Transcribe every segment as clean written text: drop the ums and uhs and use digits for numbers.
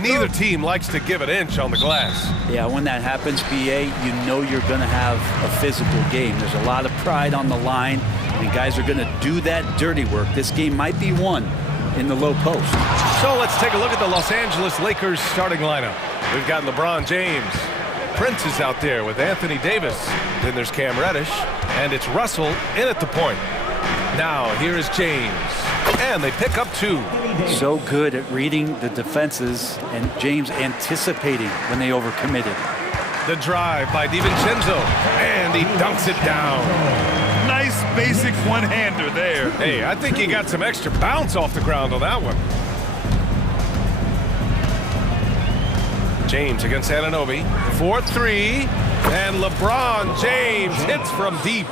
Neither team likes to give an inch on the glass. Yeah, when that happens, BA, you know you're going to have a physical game. There's a lot of pride on the line, and guys are going to do that dirty work. This game might be won in the low post. So let's take a look at the Los Angeles Lakers starting lineup. We've got LeBron James. Prince is out there with Anthony Davis. Then there's Cam Reddish, and it's Russell in at the point. Now here is James, and they pick up 2. So good at reading the defenses, and James anticipating when they overcommitted. The drive by DiVincenzo, and he dunks it down. Nice basic one-hander there. Hey, I think he got some extra bounce off the ground on that one. James against Anunoby, 4-3, and LeBron James hits from deep.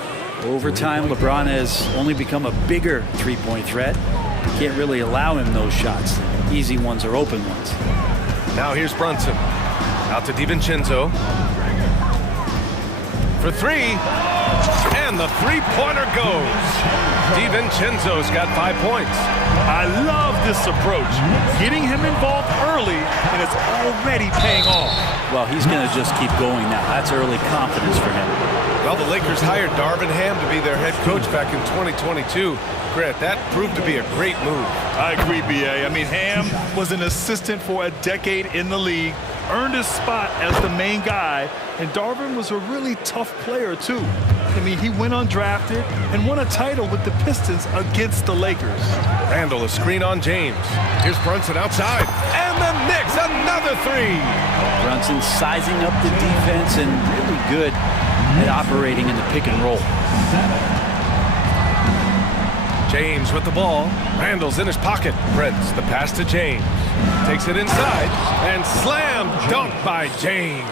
Over time, LeBron has only become a bigger three-point threat. You can't really allow him those shots. Easy ones or open ones. Now here's Brunson. Out to DiVincenzo. For 3. And the three-pointer goes. DiVincenzo's got 5 points. I love this approach. Getting him involved early, and it's already paying off. Well, he's going to just keep going now. That's early confidence for him. Well, the Lakers hired Darvin Ham to be their head coach back in 2022. Grant, that proved to be a great move. I agree, BA. I mean, Ham was an assistant for a decade in the league, earned his spot as the main guy, and Darvin was a really tough player, too. I mean, he went undrafted and won a title with the Pistons against the Lakers. Randall, a screen on James. Here's Brunson outside. And the Knicks, another 3. Brunson sizing up the defense and really good at operating in the pick and roll. James with the ball. Randall's in his pocket. Prince, the pass to James. Takes it inside. And slam dunk by James.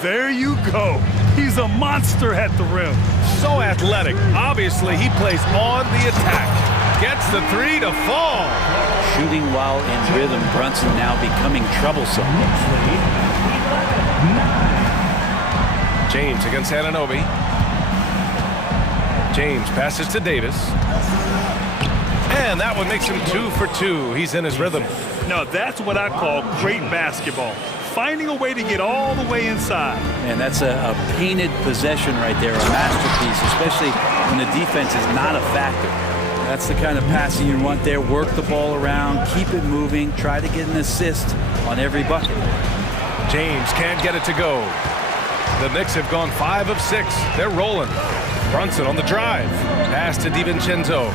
There you go. He's a monster at the rim. So athletic. Obviously, he plays on the attack. Gets the 3 to fall. Shooting while in rhythm. Brunson now becoming troublesome. James against Anunoby. James passes to Davis. And that one makes him 2 for 2. He's in his rhythm. Now, that's what I call great basketball. Finding a way to get all the way inside. And that's a painted possession right there, a masterpiece, especially when the defense is not a factor. That's the kind of passing you want there. Work the ball around, keep it moving, try to get an assist on every bucket. James can't get it to go. The Knicks have gone 5 of 6. They're rolling. Brunson on the drive. Pass to DiVincenzo.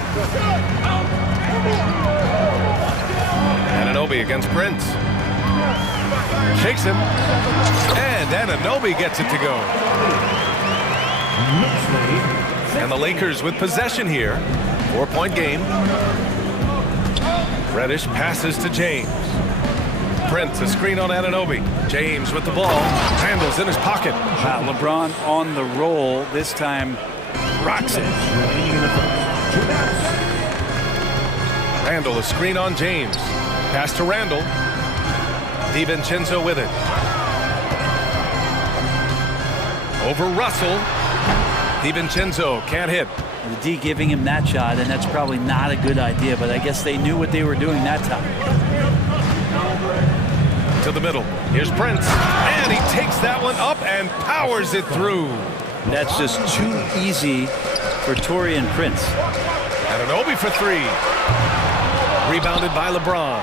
Anunoby against Prince. Shakes him. And Anunoby gets it to go. And the Lakers with possession here. 4-point game. Reddish passes to James. Prince, a screen on Anunoby. James with the ball. Randall's in his pocket. Wow, LeBron on the roll. This time, rocks it. Randall, a screen on James. Pass to Randall. DiVincenzo with it. Over Russell. DiVincenzo can't hit. The D giving him that shot, and that's probably not a good idea, but I guess they knew what they were doing that time. To the middle. Here's Prince. And he takes that one up and powers it through. That's just too easy for Taurean Prince. Anunoby for 3. Rebounded by LeBron.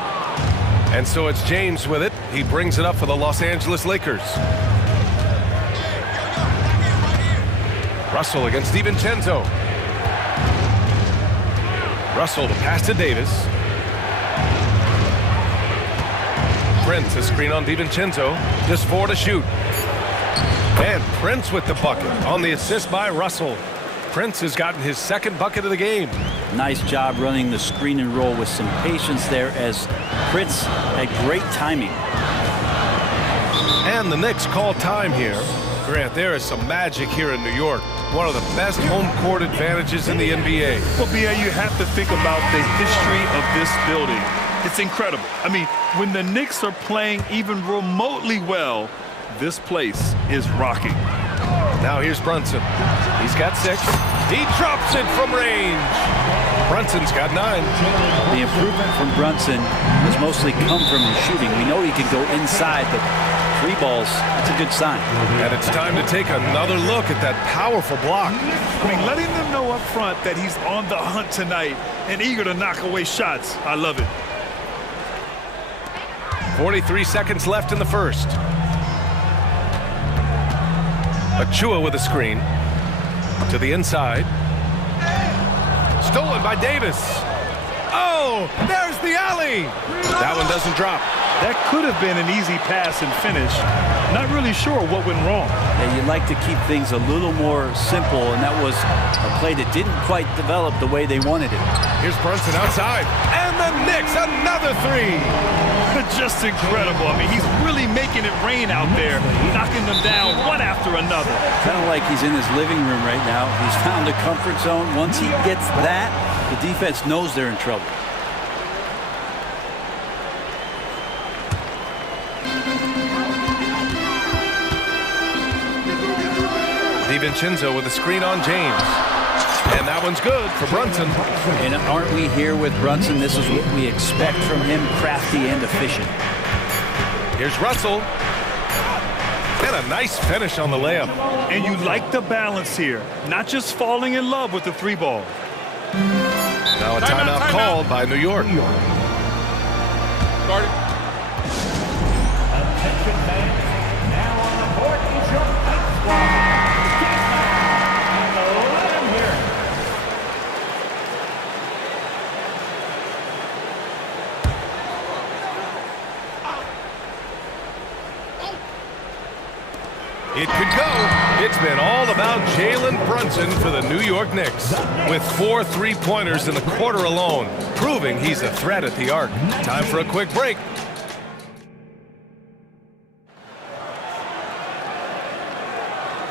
And so it's James with it. He brings it up for the Los Angeles Lakers. Russell against DiVincenzo. Russell to pass to Davis. Prince, a screen on DiVincenzo. Just 4 to shoot. And Prince with the bucket on the assist by Russell. Prince has gotten his 2nd bucket of the game. Nice job running the screen and roll with some patience there as Prince had great timing. And the Knicks call time here. Grant, there is some magic here in New York. One of the best home court advantages in the NBA. Well, BA, you have to think about the history of this building. It's incredible. I mean, when the Knicks are playing even remotely well, this place is rocking. Now here's Brunson. He's got 6. He drops it from range. Brunson's got 9. The improvement from Brunson is mostly come from his shooting. We know he can go inside, but 3 balls, that's a good sign. And it's time to take another look at that powerful block. I mean, letting them know up front that he's on the hunt tonight and eager to knock away shots. I love it. 43 seconds left in the first. Achua with a screen. To the inside. Stolen by Davis. Oh, there's the alley. That one doesn't drop. That could have been an easy pass and finish. Not really sure what went wrong. Yeah, you'd like to keep things a little more simple, and that was a play that didn't quite develop the way they wanted it. Here's Brunson outside. And the Knicks, another 3. Just incredible. I mean, he's really making it rain out there, knocking them down one after another. Kind of like he's in his living room right now. He's found a comfort zone. Once he gets that, the defense knows they're in trouble. DiVincenzo with a screen on James. And that one's good for Brunson. And aren't we here with Brunson? This is what we expect from him, crafty and efficient. Here's Russell. And a nice finish on the layup. And you like the balance here, not just falling in love with the 3 ball. Now a timeout called by New York. Started. Attention fans, now on the court is your fight squad. It could go. It's been all about Jalen Brunson for the New York Knicks, with 4 3-pointers in the quarter alone, proving he's a threat at the arc. Time for a quick break.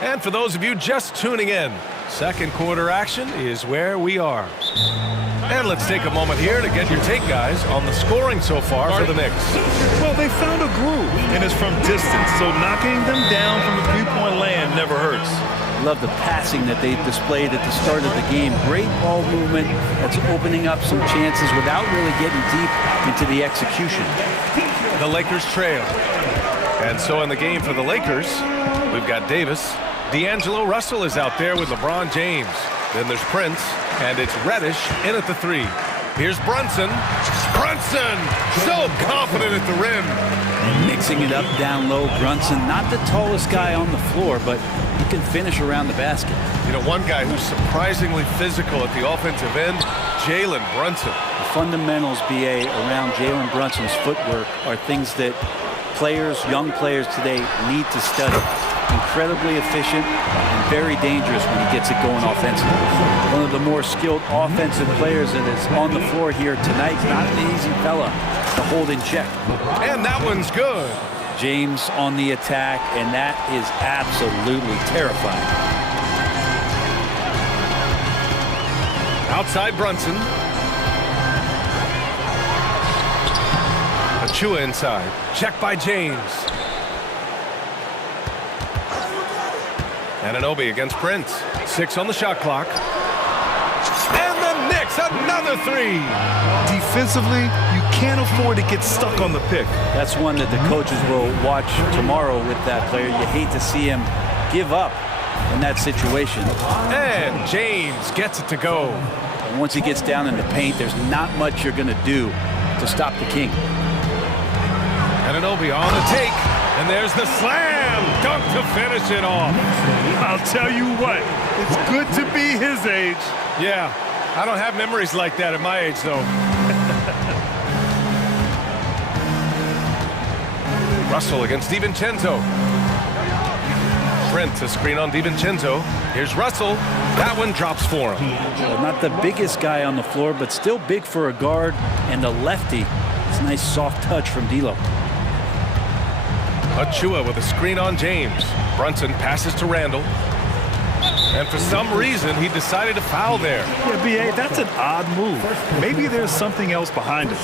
And for those of you just tuning in, second quarter action is where we are. And let's take a moment here to get your take, guys, on the scoring so far for the Knicks. Well, they found a groove, and it's from distance, so knocking them down from the 3-point land never hurts. Love the passing that they displayed at the start of the game. Great ball movement that's opening up some chances without really getting deep into the execution. The Lakers trail. And so in the game for the Lakers, we've got Davis. D'Angelo Russell is out there with LeBron James. Then there's Prince, and it's Reddish in at the 3. Here's Brunson. Brunson! So confident at the rim. And mixing it up down low. Brunson, not the tallest guy on the floor, but he can finish around the basket. You know, one guy who's surprisingly physical at the offensive end, Jalen Brunson. The fundamentals, BA, around Jalen Brunson's footwork are things that players, young players today need to study. Incredibly efficient and very dangerous when he gets it going offensively. One of the more skilled offensive players that is on the floor here tonight. Not an easy fella to hold in check. And that one's good. James on the attack, and that is absolutely terrifying. Outside Brunson. Achua inside. Check by James. Anunoby against Prince. 6 on the shot clock. And the Knicks, another 3. Defensively, you can't afford to get stuck on the pick. That's one that the coaches will watch tomorrow with that player. You hate to see him give up in that situation. And James gets it to go. And once he gets down in the paint, there's not much you're going to do to stop the King. Anunoby on the take. And there's the slam dunk to finish it off. I'll tell you what, it's good to be his age. Yeah, I don't have memories like that at my age, though. Russell against DiVincenzo. Prince, a screen on DiVincenzo. Here's Russell. That one drops for him. Well, not the biggest guy on the floor, but still big for a guard and a lefty. It's a nice soft touch from D'Lo. Achua with a screen on James. Brunson passes to Randall. And for some reason, he decided to foul there. Yeah, B.A., that's an odd move. Maybe there's something else behind it.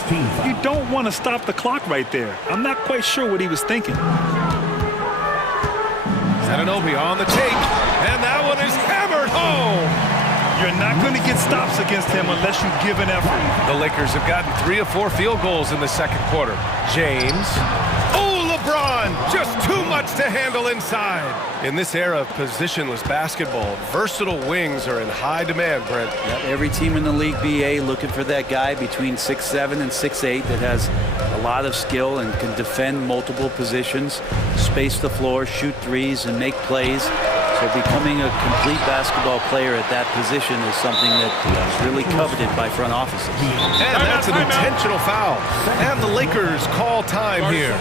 You don't want to stop the clock right there. I'm not quite sure what he was thinking. Anunoby on the take. And that one is hammered home. You're not going to get stops against him unless you give an effort. The Lakers have gotten 3 of 4 field goals in the second quarter. James. Oh, LeBron! Just too much to handle inside. In this era of positionless basketball, versatile wings are in high demand, Brent. Yep, every team in the league, BA, looking for that guy between 6'7" and 6'8" that has a lot of skill and can defend multiple positions, space the floor, shoot threes, and make plays. So becoming a complete basketball player at that position is something that is really coveted by front offices. And that's an intentional foul. And the Lakers call time here.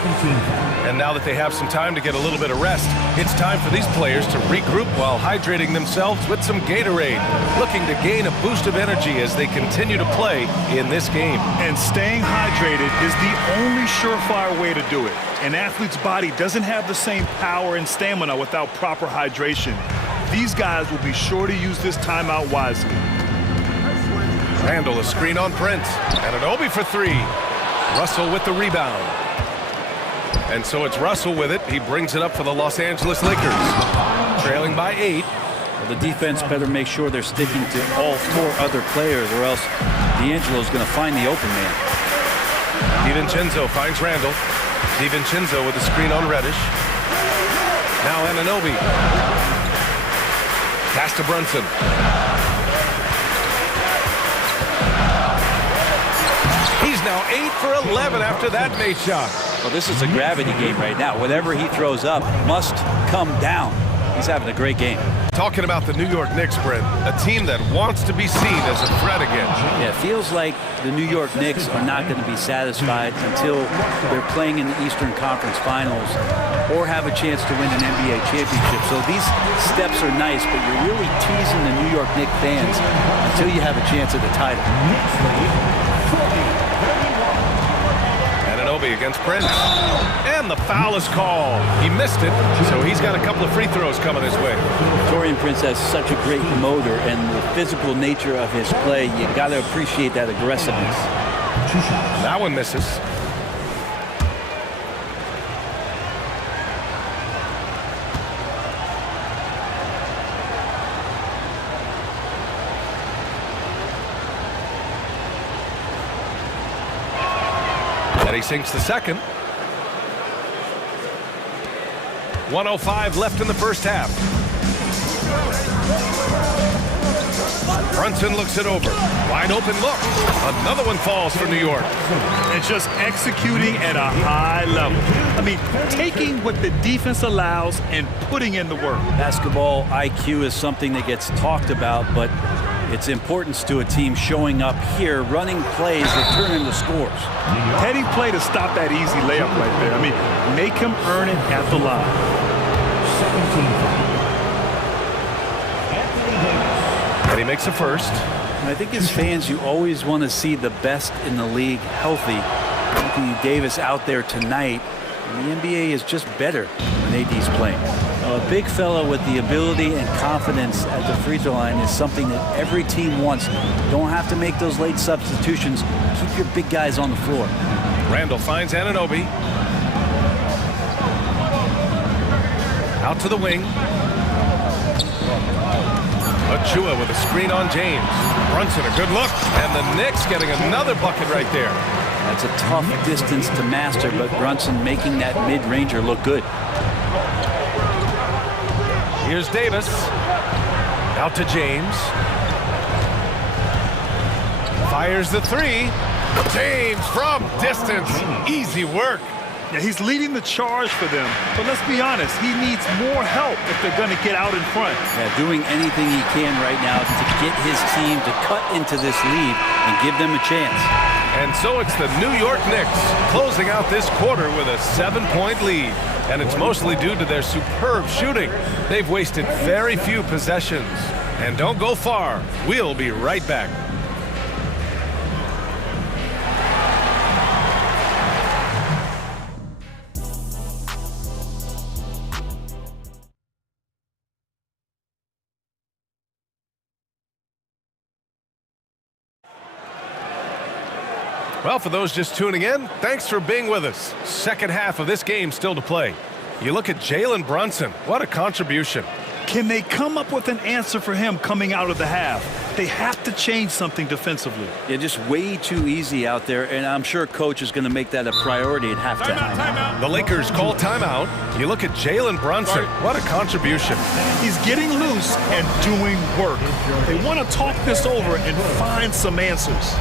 And now that they have some time to get a little bit of rest, it's time for these players to regroup while hydrating themselves with some Gatorade, looking to gain a boost of energy as they continue to play in this game. And staying hydrated is the only surefire way to do it. An athlete's body doesn't have the same power and stamina without proper hydration. These guys will be sure to use this timeout wisely. Randall, a screen on Prince. And an Obi for 3. Russell with the rebound. And so it's Russell with it. He brings it up for the Los Angeles Lakers. Trailing by 8. Well, the defense better make sure they're sticking to all 4 other players, or else D'Angelo's going to find the open man. DiVincenzo finds Randall. DiVincenzo with a screen on Reddish. Now Anunoby. Pass to Brunson. He's now 8 for 11 after that made shot. Well, this is a gravity game right now. Whatever he throws up must come down. He's having a great game. Talking about the New York Knicks, Brent, a team that wants to be seen as a threat again. Yeah, it feels like the New York Knicks are not going to be satisfied until they're playing in the Eastern Conference Finals or have a chance to win an NBA championship. So these steps are nice, but you're really teasing the New York Knicks fans until you have a chance at the title. Anunoby against Prince. And the foul is called. He missed it, so he's got a couple of free throws coming his way. Taurean Prince has such a great motor, and the physical nature of his play, you got to appreciate that aggressiveness. That one misses. And he sinks the second. 1:05 left in the first half. Brunson looks it over. Wide open look. Another one falls for New York. And just executing at a high level. I mean, taking what the defense allows and putting in the work. Basketball IQ is something that gets talked about, but its importance to a team showing up here, running plays that turn into scores. Heading play to stop that easy layup right there. I mean, make him earn it at the line. And he makes a first. And I think as fans, you always want to see the best in the league healthy. Anthony Davis out there tonight. And the NBA is just better when AD's playing. A big fella with the ability and confidence at the free throw line is something that every team wants. Don't have to make those late substitutions. Keep your big guys on the floor. Randall finds Anunoby. Out to the wing. Achua with a screen on James. Brunson, a good look. And the Knicks getting another bucket right there. That's a tough distance to master, but Brunson making that mid-ranger look good. Here's Davis. Out to James. Fires the 3. James from distance. Easy work. Yeah, he's leading the charge for them. But let's be honest, he needs more help if they're going to get out in front. Yeah, doing anything he can right now to get his team to cut into this lead and give them a chance. And so it's the New York Knicks closing out this quarter with a 7-point lead. And it's mostly due to their superb shooting. They've wasted very few possessions. And don't go far. We'll be right back. Well, for those just tuning in, thanks for being with us. Second half of this game still to play. You look at Jalen Brunson. What a contribution. Can they come up with an answer for him coming out of the half? They have to change something defensively. Yeah, just way too easy out there, and I'm sure coach is going to make that a priority at halftime. The Lakers call timeout. You look at Jalen Brunson. What a contribution. He's getting loose and doing work. They want to talk this over and find some answers.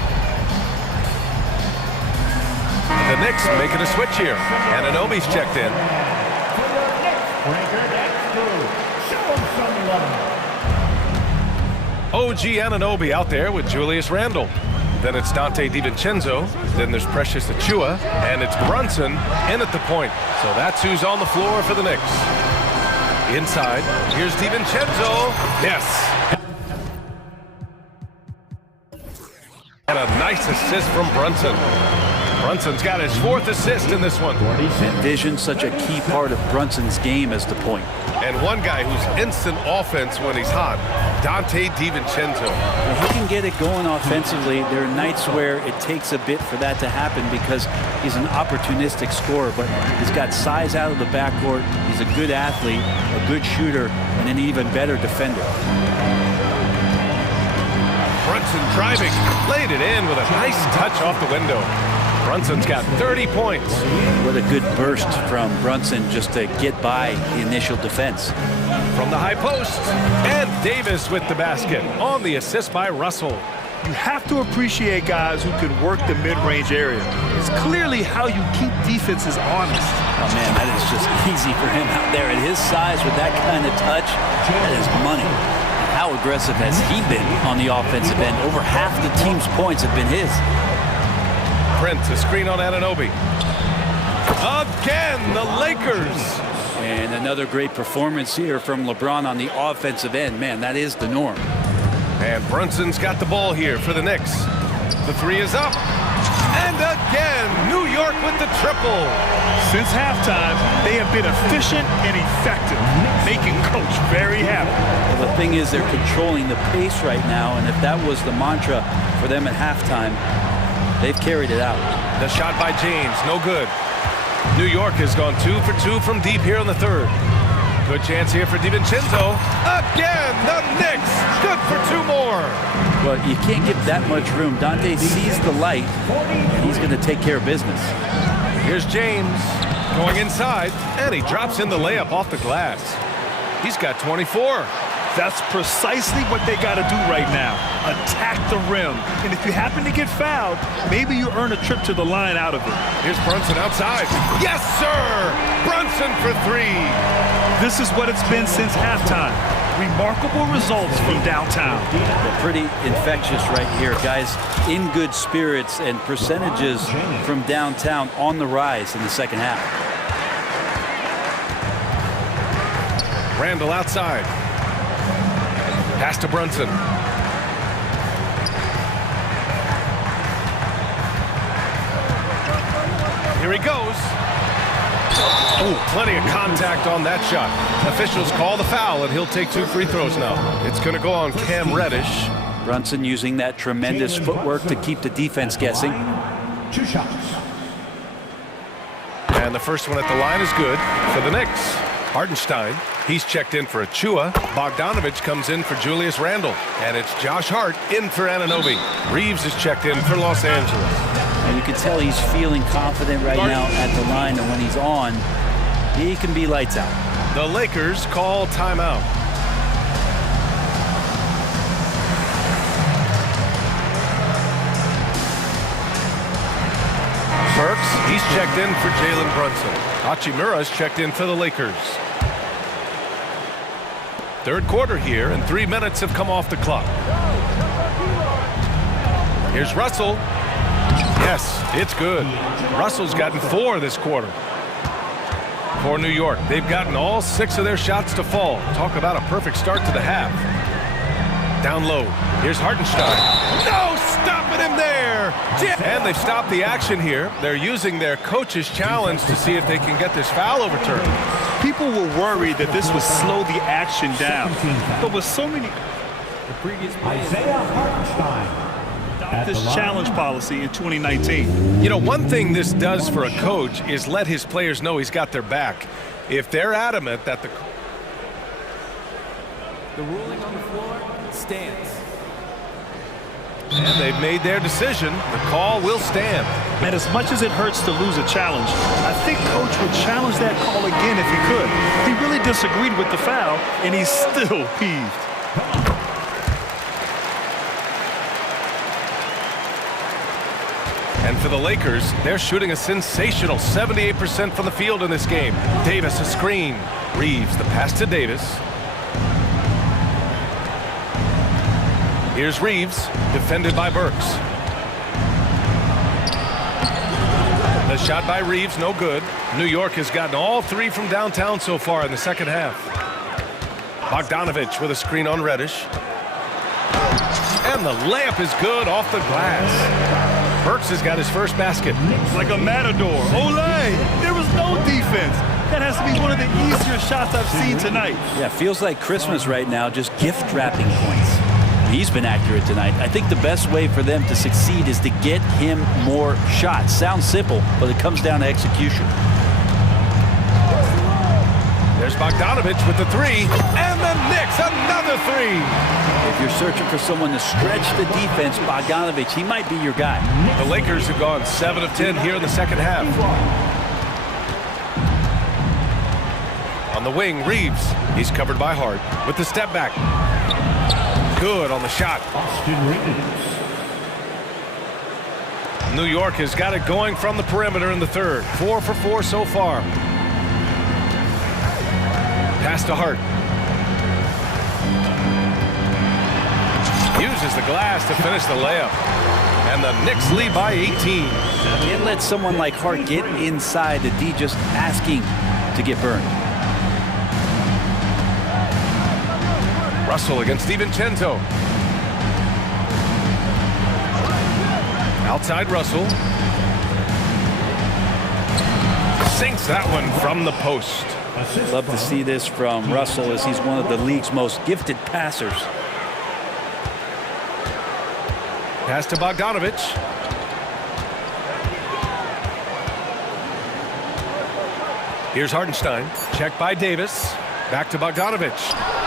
The Knicks making a switch here. Anunoby's checked in. OG Anunoby out there with Julius Randle. Then it's Dante DiVincenzo. Then there's Precious Achiuwa. And it's Brunson in at the point. So that's who's on the floor for the Knicks. Inside, here's DiVincenzo. Yes. And a nice assist from Brunson. Brunson's got his 4th assist in this one. Vision, such a key part of Brunson's game as the point. And one guy who's instant offense when he's hot, Dante DiVincenzo. When he can get it going offensively, there are nights where it takes a bit for that to happen because he's an opportunistic scorer, but he's got size out of the backcourt, he's a good athlete, a good shooter, and an even better defender. Brunson driving, laid it in with a nice touch off the window. Brunson's got 30 points. What a good burst from Brunson just to get by the initial defense. From the high post, and Davis with the basket on the assist by Russell. You have to appreciate guys who can work the mid-range area. It's clearly how you keep defenses honest. Oh man, that is just easy for him out there. At his size with that kind of touch, that is money. And how aggressive has he been on the offensive end? Over half the team's points have been his. Prince, a screen on Anunoby. Again, the Lakers. And another great performance here from LeBron on the offensive end. Man, that is the norm. And Brunson's got the ball here for the Knicks. The 3 is up. And again, New York with the triple. Since halftime, they have been efficient and effective, making Coach very happy. Well, the thing is, they're controlling the pace right now, and if that was the mantra for them at halftime, they've carried it out. The shot by James, no good. New York has gone 2 for 2 from deep here in the 3rd. Good chance here for DiVincenzo. Again, the Knicks, good for 2 more. Well, you can't give that much room. Dante sees the light, and he's going to take care of business. Here's James going inside, and he drops in the layup off the glass. He's got 24. That's precisely what they got to do right now. Attack the rim. And if you happen to get fouled, maybe you earn a trip to the line out of it. Here's Brunson outside. Yes, sir! Brunson for 3. This is what it's been since halftime. Remarkable results from downtown. They're pretty infectious right here, guys. In good spirits and percentages from downtown on the rise in the second half. Randle outside. Pass to Brunson. Here he goes. Oh, plenty of contact on that shot. Officials call the foul, and he'll take 2 free throws now. It's going to go on Cam Reddish. Brunson using that tremendous footwork to keep the defense guessing. 2 shots. And the first one at the line is good for the Knicks. Hartenstein, he's checked in for Achiuwa. Bogdanovich comes in for Julius Randle. And it's Josh Hart in for Anunoby. Reeves is checked in for Los Angeles. And you can tell he's feeling confident right now at the line, and when he's on, he can be lights out. The Lakers call timeout. Burks, he's checked in for Jalen Brunson. Hachimura's checked in for the Lakers. 3rd quarter here, and 3 minutes have come off the clock. Here's Russell. Yes, it's good. Russell's gotten 4 this quarter. For New York, they've gotten all 6 of their shots to fall. Talk about a perfect start to the half. Down low, here's Hartenstein. No, stopping him there! And they've stopped the action here. They're using their coach's challenge to see if they can get this foul overturned. People were worried that this would slow the action down. But with so many... Isaiah Hartenstein. This challenge policy in 2019. You know, one thing this does for a coach is let his players know he's got their back. If they're adamant that The ruling on the floor stands. And they've made their decision. The call will stand. And as much as it hurts to lose a challenge, I think Coach would challenge that call again if he could. He really disagreed with the foul, and he's still peeved. And for the Lakers, they're shooting a sensational 78% from the field in this game. Davis a screen. Reeves the pass to Davis. Here's Reeves, defended by Burks. The shot by Reeves, no good. New York has gotten all three from downtown so far in the second half. Bogdanovich with a screen on Reddish. And the layup is good off the glass. Burks has got his first basket. Like a matador. Olay! There was no defense. That has to be one of the easier shots I've seen tonight. Yeah, feels like Christmas right now, just gift wrapping points. He's been accurate tonight. I think the best way for them to succeed is to get him more shots. Sounds simple, but it comes down to execution. There's Bogdanovich with the three, and the Knicks another three. If you're searching for someone to stretch the defense, Bogdanovich, he might be your guy. The Lakers have gone 7 of 10 here in the second half. On the wing, Reeves. He's covered by Hart with the step back. Good on the shot. New York has got it going from the perimeter in the third. 4 for 4 so far. Pass to Hart. Uses the glass to finish the layup. And the Knicks lead by 18. Can't let someone like Hart get inside the D just asking to get burned. Russell against DiVincenzo. Outside Russell. Sinks that one from the post. Love to see this from Russell as he's one of the league's most gifted passers. Pass to Bogdanovich. Here's Hartenstein. Checked by Davis. Back to Bogdanovich.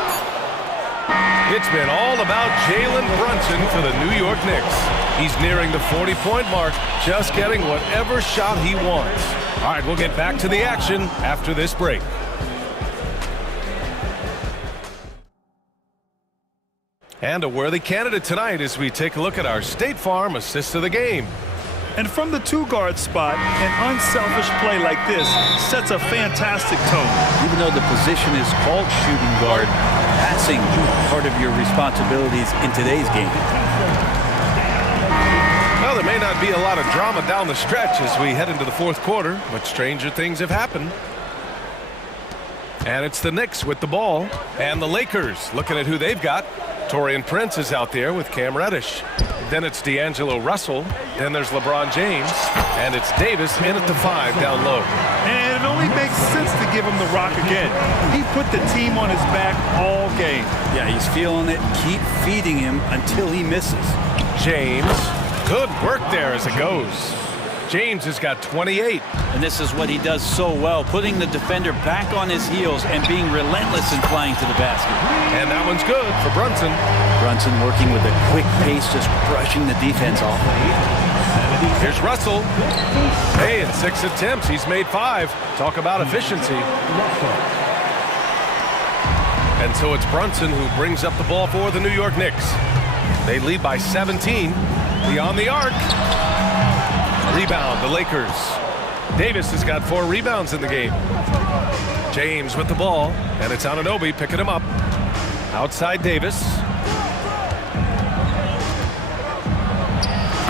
It's been all about Jalen Brunson for the New York Knicks. He's nearing the 40-point mark, just getting whatever shot he wants. All right, we'll get back to the action after this break. And a worthy candidate tonight as we take a look at our State Farm assist of the game. And from the two-guard spot, an unselfish play like this sets a fantastic tone. Even though the position is called shooting guard, passing part of your responsibilities in today's game. Well, there may not be a lot of drama down the stretch as we head into the fourth quarter, but stranger things have happened. And it's the Knicks with the ball, and the Lakers looking at who they've got. Taurean Prince is out there with Cam Reddish. Then it's D'Angelo Russell. Then there's LeBron James. And it's Davis in at the 5 down low. And it only makes sense to give him the rock again. He put the team on his back all game. Yeah, he's feeling it. Keep feeding him until he misses. James. Good work there as it goes. James has got 28. And this is what he does so well, putting the defender back on his heels and being relentless in flying to the basket. And that one's good for Brunson. Brunson working with a quick pace, just brushing the defense off. Here's Russell. Hey, in 6 attempts, he's made 5. Talk about efficiency. And so it's Brunson who brings up the ball for the New York Knicks. They lead by 17. Beyond the arc. Rebound, the Lakers. Davis has got 4 rebounds in the game. James with the ball, and it's Anunoby picking him up. Outside Davis.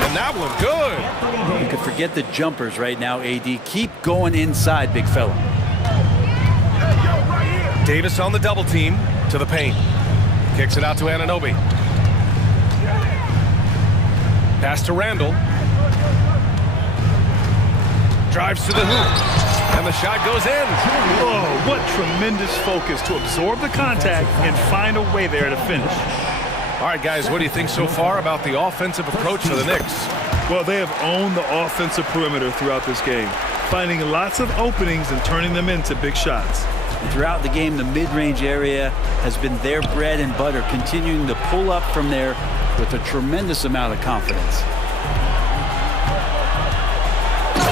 And that one, good. You could forget the jumpers right now, AD. Keep going inside, big fella. Davis on the double team to the paint. Kicks it out to Anunoby. Pass to Randall. Drives to the hoop, and the shot goes in. Whoa, what tremendous focus to absorb the contact and find a way there to finish. All right, guys, what do you think so far about the offensive approach for the Knicks? Well, they have owned the offensive perimeter throughout this game. finding lots of openings and turning them into big shots. And throughout the game, the mid-range area has been their bread and butter, continuing to pull up from there with a tremendous amount of confidence.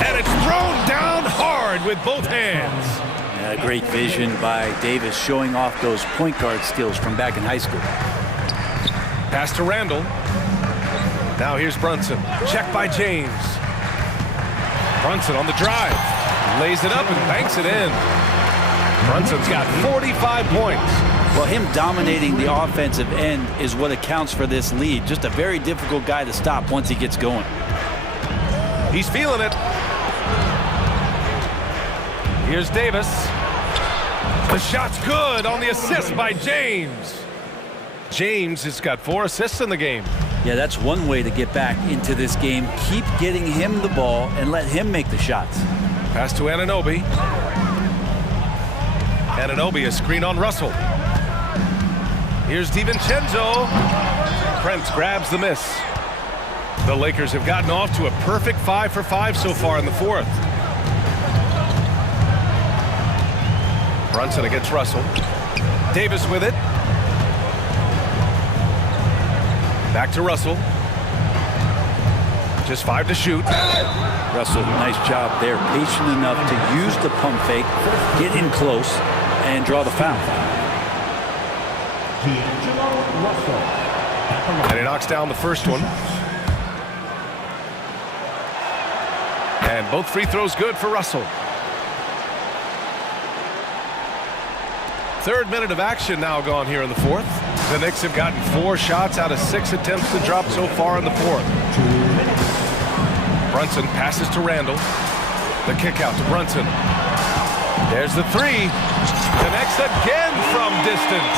And it's thrown down hard with both hands. Yeah, great vision by Davis, showing off those point guard skills from back in high school. Pass to Randall. Now here's Brunson. Check by James. Brunson on the drive. Lays it up and banks it in. Brunson's got 45 points. Well, him dominating the offensive end is what accounts for this lead. Just a very difficult guy to stop once he gets going. He's feeling it. Here's Davis. The shot's good on the assist by James. James has got 4 assists in the game. Yeah, that's one way to get back into this game. Keep getting him the ball and let him make the shots. Pass to Anunoby. Anunoby, a screen on Russell. Here's DiVincenzo. Prince grabs the miss. The Lakers have gotten off to a perfect 5 for 5 so far in the fourth. Brunson against Russell. Davis with it. Back to Russell. Just 5 to shoot. Russell, nice job there. Patient enough to use the pump fake, get in close, and draw the foul. And he knocks down the first one. And both free throws good for Russell. Third minute of action now gone here in the fourth. The Knicks have gotten 4 shots out of 6 attempts to drop so far in the fourth. Brunson passes to Randall. The kick out to Brunson. There's the 3. Connects again from distance.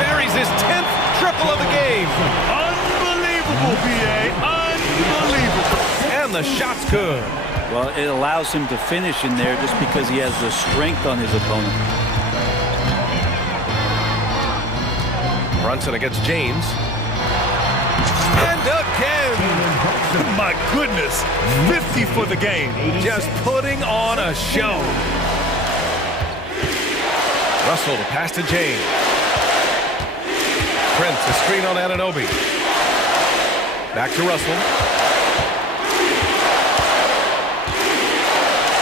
Buries his 10th triple of the game. Unbelievable, BA. Unbelievable. And the shot's good. Well, it allows him to finish in there just because he has the strength on his opponent. Brunson against James. And again. My goodness. 50 for the game. Just putting on a show. Russell to pass to James. Prince, a screen on Anunoby. Back to Russell.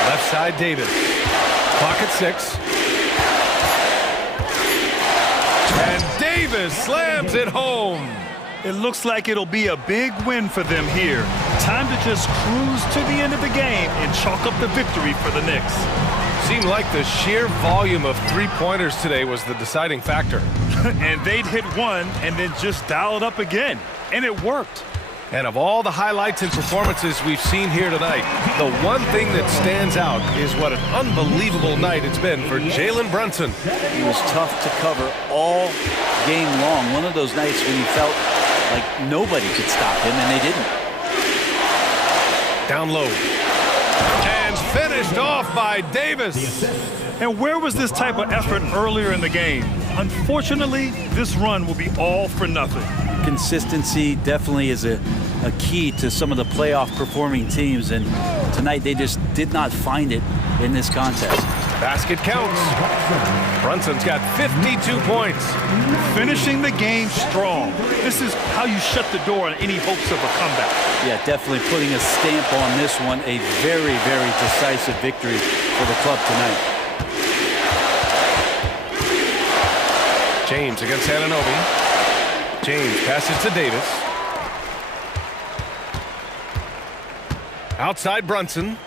Left side, Davis. Clock at 6. And Davis slams it home. It looks like it'll be a big win for them here. Time to just cruise to the end of the game and chalk up the victory for the Knicks. Seemed like the sheer volume of three-pointers today was the deciding factor. And they'd hit one and then just dial it up again. And it worked. And of all the highlights and performances we've seen here tonight, the one thing that stands out is what an unbelievable night it's been for Jalen Brunson. He was tough to cover all game long. One of those nights when you felt like nobody could stop him, and they didn't. Down low. And finished off by Davis. And where was this type of effort earlier in the game? Unfortunately, this run will be all for nothing. Consistency definitely is a key to some of the playoff performing teams, and tonight they just did not find it in this contest. Basket counts. Brunson's got 52 points. Finishing the game strong. This is how you shut the door on any hopes of a comeback. Yeah, definitely putting a stamp on this one. A very, very decisive victory for the club tonight. James against Anunoby. James passes to Davis. Outside Brunson.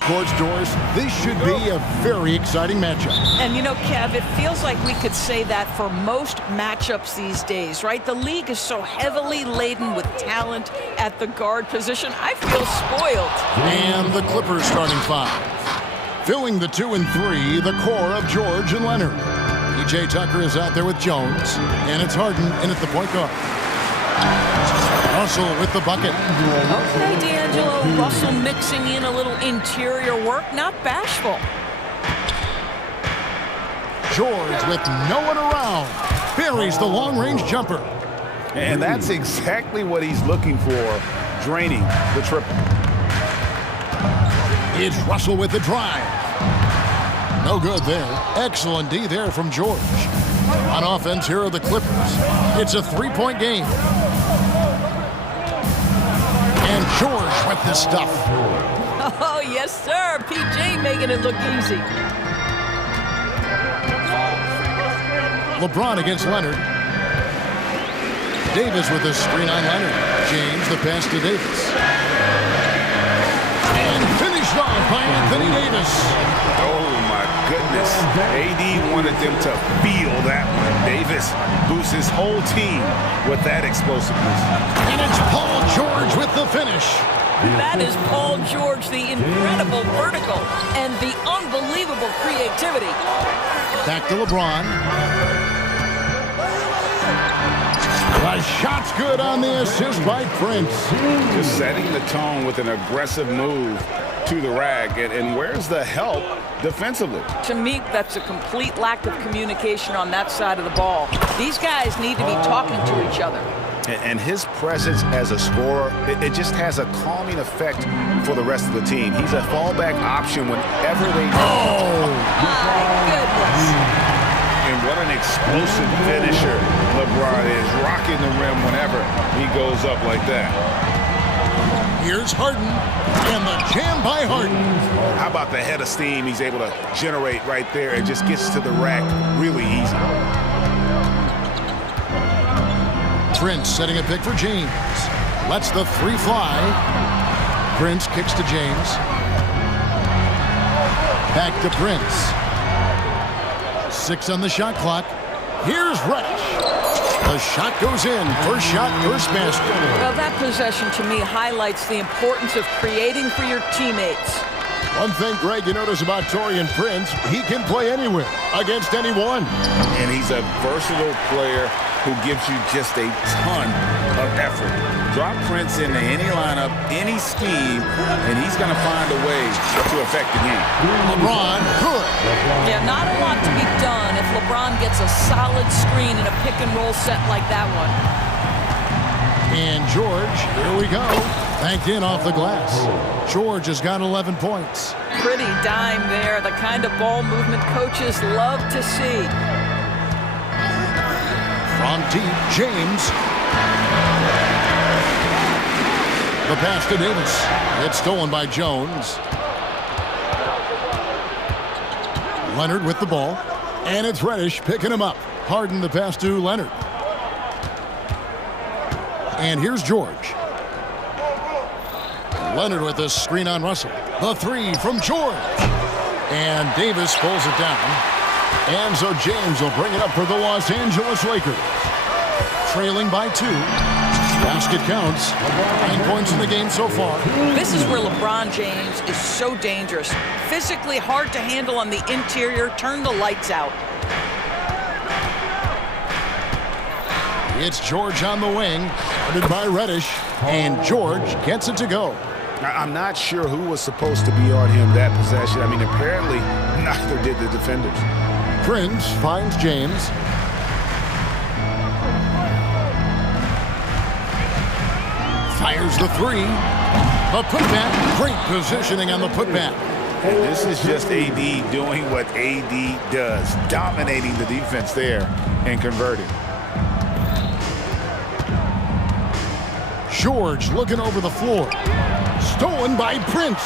Courts, Doris, this should be a very exciting matchup. And you know, Kev, it feels like we could say that for most matchups these days, right? The league is so heavily laden with talent at the guard position. I feel spoiled. And the Clippers starting five. Filling the 2 and 3, the core of George and Leonard. P.J. Tucker is out there with Jones, and it's Harden in at the point guard. Russell with the bucket. Okay, D'Angelo, Russell mixing in a little interior work, not bashful. George with no one around. Buries the long-range jumper. And that's exactly what he's looking for, draining the triple. It's Russell with the drive. No good there. Excellent D there from George. On offense, here are the Clippers. It's a 3-point game. And George with the stuff. Oh, yes, sir. PJ making it look easy. LeBron against Leonard. Davis with a screen on Leonard. James the pass to Davis. And finished off by Anthony Davis. Oh, my goodness. AD wanted them to feel that one. Davis boosts his whole team with that explosiveness. And it's Paul George with the finish. That is Paul George, the incredible vertical and the unbelievable creativity. Back to LeBron. The shot's good on the assist by Prince. Just setting the tone with an aggressive move to the rack. And where's the help defensively? To me, that's a complete lack of communication on that side of the ball. These guys need to be talking to each other. And his presence as a scorer, it just has a calming effect for the rest of the team. He's a fallback option whenever they... Oh, my goodness. And what an explosive finisher LeBron is, rocking the rim whenever he goes up like that. Here's Harden, and the jam by Harden. How about the head of steam he's able to generate right there? It just gets to the rack really easy. Prince setting a pick for James. Lets the three fly. Prince kicks to James. Back to Prince. 6 on the shot clock. Here's Reddish. The shot goes in. First shot, first basket. Well, that possession to me highlights the importance of creating for your teammates. One thing, Greg, you notice about Taurean Prince, he can play anywhere, against anyone. And he's a versatile player who gives you just a ton of effort. Drop Prince into any lineup, any scheme, and he's going to find a way to affect the game. LeBron, good. Yeah, not a lot to be done if LeBron gets a solid screen in a pick-and-roll set like that one. And George, here we go. Banked in off the glass. George has got 11 points. Pretty dime there, the kind of ball movement coaches love to see. From deep, James. The pass to Davis. It's stolen by Jones. Leonard with the ball. And it's Reddish picking him up. Harden the pass to Leonard. And here's George. Leonard with the screen on Russell. The three from George. And Davis pulls it down. And so James will bring it up for the Los Angeles Lakers. Trailing by 2. Basket counts. 9 points in the game so far. This is where LeBron James is so dangerous. Physically hard to handle on the interior. Turn the lights out. It's George on the wing. Guarded by Reddish. And George gets it to go. I'm not sure who was supposed to be on him that possession. I mean, apparently neither did the defenders. Prince finds James. Fires the three. The putback. Great positioning on the putback. And this is just AD doing what AD does, dominating the defense there and converting. George looking over the floor. Stolen by Prince.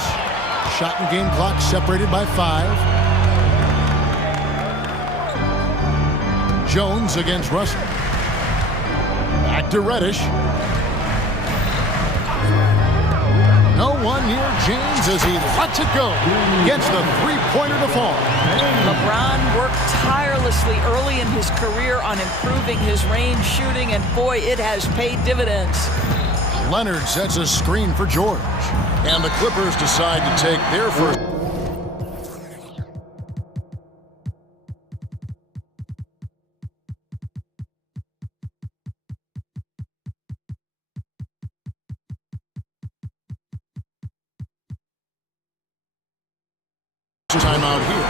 Shot and game clock separated by 5. Jones against Russell. Back to Reddish. No one near James as he lets it go. Gets the three-pointer to fall. LeBron worked tirelessly early in his career on improving his range shooting, and boy, it has paid dividends. Leonard sets a screen for George. And the Clippers decide to take their first. Timeout here.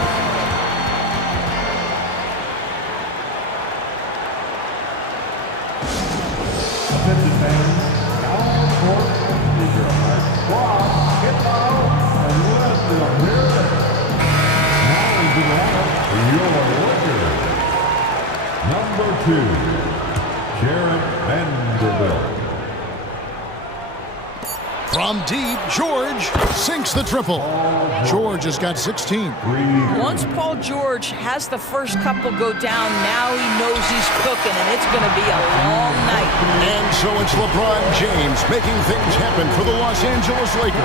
Number 2, Jared Vanderbilt. From deep, George sinks the triple. George has got 16. Once Paul George has the first couple go down, now he knows he's cooking, and it's going to be a long night. And so it's LeBron James making things happen for the Los Angeles Lakers.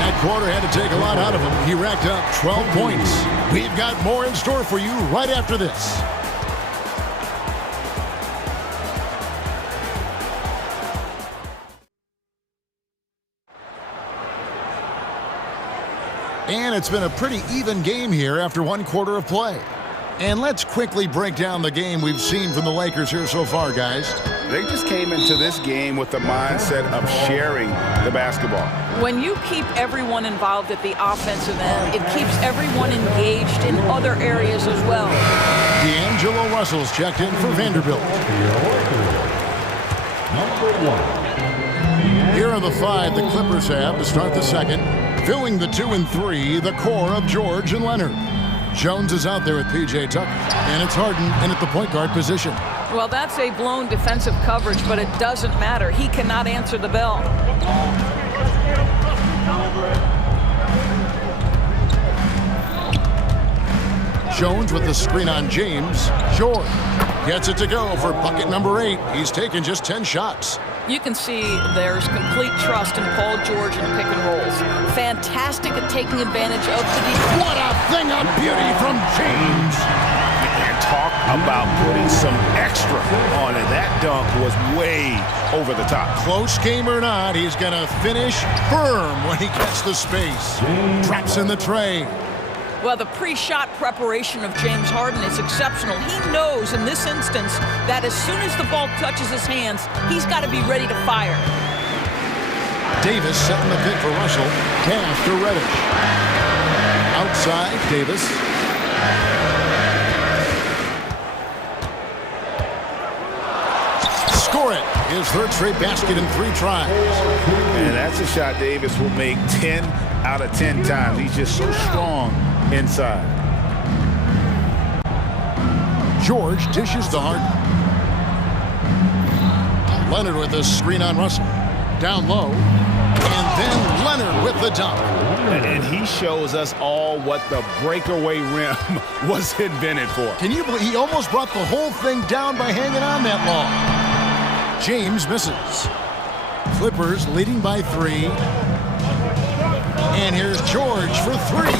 That quarter had to take a lot out of him. He racked up 12 points. We've got more in store for you right after this. And it's been a pretty even game here after one quarter of play. And let's quickly break down the game we've seen from the Lakers here so far, guys. They just came into this game with the mindset of sharing the basketball. When you keep everyone involved at the offensive end, it keeps everyone engaged in other areas as well. D'Angelo Russell's checked in for Vanderbilt. Number 1. Here are the 5 the Clippers have to start the second. Filling the 2 and 3, the core of George and Leonard. Jones is out there with P.J. Tucker, and it's Harden in at the point guard position. Well, that's a blown defensive coverage, but it doesn't matter. He cannot answer the bell. Jones with the screen on James. George gets it to go for bucket number 8. He's taken just 10 shots. You can see there's complete trust in Paul George in pick and rolls. Fantastic at taking advantage of the defense. What a thing of beauty from James. And talk about putting some extra on it. That dunk was way over the top. Close game or not, he's going to finish firm when he gets the space. Traps in the tray. Well, the pre-shot preparation of James Harden is exceptional. He knows in this instance that as soon as the ball touches his hands, he's got to be ready to fire. Davis setting the pick for Russell. Pass to Reddish. Outside, Davis. Score it. His third straight basket in 3 tries. And that's a shot Davis will make 10 out of 10 times. He's just so strong inside. George dishes to Harden. Leonard with the screen on Russell. Down low. And then Leonard with the dunk. And he shows us all what the breakaway rim was invented for. Can you believe he almost brought the whole thing down by hanging on that long? James misses. Clippers leading by 3. And here's George for 3.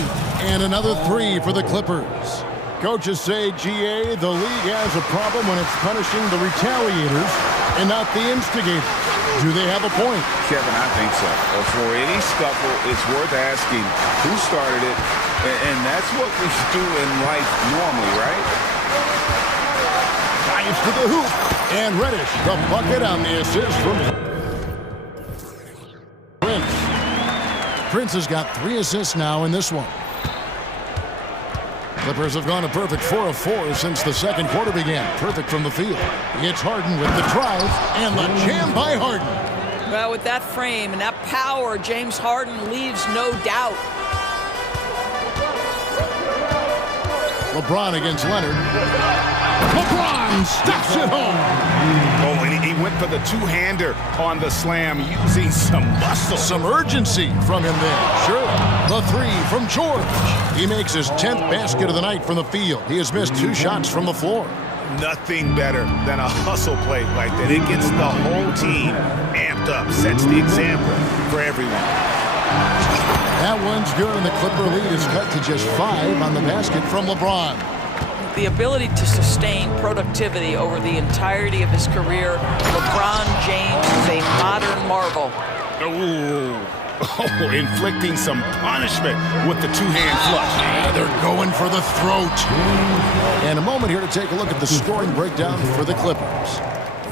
And another 3 for the Clippers. Coaches say, GA, the league has a problem when it's punishing the retaliators and not the instigators. Do they have a point? Kevin, I think so. For any scuffle, it's worth asking who started it, and that's what we do in life normally, right? Drives to the hoop, and Reddish, the bucket on the assist from Prince. Prince has got 3 assists now in this one. Clippers have gone a perfect 4 of 4 since the second quarter began. Perfect from the field. It's Harden with the drive and the jam by Harden. Well, with that frame and that power, James Harden leaves no doubt. LeBron against Leonard. LeBron stuffs it home. Oh, and he went for the two-hander on the slam, using some muscle. Some urgency from him there. Sure. The 3 from George. He makes his 10th basket of the night from the field. He has missed 2 shots from the floor. Nothing better than a hustle play like that. It gets the whole team amped up, sets the example for everyone. That one's good, and the Clipper lead is cut to just 5 on the basket from LeBron. The ability to sustain productivity over the entirety of his career, LeBron James is a modern marvel. Oh, inflicting some punishment with the two-hand flush. Yeah, they're going for the throat. And a moment here to take a look at the scoring breakdown for the Clippers.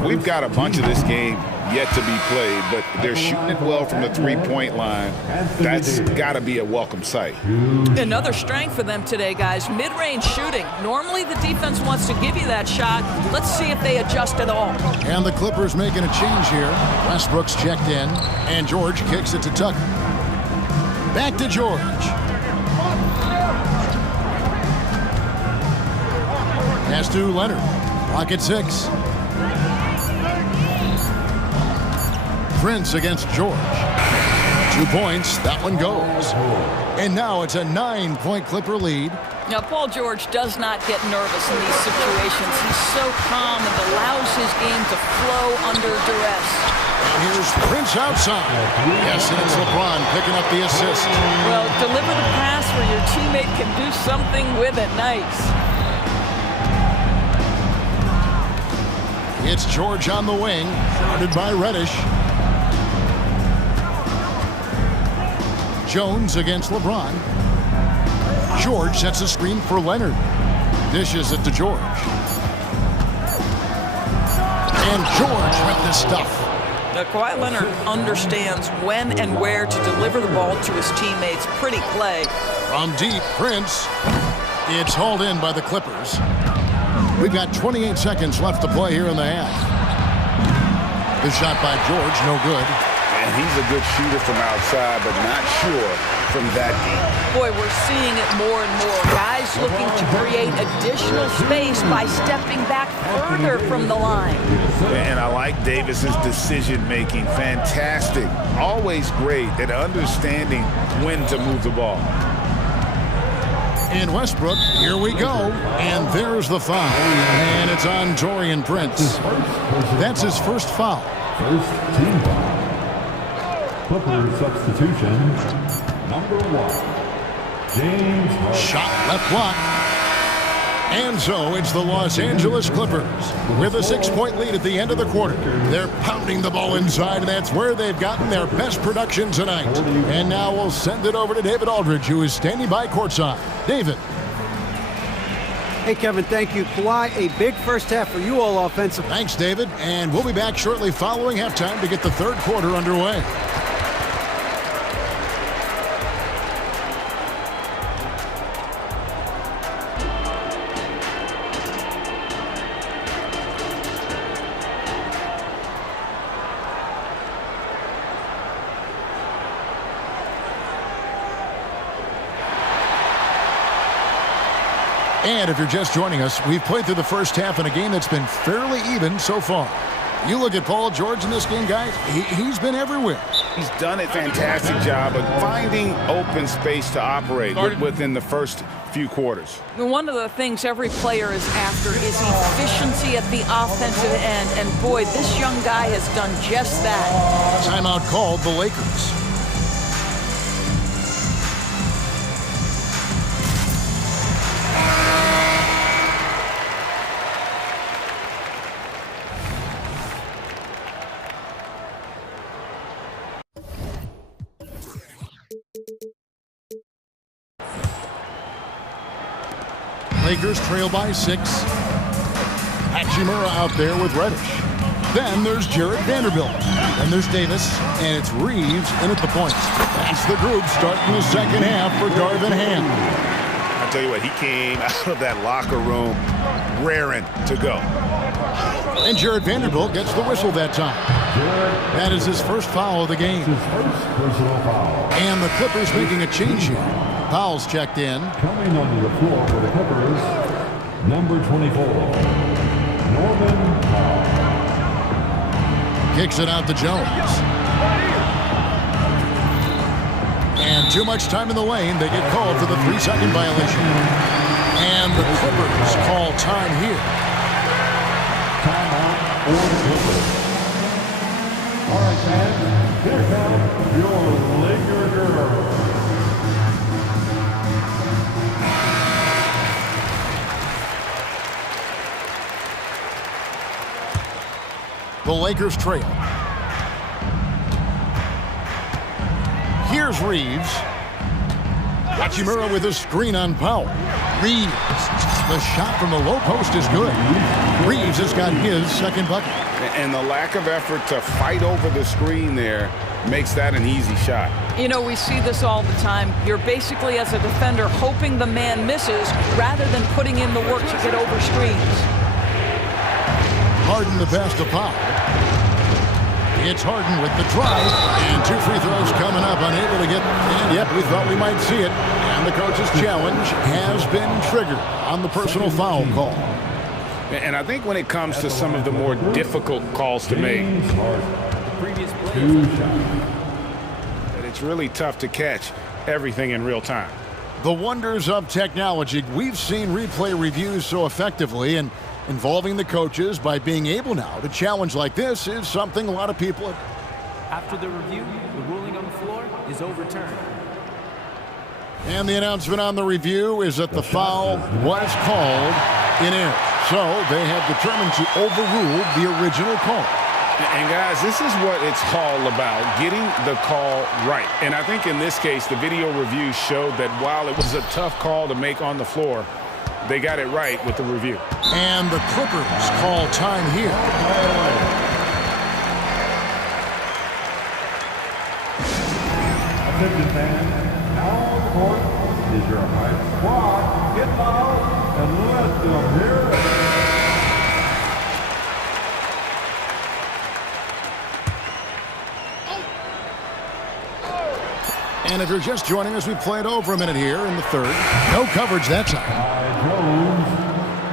We've got a bunch of this game yet to be played, but they're shooting it well from the three-point line. That's got to be a welcome sight. Another strength for them today, guys. Mid-range shooting. Normally the defense wants to give you that shot. Let's see if they adjust at all. And the Clippers making a change here. Westbrook's checked in, and George kicks it to Tucker. Back to George. Pass to Leonard. Clock at 6. Prince against George. 2 points. That one goes. And now it's a 9-point Clipper lead. Now, Paul George does not get nervous in these situations. He's so calm and allows his game to flow under duress. And here's Prince outside. Yes, and it's LeBron picking up the assist. Well, deliver the pass where your teammate can do something with it. Nice. It's George on the wing, guarded by Reddish. Jones against LeBron. George sets a screen for Leonard. Dishes it to George. And George with this stuff. Now, Kawhi Leonard understands when and where to deliver the ball to his teammates. Pretty play. From deep, Prince. It's hauled in by the Clippers. We've got 28 seconds left to play here in the half. The shot by George, no good. And he's a good shooter from outside, but not sure from that deep. Boy, we're seeing it more and more. Guys looking to create additional space by stepping back further from the line. And I like Davis's decision-making. Fantastic. Always great at understanding when to move the ball. In Westbrook, here we go. And there's the foul. And it's on Taurean Prince. That's his first foul. First team foul. Clippers substitution, number 1, James Harden. Shot left block. And so it's the Los Angeles Clippers with a 6-point lead at the end of the quarter. They're pounding the ball inside, and that's where they've gotten their best production tonight. And now we'll send it over to David Aldridge, who is standing by courtside. David. Hey, Kevin, thank you. Kawhi, a big first half for you all offensively. Thanks, David. And we'll be back shortly following halftime to get the third quarter underway. And if you're just joining us, we've played through the first half in a game that's been fairly even so far. You look at Paul George in this game, guys, he's been everywhere. He's done a fantastic job of finding open space to operate within the first few quarters. One of the things every player is after is efficiency at the offensive end. And boy, this young guy has done just that. Timeout called the Lakers. Lakers trail by 6. Hachimura out there with Reddish. Then there's Jarrett Vanderbilt. Then there's Davis, and it's Reeves in at the point. That's the group starting the second half for Darvin Ham. I tell you what, he came out of that locker room raring to go. And Jarrett Vanderbilt gets the whistle that time. That is his first foul of the game. And the Clippers making a change here. Powell's checked in. Coming onto the floor for the Clippers, number 24, Norman Powell. Kicks it out to Jones. And too much time in the lane. They get called for the 3-second violation. And the Clippers call time here. Timeout for the Clippers. All right, fans, here comes your Laker girl. The Lakers trail. Here's Reeves. Hachimura with a screen on Powell. Reeves. The shot from the low post is good. Reeves has got his second bucket. And the lack of effort to fight over the screen there makes that an easy shot. You know, we see this all the time. You're basically, as a defender, hoping the man misses rather than putting in the work to get over screens. Harden the pass to Powell. It's Harden with the drive, and 2 free throws coming up, unable to get, and yep, we thought we might see it. And the coach's challenge has been triggered on the personal foul call. And I think when it comes to some of the more difficult calls to make, that it's really tough to catch everything in real time. The wonders of technology. We've seen replay reviews so effectively, and involving the coaches by being able now to challenge like this is something a lot of people have. After the review, the ruling on the floor is overturned. And the announcement on the review is that the foul was called in error. So they have determined to overrule the original call. And guys, this is what it's all about, getting the call right. And I think in this case, the video review showed that while it was a tough call to make on the floor, they got it right with the review. And the Clippers call time here. Attention fans, now on the court is your high squad. Get loud and let them hear it. And if you're just joining us, we played over a minute here in the third. No coverage that time.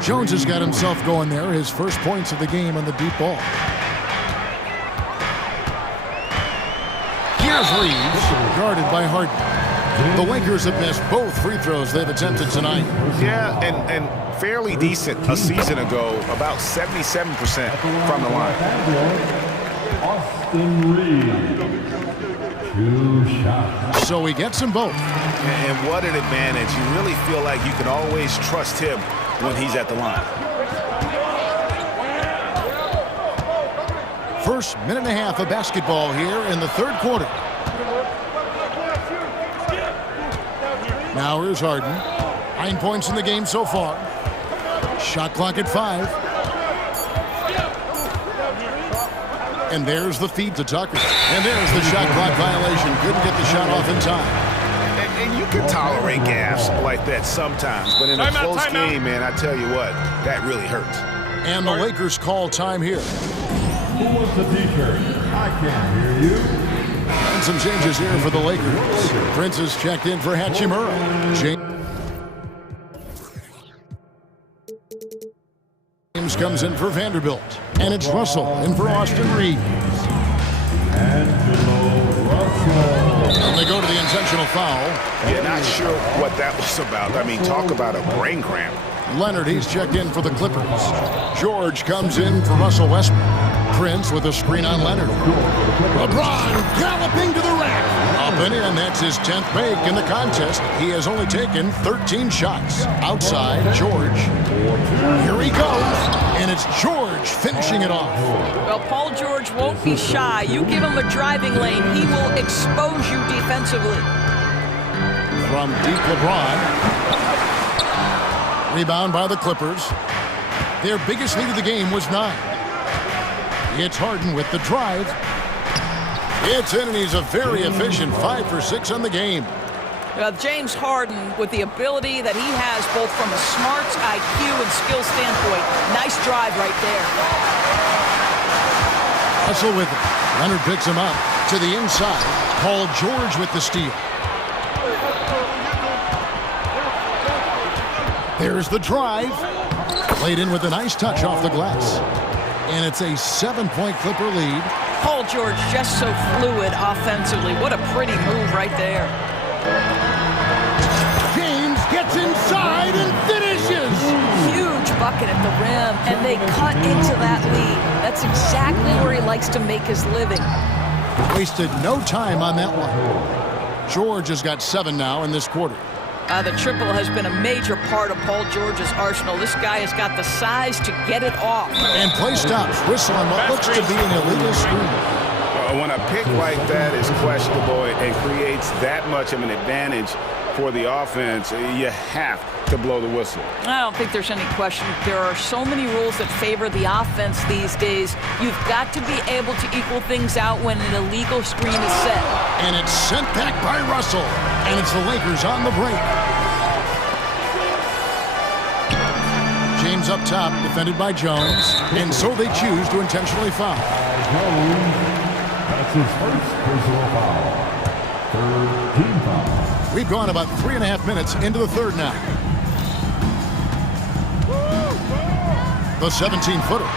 Jones has got himself going there. His first points of the game on the deep ball. Here's Reeves, guarded by Harden. The Lakers have missed both free throws they've attempted tonight. Yeah, and fairly decent a season ago, about 77% from the line. Austin Reeves. 2 shots. So he gets them both. And what an advantage. You really feel like you can always trust him when he's at the line. First minute and a half of basketball here in the third quarter. Now here's Harden. 9 points in the game so far. Shot clock at 5. And there's the feed to Tucker. And there's the shot clock violation. Couldn't get the shot off in time. And you can tolerate gaffes like that sometimes, but in a close game, man, I tell you what, that really hurts. And the Lakers call time here. Who wants the t-shirt? I can't hear you. And some changes here for the Lakers. Prince is checked in for Hachimura. James comes in for Vanderbilt. And it's Russell in for Austin Reeves. And they go to the intentional foul. Yeah, not sure what that was about. I mean, talk about a brain cramp. Leonard, he's checked in for the Clippers. George comes in for Russell Westbrook. Prince with a screen on Leonard. LeBron galloping to the rack. Up and in, that's his 10th make in the contest. He has only taken 13 shots. Outside, George. Here he goes. And it's George finishing it off. Well, Paul George won't be shy. You give him a driving lane, he will expose you defensively. From deep, LeBron. Rebound by the Clippers. Their biggest lead of the game was 9. It's Harden with the drive. It's in, and he's a very efficient 5 for 6 on the game. James Harden, with the ability that he has both from a smarts, IQ, and skill standpoint, nice drive right there. Russell with it. Leonard picks him up to the inside. Paul George with the steal. There's the drive. Played in with a nice touch off the glass. And it's a 7-point Clipper lead. Paul George just so fluid offensively. What a pretty move right there. James gets inside and finishes. Huge bucket. working at the rim, and they cut into that lead. That's exactly where he likes to make his living. Wasted no time on that one. George has got 7 now in this quarter. The triple has been a major part of Paul George's arsenal. This guy has got the size to get it off. And play stops. Whistle on what looks to be an illegal screen. When a pick like that is questionable and creates that much of an advantage for the offense, you have to blow the whistle. I don't think there's any question. There are so many rules that favor the offense these days. You've got to be able to equal things out when an illegal screen is set. And it's sent back by Russell. And it's the Lakers on the break. James up top, defended by Jones. And so they choose to intentionally foul. That's his first personal foul. Third team foul. We've gone about 3.5 minutes into the third now. The 17-footer.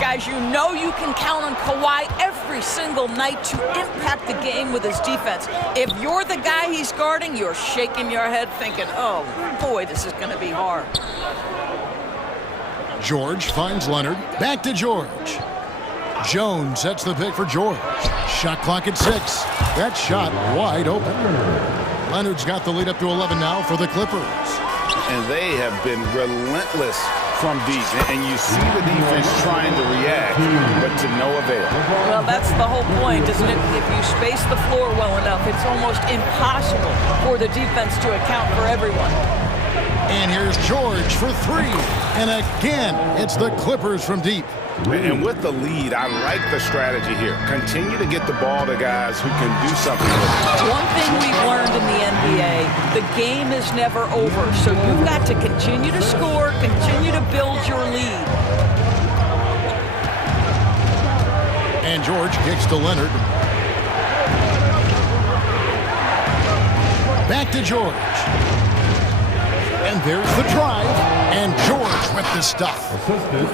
Guys, you know you can count on Kawhi every single night to impact the game with his defense. If you're the guy he's guarding, you're shaking your head thinking, oh boy, this is going to be hard. George finds Leonard. Back to George. Jones sets the pick for George. Shot clock at 6. That shot wide open. Leonard's got the lead up to 11 now for the Clippers. And they have been relentless from deep. And you see the defense trying to react, but to no avail. Well, that's the whole point, isn't it? If you space the floor well enough, it's almost impossible for the defense to account for everyone. And here's George for 3. And again, it's the Clippers from deep. And with the lead, I like the strategy here. Continue to get the ball to guys who can do something with it. One thing we've learned in the NBA, the game is never over. So you've got to continue to score, continue to build your lead. And George kicks to Leonard. Back to George. And there's the drive. And George with the stuff.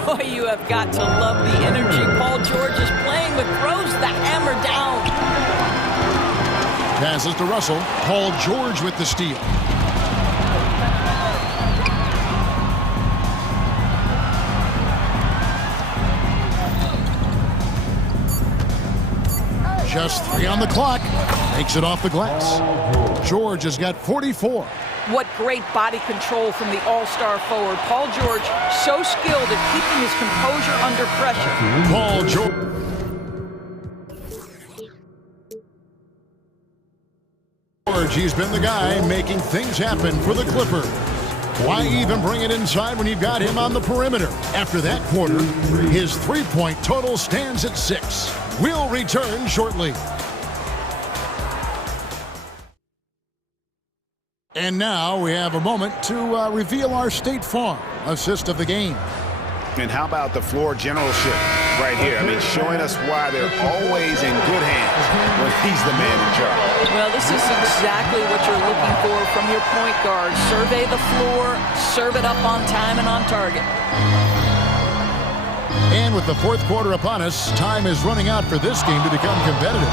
Boy, you have got to love the energy Paul George is playing with. Throws the hammer down. Passes to Russell. Paul George with the steal. Just 3 on the clock. Makes it off the glass. George has got 44. What great body control from the all-star forward. Paul George, so skilled at keeping his composure under pressure. Paul George, he's been the guy making things happen for the Clippers. Why even bring it inside when you've got him on the perimeter? After that quarter, his 3-point total stands at 6. We'll return shortly. And now we have a moment to reveal our State Farm assist of the game. And how about the floor generalship right here? I mean, showing us why they're always in good hands when he's the man in charge. Well, this is exactly what you're looking for from your point guard. Survey the floor, serve it up on time and on target. And with the fourth quarter upon us, time is running out for this game to become competitive.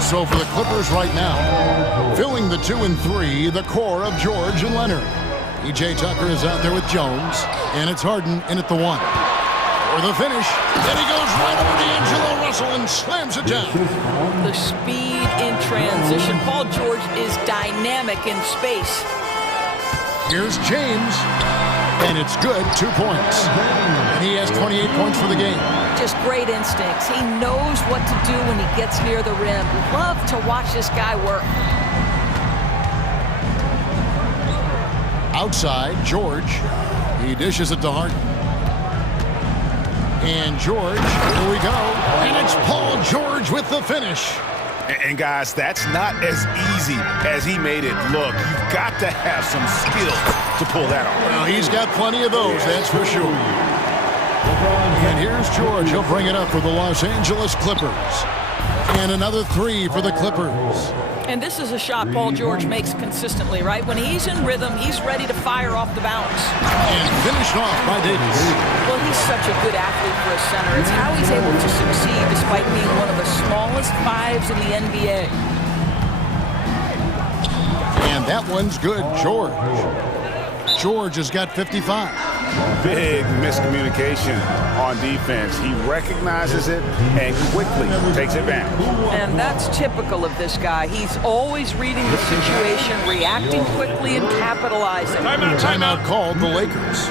So for the Clippers right now, filling the 2 and 3, the core of George and Leonard. E.J. Tucker is out there with Jones, and it's Harden in at the 1. For the finish, and he goes right over D'Angelo Russell and slams it down. The speed in transition. Paul George is dynamic in space. Here's James, and it's good, 2 points. And he has 28 points for the game. Just great instincts. He knows what to do when he gets near the rim. Love to watch this guy work. Outside, George. He dishes it to Harden. And George, here we go. And it's Paul George with the finish. And guys, that's not as easy as he made it look. You've got to have some skill to pull that off. Well, he's got plenty of those, that's for sure. And here's George. He'll bring it up for the Los Angeles Clippers. And another 3 for the Clippers. And this is a shot Paul George makes consistently, right? When he's in rhythm, he's ready to fire off the bounce. And finished off by Davis. Well, he's such a good athlete for a center. It's how he's able to succeed despite being one of the smallest 5s in the NBA. And that one's good, George. George has got 55. Big miscommunication on defense. He recognizes it and quickly takes advantage. And that's typical of this guy. He's always reading the situation, reacting quickly, and capitalizing. Timeout called the Lakers.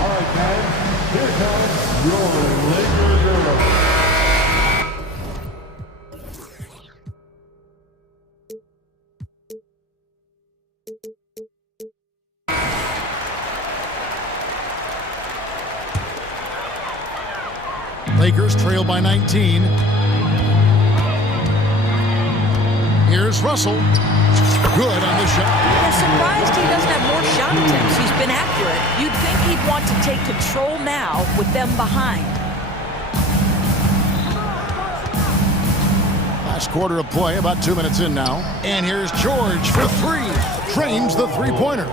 All right, guys, here comes your Lakers early. Lakers trail by 19. Here's Russell. Good on the shot. I'm surprised he doesn't have more shot attempts. He's been accurate. You'd think he'd want to take control now with them behind. Last quarter of play, about 2 minutes in now. And here's George for three. Trains the three-pointer.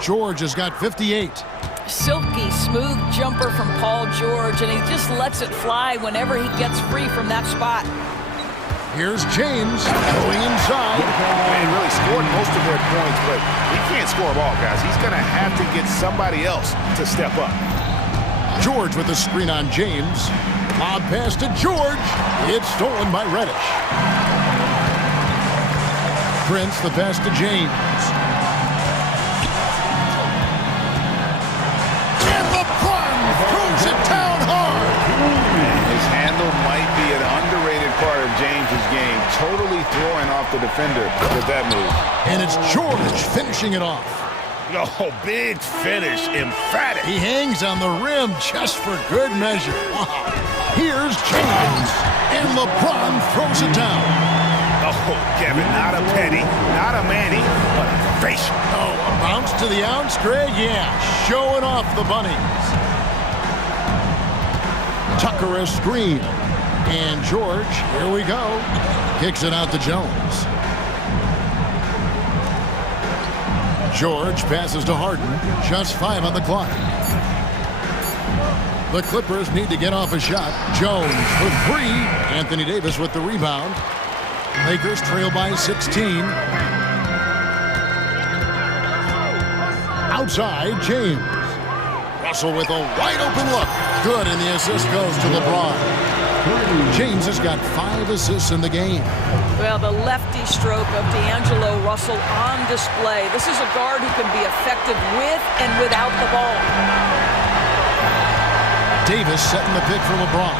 George has got 58. Silky smooth jumper from Paul George, and he just lets it fly whenever he gets free from that spot. Here's James going inside. He really scored most of their points, but he can't score them all, guys. He's going to have to get somebody else to step up. George with the screen on James. Lob pass to George. It's stolen by Reddish. Prince the pass to James. Throws it down hard. His handle might be an underrated part of James's game. Totally throwing off the defender with that move. And it's George finishing it off. Oh, big finish. Emphatic. He hangs on the rim just for good measure. Wow. Here's James. And LeBron throws it down. Oh, Kevin, not a penny, not a Manny, but a facial. Oh, a bounce to the ounce, Greg? Yeah, showing off the bunnies. Tucker a screen. And George, here we go. Kicks it out to Jones. George passes to Harden. Just 5 on the clock. The Clippers need to get off a shot. Jones for 3. Anthony Davis with the rebound. Lakers trail by 16. Outside, James. Russell with a wide open look. Good, and the assist goes to LeBron. James has got 5 assists in the game. Well, the lefty stroke of D'Angelo Russell on display. This is a guard who can be effective with and without the ball. Davis setting the pick for LeBron.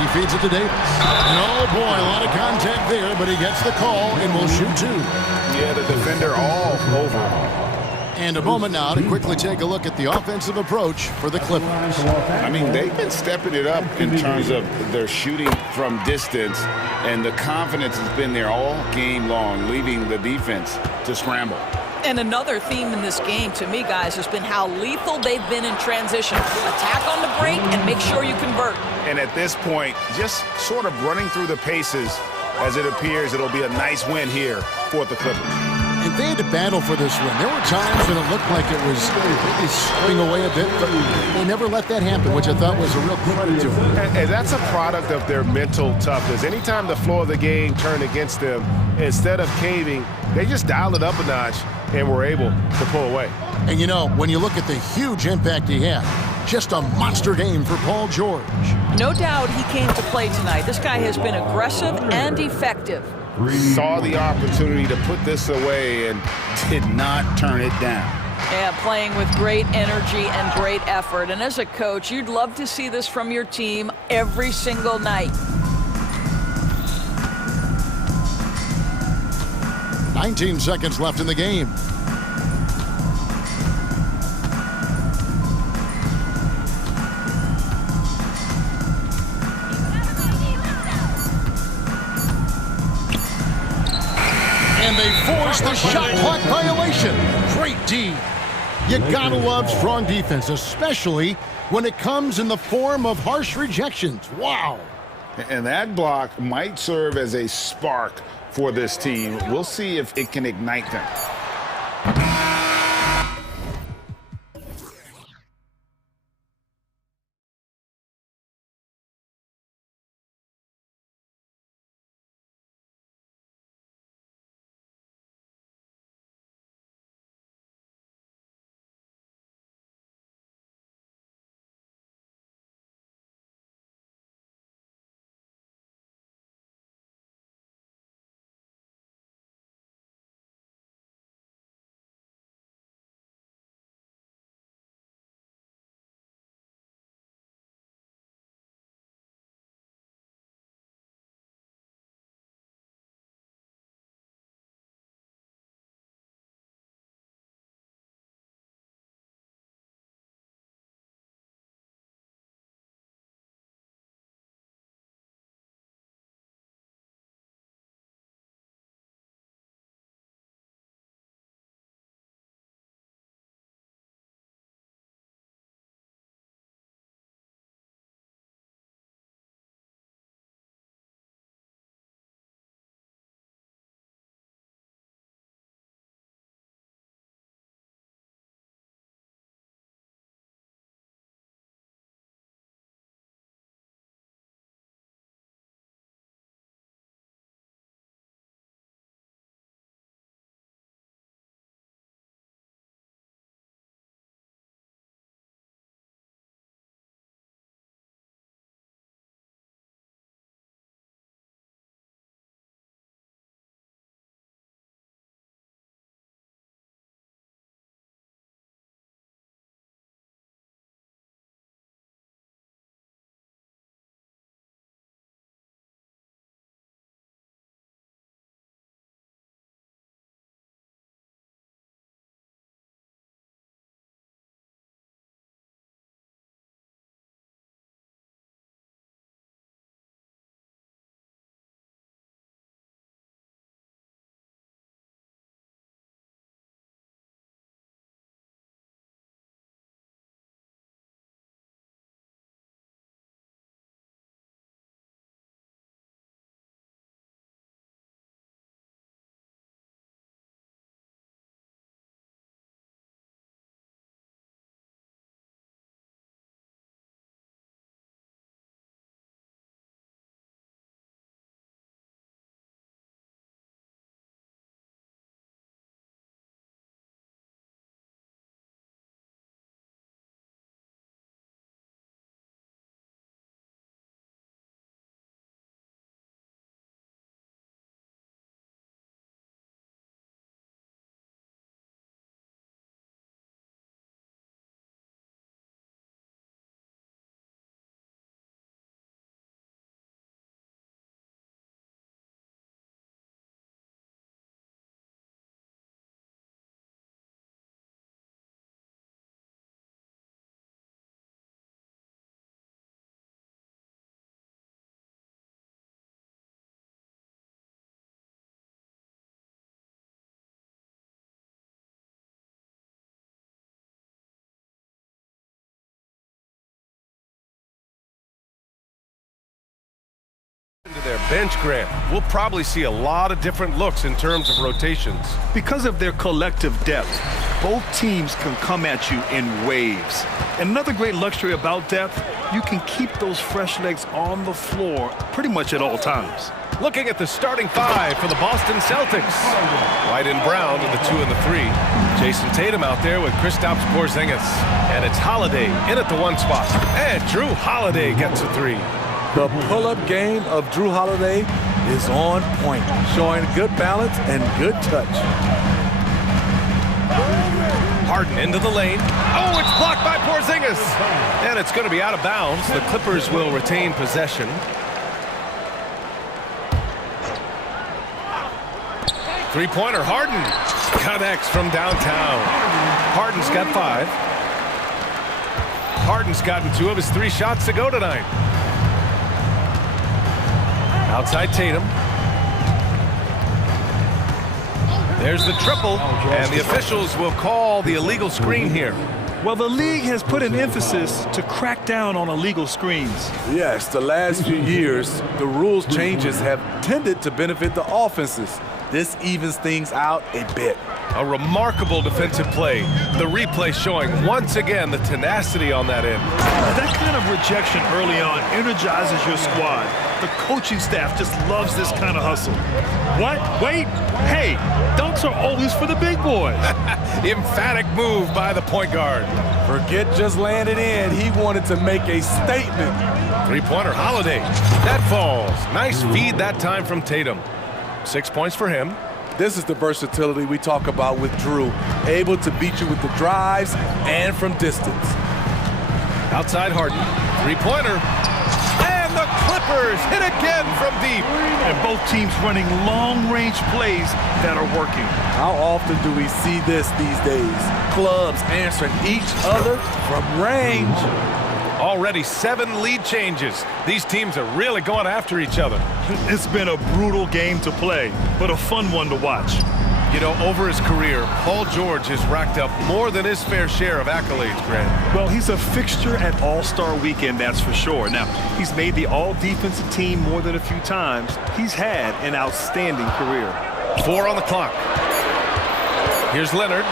He feeds it to Davis. And oh boy, a lot of contact there, but he gets the call and will shoot 2. Yeah, the defender all over. And a moment now to quickly take a look at the offensive approach for the Clippers. I mean, they've been stepping it up in terms of their shooting from distance, and the confidence has been there all game long, leaving the defense to scramble. And another theme in this game, to me, guys, has been how lethal they've been in transition. Attack on the break and make sure you convert. And at this point, just sort of running through the paces as it appears it'll be a nice win here for the Clippers. And they had to battle for this win. There were times when it looked like it was maybe slipping away a bit, but they never let that happen, which I thought was a real credit to them. And that's a product of their mental toughness. Anytime the flow of the game turned against them, instead of caving, they just dialed it up a notch and were able to pull away. And you know, when you look at the huge impact he had, just a monster game for Paul George. No doubt he came to play tonight. This guy has been aggressive and effective. Saw the opportunity to put this away and did not turn it down. Yeah, playing with great energy and great effort. And as a coach, you'd love to see this from your team every single night. 19 seconds left in the game. And they force the shot clock violation. Great D. You gotta love strong defense, especially when it comes in the form of harsh rejections. Wow. And that block might serve as a spark for this team. We'll see if it can ignite them. To their bench, Grant, we'll probably see a lot of different looks in terms of rotations. Because of their collective depth, both teams can come at you in waves. And another great luxury about depth, you can keep those fresh legs on the floor pretty much at all times. Looking at the starting five for the Boston Celtics. White and Brown in the 2 and the 3. Jason Tatum out there with Kristaps Porzingis. And it's Holiday in at the 1 spot. And Drew Holiday gets a 3. The pull-up game of Drew Holiday is on point, showing good balance and good touch. Harden into the lane. Oh, it's blocked by Porzingis. And it's going to be out of bounds. The Clippers will retain possession. Three-pointer, Harden connects from downtown. Harden's got 5. Harden's gotten 2 of his 3 shots to go tonight. Outside Tatum. There's the triple, and the officials will call the illegal screen here. Well, the league has put an emphasis to crack down on illegal screens. Yes, the last few years, the rules changes have tended to benefit the offenses. This evens things out a bit. A remarkable defensive play. The replay showing once again the tenacity on that end. That kind of rejection early on energizes your squad. The coaching staff just loves this kind of hustle. What? Wait. Hey, dunks are always for the big boys. Emphatic move by the point guard. Forget just landing in. He wanted to make a statement. Three-pointer, Holiday. That falls. Nice feed that time from Tatum. 6 points for him. This is the versatility we talk about with Drew. Able to beat you with the drives and from distance. Outside Harden. Three-pointer. And the Clippers hit again from deep. And both teams running long-range plays that are working. How often do we see this these days? Clubs answering each other from range. Already 7 lead changes. These teams are really going after each other. It's been a brutal game to play, but a fun one to watch. You know, over his career, Paul George has racked up more than his fair share of accolades, Grant. Well, he's a fixture at All-Star Weekend, that's for sure. Now, he's made the All-Defensive team more than a few times. He's had an outstanding career. 4 on the clock. Here's Leonard.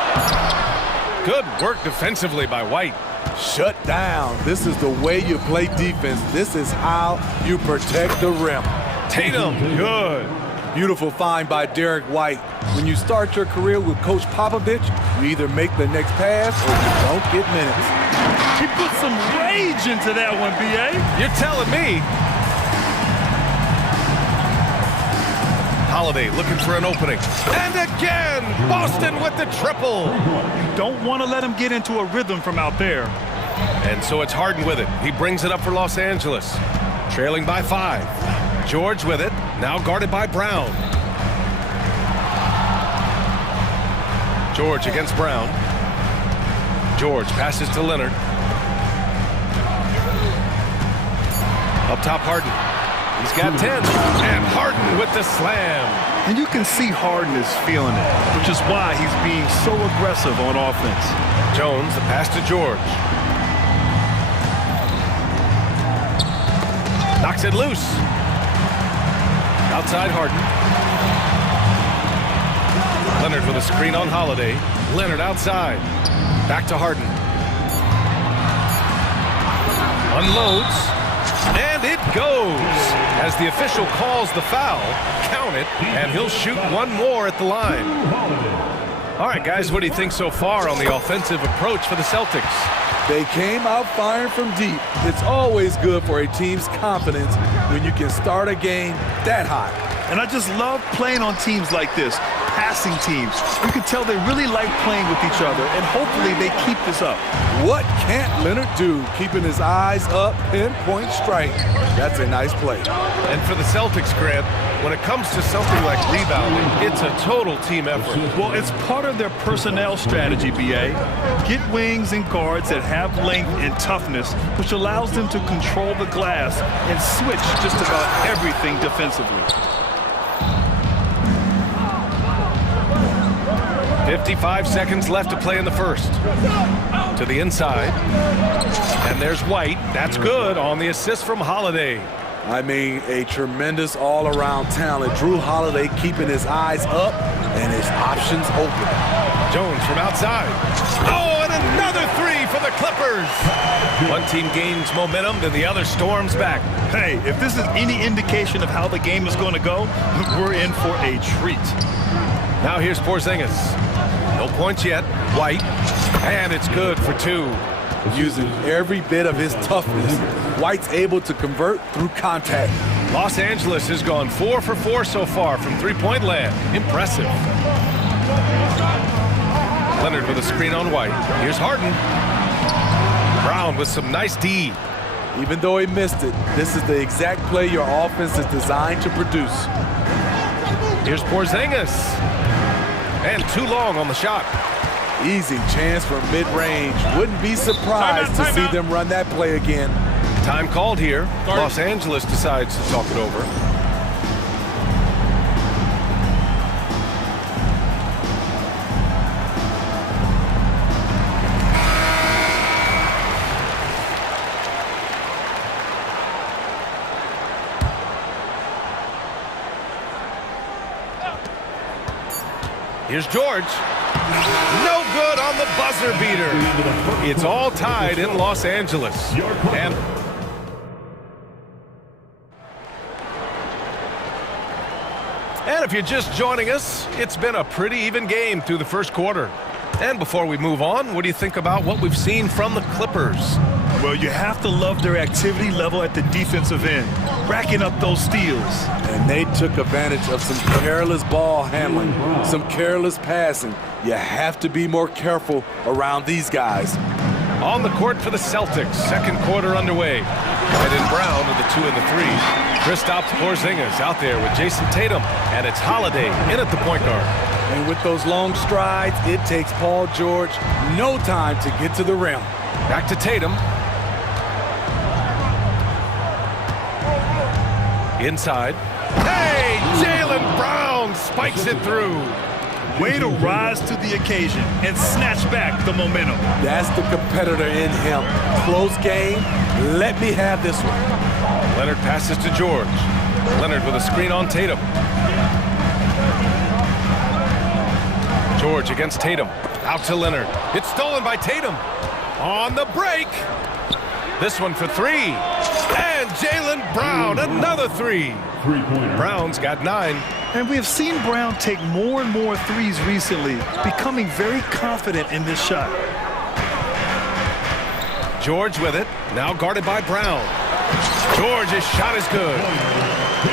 Good work defensively by White. Shut down. This is the way you play defense. This is how you protect the rim. Tatum, good. Beautiful find by Derek White. When you start your career with Coach Popovich, you either make the next pass or you don't get minutes. He put some rage into that one, B.A. You're telling me. Holiday looking for an opening. And again, Boston with the triple. You don't want to let him get into a rhythm from out there. And so it's Harden with it. He brings it up for Los Angeles. Trailing by 5. George with it. Now guarded by Brown. George against Brown. George passes to Leonard. Up top, Harden. He's got 10. And Harden with the slam. And you can see Harden is feeling it, which is why he's being so aggressive on offense. Jones, the pass to George. Knocks it loose. Outside Harden. Leonard with a screen on Holiday. Leonard outside. Back to Harden. Unloads. And it goes. As the official calls the foul, count it, and he'll shoot one more at the line. All right, guys, what do you think so far on the offensive approach for the Celtics? They came out firing from deep. It's always good for a team's confidence when you can start a game that high. And I just love playing on teams like this, passing teams. You can tell they really like playing with each other, and hopefully they keep this up. What can't Leonard do? Keeping his eyes up, pinpoint strike. That's a nice play. And for the Celtics, Grant, when it comes to something like rebounding, it's a total team effort. Well, it's part of their personnel strategy, B.A. Get wings and guards that have length and toughness, which allows them to control the glass and switch just about everything defensively. 55 seconds left to play in the first. To the inside. And there's White. That's good on the assist from Holiday. I mean, a tremendous all-around talent. Drew Holiday keeping his eyes up and his options open. Jones from outside. Oh, and another three for the Clippers. One team gains momentum, then the other storms back. Hey, if this is any indication of how the game is going to go, we're in for a treat. Now here's Porzingis. No points yet. White. And it's good for two. Using every bit of his toughness, White's able to convert through contact. Los Angeles has gone 4 for 4 so far from three-point land. Impressive. Leonard with a screen on White. Here's Harden. Brown with some nice D. Even though he missed it, this is the exact play your offense is designed to produce. Here's Porzingis. And too long on the shot. Easy chance for mid-range. Wouldn't be surprised to see them run that play again. Time called here. Los Angeles decides to talk it over. Here's George. No good on the buzzer beater. It's all tied in Los Angeles. And if you're just joining us, it's been a pretty even game through the first quarter. And before we move on, what do you think about what we've seen from the Clippers? Well, you have to love their activity level at the defensive end, racking up those steals. And they took advantage of some careless ball handling, some careless passing. You have to be more careful around these guys. On the court for the Celtics, second quarter underway. And in Brown with the 2 and the 3. Kristaps Porzingis out there with Jason Tatum, and it's Holiday in at the point guard. And with those long strides, it takes Paul George no time to get to the rim. Back to Tatum. Inside. Hey, Jaylen Brown spikes it through. Way to rise to the occasion and snatch back the momentum. That's the competitor in him. Close game. Let me have this one. Leonard passes to George. Leonard with a screen on Tatum. George against Tatum. Out to Leonard. It's stolen by Tatum. On the break. This one for three. And Jaylen Brown, another three. Brown's got 9. And we have seen Brown take more and more threes recently, becoming very confident in this shot. George with it, now guarded by Brown. George's shot is good.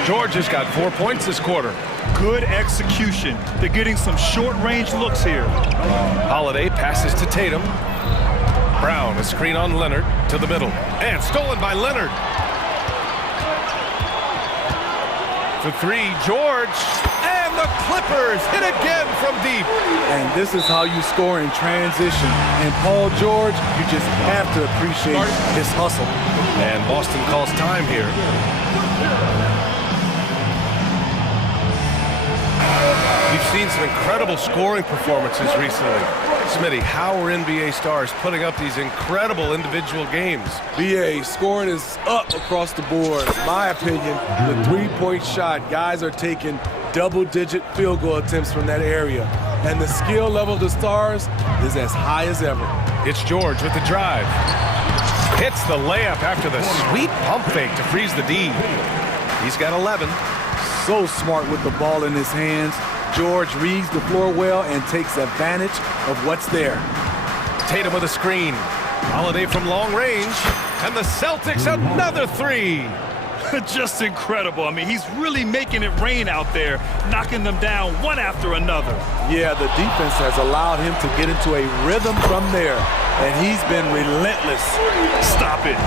George has got 4 points this quarter. Good execution. They're getting some short-range looks here. Holiday passes to Tatum. Brown, a screen on Leonard to the middle. And stolen by Leonard. For three, George. And the Clippers hit again from deep. And this is how you score in transition. And Paul George, you just have to appreciate his hustle. And Boston calls time here. We've seen some incredible scoring performances recently. Smitty, how are NBA stars putting up these incredible individual games? BA, scoring is up across the board. In my opinion, the three-point shot, guys are taking double-digit field goal attempts from that area. And the skill level of the stars is as high as ever. It's George with the drive. Hits the layup after the sweet pump fake to freeze the D. He's got 11. So smart with the ball in his hands. George reads the floor well and takes advantage of what's there. Tatum with a screen. Holiday from long range. And the Celtics another three. Just incredible. I mean, he's really making it rain out there, knocking them down one after another. Yeah, the defense has allowed him to get into a rhythm from there, and he's been relentless. Stop it.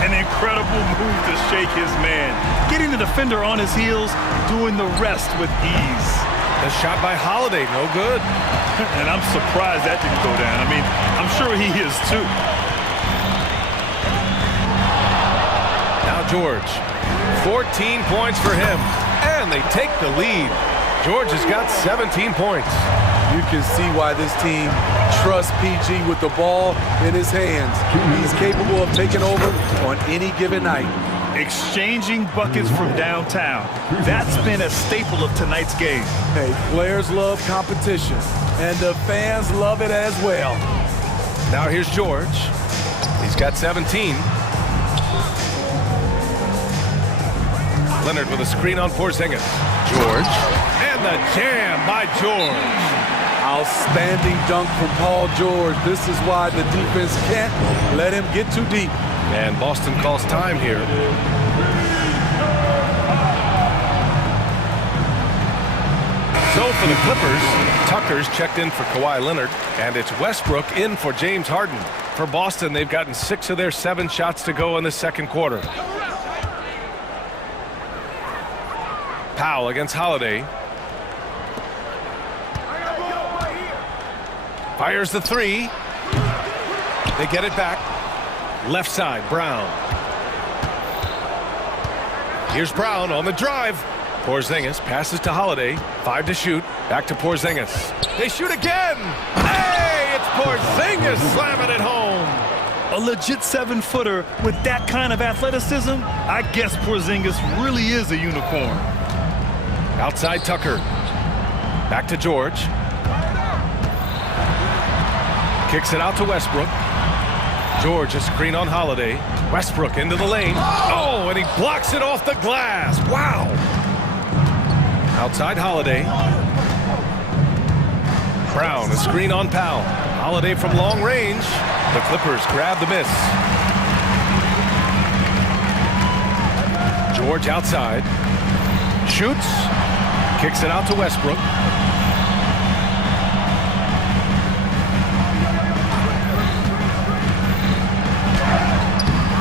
An incredible move to shake his man. Getting the defender on his heels, doing the rest with ease. A shot by Holiday, no good. And I'm surprised that didn't go down. I mean, I'm sure he is too. Now George. 14 points for him, and they take the lead. George has got 17 points. You can see why this team trusts PG with the ball in his hands. He's capable of taking over on any given night. exchanging buckets from downtown. That's been a staple of tonight's game. Hey, players love competition, and the fans love it as well. Now here's George. He's got 17. Leonard with a screen on Porzingis. George. And the jam by George. Outstanding dunk from Paul George. This is why the defense can't let him get too deep. And Boston calls time here. So for the Clippers, Tucker's checked in for Kawhi Leonard, and it's Westbrook in for James Harden. For Boston, they've gotten 6 of their 7 shots to go in the second quarter. Powell against Holiday. Fires the 3. They get it back. Left side, Brown. Here's Brown on the drive. Porzingis passes to Holiday. 5 to shoot. Back to Porzingis. They shoot again. Hey, it's Porzingis slamming it home. A legit 7-footer with that kind of athleticism, I guess Porzingis really is a unicorn. Outside Tucker. Back to George. Kicks it out to Westbrook. George, a screen on Holiday. Westbrook into the lane. Oh, and he blocks it off the glass. Wow. Outside Holiday. Brown, a screen on Powell. Holiday from long range. The Clippers grab the miss. George outside. Shoots. Kicks it out to Westbrook.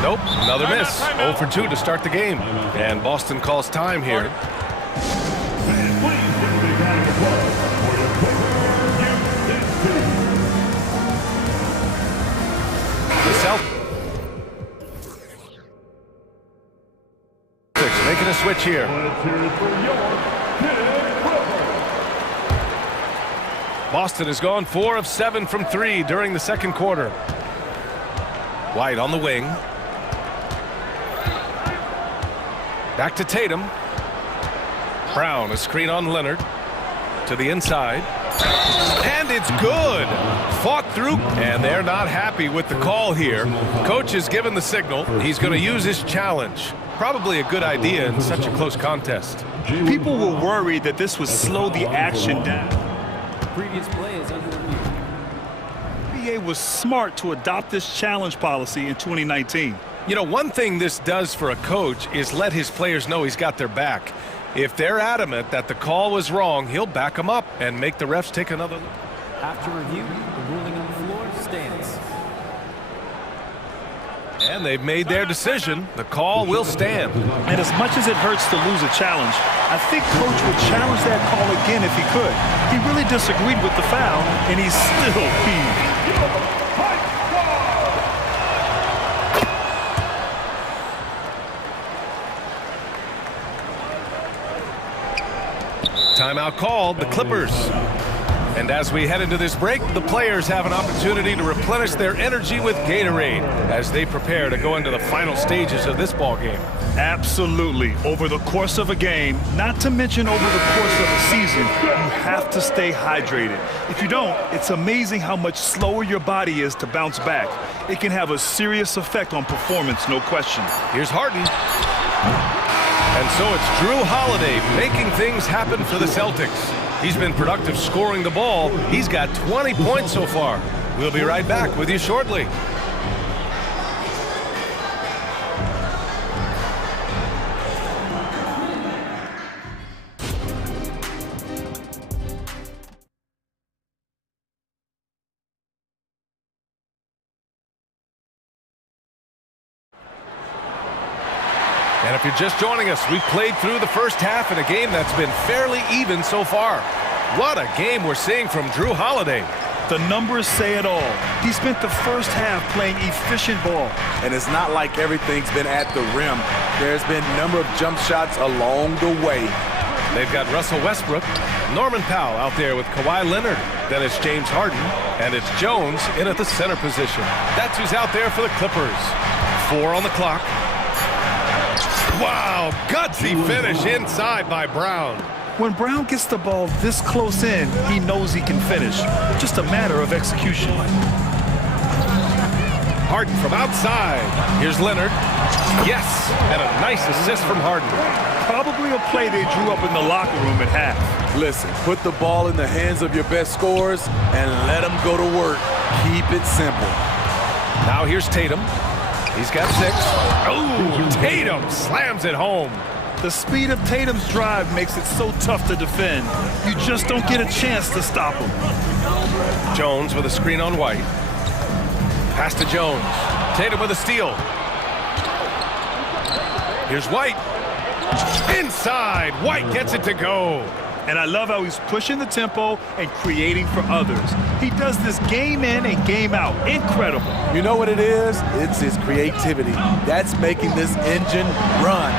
Nope, another miss. 0 for 2 to start the game. And Boston calls time here. The Celtics making a switch here. Boston has gone 4 of 7 from 3 during the second quarter. White on the wing. Back to Tatum. Brown, a screen on Leonard. To the inside. And it's good. Fought through. And they're not happy with the call here. Coach has given the signal. He's going to use his challenge. Probably a good idea in such a close contest. People were worried that this would slow the action down. Previous play is under review. NBA was smart to adopt this challenge policy in 2019. You know, one thing this does for a coach is let his players know he's got their back. If they're adamant that the call was wrong, he'll back them up and make the refs take another look. After review, the ruling on the floor stands. And they've made their decision. The call will stand. And as much as it hurts to lose a challenge, I think Coach would challenge that call again if he could. He really disagreed with the foul, and he's still peeved. Timeout called, the Clippers. And as we head into this break, the players have an opportunity to replenish their energy with Gatorade as they prepare to go into the final stages of this ball game. Absolutely. Over the course of a game, not to mention over the course of a season, you have to stay hydrated. If you don't, it's amazing how much slower your body is to bounce back. It can have a serious effect on performance, no question. Here's Harden. And so it's Drew Holiday making things happen for the Celtics. He's been productive scoring the ball. He's got 20 points so far. We'll be right back with you shortly. And if you're just joining us, we've played through the first half in a game that's been fairly even so far. What a game we're seeing from Drew Holiday. The numbers say it all. He spent the first half playing efficient ball. And it's not like everything's been at the rim. There's been a number of jump shots along the way. They've got Russell Westbrook, Norman Powell out there with Kawhi Leonard. Then it's James Harden, and it's Jones in at the center position. That's who's out there for the Clippers. 4 on the clock. Wow, gutsy finish inside by Brown. When Brown gets the ball this close in, he knows he can finish. Just a matter of execution. Harden from outside. Here's Leonard. Yes, and a nice assist from Harden. Probably a play they drew up in the locker room at half. Listen, put the ball in the hands of your best scorers and let them go to work. Keep it simple. Now here's Tatum. He's got 6. Oh, Tatum slams it home. The speed of Tatum's drive makes it so tough to defend. You just don't get a chance to stop him. Jones with a screen on White. Pass to Jones. Tatum with a steal. Here's White. Inside. White gets it to go. And I love how he's pushing the tempo and creating for others. He does this game in and game out. Incredible. You know what it is? It's his creativity. That's making this engine run.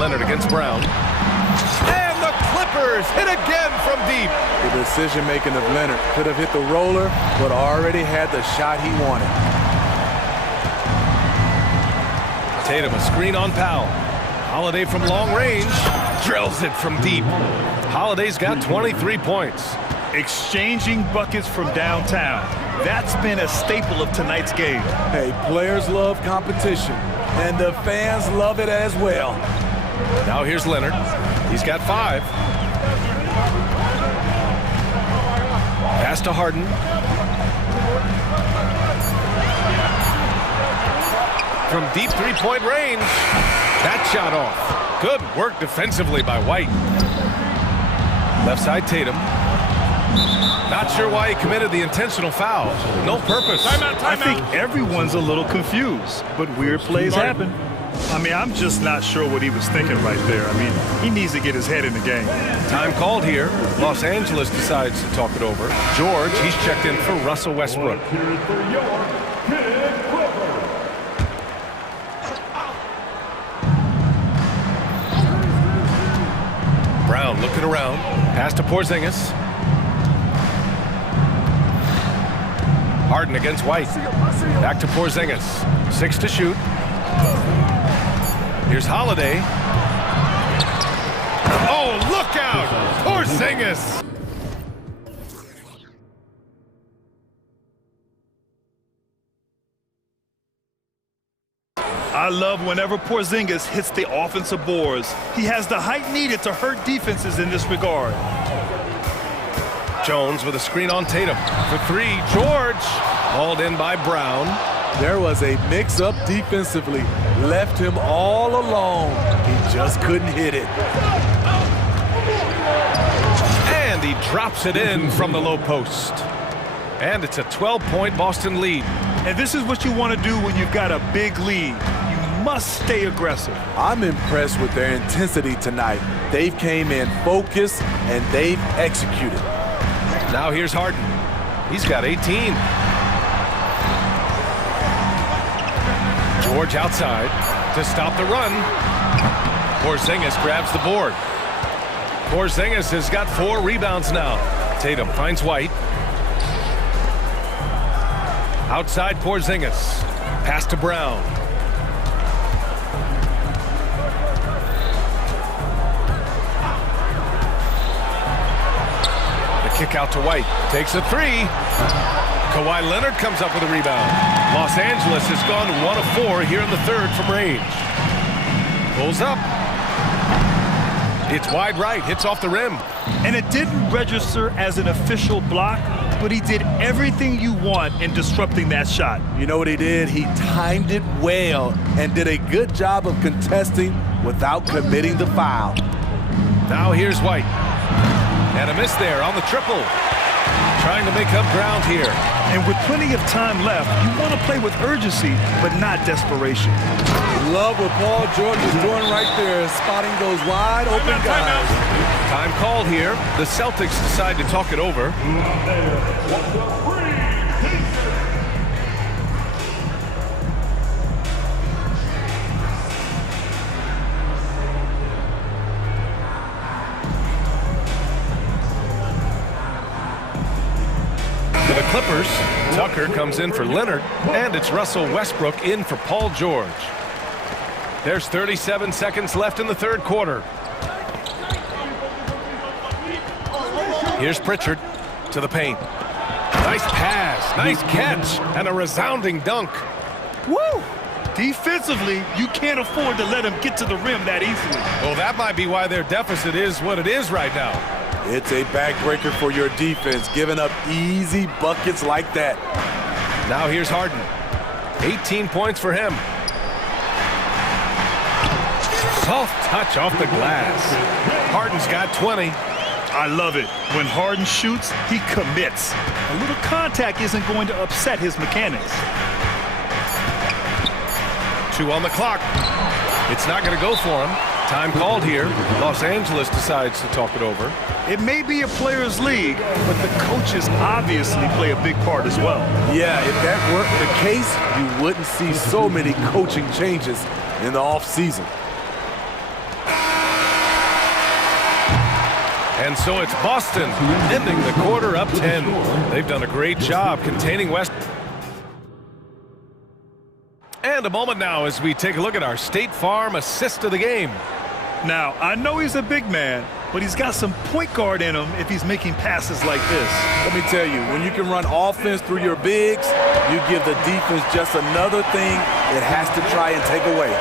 Leonard against Brown. And the Clippers hit again from deep. The decision-making of Leonard could have hit the roller, but already had the shot he wanted. Tatum, a screen on Powell. Holiday from long range. Drills it from deep. Holiday's got 23 points. Exchanging buckets from downtown. That's been a staple of tonight's game. Hey, players love competition, and the fans love it as well. Now here's Leonard. He's got 5. Pass to Harden. From deep three-point range. That shot off. Good work defensively by White. Left side Tatum. Not sure why he committed the intentional foul. No purpose. Timeout. I think everyone's a little confused, but weird plays happen. I mean, I'm just not sure what he was thinking right there. I mean, he needs to get his head in the game. Time called here. Los Angeles decides to talk it over. George, he's checked in for Russell Westbrook. Brown looking around. Pass to Porzingis. Harden against White. Back to Porzingis. 6 to shoot. Here's Holiday. Oh, look out! Porzingis! I love whenever Porzingis hits the offensive boards. He has the height needed to hurt defenses in this regard. Jones with a screen on Tatum. For 3, George. Hauled in by Brown. There was a mix-up defensively. Left him all alone. He just couldn't hit it. And he drops it in from the low post. And it's a 12-point Boston lead. And this is what you want to do when you've got a big lead. You must stay aggressive. I'm impressed with their intensity tonight. They've came in focused and they've executed. Now here's Harden. He's got 18. George outside to stop the run. Porzingis grabs the board. Porzingis has got 4 rebounds now. Tatum finds White. Outside Porzingis. Pass to Brown. The kick out to White. Takes a 3. Kawhi Leonard comes up with a rebound. Los Angeles has gone 1 of 4 here in the 3rd from range. Pulls up. It's wide right. Hits off the rim. And it didn't register as an official block, but he did everything you want in disrupting that shot. You know what he did? He timed it well and did a good job of contesting without committing the foul. Now here's White. And a miss there on the triple. Trying to make up ground here. And with plenty of time left, you want to play with urgency, but not desperation. Love what Paul George is doing right there, spotting those wide open guys. Time called here. The Celtics decide to talk it over. For the Clippers, Tucker comes in for Leonard, and it's Russell Westbrook in for Paul George. There's 37 seconds left in the third quarter. Here's Pritchard to the paint. Nice pass, nice catch, and a resounding dunk. Woo! Defensively, you can't afford to let him get to the rim that easily. Well, that might be why their deficit is what it is right now. It's a backbreaker for your defense, giving up easy buckets like that. Now here's Harden. 18 points for him. Soft touch off the glass. Harden's got 20. I love it. When Harden shoots, he commits. A little contact isn't going to upset his mechanics. 2 on the clock. It's not going to go for him. Time called here. Los Angeles decides to talk it over. It may be a players' league, but the coaches obviously play a big part as well. Yeah, if that were the case, you wouldn't see so many coaching changes in the offseason. And so it's Boston ending the quarter up 10. They've done a great job containing West. And a moment now as we take a look at our State Farm assist of the game. Now, I know he's a big man, but he's got some point guard in him if he's making passes like this. Let me tell you, when you can run offense through your bigs, you give the defense just another thing it has to try and take away.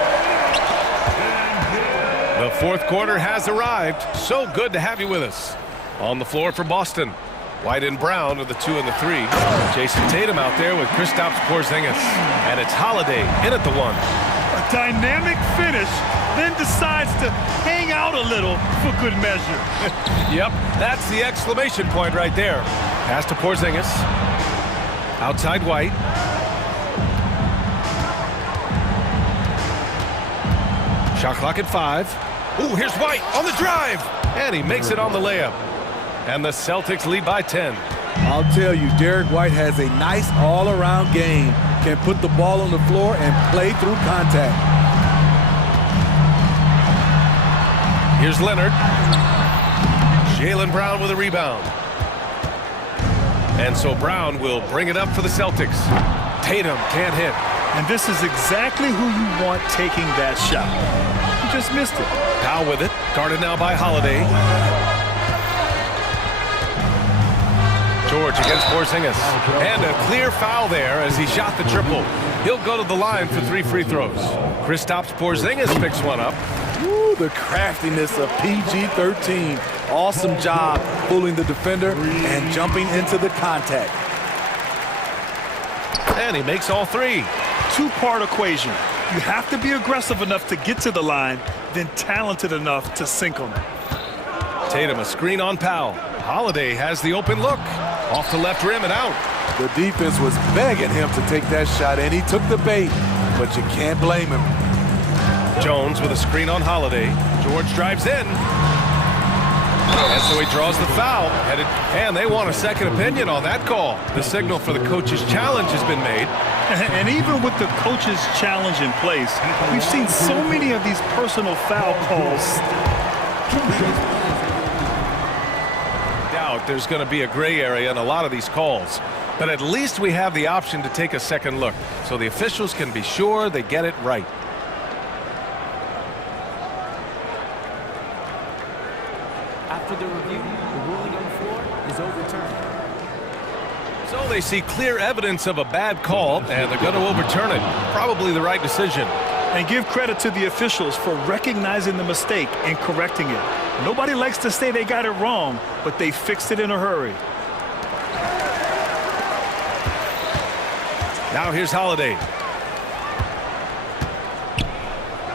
The fourth quarter has arrived. So good to have you with us. On the floor for Boston, White and Brown are the 2 and the 3. Jason Tatum out there with Kristaps Porzingis. And it's Holiday in at the 1. A dynamic finish, then decides to hang out a little for good measure. Yep, that's the exclamation point right there. Pass to Porzingis. Outside White. Shot clock at 5. Ooh, here's White on the drive. And he makes it on the layup. And the Celtics lead by 10. I'll tell you, Derek White has a nice all-around game. Can put the ball on the floor and play through contact. Here's Leonard. Jaylen Brown with a rebound. And so Brown will bring it up for the Celtics. Tatum can't hit. And this is exactly who you want taking that shot. He just missed it. Powell with it. Guarded now by Holiday. George against Porzingis. And a clear foul there as he shot the triple. He'll go to the line for 3 free throws. Kristaps Porzingis picks one up. Ooh, the craftiness of PG-13. Awesome job fooling the defender and jumping into the contact. And he makes all 3. Two-part equation. You have to be aggressive enough to get to the line, then talented enough to sink them. Tatum a screen on Powell. Holiday has the open look. Off the left rim and out. The defense was begging him to take that shot, and he took the bait, but you can't blame him. Jones with a screen on Holiday. George drives in. And so he draws the foul. And they want a second opinion on that call. The signal for the coach's challenge has been made. And even with the coach's challenge in place, we've seen so many of these personal foul calls. Doubt there's going to be a gray area in a lot of these calls. But at least we have the option to take a second look, so the officials can be sure they get it right. After the review, the ruling on the floor is overturned. So they see clear evidence of a bad call, and they're going to overturn it. Probably the right decision. And give credit to the officials for recognizing the mistake and correcting it. Nobody likes to say they got it wrong, but they fixed it in a hurry. Now here's Holiday.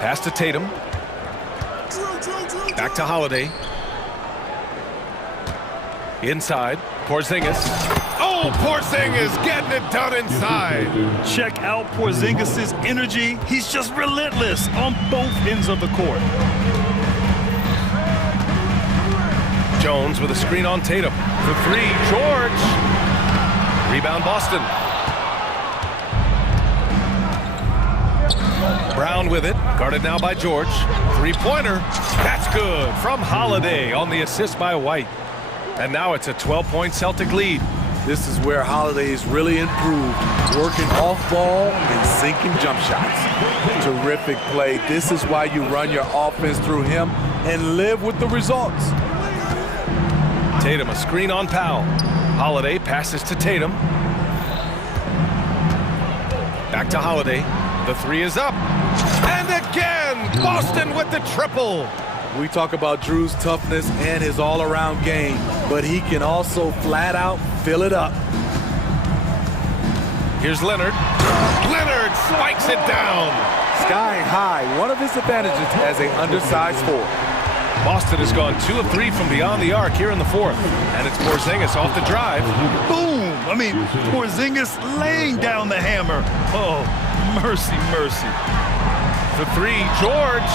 Pass to Tatum. Back to Holiday. Inside. Porzingis. Oh, Porzingis getting it done inside. Check out Porzingis' energy. He's just relentless on both ends of the court. Jones with a screen on Tatum. For 3, George. Rebound Boston. Brown with it. Guarded now by George. 3-pointer. That's good from Holiday on the assist by White. And now it's a 12-point Celtic lead. This is where Holiday's really improved, working off ball and sinking jump shots. Terrific play. This is why you run your offense through him and live with the results. Tatum, a screen on Powell. Holiday passes to Tatum. Back to Holiday. The three is up. And again, Boston with the triple. We talk about Drew's toughness and his all-around game, but he can also flat out fill it up. Here's Leonard. Leonard spikes it down. Sky high, one of his advantages as an undersized forward. Boston has gone 2 of 3 from beyond the arc here in the fourth. And it's Porzingis off the drive. Boom! I mean, Porzingis laying down the hammer. Oh, mercy, mercy. For three, George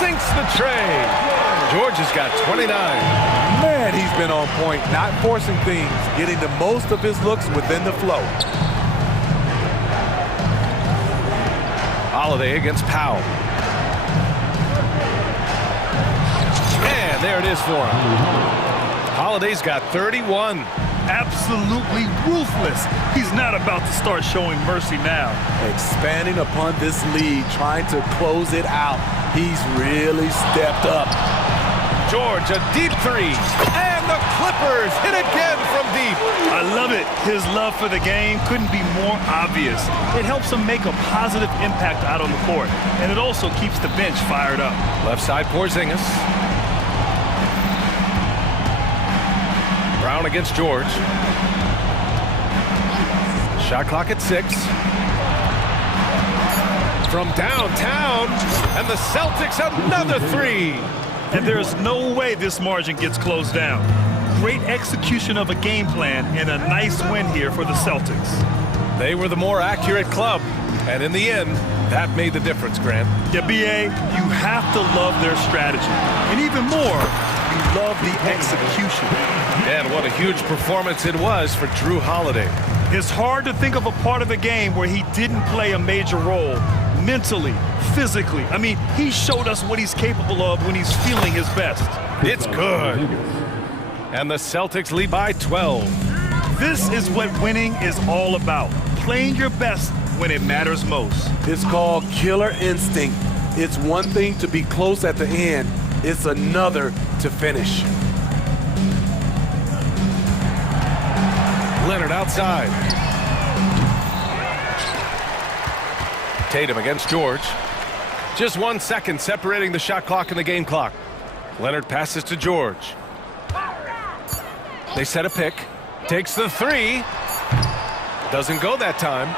sinks the tray. George has got 29. Man, he's been on point, not forcing things, getting the most of his looks within the flow. Holiday against Powell. And there it is for him. Holiday's got 31. Absolutely ruthless. He's not about to start showing mercy now. Expanding upon this lead, trying to close it out. He's really stepped up. George, a deep three. And the Clippers hit again from deep. I love it. His love for the game couldn't be more obvious. It helps him make a positive impact out on the court. And it also keeps the bench fired up. Left side, Porzingis. Brown against George. Shot clock at 6. From downtown, and the Celtics another three. And there's no way this margin gets closed down. Great execution of a game plan and a nice win here for the Celtics. They were the more accurate club, and in the end, that made the difference, Grant. Yeah, B.A., you have to love their strategy. And even more, you love the execution. And what a huge performance it was for Drew Holiday. It's hard to think of a part of the game where he didn't play a major role mentally, physically. I mean, he showed us what he's capable of when he's feeling his best. It's good. And the Celtics lead by 12. This is what winning is all about. Playing your best when it matters most. It's called killer instinct. It's one thing to be close at the end. It's another to finish. Leonard outside. Tatum against George. Just 1 second separating the shot clock and the game clock. Leonard passes to George. They set a pick. Takes the three. Doesn't go that time.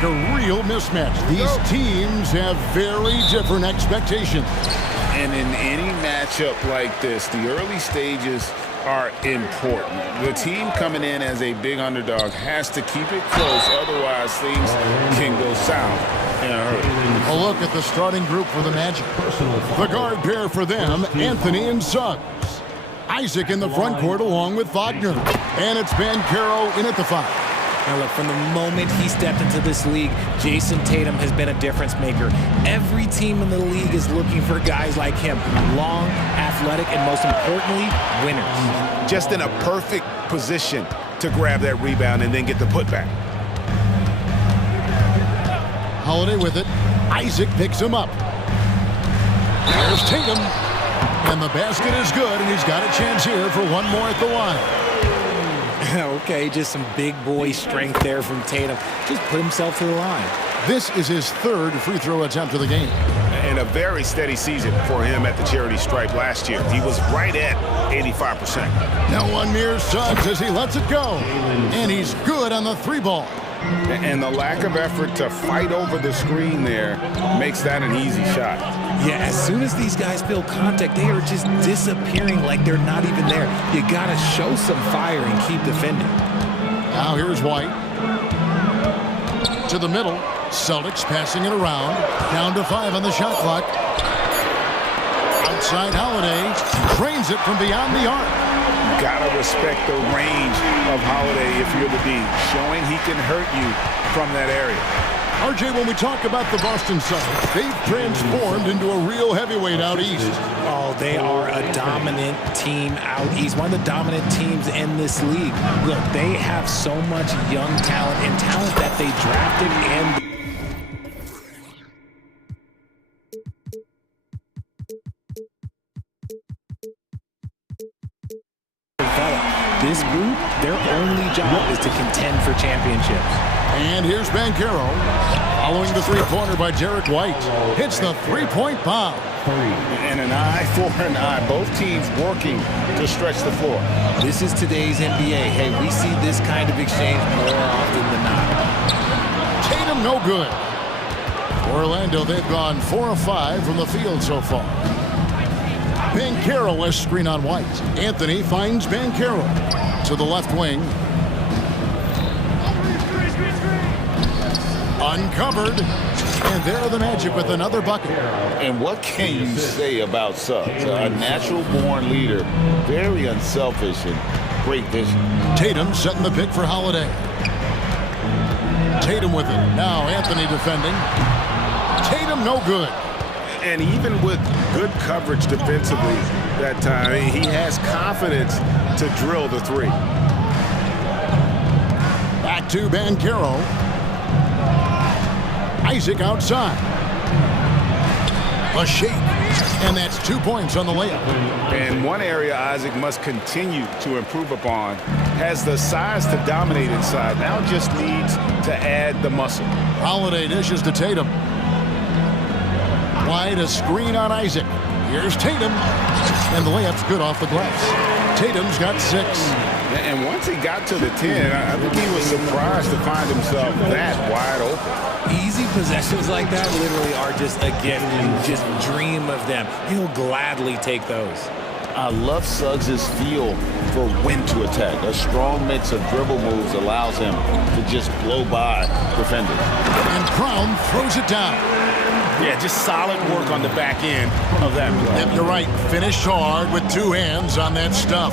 like a real mismatch. These teams have very different expectations. And in any matchup like this, the early stages are important. The team coming in as a big underdog has to keep it close, otherwise things can go south in a hurry. A look at the starting group for the Magic. The guard pair for them, Anthony and Suggs. Isaac in the front court along with Wagner. And it's Banchero in at the 5. Now look, from the moment he stepped into this league, Jason Tatum has been a difference maker. Every team in the league is looking for guys like him. Long, athletic, and most importantly, winners. Just in a perfect position to grab that rebound and then get the putback. Holiday with it. Isaac picks him up. There's Tatum. And the basket is good, and he's got a chance here for one more at the line. Okay, just some big boy strength there from Tatum. Just put himself to the line. This is his third free throw attempt of the game. And a very steady season for him at the charity stripe last year. He was right at 85%. Now one near Suggs as he lets it go. And he's good on the 3-ball. And the lack of effort to fight over the screen there makes that an easy shot. Yeah, as soon as these guys feel contact, they are just disappearing like they're not even there. You gotta show some fire and keep defending. Now here's White. To the middle. Celtics passing it around. Down to 5 on the shot clock. Outside Holiday. Drains it from beyond the arc. Gotta respect the range of Holiday if you're the D, showing he can hurt you from that area. RJ, when we talk about the Boston Celtics, they've transformed into a real heavyweight out east. Oh, they are a dominant team out east, one of the dominant teams in this league. Look, they have so much young talent and talent that they drafted and this group, their only job is to contend for championships. And here's Banchero. Following the three-pointer by Derek White. Hits the three-point bomb. And an eye for an eye. Both teams working to stretch the floor. This is today's NBA. Hey, we see this kind of exchange more often than not. Tatum no good. Orlando, they've gone 4 of 5 from the field so far. Banchero has screen on White. Anthony finds Banchero to the left wing. Uncovered. And there the Magic with another bucket. And what can you say about Suggs? A natural-born leader, very unselfish and great vision. Tatum setting the pick for Holiday. Tatum with it. Now Anthony defending. Tatum no good. And even with good coverage defensively that time, he has confidence to drill the 3. Back to Banchero. Isaac outside. A shake. And that's 2 points on the layup. And one area Isaac must continue to improve upon, has the size to dominate inside, now just needs to add the muscle. Holiday dishes to Tatum. Wide a screen on Isaac. Here's Tatum. And the layup's good off the glass. Tatum's got 6. And once he got to the 10, I think he was surprised to find himself that wide open. Easy possessions like that literally are just a gift. You just dream of them. He'll gladly take those. I love Suggs' feel for when to attack. A strong mix of dribble moves allows him to just blow by defenders. And Crown throws it down. Yeah, just solid work on the back end of that play. Yep, you're right. Finished hard with 2 hands on that stuff.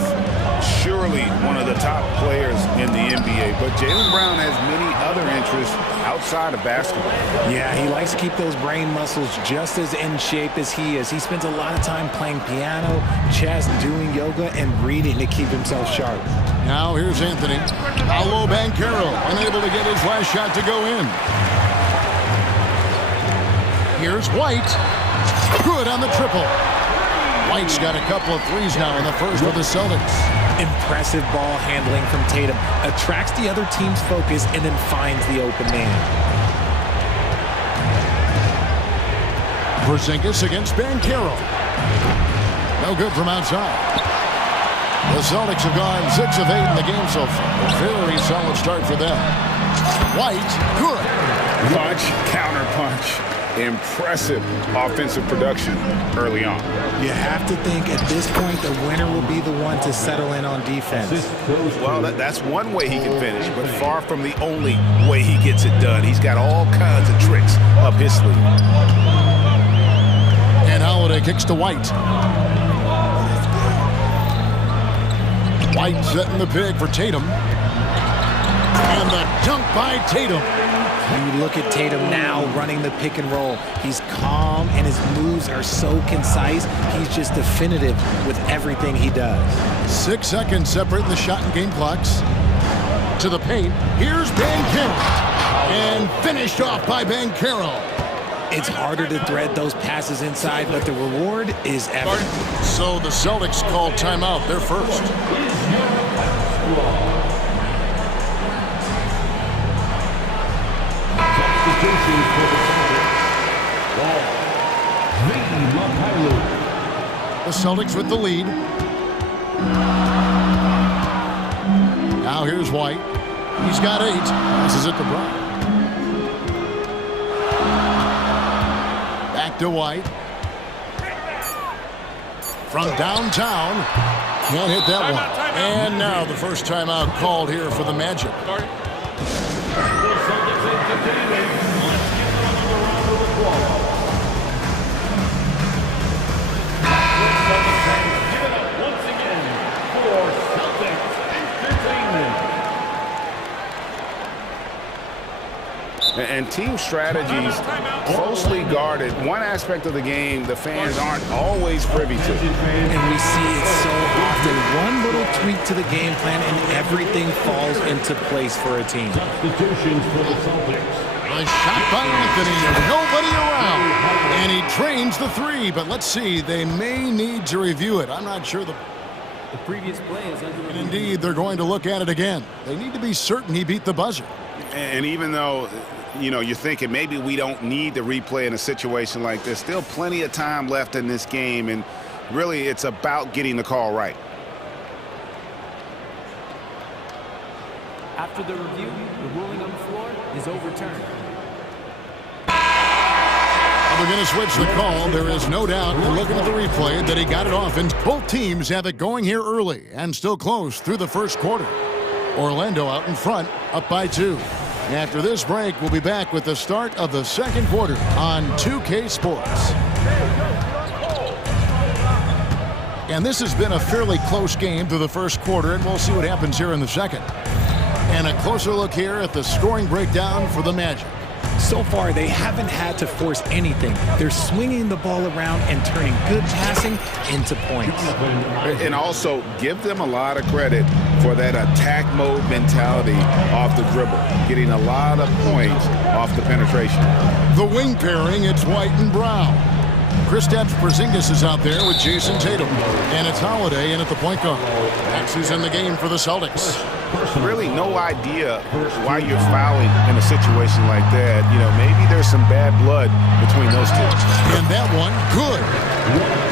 Surely one of the top players in the NBA, but Jaylen Brown has many other interests outside of basketball. Yeah, he likes to keep those brain muscles just as in shape as he is. He spends a lot of time playing piano, chess, doing yoga, and reading to keep himself sharp. Now here's Anthony. Paolo Banchero, unable to get his last shot to go in. Here's White. Good on the triple. White's got a couple of threes now in the first for the Celtics. Impressive ball handling from Tatum. Attracts the other team's focus and then finds the open man. Porzingis against Banchero. No good from outside. The Celtics have gone 6 of 8 in the game so far. Very solid start for them. White, good. Punch, counter punch. Impressive offensive production early on. You have to think at this point the winner will be the one to settle in on defense. Well, that's one way he can finish, but far from the only way he gets it done. He's got all kinds of tricks up his sleeve. And Holiday kicks to White. White setting the pick for Tatum. And the dunk by Tatum. You look at Tatum now running the pick and roll. He's calm and his moves are so concise. He's just definitive with everything he does. 6 seconds separating the shot and game clocks. To the paint. Here's Banchero. And finished off by Banchero. It's harder to thread those passes inside, but the reward is evident. So the Celtics call timeout. They're first. The Celtics with the lead. Now here's White. He's got 8. This is it to Brown. Back to White. From downtown. Can't hit that one. And now the first timeout called here for the Magic. And team strategies closely guarded. One aspect of the game the fans aren't always privy to. And we see it so often. One little tweak to the game plan and everything falls into place for a team. Substitutions for the Celtics. A shot by Anthony and nobody around. And he trains the 3, but let's see. They may need to review it. I'm not sure the previous play is under review. And indeed, they're going to look at it again. They need to be certain he beat the buzzer. And even though, you know, you're thinking maybe we don't need the replay in a situation like this, still plenty of time left in this game, and really it's about getting the call right. After the review, the ruling on the floor is overturned. They're going to switch the call. There is no doubt, in looking at the replay, that he got it off. And both teams have it going here early and still close through the first quarter. Orlando out in front, up by 2. After this break, we'll be back with the start of the second quarter on 2K Sports. And this has been a fairly close game through the first quarter, and we'll see what happens here in the second. And a closer look here at the scoring breakdown for the Magic. So far, they haven't had to force anything. They're swinging the ball around and turning good passing into points. And also, give them a lot of credit for that attack mode mentality off the dribble, getting a lot of points off the penetration. The wing pairing, it's White and Brown. Kristaps Porzingis is out there with Jason Tatum. And it's Holiday in at the point guard. That's who's in the game for the Celtics. Really no idea why you're fouling in a situation like that. You know, maybe there's some bad blood between those two. And that one, good.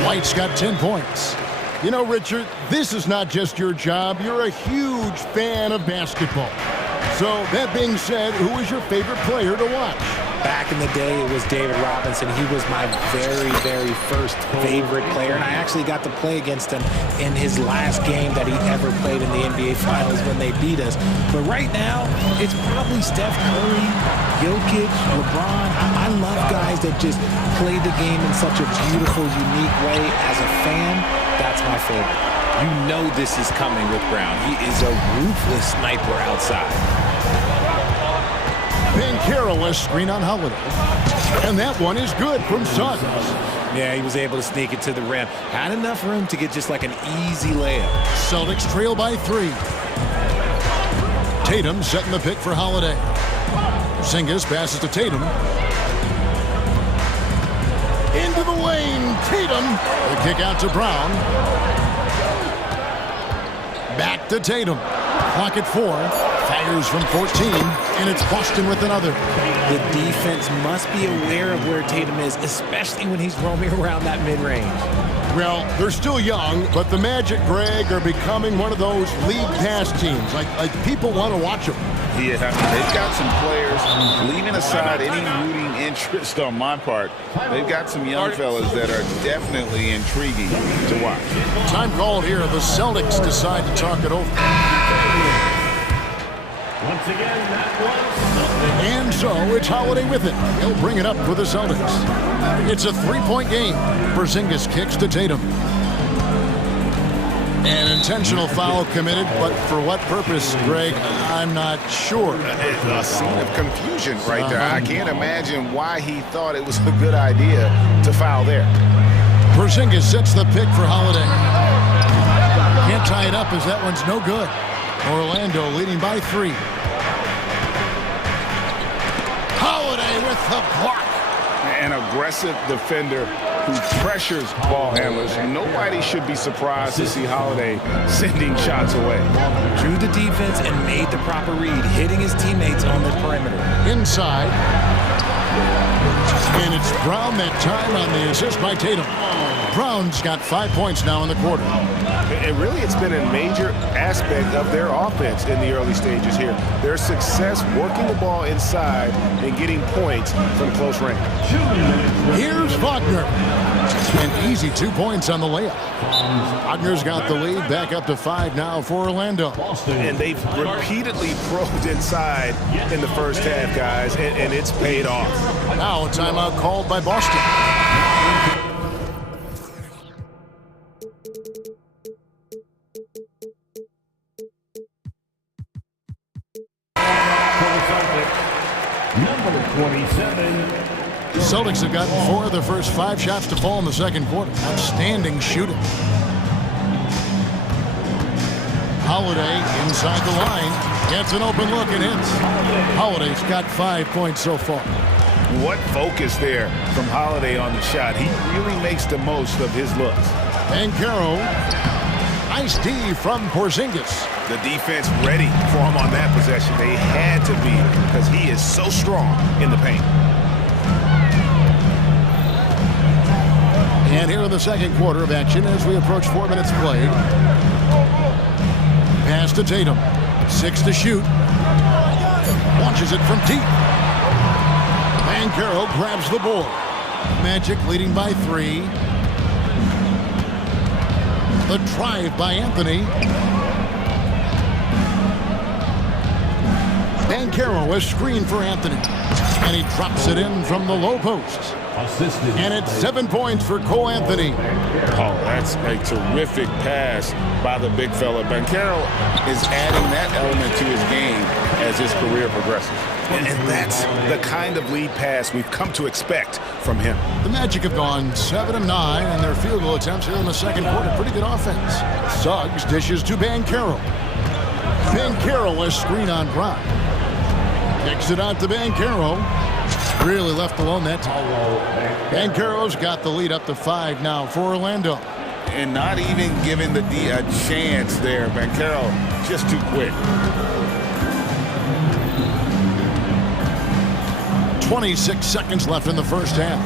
White's got 10 points. You know, Richard, this is not just your job. You're a huge fan of basketball. So, that being said, who is your favorite player to watch? Back in the day, it was David Robinson. He was my very, very first favorite player, and I actually got to play against him in his last game that he ever played in the NBA Finals when they beat us. But right now, it's probably Steph Curry, Jokic, LeBron. I love guys that just play the game in such a beautiful, unique way. As a fan, that's my favorite. You know this is coming with Brown. He is a ruthless sniper outside. Banchero was screen on Holiday. And that one is good from Suggs. Yeah, he was able to sneak it to the rim. Had enough room to get just like an easy layup. Celtics trail by 3. Tatum setting the pick for Holiday. Porzingis passes to Tatum. Into the lane, Tatum. The kick out to Brown. Back to Tatum. Clock at 4. Fires from 14, and it's Boston with another. The defense must be aware of where Tatum is, especially when he's roaming around that mid-range. Well, they're still young, but the Magic, Greg, are becoming one of those league pass teams. Like people want to watch them. Yeah, I mean, they've got some players, leaving aside any rooting interest on my part, they've got some young fellas that are definitely intriguing to watch. Time called here. The Celtics decide to talk it over. Once again, that was And so it's Holiday with it. He'll bring it up for the Celtics. It's a three-point game. Porzingis kicks to Tatum. An intentional foul committed, but for what purpose, Greg? I'm not sure. A scene of confusion right there. I can't imagine why he thought it was a good idea to foul there. Porzingis sets the pick for Holiday. Can't tie it up as that one's no good. Orlando leading by 3. Holiday with the block. An aggressive defender who pressures ball handlers. Nobody should be surprised to see Holiday sending shots away. Drew the defense and made the proper read, hitting his teammates on the perimeter. Inside. And it's Brown that time on the assist by Tatum. Brown's got 5 points now in the quarter. And really, it's been a major aspect of their offense in the early stages here. Their success working the ball inside and getting points from close range. Here's Wagner. An easy 2 points on the layup. Wagner's got the lead back up to 5 now for Orlando. And they've repeatedly probed inside in the first half, guys, and it's paid off. Now a timeout called by Boston. number 27. The Celtics have gotten 4 of their first 5 shots to fall in the second quarter. Outstanding shooting. Holiday inside the line. Gets an open look and hits. Holiday's got 5 points so far. What focus there from Holiday on the shot. He really makes the most of his looks. Banchero. Nice D from Porzingis. The defense ready for him on that possession. They had to be because he is so strong in the paint. And here in the second quarter of action as we approach 4 minutes played. Pass to Tatum. 6 to shoot. Launches it from deep. Banchero grabs the board. Magic leading by 3. The drive by Anthony. Banchero is screened for Anthony. And he drops it in from the low post. And it's 7 points for Cole Anthony. Oh, that's a terrific pass by the big fella. Banchero is adding that element to his game as his career progresses. And that's the kind of lead pass we've come to expect from him. The Magic have gone 7 of 9 in their field goal attempts here in the second quarter. Pretty good offense. Suggs dishes to Banchero. Banchero is screen on Brown. Kicks it out to Banchero. Really left alone that time. Banchero's got the lead up to 5 now for Orlando. And not even giving the D a chance there. Banchero just too quick. 26 seconds left in the first half.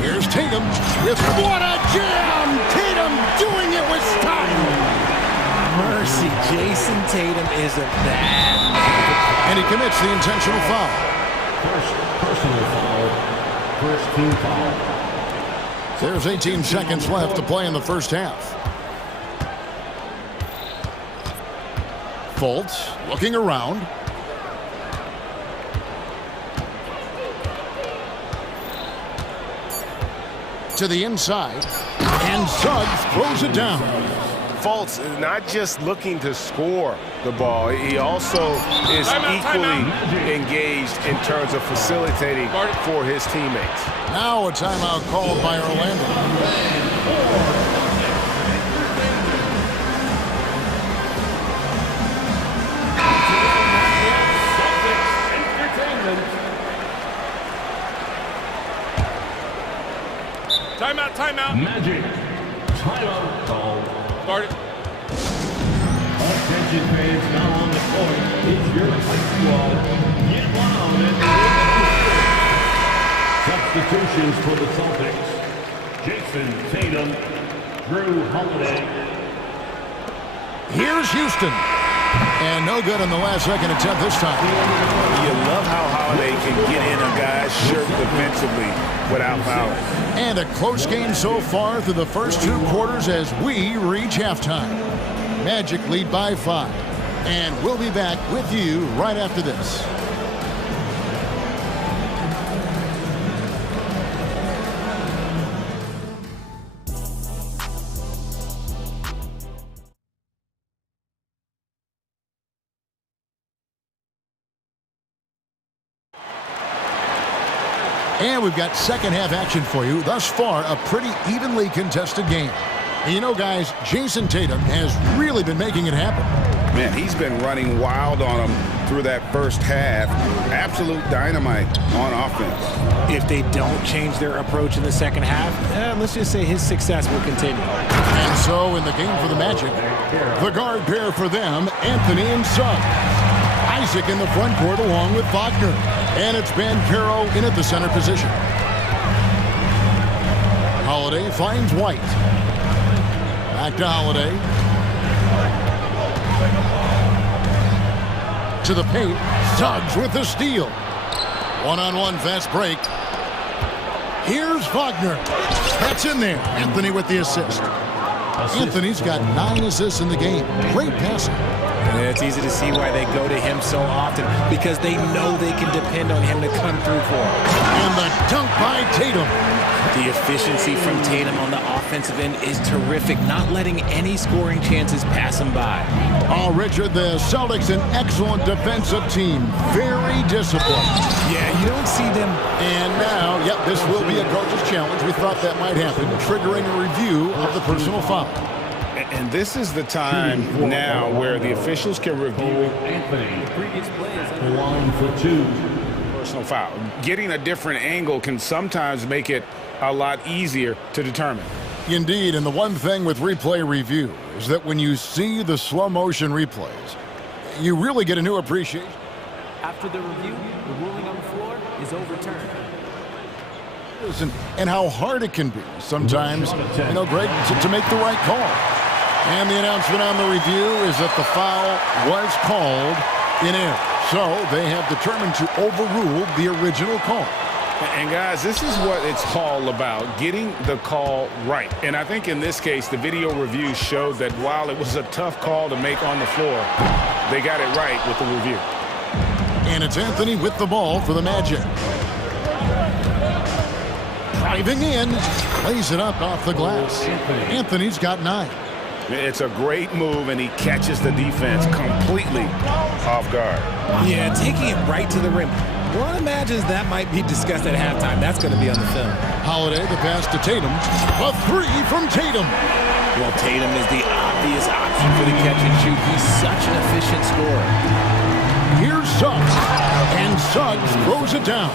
Here's Tatum with what a jam! Tatum doing it with style. Mercy, Jason Tatum is a bad man. And he commits the intentional foul. First personal foul. First team foul. There's 18 seconds left to play in the first half. Fultz looking around. To the inside. And Suggs throws it down. Fultz is not just looking to score the ball. He also is equally engaged in terms of facilitating for his teammates. Now a timeout called by Orlando. Timeout. Magic. Timeout call. Start it. Attention fans, now on the court. It's your fight squad. Get loud and substitutions for the Celtics. Jason Tatum, Drew Holiday. Here's Houston. And no good on the last-second attempt this time. You love how Holiday can get in a guy's shirt defensively without fouling. And a close game so far through the first 2 quarters as we reach halftime. Magic lead by 5. And we'll be back with you right after this. And we've got second half action for you. Thus far, a pretty evenly contested game. And you know, guys, Jason Tatum has really been making it happen. Man, he's been running wild on them through that first half. Absolute dynamite on offense. If they don't change their approach in the second half, let's just say his success will continue. And so in the game for the Magic, the guard pair for them, Anthony and Suggs. Isaac in the front court along with Wagner. And it's Banchero in at the center position. Holiday finds White. Back to Holiday. To the paint. Suggs with the steal. One-on-one fast break. Here's Wagner. That's in there. Anthony with the assist. Anthony's got 9 assists in the game. Great passing. And it's easy to see why they go to him so often, because they know they can depend on him to come through for them. And the dunk by Tatum. The efficiency from Tatum on the offensive end is terrific, not letting any scoring chances pass him by. Oh, Richard, the Celtics, an excellent defensive team. Very disciplined. Yeah, you don't see them. And now, yep, this will be a coach's challenge. We thought that might happen, triggering a review of the personal foul. And this is the time now where the officials can review Anthony. The previous play is Line for 2. personal foul. Getting a different angle can sometimes make it a lot easier to determine. Indeed, and the one thing with replay review is that when you see the slow motion replays, you really get a new appreciation. After the review, the ruling on the floor is overturned. And how hard it can be sometimes, you know, Greg, to make the right call. And the announcement on the review is that the foul was called in error. So they have determined to overrule the original call. And guys, this is what it's all about, getting the call right. And I think in this case, the video review showed that while it was a tough call to make on the floor, they got it right with the review. And it's Anthony with the ball for the Magic. Driving in, lays it up off the glass. Anthony's got 9. It's a great move, and he catches the defense completely off guard. Yeah, taking it right to the rim. One imagines that might be discussed at halftime. That's going to be on the film. Holiday, the pass to Tatum. A 3 from Tatum. Well, Tatum is the obvious option for the catch and shoot. He's such an efficient scorer. Here's Suggs. And Suggs throws it down.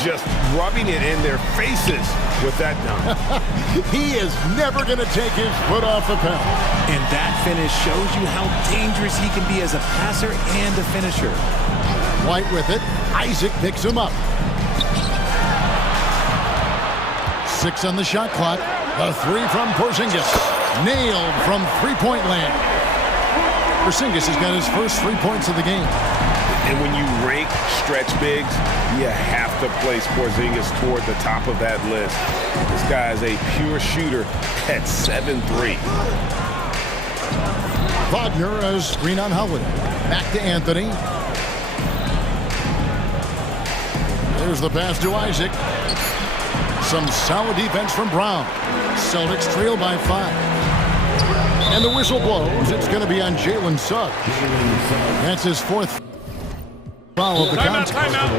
Just rubbing it in their faces with that dunk. He is never going to take his foot off the pedal. And that finish shows you how dangerous he can be as a passer and a finisher. White with it. Isaac picks him up. 6 on the shot clock. A 3 from Porzingis. Nailed from three-point land. Porzingis has got his first 3 points of the game. And when you rank stretch bigs, you have to place Porzingis toward the top of that list. This guy is a pure shooter at 7'3". Wagner as screen on Howard. Back to Anthony. There's the pass to Isaac. Some solid defense from Brown. Celtics trail by 5. And the whistle blows. It's going to be on Jalen Suggs. That's his 4th foul of the contest.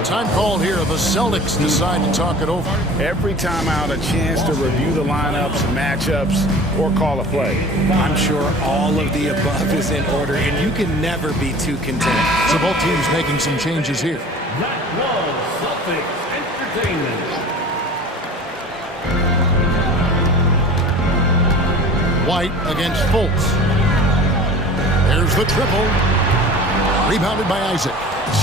Time called here. The Celtics decide to talk it over. Every time out, a chance to review the lineups, matchups, or call a play. I'm sure all of the above is in order, and you can never be too content. So both teams making some changes here. That was Celtics Entertainment. White against Fultz. There's the triple. Rebounded by Isaac.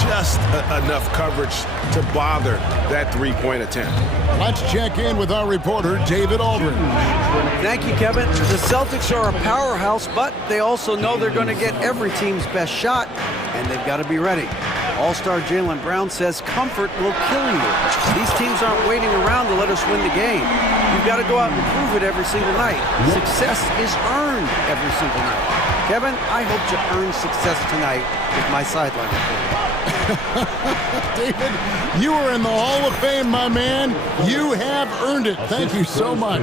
just enough coverage to bother that three-point attempt. Let's check in with our reporter, David Aldridge. Thank you, Kevin. The Celtics are a powerhouse, but they also know they're going to get every team's best shot, and they've got to be ready. All-star Jaylen Brown says comfort will kill you. These teams aren't waiting around to let us win the game. You've got to go out and prove it every single night. Success is earned every single night. Kevin, I hope to earn success tonight with my sideline report. David, you are in the Hall of Fame, my man. You have earned it. Thank you so much.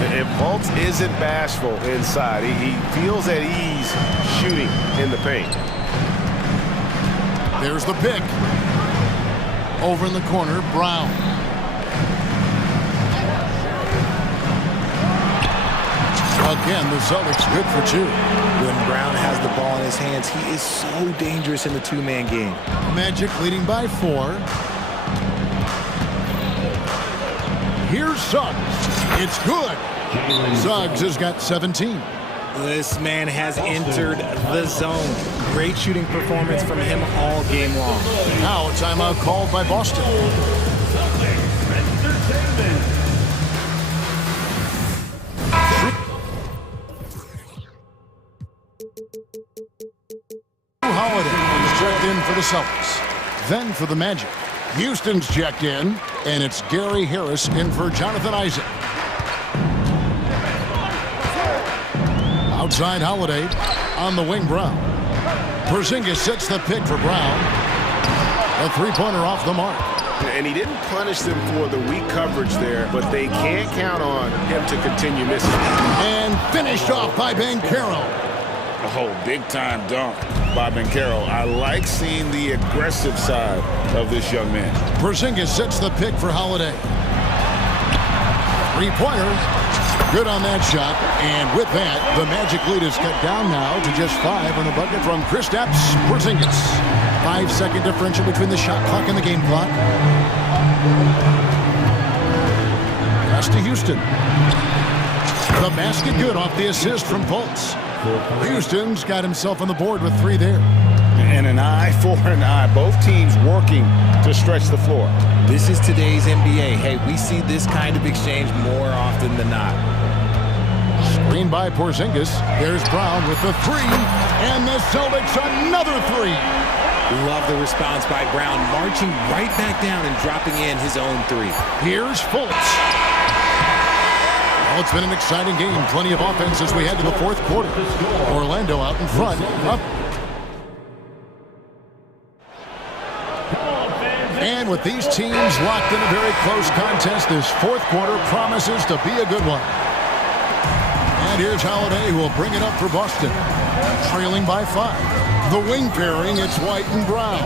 And Fultz isn't bashful inside. He feels at ease shooting in the paint. There's the pick. Over in the corner, Brown. Again, the Celtics good for two. When Brown has the ball in his hands, he is so dangerous in the two-man game. Magic leading by 4. Here's Suggs. It's good. Suggs has got 17. This man has entered the zone. Great shooting performance from him all game long. Now a timeout called by Boston. Holiday is checked in for the Celtics. Then for the Magic. Houston's checked in, and it's Gary Harris in for Jonathan Isaac. Outside Holiday on the wing, Brown. Porzingis sets the pick for Brown. A three-pointer off the mark. And he didn't punish them for the weak coverage there, but they can't count on him to continue missing. And finished off by Banchero. Oh, big-time dunk by Banchero. I like seeing the aggressive side of this young man. Porzingis sets the pick for Holiday. Three-pointer. Good on that shot. And with that, the Magic lead is cut down now to just 5 on the bucket from Kristaps Porzingis. 5-second differential between the shot clock and the game clock. Pass to Houston. The basket good off the assist from Fultz. Houston's got himself on the board with 3 there. And an eye for an eye. Both teams working to stretch the floor. This is today's NBA. Hey, we see this kind of exchange more often than not. Screen by Porzingis. There's Brown with the 3. And the Celtics another 3. Love the response by Brown, marching right back down and dropping in his own 3. Here's Fultz. Well, it's been an exciting game. Plenty of offense as we head to the fourth quarter. Orlando out in front. Up. And with these teams locked in a very close contest, this fourth quarter promises to be a good one. And here's Holiday, who will bring it up for Boston. Trailing by 5. The wing pairing, it's White and Brown.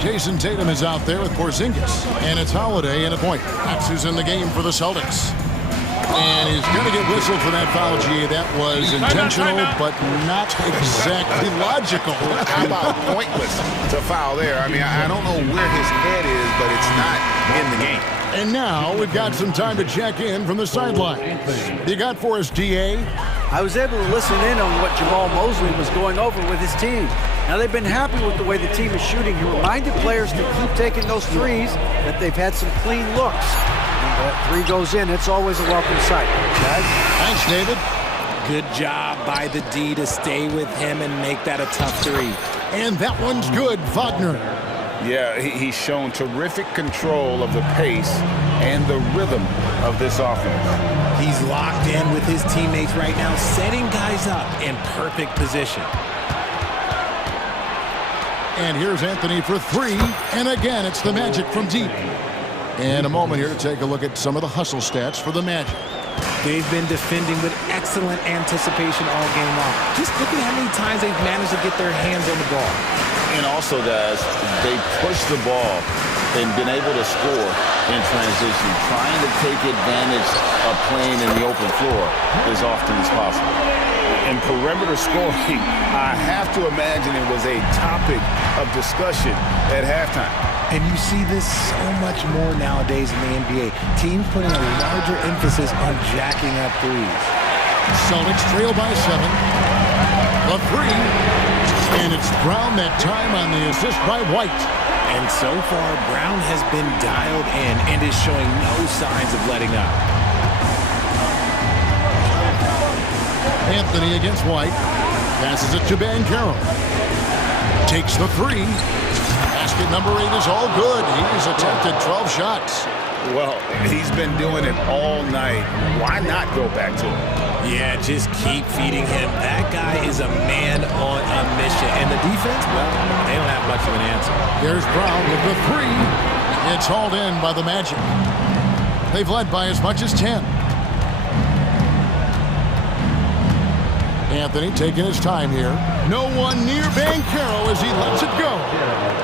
Jason Tatum is out there with Porzingis. And it's Holiday in a point. That's who's in the game for the Celtics. And he's going to get whistled for that foul, G. That was intentional, but not exactly logical. How about pointless to foul there? I mean, I don't know where his head is, but it's not in the game. And now we've got some time to check in from the sideline. You got for us, DA? I was able to listen in on what Jamal Mosley was going over with his team. Now, they've been happy with the way the team is shooting. He reminded players to keep taking those threes, that they've had some clean looks. That 3 goes in, it's always a welcome sight. Guys? Thanks, David. Good job by the D to stay with him and make that a tough 3. And that one's good, Wagner. Yeah, he's shown terrific control of the pace and the rhythm of this offense. He's locked in with his teammates right now, setting guys up in perfect position. And here's Anthony for 3. And again, it's the Magic from deep. And a moment here to take a look at some of the hustle stats for the Magic. They've been defending with excellent anticipation all game long. Just look at how many times they've managed to get their hands on the ball. And also, guys, they push the ball and been able to score in transition, trying to take advantage of playing in the open floor as often as possible. And perimeter scoring, I have to imagine it was a topic of discussion at halftime. And you see this so much more nowadays in the NBA. Teams putting a larger emphasis on jacking up threes. Celtics trail by 7. The 3. And it's Brown that time on the assist by White. And so far, Brown has been dialed in and is showing no signs of letting up. Anthony against White. Passes it to Banchero. Takes the three. Basket number 8 is all good. He's attempted 12 shots. Well, he's been doing it all night. Why not go back to him? Yeah, just keep feeding him. That guy is a man on a mission. And the defense, well, they don't have much of an answer. There's Brown with the three. It's hauled in by the Magic. They've led by as much as 10. Anthony taking his time here. No one near Banchero as he lets it go.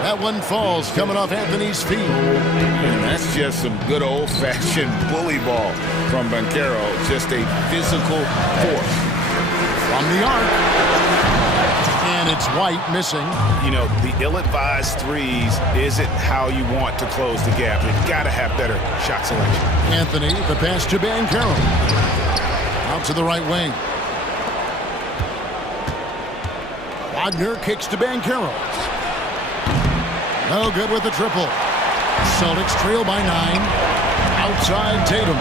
That one falls coming off Anthony's feet. And that's just some good old-fashioned bully ball from Banchero. Just a physical force. From the arc. And it's White missing. You know, the ill-advised threes isn't how you want to close the gap. You've got to have better shot selection. Anthony, the pass to Banchero. Out to the right wing. Wagner kicks to Banchero. No good with the triple. Celtics trail by 9. Outside Tatum.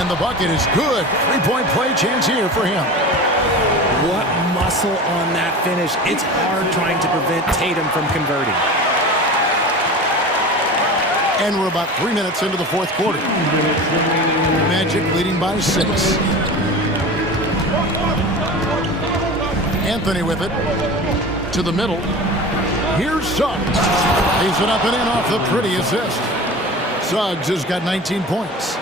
And the bucket is good. Three-point play chance here for him. What muscle on that finish. It's hard trying to prevent Tatum from converting. And we're about 3 minutes into the fourth quarter. Magic leading by 6. Anthony with it. To the middle. Here's Suggs. Leaves it up and in off the pretty assist. Suggs has got 19 points.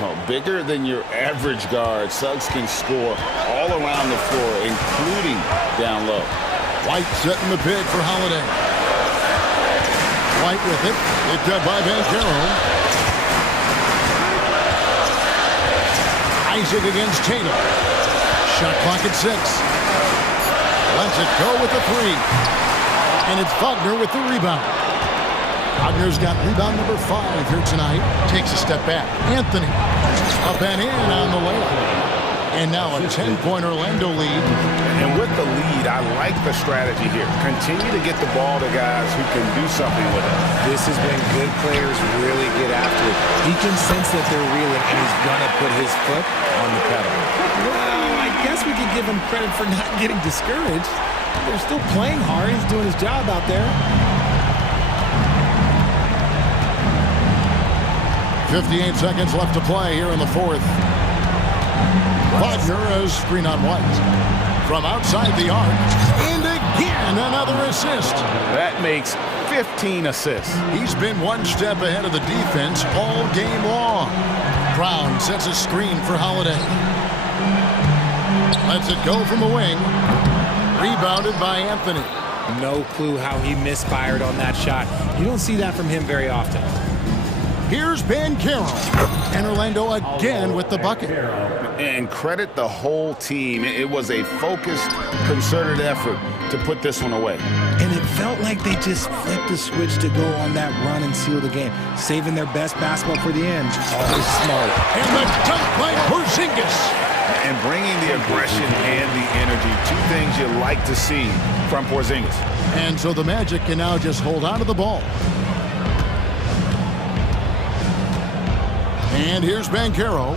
Oh, bigger than your average guard, Suggs can score all around the floor, including down low. White setting the pick for Holiday. White with it. Picked up by Banchero. Isaac against Tatum. Shot clock at 6. Lets it go with the three. And it's Wagner with the rebound. Wagner's got rebound number 5 here tonight. Takes a step back. Anthony up and in on the layup. And now a 10-point Orlando lead. And with the lead, I like the strategy here. Continue to get the ball to guys who can do something with it. This is when good players really get after it. He can sense that they're reeling, and he's going to put his foot on the pedal. Well, I guess we could give him credit for not getting discouraged. They're still playing hard. He's doing his job out there. 58 seconds left to play here in the fourth. Wagner has screen on White. From outside the arc. And again, another assist. That makes 15 assists. He's been one step ahead of the defense all game long. Brown sets a screen for Holiday. Lets it go from the wing. Rebounded by Anthony. No clue how he misfired on that shot. You don't see that from him very often. Here's Banchero. And Orlando again with the bucket. And credit the whole team. It was a focused, concerted effort to put this one away. And it felt like they just flipped the switch to go on that run and seal the game, saving their best basketball for the end. Always smart. And the dunk by Porzingis. And bringing the aggression and the energy, two things you like to see from Porzingis. And so the Magic can now just hold on to the ball. And here's Banchero.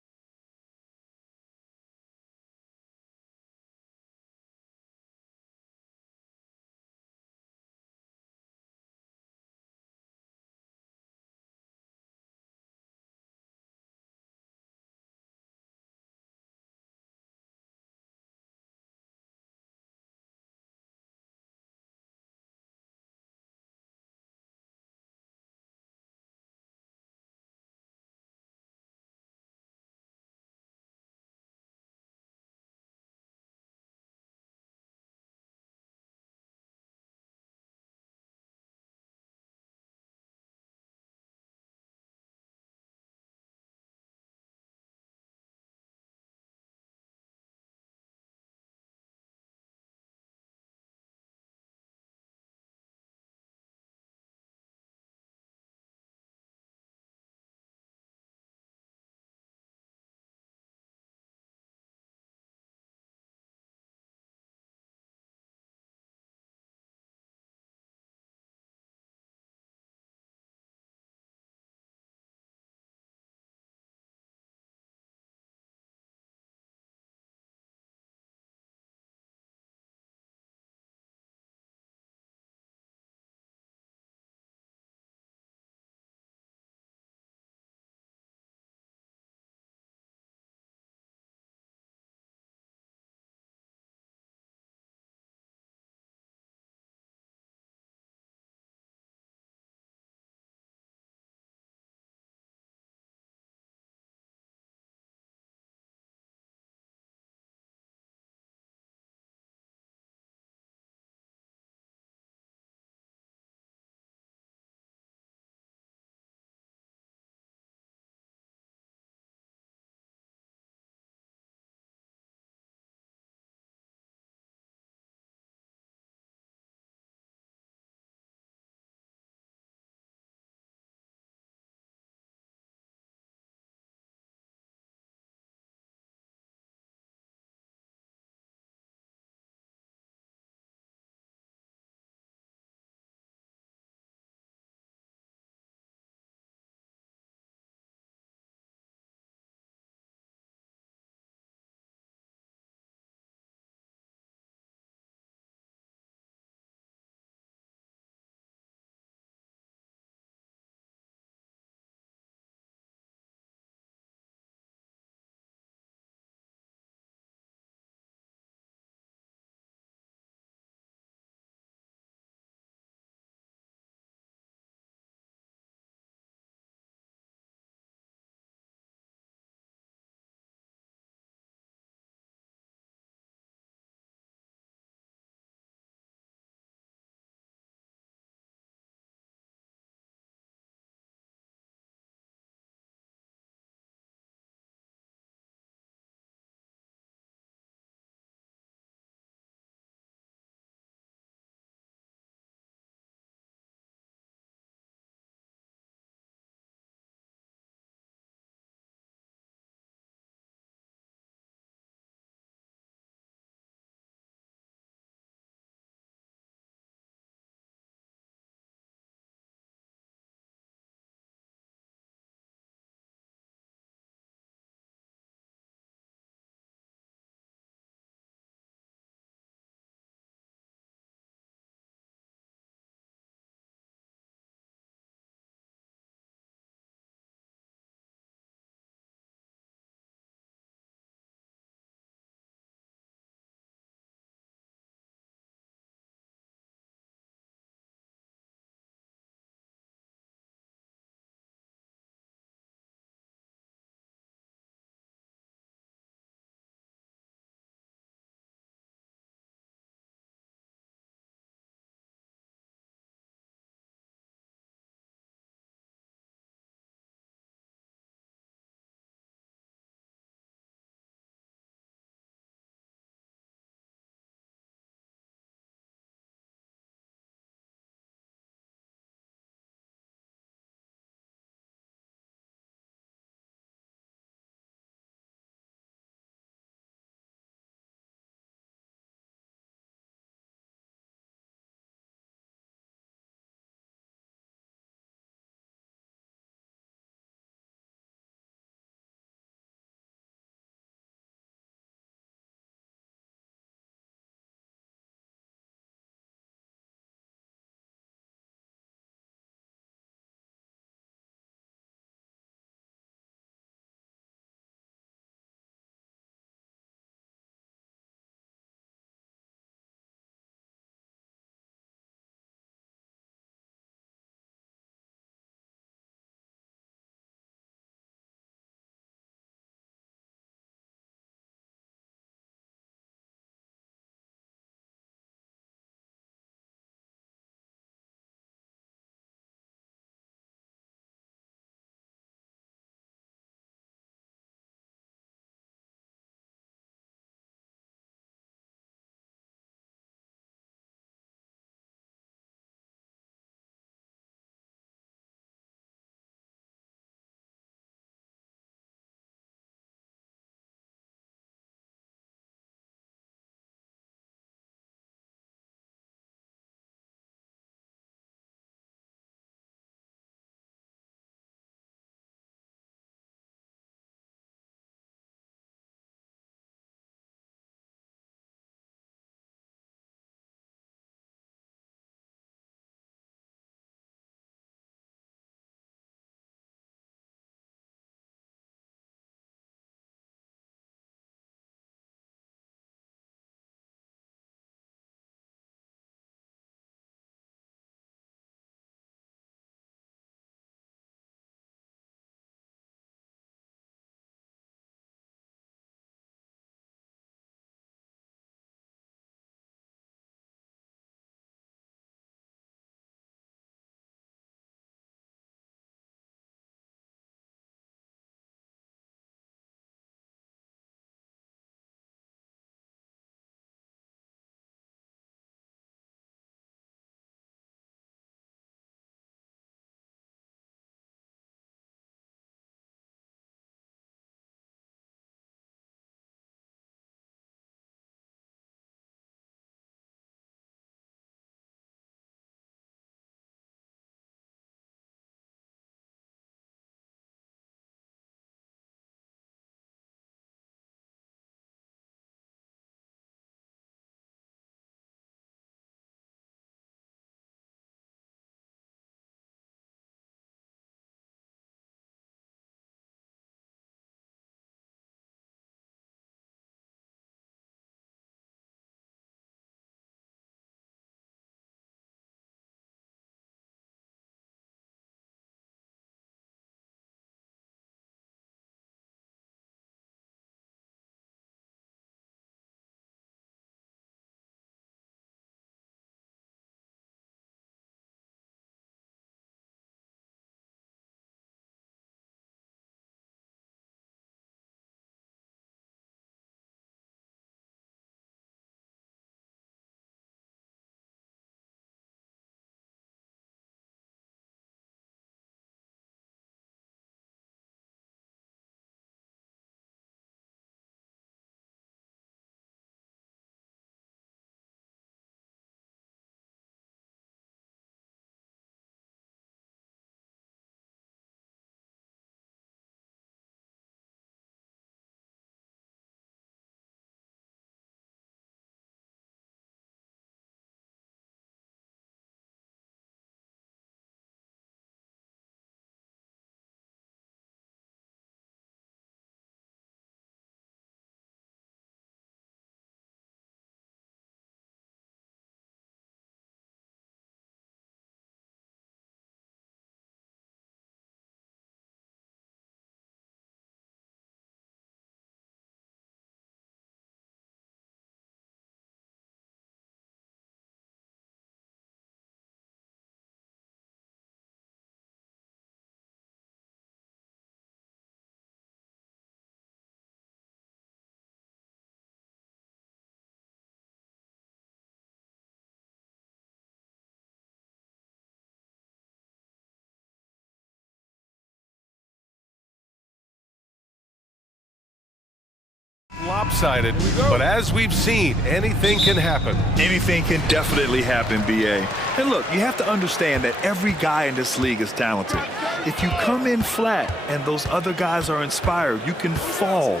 lopsided, but as we've seen, anything can happen. Anything can definitely happen, B.A. And look, you have to understand that every guy in this league is talented. If you come in flat and those other guys are inspired, you can fall.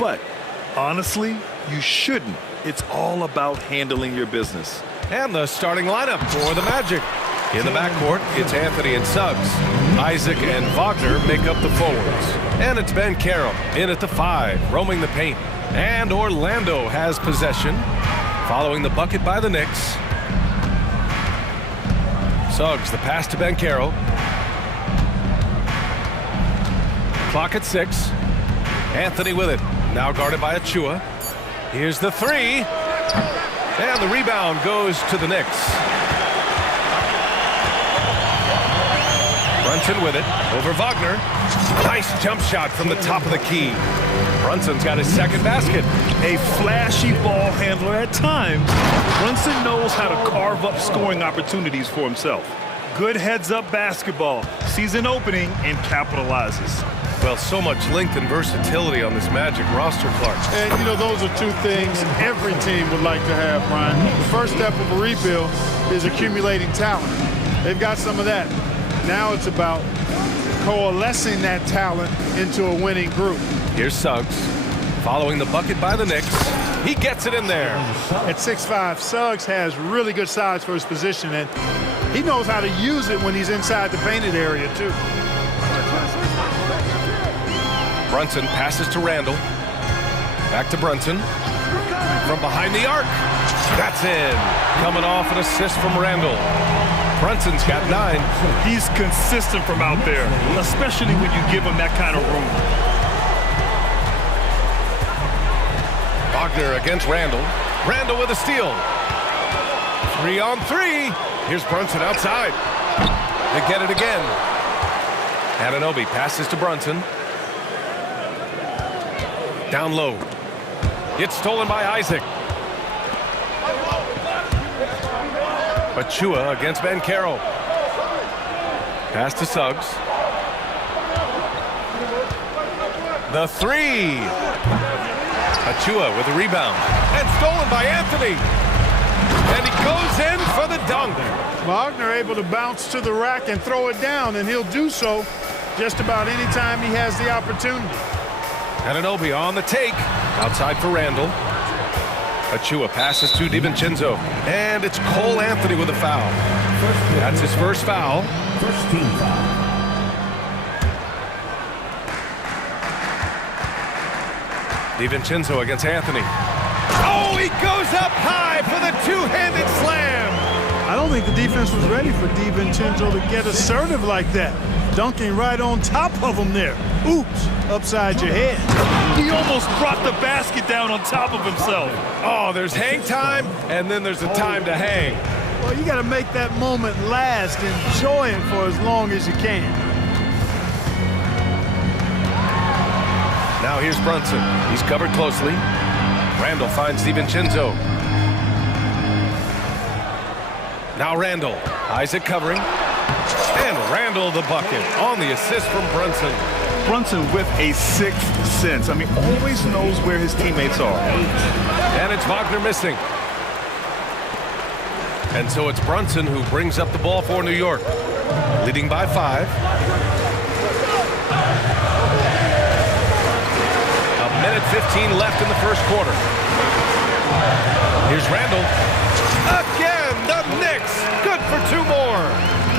But honestly, you shouldn't. It's all about handling your business. And the starting lineup for the Magic. In the backcourt, it's Anthony and Suggs. Isaac and Wagner make up the forwards. And it's Ben Carroll in at the 5, roaming the paint. And Orlando has possession, following the bucket by the Knicks. Suggs, the pass to Ben Carroll. Clock at 6. Anthony with it. Now guarded by Achua. Here's the 3. And the rebound goes to the Knicks. Brunson with it, over Wagner. Nice jump shot from the top of the key. Brunson's got his second basket. A flashy ball handler at times. Brunson knows how to carve up scoring opportunities for himself. Good heads-up basketball. Sees an opening and capitalizes. Well, so much length and versatility on this Magic roster, Clark. And, you know, those are two things every team would like to have, Brian. The first step of a rebuild is accumulating talent. They've got some of that. Now it's about coalescing that talent into a winning group. Here's Suggs, following the bucket by the Knicks. He gets it in there. At 6'5", Suggs has really good size for his position, and he knows how to use it when he's inside the painted area, too. Brunson passes to Randall. Back to Brunson. From behind the arc. That's in. Coming off an assist from Randall. Brunson's got 9. He's consistent from out there, especially when you give him that kind of room. Wagner against Randall. Randall with a steal. 3 on 3. Here's Brunson outside. They get it again. Anunoby passes to Brunson. Down low. It's stolen by Isaac. Achua against Ben Carroll. Pass to Suggs. The 3. Achua with the rebound. And stolen by Anthony. And he goes in for the dunk. Wagner able to bounce to the rack and throw it down, and he'll do so just about any time he has the opportunity. Anunoby on the take. Outside for Randall. Achua passes to DiVincenzo. And it's Cole Anthony with a foul. That's his first foul. First team foul. DiVincenzo against Anthony. Oh, he goes up high for the two-handed slam. I don't think the defense was ready for DiVincenzo to get assertive like that. Dunking right on top of him there. Oops, upside your head. He almost brought the basket down on top of himself. Oh, there's hang time, and then there's a time to hang. Well, you got to make that moment last. Enjoy it for as long as you can. Now here's Brunson. He's covered closely. Randall finds DiVincenzo. Now Randall. Isaac covering. And Randall the bucket on the assist from Brunson. Brunson with a sixth sense. I mean, always knows where his teammates are. And it's Wagner missing. And so it's Brunson who brings up the ball for New York. Leading by 5. A minute 15 left in the first quarter. Here's Randall. Again, the Knicks. Good for 2 more.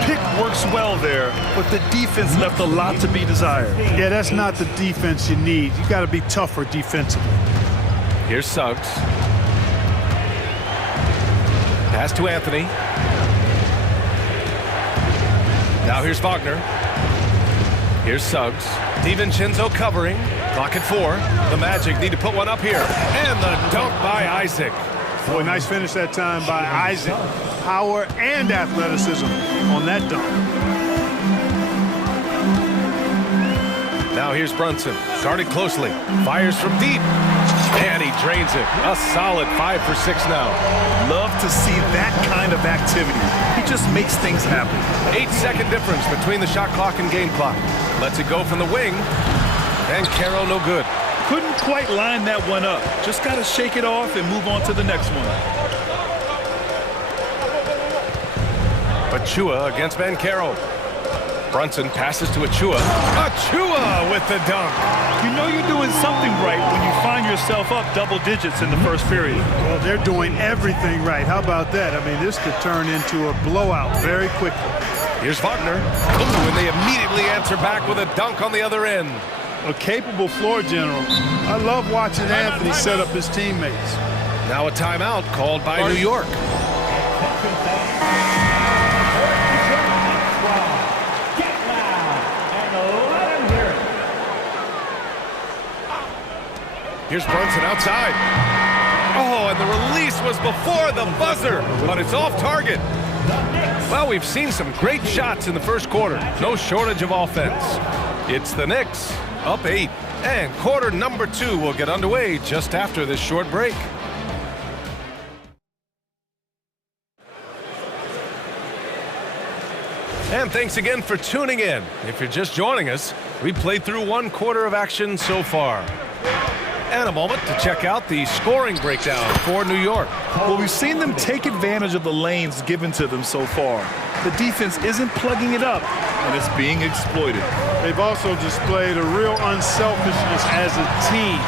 Pick works well there, but the defense left a lot to be desired. Yeah, that's not the defense you need. You got to be tougher defensively. Here's Suggs. Pass to Anthony. Now here's Wagner. Here's Suggs. DiVincenzo covering. Clock at 4. The Magic need to put one up here. And the dunk by Isaac. Boy, nice finish that time by Isaac. Power and athleticism on that dunk. Now here's Brunson. Guarded closely. Fires from deep. And he drains it. A solid 5 for 6 now. Love to see that kind of activity. He just makes things happen. 8-second difference between the shot clock and game clock. Lets it go from the wing. And Carroll no good. Couldn't quite line that one up. Just got to shake it off and move on to the next one. Achua against Bancaro. Brunson passes to Achua. Achua with the dunk. You know you're doing something right when you find yourself up double digits in the first period. Well, they're doing everything right. How about that? I mean, this could turn into a blowout very quickly. Here's Wagner. Ooh, and they immediately answer back with a dunk on the other end. A capable floor general. I love watching Anthony set up his teammates. Now a timeout called by New York. Here's Brunson outside. Oh, and the release was before the buzzer, but it's off target. Well, we've seen some great shots in the first quarter. No shortage of offense. It's the Knicks, up 8. And quarter number 2 will get underway just after this short break. And thanks again for tuning in. If you're just joining us, we played through 1 quarter of action so far. And a moment to check out the scoring breakdown for New York. Well, we've seen them take advantage of the lanes given to them so far. The defense isn't plugging it up, and it's being exploited. They've also displayed a real unselfishness as a team,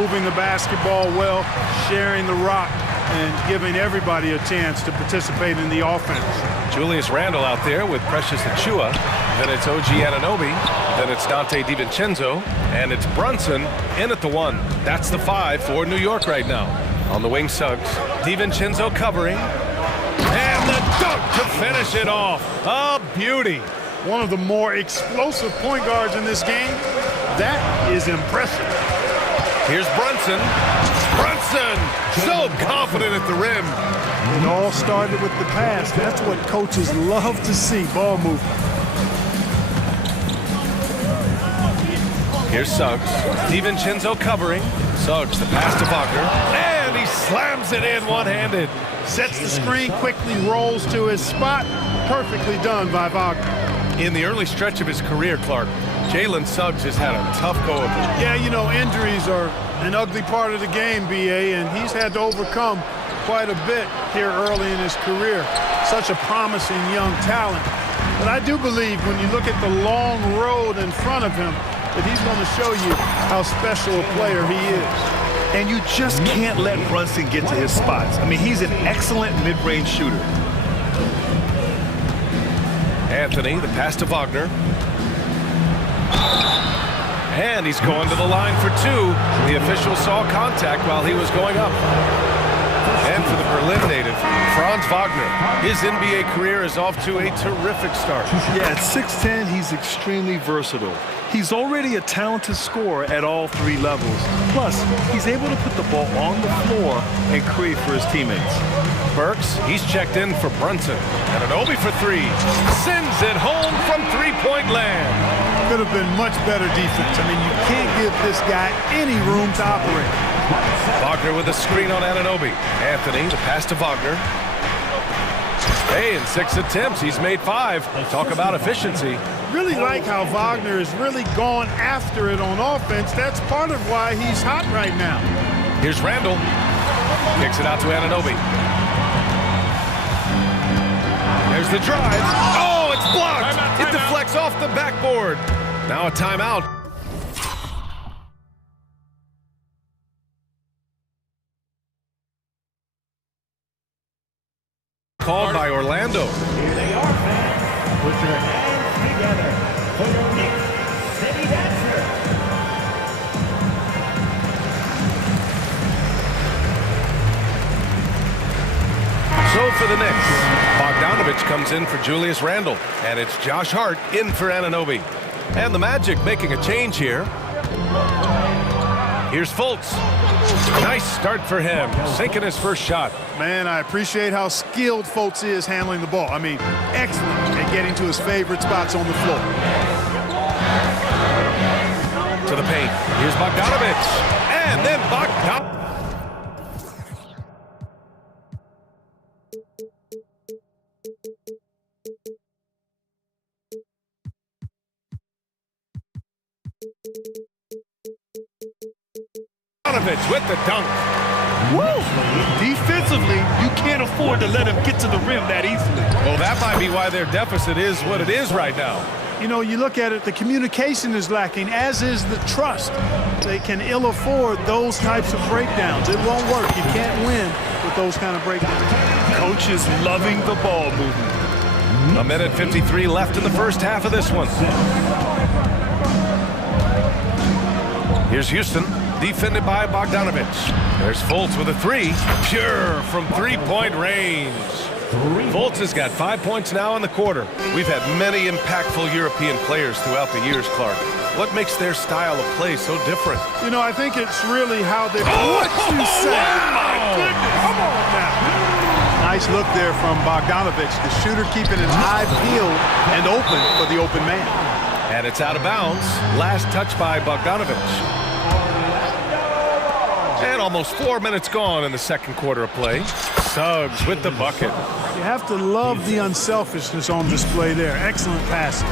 moving the basketball well, sharing the rock, and giving everybody a chance to participate in the offense. Julius Randle out there with Precious Achua. Then it's OG Anunoby. Then it's Dante DiVincenzo. And it's Brunson in at the 1. That's the 5 for New York right now. On the wing, Suggs. DiVincenzo covering. And the dunk to finish it off. A beauty. One of the more explosive point guards in this game. That is impressive. Here's Brunson. Brunson, so confident at the rim. It all started with the pass. That's what coaches love to see, ball movement. Here's Suggs. DiVincenzo covering. Suggs, the pass to Wagner. And he slams it in one-handed. Sets the screen, quickly rolls to his spot. Perfectly done by Wagner. In the early stretch of his career, Clark, Jalen Suggs has had a tough go of it. Yeah, you know, injuries are an ugly part of the game, BA, and he's had to overcome quite a bit here early in his career. Such a promising young talent. But I do believe when you look at the long road in front of him, that he's going to show you how special a player he is. And you just can't let Brunson get to his spots. I mean, he's an excellent mid-range shooter. Anthony, the pass to Wagner. And he's going to the line for 2. The official saw contact while he was going up. And for the Berlin native, Franz Wagner. His NBA career is off to a terrific start. Yeah, at 6'10", he's extremely versatile. He's already a talented scorer at all 3 levels. Plus, he's able to put the ball on the floor and create for his teammates. Burks, he's checked in for Brunson. And Anunoby for 3. Sends it home from three-point land. Could have been much better defense. I mean, you can't give this guy any room to operate. Wagner with a screen on Anunoby. Anthony, the pass to Wagner. Hey, in 6 attempts, he's made 5. Talk about efficiency. Really like how Wagner has really gone after it on offense. That's part of why he's hot right now. Here's Randle. Kicks it out to Anunoby. There's the drive. Oh, it's blocked. It deflects off the backboard. Now a timeout. Called by Orlando. Here they are, fans. Put your hands together for your Knicks City Dancer. So for the Knicks, Bogdanovich comes in for Julius Randle, and it's Josh Hart in for Anunoby. And the Magic making a change here. Here's Fultz. Nice start for him, sinking his first shot. Man, I appreciate how skilled Fultz is handling the ball. I mean, excellent at getting to his favorite spots on the floor. To the paint. Here's Bogdanovich. And then Bogdanovich. Bogdanovich with the dunk. Woo! Defensively, you can't afford to let him get to the rim that easily. Well, that might be why their deficit is what it is right now. You know, you look at it, the communication is lacking, as is the trust. They can ill afford those types of breakdowns. It won't work. You can't win with those kind of breakdowns. Coach is loving the ball movement. A minute 53 left in the first half of this one. Here's Houston, defended by Bogdanovich. There's Fultz with a three, pure from three-point range. Fultz has got 5 points now in the quarter. We've had many impactful European players throughout the years, Clark. What makes their style of play so different? You know, I think it's really how they... What you say? Oh, my goodness. Come on now. Nice look there from Bogdanovich. The shooter keeping his eye peeled and open for the open man. And it's out of bounds. Last touch by Bogdanovich. And almost 4 minutes gone in the second quarter of play. Suggs with the bucket. You have to love the unselfishness on display there. Excellent passing.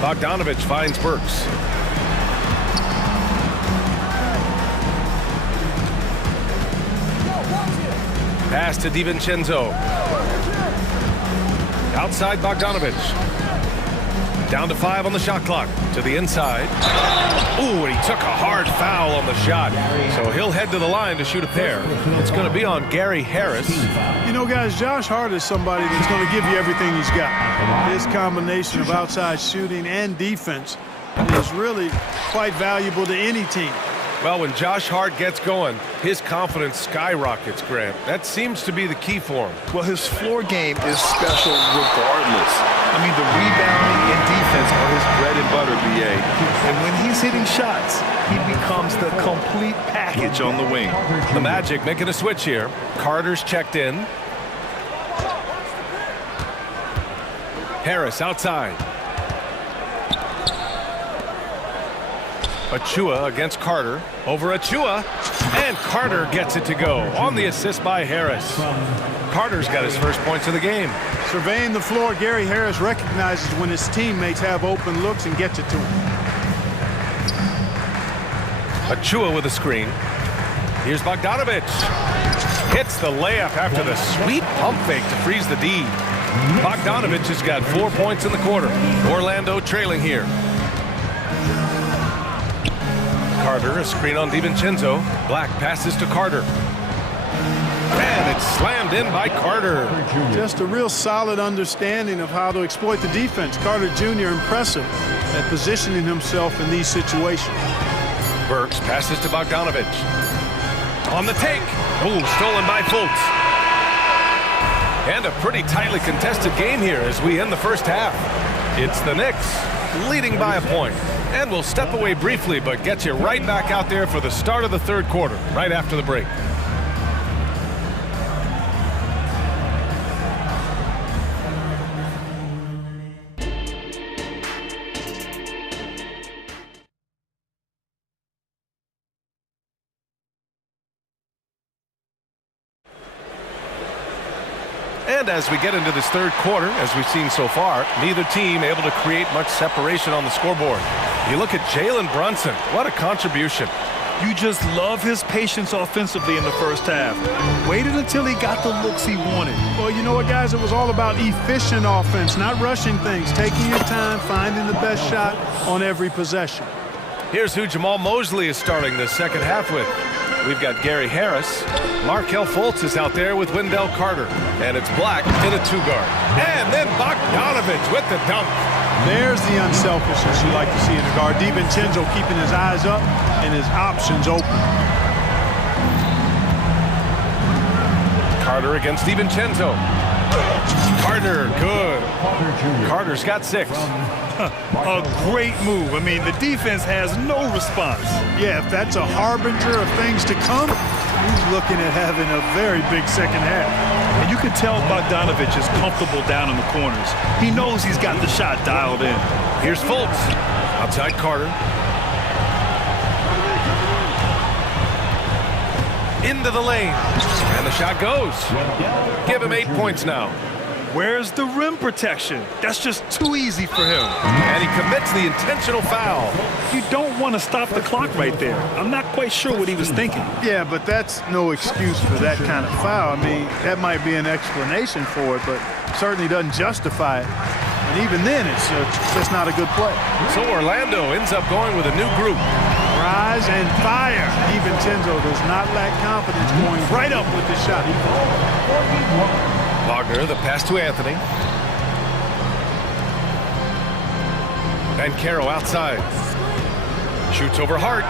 Bogdanovich finds Burks. Pass to DiVincenzo. Outside Bogdanovich. Down to 5 on the shot clock. To the inside. Ooh, and he took a hard foul on the shot. So he'll head to the line to shoot a pair. It's going to be on Gary Harris. You know, guys, Josh Hart is somebody that's going to give you everything he's got. His combination of outside shooting and defense is really quite valuable to any team. Well, when Josh Hart gets going, his confidence skyrockets, Grant. That seems to be the key for him. Well, his floor game is special regardless. I mean, the rebounding and defense are his bread and butter, BA. And when he's hitting shots, he becomes the complete package on the wing. The Magic making a switch here. Carter's checked in. Harris outside. Achua against Carter. Over Achua. And Carter gets it to go on the assist by Harris. Carter's got his first points of the game. Surveying the floor, Gary Harris recognizes when his teammates have open looks and gets it to him. Achua with a screen. Here's Bogdanovich. Hits the layup after the sweet pump fake to freeze the D. Bogdanovich has got 4 points in the quarter. Orlando trailing here. Carter, a screen on DiVincenzo. Black passes to Carter. And it's slammed in by Carter. Just a real solid understanding of how to exploit the defense. Carter Jr. impressive at positioning himself in these situations. Burks passes to Bogdanovich. On the take. Oh, stolen by Fultz. And a pretty tightly contested game here as we end the first half. It's the Knicks leading by a point. And we'll step away briefly, but get you right back out there for the start of the third quarter, right after the break. And as we get into this third quarter, as we've seen so far, neither team able to create much separation on the scoreboard. You look at Jalen Brunson, what a contribution. You just love his patience offensively in the first half. Waited until he got the looks he wanted. Well, you know what, guys? It was all about efficient offense, not rushing things, taking your time, finding the best shot on every possession. Here's who Jamal Mosley is starting the second half with. We've got Gary Harris. Markelle Fultz is out there with Wendell Carter. And it's Black in a two-guard. And then Bogdanovich with the dunk. There's the unselfishness you like to see in a guard. DiVincenzo keeping his eyes up and his options open. Carter against DiVincenzo. Carter, good. Carter's got 6. A great move. I mean, the defense has no response. Yeah, if that's a harbinger of things to come, he's looking at having a very big second half. And you can tell Bogdanovich is comfortable down in the corners. He knows he's got the shot dialed in. Here's Fultz. Outside Carter. Into the lane. And the shot goes. Give him 8 points now. Where's the rim protection? That's just too easy for him. And he commits the intentional foul. You don't want to stop the clock right there. I'm not quite sure what he was thinking. Yeah, but that's no excuse for that kind of foul. I mean, that might be an explanation for it, but certainly doesn't justify it. And even then, it's just not a good play. So Orlando ends up going with a new group. Rise and fire. DiVincenzo does not lack confidence going right up with the shot. Wagner, the pass to Anthony. Banchero outside. Shoots over Hart.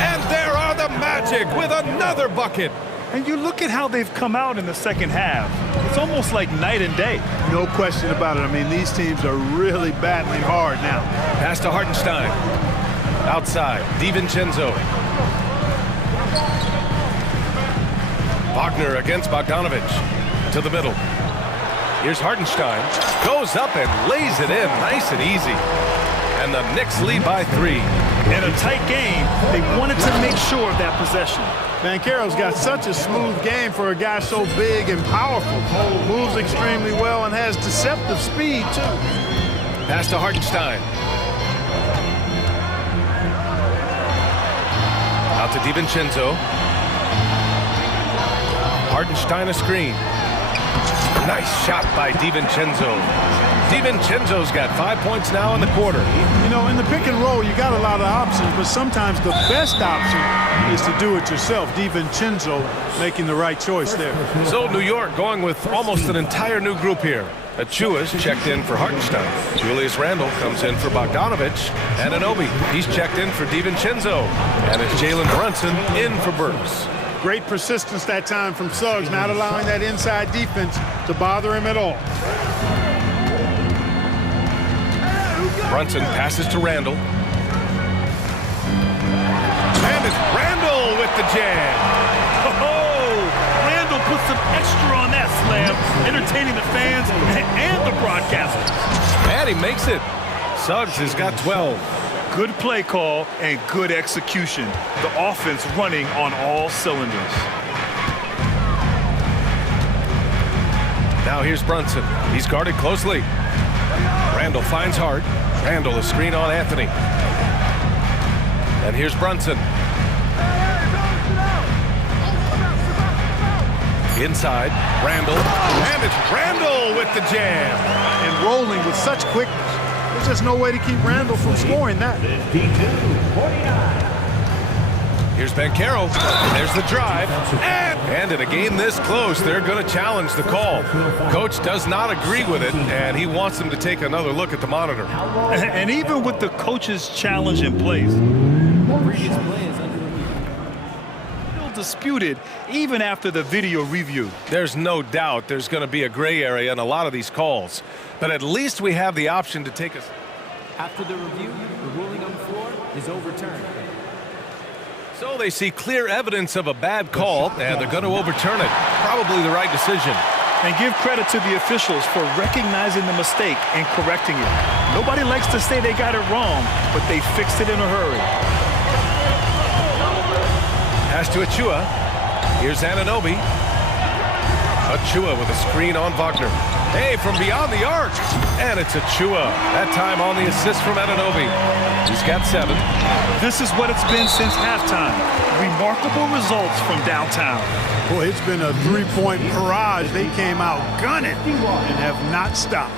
And there are the Magic with another bucket. And you look at how they've come out in the second half. It's almost like night and day. No question about it. I mean, these teams are really battling hard now. Pass to Hartenstein. Outside, DiVincenzo. Wagner against Bogdanovich. To the middle. Here's Hartenstein. Goes up and lays it in nice and easy. And the Knicks lead by 3. In a tight game, they wanted to make sure of that possession. Banchero's got such a smooth game for a guy so big and powerful. Moves extremely well and has deceptive speed, too. Pass to Hartenstein. Out to DiVincenzo. Hartenstein a screen. Nice shot by DiVincenzo. DiVincenzo's got 5 points now in the quarter. You know, in the pick and roll, you got a lot of options, but sometimes the best option is to do it yourself. DiVincenzo making the right choice there. So New York going with almost an entire new group here. Achua's checked in for Hartenstein. Julius Randle comes in for Bogdanovich. And Anunoby, he's checked in for DiVincenzo. And it's Jalen Brunson in for Burks. Great persistence that time from Suggs, not allowing that inside defense to bother him at all. Brunson passes to Randle. And it's Randle with the jam. Oh, Randle put some extra on that slam, entertaining the fans and the broadcasters. And he makes it. Suggs has got 12. Good play call and good execution. The offense running on all cylinders. Now here's Brunson. He's guarded closely. Randle finds Hart. Randle a screen on Anthony. And here's Brunson. Inside, Randle. And it's Randle with the jam. And rolling with such quickness. There's just no way to keep Randle from scoring that. 52-49. Here's Banchero. There's the drive. And in a game this close, they're going to challenge the call. Coach does not agree with it, and he wants them to take another look at the monitor. And even with the coach's challenge in place, still disputed even after the video review. There's no doubt there's going to be a gray area in a lot of these calls. But at least we have the option to take us. After the review, the ruling on the floor is overturned. So they see clear evidence of a bad call, and they're going to overturn it. Probably the right decision. And give credit to the officials for recognizing the mistake and correcting it. Nobody likes to say they got it wrong, but they fixed it in a hurry. Pass to Achua. Here's Anunoby. Achua with a screen on Wagner. Hey, from beyond the arc. And it's Achua. That time on the assist from Anunoby. He's got 7. This is what it's been since halftime. Remarkable results from downtown. Boy, it's been a three-point barrage. They came out gunning and have not stopped.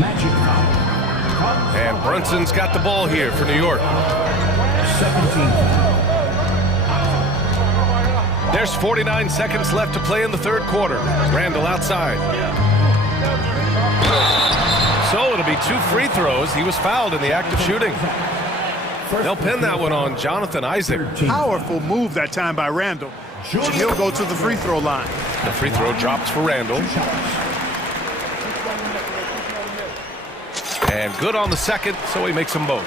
Magic foul. And Brunson's got the ball here for New York. 17. There's 49 seconds left to play in the third quarter. Randle outside. So it'll be 2 free throws. He was fouled in the act of shooting. They'll pin that one on Jonathan Isaac. Powerful move that time by Randle. He'll go to the free throw line. The free throw drops for Randle. And good on the second, so he makes them both.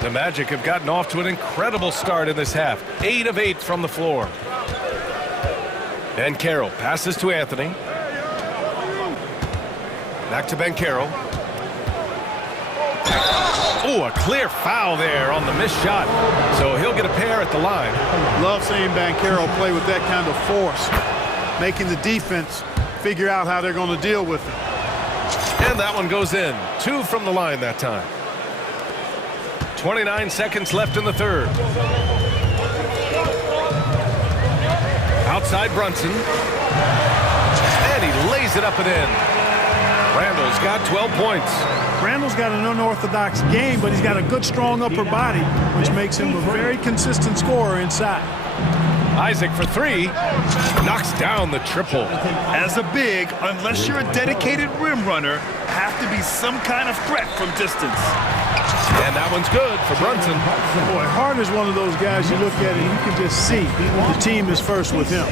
The Magic have gotten off to an incredible start in this half. 8 of 8 from the floor. Banchero passes to Anthony. Back to Banchero. Oh, a clear foul there on the missed shot. So he'll get a pair at the line. Love seeing Banchero play with that kind of force, making the defense figure out how they're going to deal with it. And that one goes in. 2 from the line that time. 29 seconds left in the third. Outside Brunson. And he lays it up and in. Randall's got 12 points. Randall's got an unorthodox game, but he's got a good, strong upper body, which makes him a very consistent scorer inside. Isaac for 3. Knocks down the triple. As a big, unless you're a dedicated rim runner, have to be some kind of threat from distance. And that one's good for Brunson. Boy, Hart is one of those guys you look at and you can just see the team is first with him.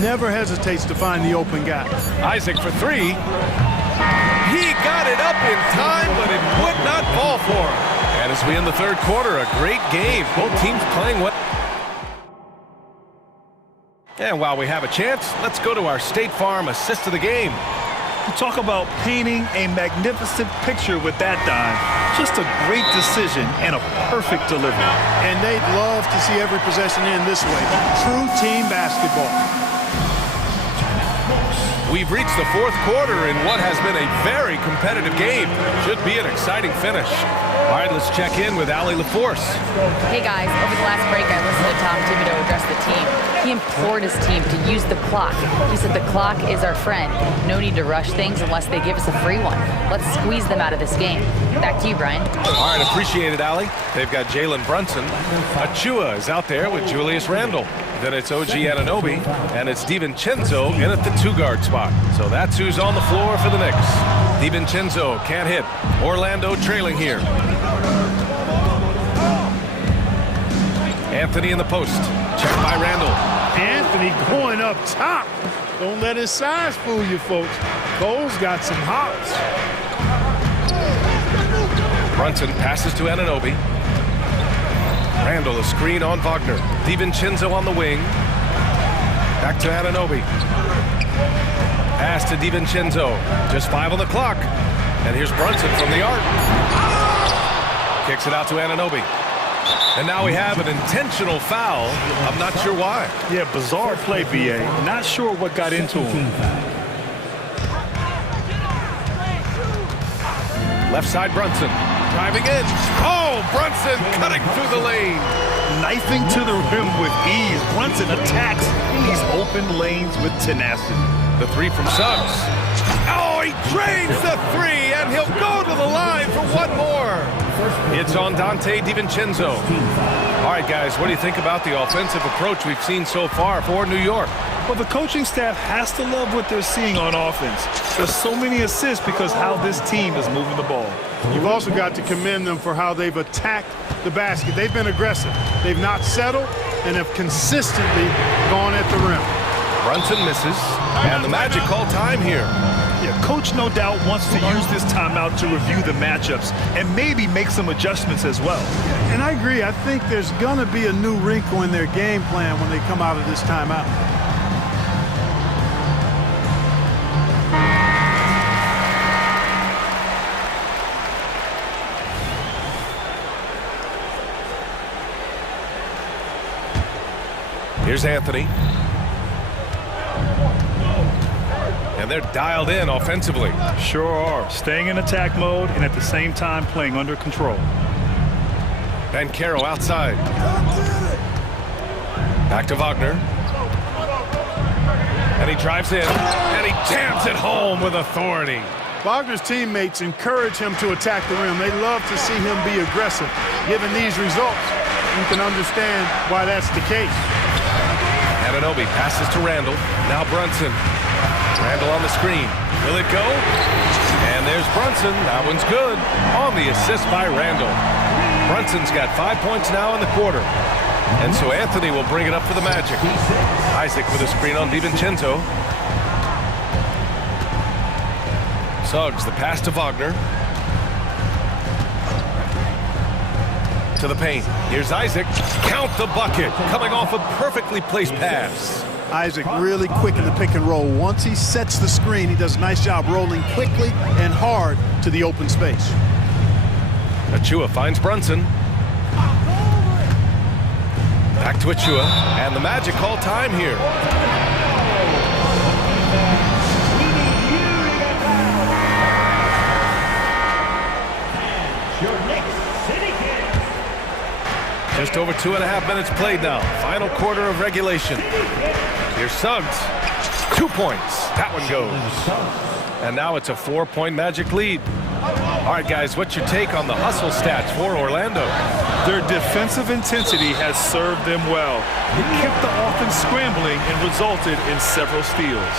Never hesitates to find the open guy. Isaac for 3. He got it up in time, but it would not fall for him. And as we end the third quarter, a great game. Both teams playing well. And while we have a chance, let's go to our State Farm assist of the game. Talk about painting a magnificent picture with that dime. Just a great decision and a perfect delivery. And they'd love to see every possession end this way. True team basketball. We've reached the fourth quarter in what has been a very competitive game. Should be an exciting finish. All right, let's check in with Allie LaForce. Hey guys, over the last break I listened to Tom Thibodeau address the team. He implored his team to use the clock. He said the clock is our friend. No need to rush things unless they give us a free one. Let's squeeze them out of this game. Back to you, Brian. All right, appreciate it, Allie. They've got Jalen Brunson. Achua is out there with Julius Randle. Then it's OG Anunoby, and it's DiVincenzo in at the 2-guard spot. So that's who's on the floor for the Knicks. DiVincenzo can't hit. Orlando trailing here. Anthony in the post. Check by Randle. Anthony going up top. Don't let his size fool you, folks. Cole's got some hops. Brunson passes to Anunoby. Randle a screen on Wagner. DiVincenzo on the wing. Back to Anunoby. Pass to DiVincenzo. Just 5 on the clock. And here's Brunson from the arc. Kicks it out to Anunoby. And now we have an intentional foul. I'm not sure why. Yeah, bizarre play, BA. Not sure what got into him. Left side Brunson. Driving in. Oh, Brunson cutting through the lane. Knifing to the rim with ease. Brunson attacks these open lanes with tenacity. The 3 from Suggs. Oh, he drains the 3, and he'll go to the line for one more. It's on Dante DiVincenzo. All right, guys, what do you think about the offensive approach we've seen so far for New York? Well, the coaching staff has to love what they're seeing on offense. There's so many assists because how this team is moving the ball. You've also got to commend them for how they've attacked the basket. They've been aggressive. They've not settled and have consistently gone at the rim. Brunson misses, and the Magic call time here. Yeah, coach no doubt wants to use this timeout to review the matchups and maybe make some adjustments as well. And I agree. I think there's going to be a new wrinkle in their game plan when they come out of this timeout. Here's Anthony. And they're dialed in offensively. Sure are. Staying in attack mode and at the same time playing under control. Banchero outside. Back to Wagner. And he drives in. And he jams it home with authority. Wagner's teammates encourage him to attack the rim. They love to see him be aggressive. Given these results, you can understand why that's the case. Anunoby passes to Randle. Now Brunson. Randle on the screen. Will it go? And there's Brunson. That one's good. On the assist by Randle. Brunson's got 5 points now in the quarter. And so Anthony will bring it up for the Magic. Isaac with a screen on DiVincenzo. Suggs, the pass to Wagner. To the paint. Here's Isaac. Count the bucket. Coming off a perfectly placed pass. Isaac really quick in the pick and roll. Once he sets the screen, he does a nice job rolling quickly and hard to the open space. Achua finds Brunson. Back to Achua. And the Magic call time here. Just over 2.5 minutes played now. Final quarter of regulation. Here's Suggs. 2 points. That one goes. And now it's a 4-point Magic lead. All right, guys, what's your take on the hustle stats for Orlando? Their defensive intensity has served them well. It kept the offense scrambling and resulted in several steals.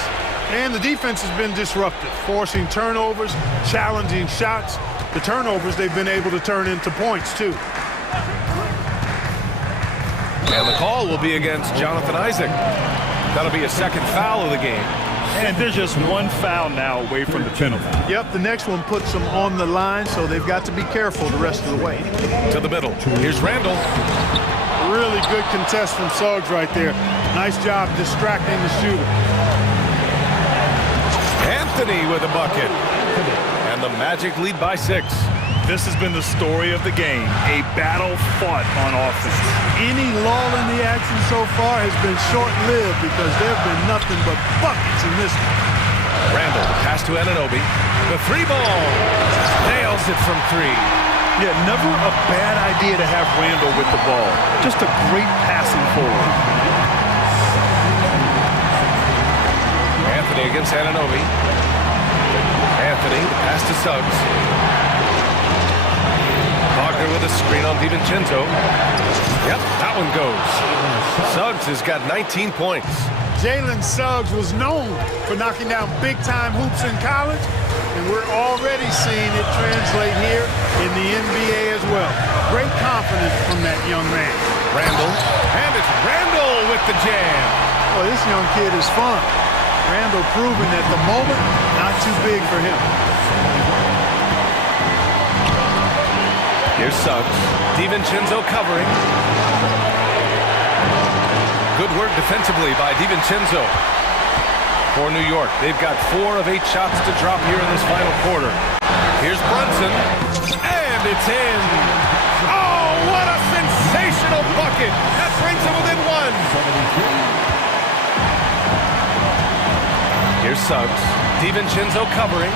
And the defense has been disruptive, forcing turnovers, challenging shots. The turnovers they've been able to turn into points, too. And the call will be against Jonathan Isaac. That'll be a second foul of the game. And there's just one foul now away from the penalty. Yep, the next one puts them on the line, so they've got to be careful the rest of the way. To the middle. Here's Randall. Really good contest from Suggs right there. Nice job distracting the shooter. Anthony with a bucket. And the Magic lead by 6. This has been the story of the game, a battle fought on offense. Any lull in the action so far has been short-lived because there have been nothing but buckets in this one. Randall, pass to Anunoby. The 3-ball. Nails it from 3. Yeah, never a bad idea to have Randall with the ball. Just a great passing forward. Anthony against Anunoby. Anthony, the pass to Suggs. Wagner with a screen on DiVincenzo. Yep, that one goes. Suggs has got 19 points. Jalen Suggs was known for knocking down big-time hoops in college, and we're already seeing it translate here in the NBA as well. Great confidence from that young man. Randall, and it's Randall with the jam. Well, this young kid is fun. Randall proving that the moment, not too big for him. Here's Suggs. DiVincenzo covering. Good work defensively by DiVincenzo. For New York, they've got 4 of 8 shots to drop here in this final quarter. Here's Brunson. And it's in. Oh, what a sensational bucket. That brings them within 1. Here's Suggs. DiVincenzo covering.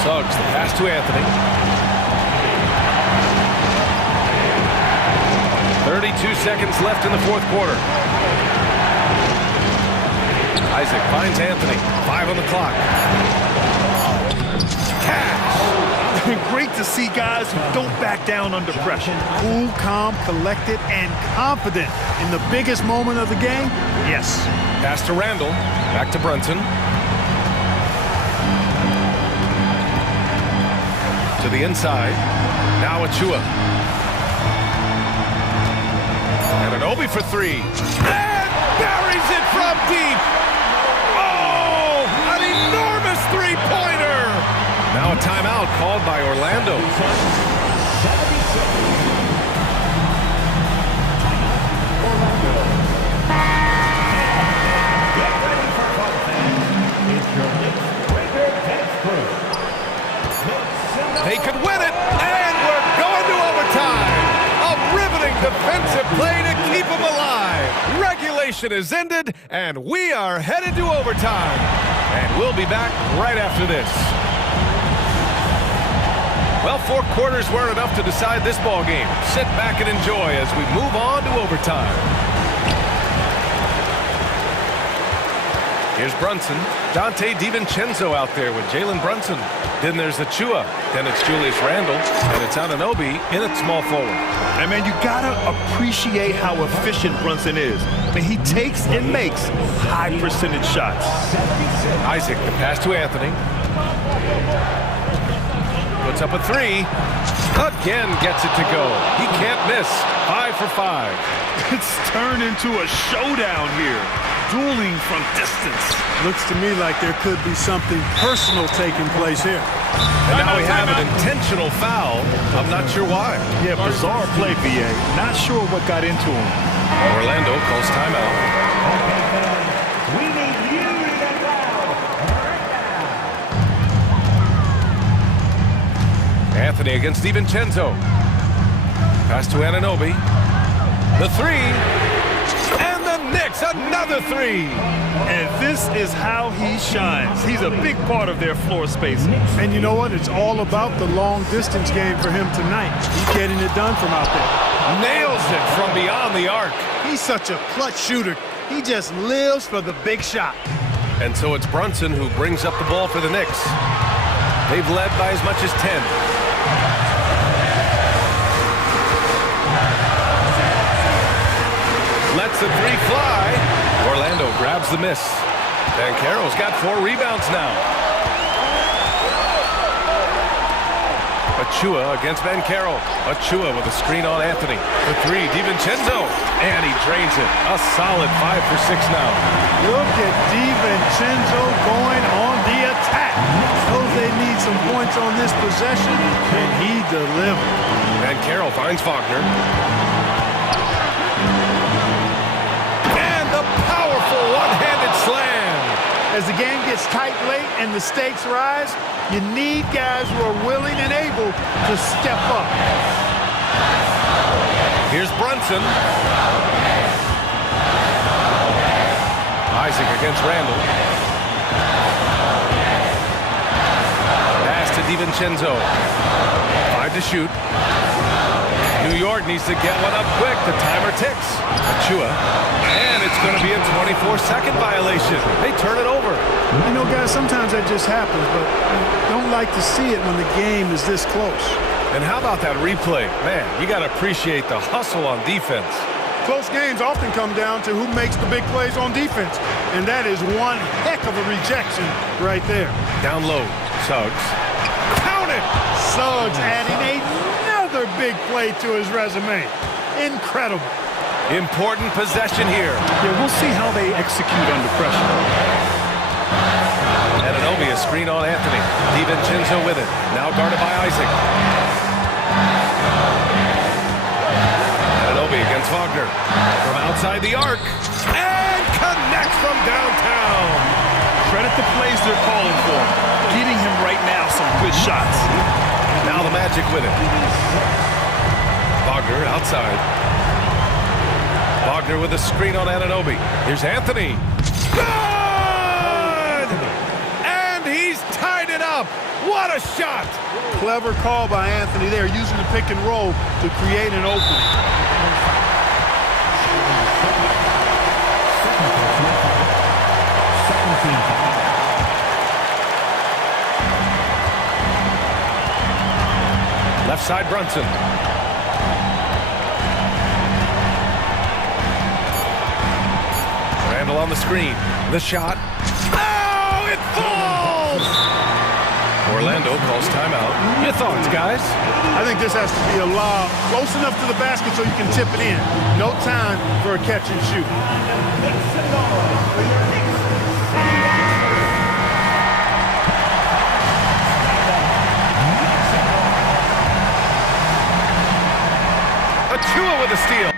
Suggs, the pass to Anthony. 32 seconds left in the fourth quarter. Isaac finds Anthony. 5 on the clock. Cash! Great to see guys who don't back down under pressure. Cool, calm, collected, and confident in the biggest moment of the game. Yes. Pass to Randall. Back to Brunson. To the inside. Now Achua. Anunoby for 3. And buries it from deep. Oh, an enormous three-pointer. Now a timeout called by Orlando. They could win it, and we're going to overtime. A riveting defensive play to keep them alive. Regulation is ended, and we are headed to overtime. And we'll be back right after this. Well, 4 quarters weren't enough to decide this ball game. Sit back and enjoy as we move on to overtime. Here's Brunson. Dante DiVincenzo out there with Jalen Brunson. Then there's Achua. Then it's Julius Randle. And it's Anunoby in at small forward. And, man, you got to appreciate how efficient Brunson is. I mean, he takes and makes high-percentage shots. Isaac, the pass to Anthony. Puts up a 3. Again gets it to go. He can't miss. 5 for 5. It's turned into a showdown here. Dueling from distance. Looks to me like there could be something personal taking place here. And now we have an intentional foul. I'm not sure why. Yeah, bizarre play, VA. Not sure what got into him. Orlando calls timeout. We need you to get foul right now. Anthony against DiVincenzo. Pass to Anunoby. The 3. And the Knicks, another 3. And this is how he shines. He's a big part of their floor space. And you know what? It's all about the long distance game for him tonight. He's getting it done from out there. Nails it from beyond the arc. He's such a clutch shooter. He just lives for the big shot. And so it's Brunson who brings up the ball for the Knicks. They've led by as much as 10. Lets the three fly. Orlando grabs the miss. Banchero's got 4 rebounds now. Achua against Banchero. Achua with a screen on Anthony. The three, DiVincenzo. And he drains it. A solid 5 for 6 now. Look at DiVincenzo going on the attack. Knows they need some points on this possession, and he delivered. Banchero finds Wagner. And the powerful one-handed slam. As the game gets tight late and the stakes rise, you need guys who are willing and able to step up. Here's Brunson. Isaac against Randall. Pass to DiVincenzo. 5 to shoot. New York needs to get one up quick. The timer ticks. Achua. And it's going to be a 24-second violation. They turn it over. You know, guys, sometimes that just happens, but I don't like to see it when the game is this close. And how about that replay? Man, you got to appreciate the hustle on defense. Close games often come down to who makes the big plays on defense, and that is one heck of a rejection right there. Down low, Suggs. Count it! Suggs adding another big play to his resume. Incredible. Important possession here. Yeah, we'll see how they execute under pressure. Anunoby, a screen on Anthony. DiVincenzo with it. Now guarded by Isaac. Anunoby against Wagner. From outside the arc. And connects from downtown. Credit the plays they're calling for. Getting him right now some good shots. Now the Magic with it. Wagner outside. Wagner with a screen on Anunoby. Here's Anthony. Good! And he's tied it up. What a shot! Clever call by Anthony there, using the pick and roll to create an opening. Left side Brunson. Randall on the screen. The shot. Oh, it falls! Orlando calls timeout. Your thoughts, guys? I think this has to be a lob close enough to the basket so you can tip it in. No time for a catch and shoot. Achua with a steal.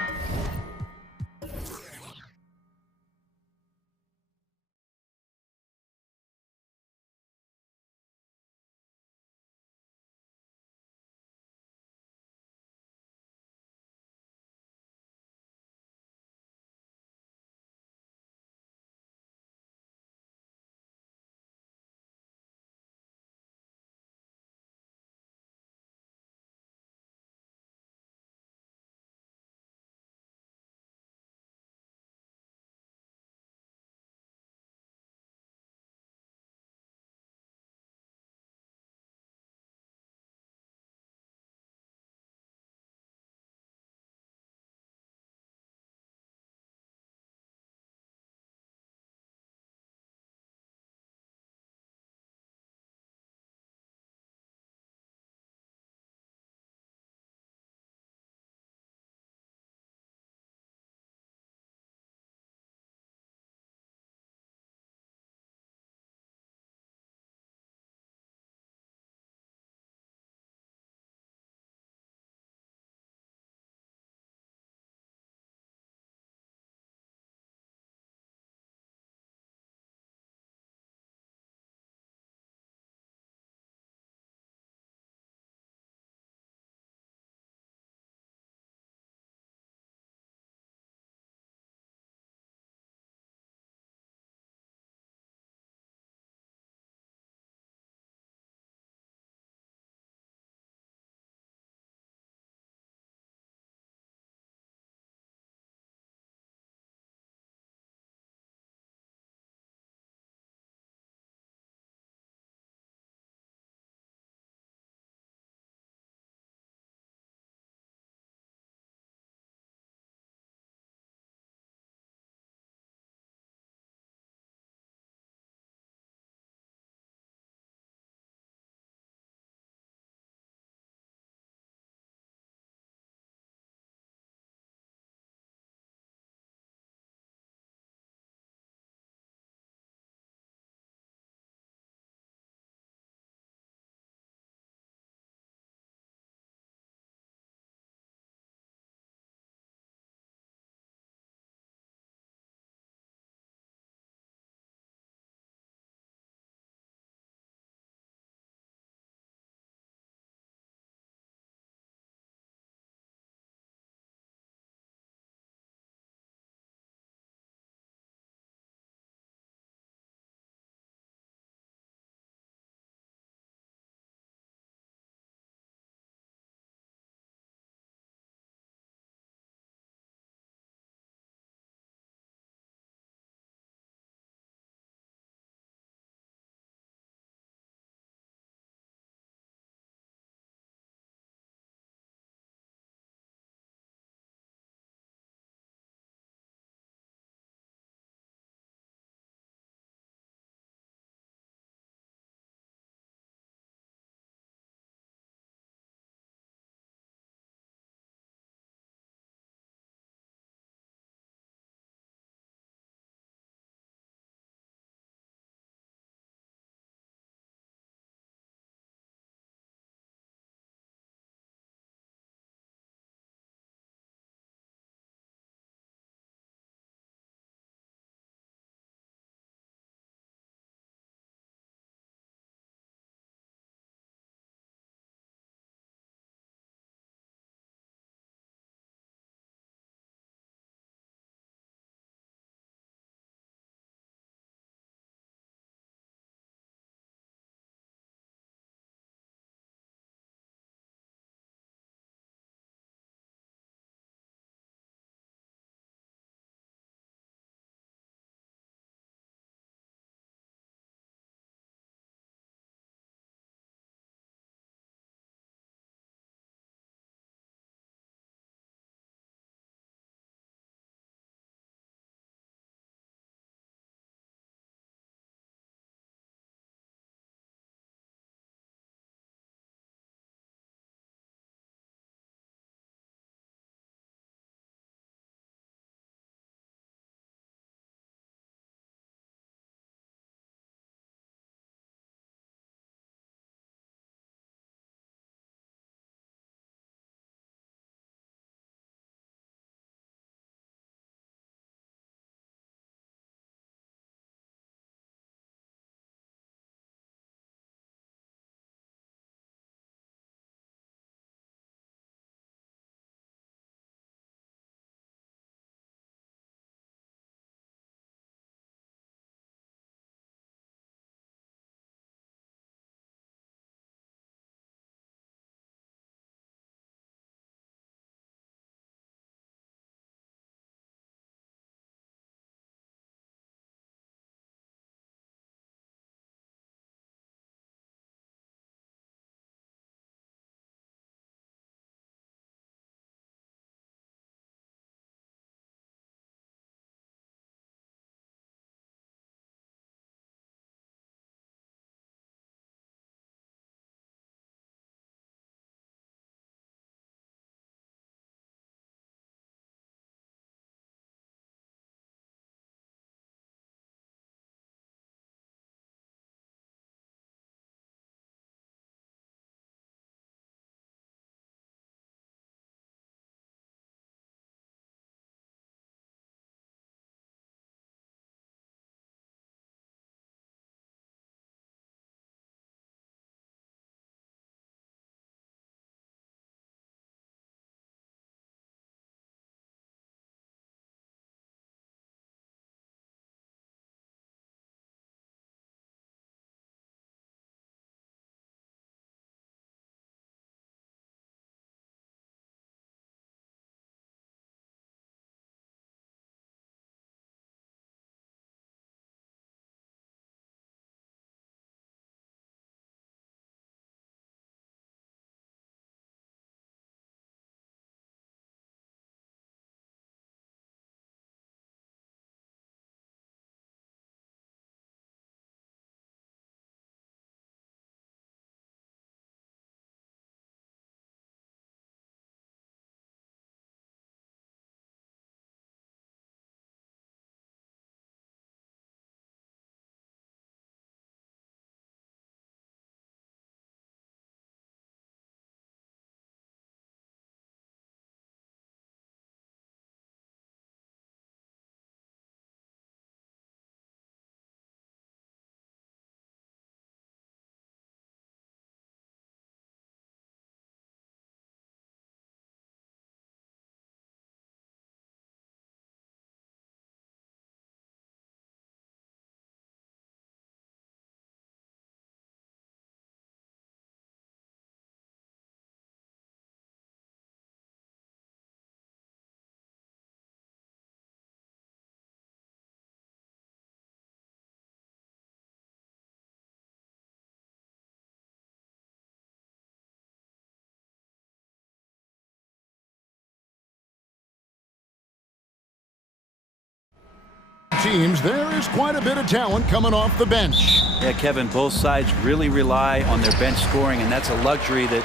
teams, there is quite a bit of talent coming off the bench. Yeah, Kevin, both sides really rely on their bench scoring, and that's a luxury that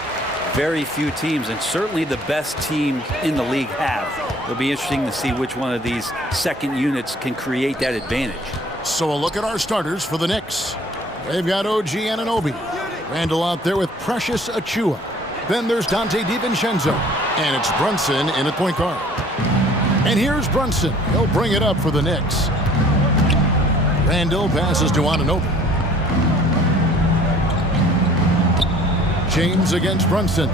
very few teams, and certainly the best team in the league, have. It'll be interesting to see which one of these second units can create that advantage. So a look at our starters for the Knicks. They've got OG Anunoby. Randall out there with Precious Achiuwa. Then there's Dante DiVincenzo. And it's Brunson in at point guard. And here's Brunson. He'll bring it up for the Knicks. Randall passes to Anunoby. James against Brunson.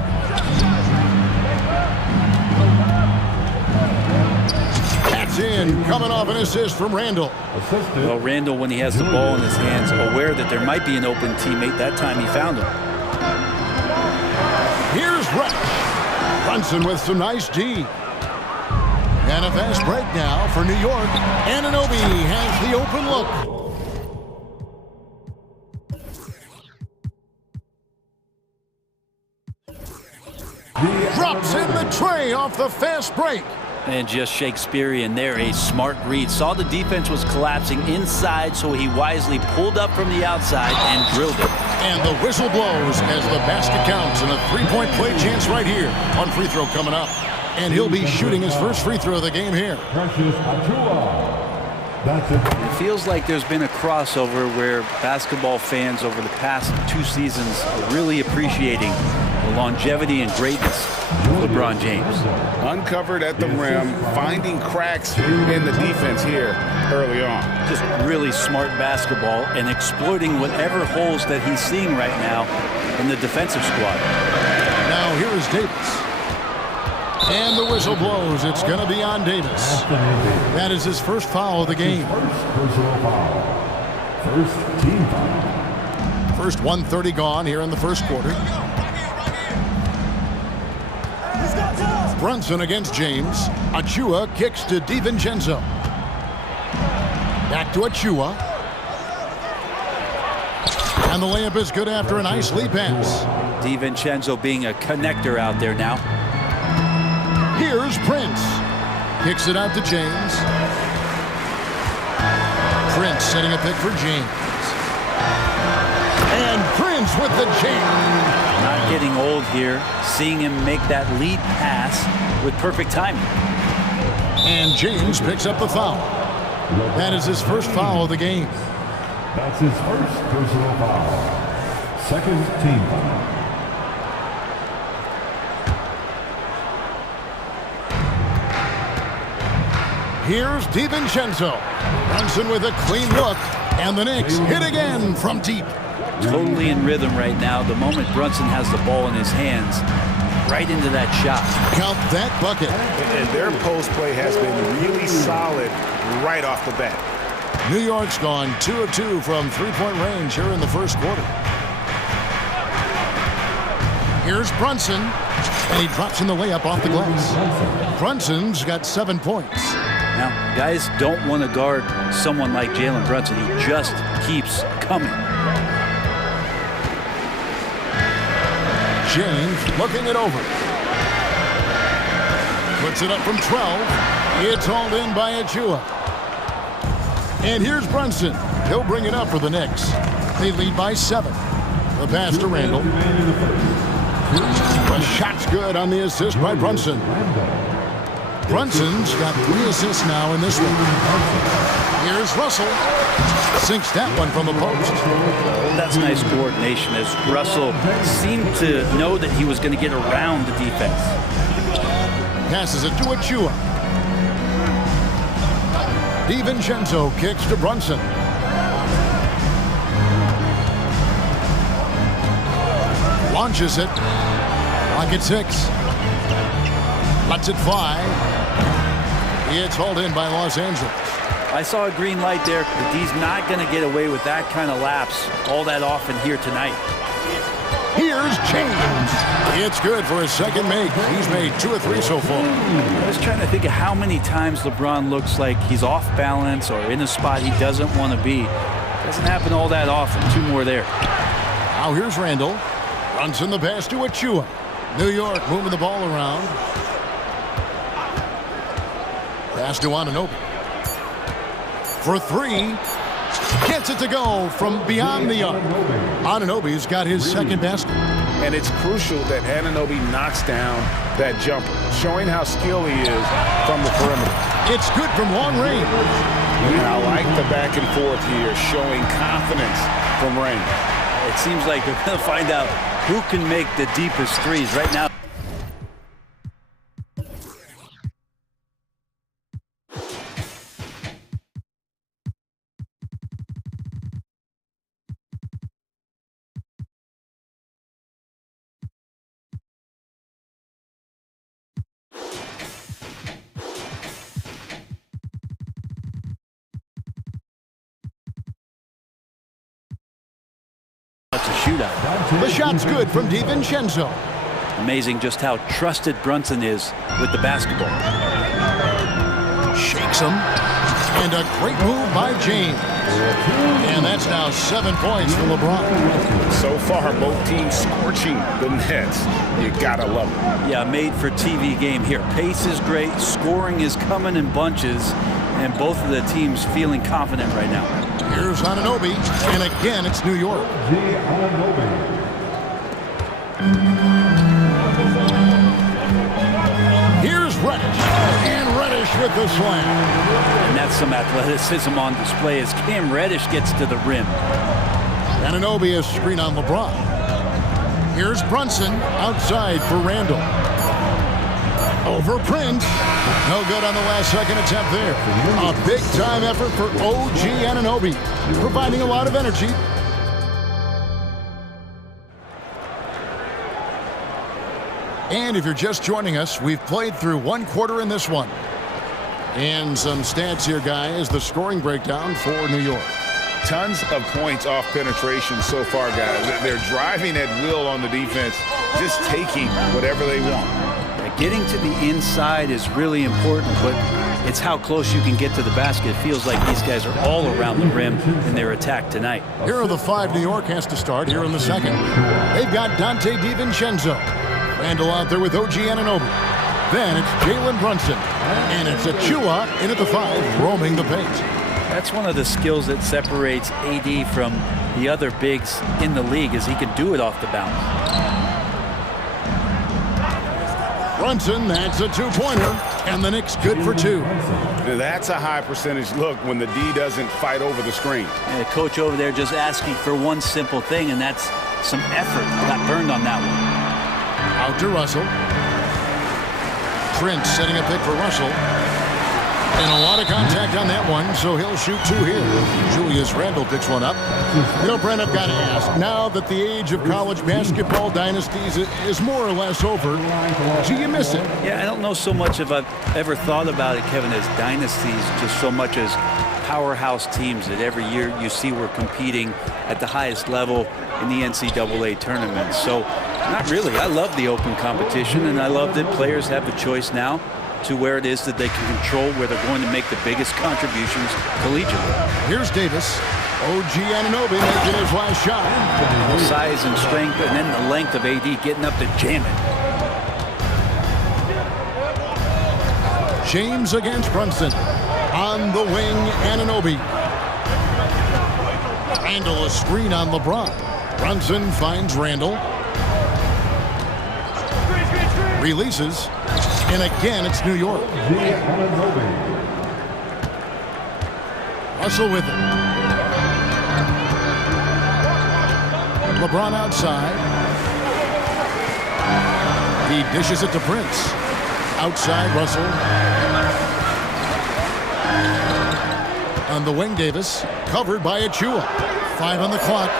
That's in, coming off an assist from Randall. Well, Randall, when he has the ball in his hands, aware that there might be an open teammate, that time he found him. Here's Rex. Brunson with some nice D. And a fast break now for New York. Anunoby has the open look. Drops in the tray off the fast break. And just Shakespearean there, a smart read. Saw the defense was collapsing inside, so he wisely pulled up from the outside and drilled it. And the whistle blows as the basket counts, and a three-point play chance right here. One free throw coming up. And he'll be shooting his first free throw of the game here. It feels like there's been a crossover where basketball fans over the past 2 seasons are really appreciating the longevity and greatness of LeBron James. Uncovered at the rim, finding cracks in the defense here early on. Just really smart basketball and exploiting whatever holes that he's seeing right now in the defensive squad. Now here is Davis. And the whistle blows. It's going to be on Davis. That is his first foul of the game. First team foul. First 1:30 gone here in the first quarter. Brunson against James. Achiuwa kicks to DiVincenzo. Back to Achiuwa. And the layup is good after a nice lead pass. DiVincenzo being a connector out there now. Here's Prince. Kicks it out to James. Prince setting a pick for James. And Prince with the jam. Not getting old here. Seeing him make that lead pass with perfect timing. And James picks up the foul. That is his first foul of the game. That's his first personal foul. Second team foul. Here's DiVincenzo. Brunson with a clean look. And the Knicks hit again from deep. Totally in rhythm right now. The moment Brunson has the ball in his hands, right into that shot. Count that bucket. And their post play has been really solid right off the bat. New York's gone 2 of 2 from three-point range here in the first quarter. Here's Brunson. And he drops in the layup off the glass. Brunson's got 7 points. Now, guys don't want to guard someone like Jalen Brunson. He just keeps coming. James looking it over. Puts it up from 12. It's hauled in by Achiuwa. And here's Brunson. He'll bring it up for the Knicks. They lead by 7. The pass to Randall. The shot's good on the assist by Brunson. Brunson's got 3 assists now in this one. Here's Russell. Sinks that one from the post. That's nice coordination as Russell seemed to know that he was going to get around the defense. Passes it to Achiuwa. DiVincenzo kicks to Brunson. Launches it. Clock at 6. Lets it fly. It's hauled in by Los Angeles. I saw a green light there. The D's not going to get away with that kind of lapse all that often here tonight. Here's James. It's good for his second make. He's made 2 of 3 so far. I was trying to think of how many times LeBron looks like he's off balance or in a spot he doesn't want to be. Doesn't happen all that often. 2 more there. Now here's Randall. Runs in the pass to Achiuwa. New York moving the ball around. Pass to Anunoby. for three. Gets it to go from beyond the arc. Anunoby's got his second basket. And it's crucial that Anunoby knocks down that jumper, showing how skilled he is from the perimeter. It's good from long range. And I like the back and forth here, showing confidence from range. It seems like we're going to find out who can make the deepest threes right now. It's a shootout. The shot's good from DiVincenzo. Amazing just how trusted Brunson is with the basketball. Shakes him. And a great move by James. And that's now 7 points for LeBron. So far, both teams scorching the Nets. You gotta love it. Yeah, made for TV game here. Pace is great. Scoring is coming in bunches. And both of the teams feeling confident right now. Here's Anunoby, and again it's New York. Here's Reddish, and Reddish with the slam. And that's some athleticism on display as Cam Reddish gets to the rim. Anunoby is screen on LeBron. Here's Brunson outside for Randall. Over Prince. No good on the last second attempt there. A big-time effort for OG Anunoby, providing a lot of energy. And if you're just joining us, we've played through one quarter in this one. And some stats here, guys. The scoring breakdown for New York. Tons of points off penetration so far, guys. They're driving at will on the defense, just taking whatever they want. Getting to the inside is really important, but it's how close you can get to the basket. It feels like these guys are all around the rim in their attack tonight. Here are the five New York has to start here in the second. They've got Dante DiVincenzo. Randall out there with OG Anunoby. Then it's Jalen Brunson. And it's Achua in at the 5, roaming the paint. That's one of the skills that separates AD from the other bigs in the league, is he can do it off the bounce. Brunson, that's a two-pointer, and the Knicks good for 2. That's a high percentage look when the D doesn't fight over the screen. And the coach over there just asking for one simple thing, and that's some effort. Got burned on that one. Out to Russell. Prince setting a pick for Russell. And a lot of contact on that one, so he'll shoot 2 here. Julius Randle picks one up. You know, Brent, I've got to ask, now that the age of college basketball dynasties is more or less over, do you miss it? Yeah, I don't know so much if I've ever thought about it, Kevin, as dynasties, just so much as powerhouse teams that every year you see we're competing at the highest level in the NCAA tournament. So, not really. I love the open competition, and I love that players have the choice now to where it is that they can control where they're going to make the biggest contributions collegiately. Here's Davis. OG Anunoby making his last shot. Size and strength, and then the length of AD getting up to jam it. James against Brunson. On the wing, Anunoby. Randall a screen on LeBron. Brunson finds Randall. Releases. And again, it's New York. Russell with it. LeBron outside. He dishes it to Prince. Outside, Russell. On the wing, Davis. Covered by Achua. 5 on the clock.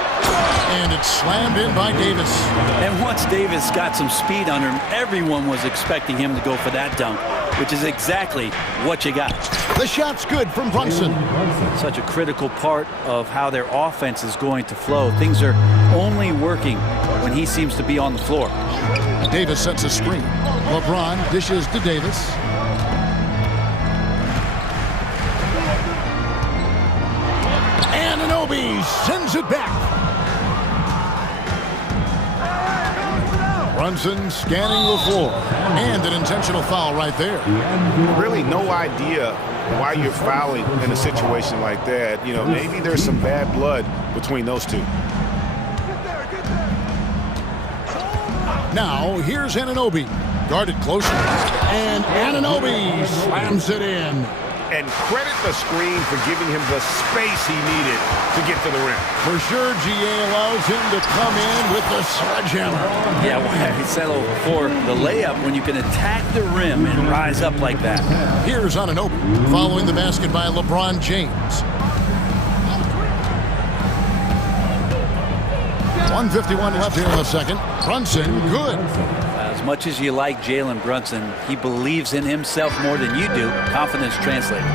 And it's slammed in by Davis. And once Davis got some speed on him, everyone was expecting him to go for that dunk, which is exactly what you got. The shot's good from Brunson. Such a critical part of how their offense is going to flow. Things are only working when he seems to be on the floor. Davis sets a screen. LeBron dishes to Davis. Anunoby sends it back. Brunson scanning the floor. And an intentional foul right there. Really no idea why you're fouling in a situation like that. You know, maybe there's some bad blood between those two. Now, here's Anunoby. Guarded closely. And Anunoby slams it in. And credit the screen for giving him the space he needed to get to the rim. For sure, GA allows him to come in with the sledgehammer. Yeah, well, he settled for the layup when you can attack the rim and rise up like that. Here's Anunoby following the basket by LeBron James. 1:51 left here in the second. Brunson, good. As much as you like Jalen Brunson, he believes in himself more than you do. Confidence translated.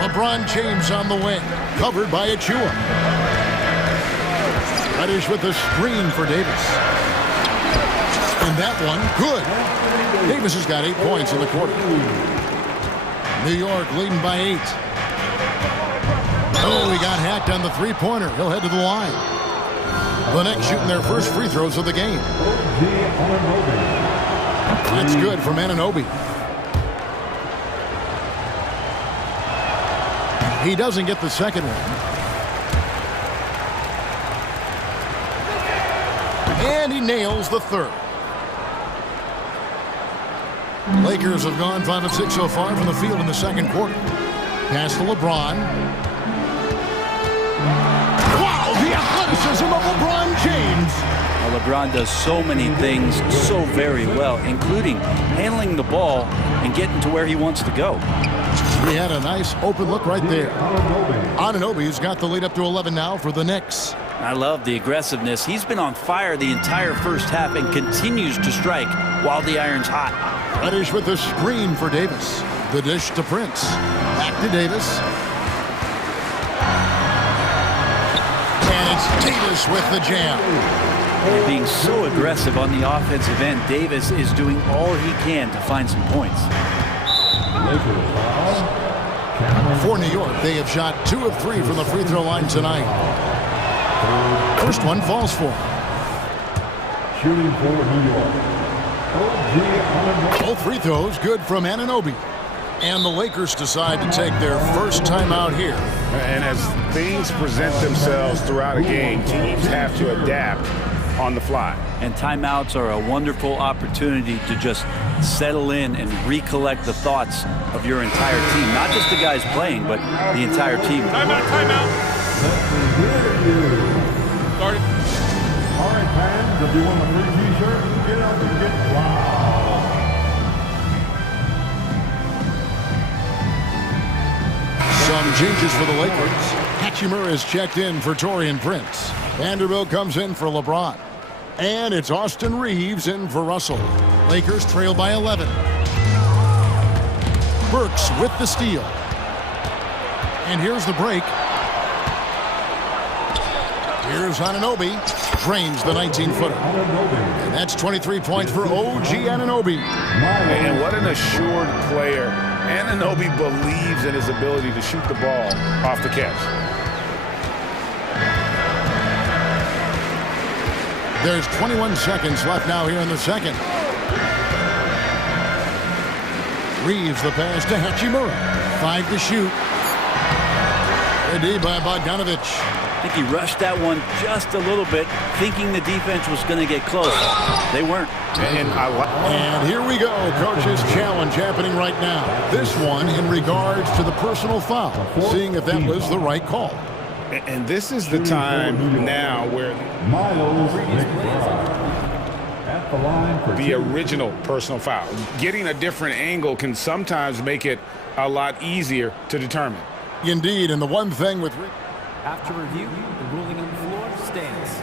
LeBron James on the wing, covered by Achua. Reddish with the screen for Davis. And that one, good. Davis has got 8 points in the quarter. New York leading by 8. Oh, he got hacked on the three-pointer. He'll head to the line. The Knicks shooting their first free throws of the game. That's good from Anunoby. He doesn't get the second one. And he nails the third. Lakers have gone 5 of 6 so far from the field in the second quarter. Pass to LeBron. Wow, the athleticism of LeBron James. Well, LeBron does so many things so very well, including handling the ball and getting to where he wants to go. He had a nice open look right there. Anunoby's got the lead up to 11 now for the Knicks. I love the aggressiveness. He's been on fire the entire first half and continues to strike while the iron's hot. Reddish with the screen for Davis. The dish to Prince. Back to Davis. And it's Davis with the jam. And being so aggressive on the offensive end, Davis is doing all he can to find some points. For New York, they have shot 2 of 3 from the free throw line tonight. First one falls for him. Shooting for New York. Both free throws good from Anunoby. And the Lakers decide to take their first timeout here. And as things present themselves throughout a game, teams have to adapt on the fly. And timeouts are a wonderful opportunity to just settle in and recollect the thoughts of your entire team. Not just the guys playing, but the entire team. Timeout, timeout. Started. All right, fans, if you want a free t-shirt, get up and get wild. Some changes for the Lakers. Hachimura is checked in for Taurean Prince. Vanderbilt comes in for LeBron. And it's Austin Reeves in for Russell. Lakers trail by 11. Burks with the steal. And here's the break. Here's Anunoby. Drains the 19-footer. And that's 23 points for OG Anunoby. And what an assured player. Anunoby believes in his ability to shoot the ball off the catch. There's 21 seconds left now here in the second. Reeves the pass to Hachimura. 5 to shoot. Ready by Bogdanovich. I think he rushed that one just a little bit, thinking the defense was going to get close. They weren't. And here we go. Coach's challenge happening right now. This one in regards to the personal foul. Seeing if that was the right call. And this is the time now where the original personal foul. Getting a different angle can sometimes make it a lot easier to determine. Indeed, and the one thing with... After review, the ruling on the floor stands.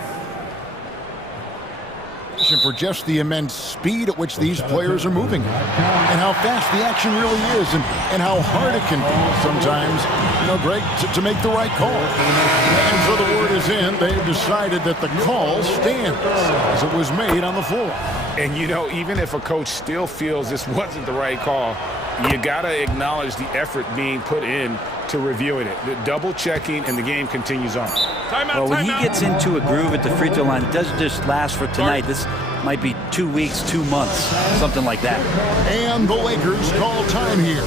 For just the immense speed at which these players are moving and how fast the action really is and how hard it can be sometimes, you know, Greg, to make the right call. And so the word is in, they've decided that the call stands as it was made on the floor. And, you know, even if a coach still feels this wasn't the right call, you got to acknowledge the effort being put in to reviewing it. The double checking, and the game continues on. Well, when he gets into a groove at the free throw line, it doesn't just last for tonight. This might be 2 weeks, 2 months, something like that. And the Lakers call time here.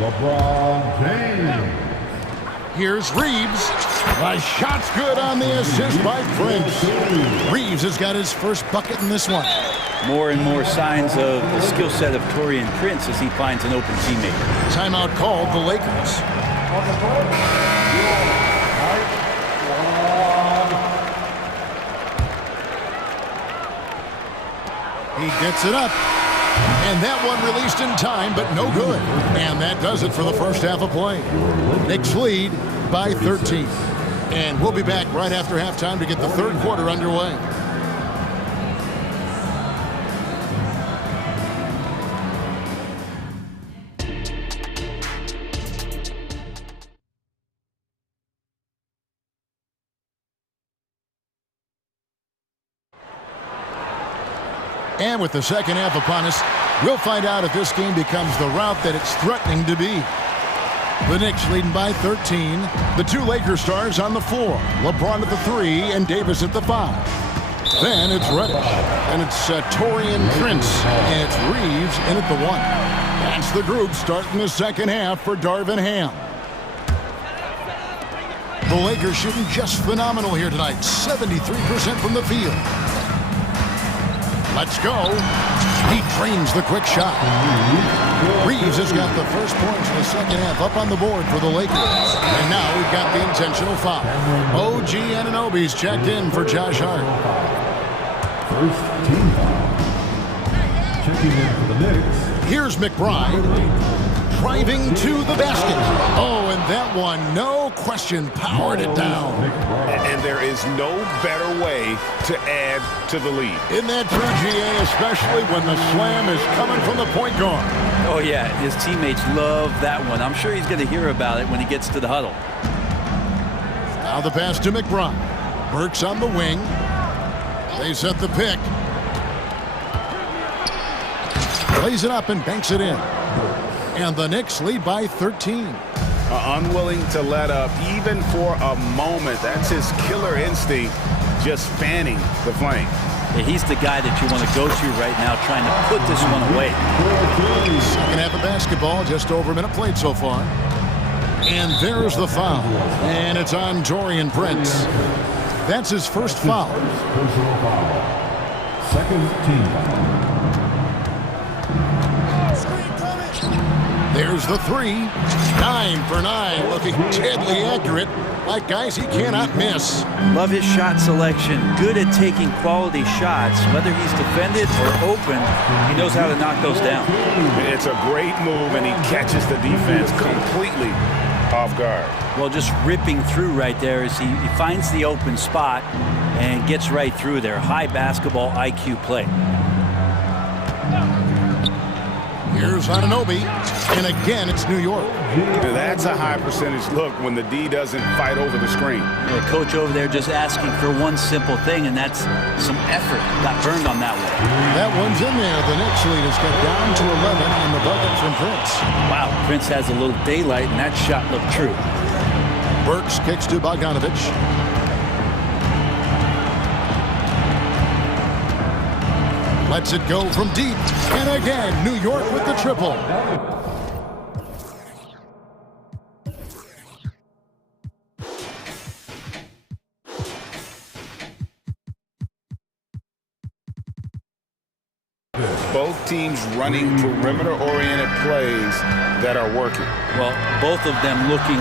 LeBron James. Here's Reeves. The shot's good on the assist by Prince. Reeves has got his first bucket in this one. More and more signs of the skill set of Taurean Prince as he finds an open teammate. Timeout called the Lakers. He gets it up. And that one released in time, but no good. And that does it for the first half of play. Knicks lead by 13. And we'll be back right after halftime to get the third quarter underway. And with the second half upon us, we'll find out if this game becomes the route that it's threatening to be. The Knicks leading by 13. The two Lakers stars on the floor. LeBron at the 3 and Davis at the 5. Then it's Reddish. And it's Taurean Prince. And it's Reeves in at the 1. That's the group starting the second half for Darvin Ham. The Lakers shooting just phenomenal here tonight. 73% from the field. Let's go. He drains the quick shot. Reeves has got the first points in the second half up on the board for the Lakers. And now we've got the intentional foul. OG Anunoby's checked in for Josh Hart. First team foul. Checking in for the Knicks. Here's McBride. Driving to the basket. Oh, and that one, no question, powered it down. And there is no better way to add to the lead. Isn't that true, GA, especially when the slam is coming from the point guard? Oh, yeah, his teammates love that one. I'm sure he's going to hear about it when he gets to the huddle. Now the pass to McBride. Burks on the wing. They set the pick. Plays it up and banks it in. And the Knicks lead by 13. Unwilling to let up even for a moment. That's his killer instinct, just fanning the flame. Yeah, he's the guy that you want to go to right now, trying to put this one away. Second half of basketball, just over a minute played so far. And there's the foul. And it's on Taurean Prince. That's his first foul. Personal foul. Second team foul. There's the 3. 9 for 9, looking deadly accurate. Like guys he cannot miss. Love his shot selection. Good at taking quality shots. Whether he's defended or open, he knows how to knock those down. It's a great move, and he catches the defense completely off guard. Well, just ripping through right there as he finds the open spot and gets right through there. High basketball IQ play. Here's Anunoby, and again it's New York. That's a high percentage look when the D doesn't fight over the screen. Yeah, coach over there just asking for one simple thing, and that's some effort. Got burned on that one. That one's in there. The Knicks lead has got down to 11 in the bucket from Prince. Wow, Prince has a little daylight, and that shot looked true. Burks kicks to Bogdanovich. Lets it go from deep. And again, New York with the triple. Both teams running perimeter-oriented plays that are working. Well, both of them looking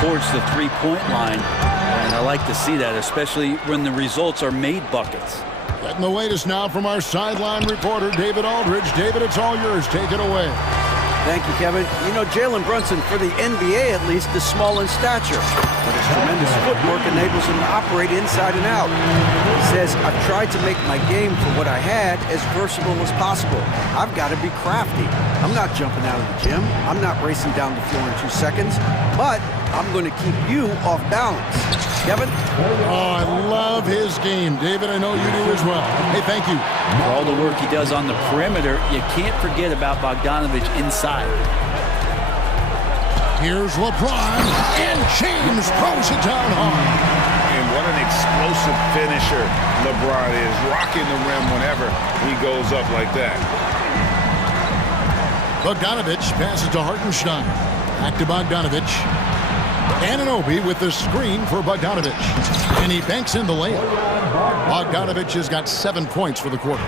towards the three-point line. And I like to see that, especially when the results are made buckets. Getting the latest now from our sideline reporter, David Aldridge. David, it's all yours. Take it away. Thank you, Kevin. You know, Jalen Brunson, for the NBA at least, is small in stature, but his tremendous footwork enables him to operate inside and out. He says, I've tried to make my game for what I had as versatile as possible. I've got to be crafty. I'm not jumping out of the gym. I'm not racing down the floor in 2 seconds, but I'm going to keep you off balance. Kevin? Oh, I love his game. David, I know you do as well. Hey, thank you. For all the work he does on the perimeter, you can't forget about Bogdanovich inside. Here's LeBron, and James throws it down hard. And what an explosive finisher LeBron is, rocking the rim whenever he goes up like that. Bogdanovich passes to Hartenstein. Back to Bogdanovich. Anunoby with the screen for Bogdanovich. And he banks in the layup. Bogdanovich has got 7 points for the quarter.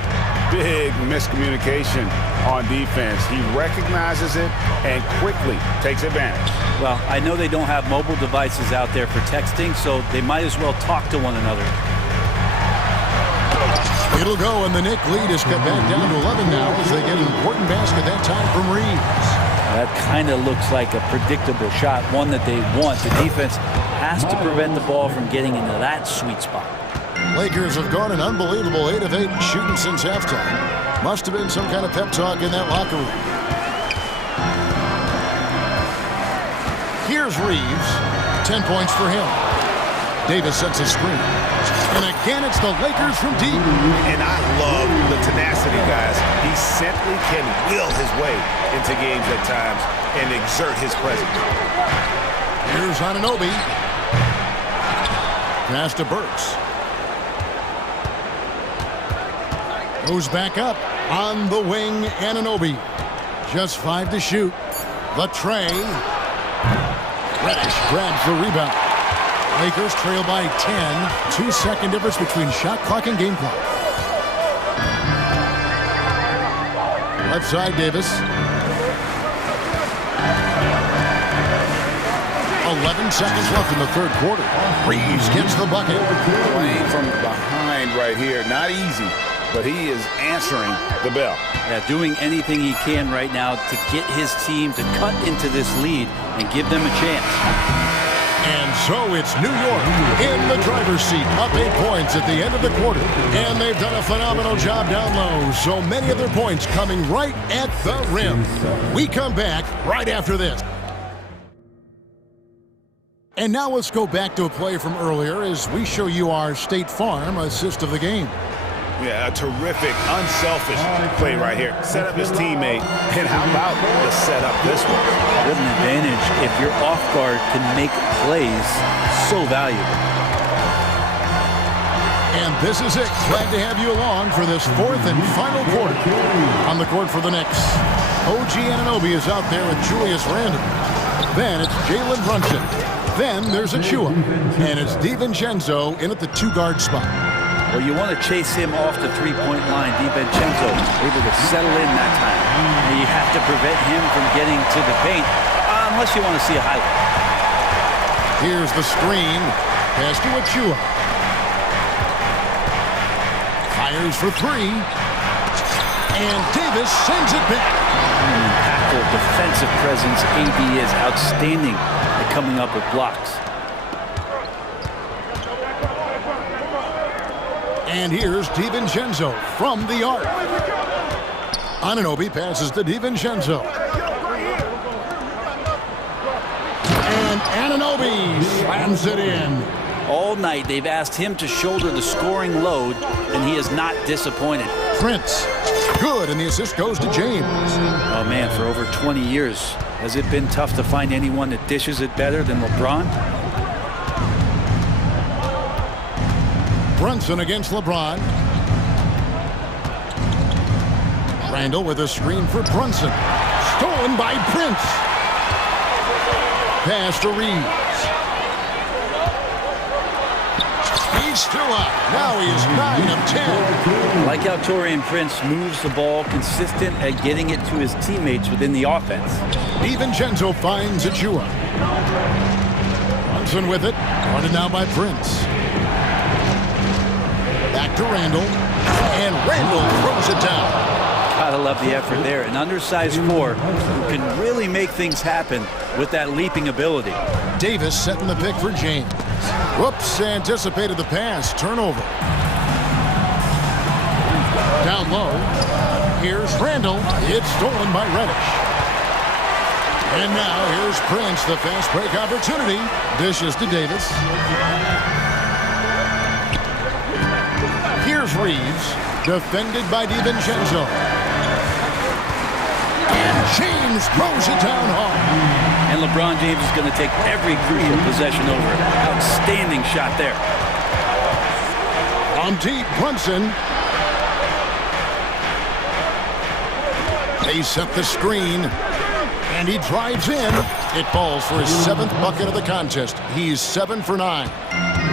Big miscommunication on defense. He recognizes it and quickly takes advantage. Well, I know they don't have mobile devices out there for texting, so they might as well talk to one another. It'll go, and the Knicks lead is cut back down to 11 now as they get an important basket that time from Reeves. That kind of looks like a predictable shot, one that they want. The defense has to prevent the ball from getting into that sweet spot. Lakers have gone an unbelievable 8 of 8 shooting since halftime. Must have been some kind of pep talk in that locker room. Here's Reeves. 10 points for him. Davis sets a screen. And again, it's the Lakers from deep. And I love the tenacity, guys. He simply can will his way into games at times and exert his presence. Here's Anunoby. Pass to Burks. Goes back up on the wing, Anunoby. Just 5 to shoot. The tray. Reddish grabs the rebound. Lakers trail by 10. 2-second difference between shot clock and game clock. Left side, Davis. 11 seconds left in the third quarter. Reeves gets the bucket. Playing from behind right here. Not easy, but he is answering the bell. Yeah, doing anything he can right now to get his team to cut into this lead and give them a chance. And so it's New York in the driver's seat, up 8 points at the end of the quarter. And they've done a phenomenal job down low. So many of their points coming right at the rim. We come back right after this. And now let's go back to a play from earlier as we show you our State Farm assist of the game. Yeah, a terrific, unselfish play right here. Set up his teammate, and how about the setup this one? What an advantage if your off guard can make plays so valuable. And this is it. Glad to have you along for this fourth and final quarter. On the court for the Knicks, OG Anunoby is out there with Julius Randle. Then it's Jalen Brunson. Then there's Achua. And it's DiVincenzo in at the 2-guard spot. Well, you want to chase him off the three-point line. DiVincenzo able to settle in that time. And you have to prevent him from getting to the paint, unless you want to see a highlight. Here's the screen. Pass to Achua. Fires for 3. And Davis sends it back. Impactful defensive presence. AD is outstanding at coming up with blocks. And here's DiVincenzo from the arc. Anunoby passes to DiVincenzo. And Anunoby slams it in. All night they've asked him to shoulder the scoring load, and he is not disappointed. Prince, good, and the assist goes to James. Oh man, for over 20 years, has it been tough to find anyone that dishes it better than LeBron? Brunson against LeBron. Randle with a screen for Brunson. Stolen by Prince. Pass to Reeves. He's still up. Now he is 9 of 10. I like how Taurean Prince moves the ball, consistent at getting it to his teammates within the offense. DiVincenzo finds Achua. Brunson with it. Guarded now by Prince. Back to Randle, and Randle throws it down. Gotta love the effort there. An undersized 4 who can really make things happen with that leaping ability. Davis setting the pick for James. Whoops, anticipated the pass. Turnover. Down low. Here's Randle. It's stolen by Reddish. And now here's Prince, the fast break opportunity. Dishes to Davis. Here's Reeves, defended by DiVincenzo. And James throws it down hard. And LeBron James is going to take every crucial possession over. Outstanding shot there. On deep, Brunson. They set the screen, and he drives in. It falls for his 7th bucket of the contest. He's 7 for 9.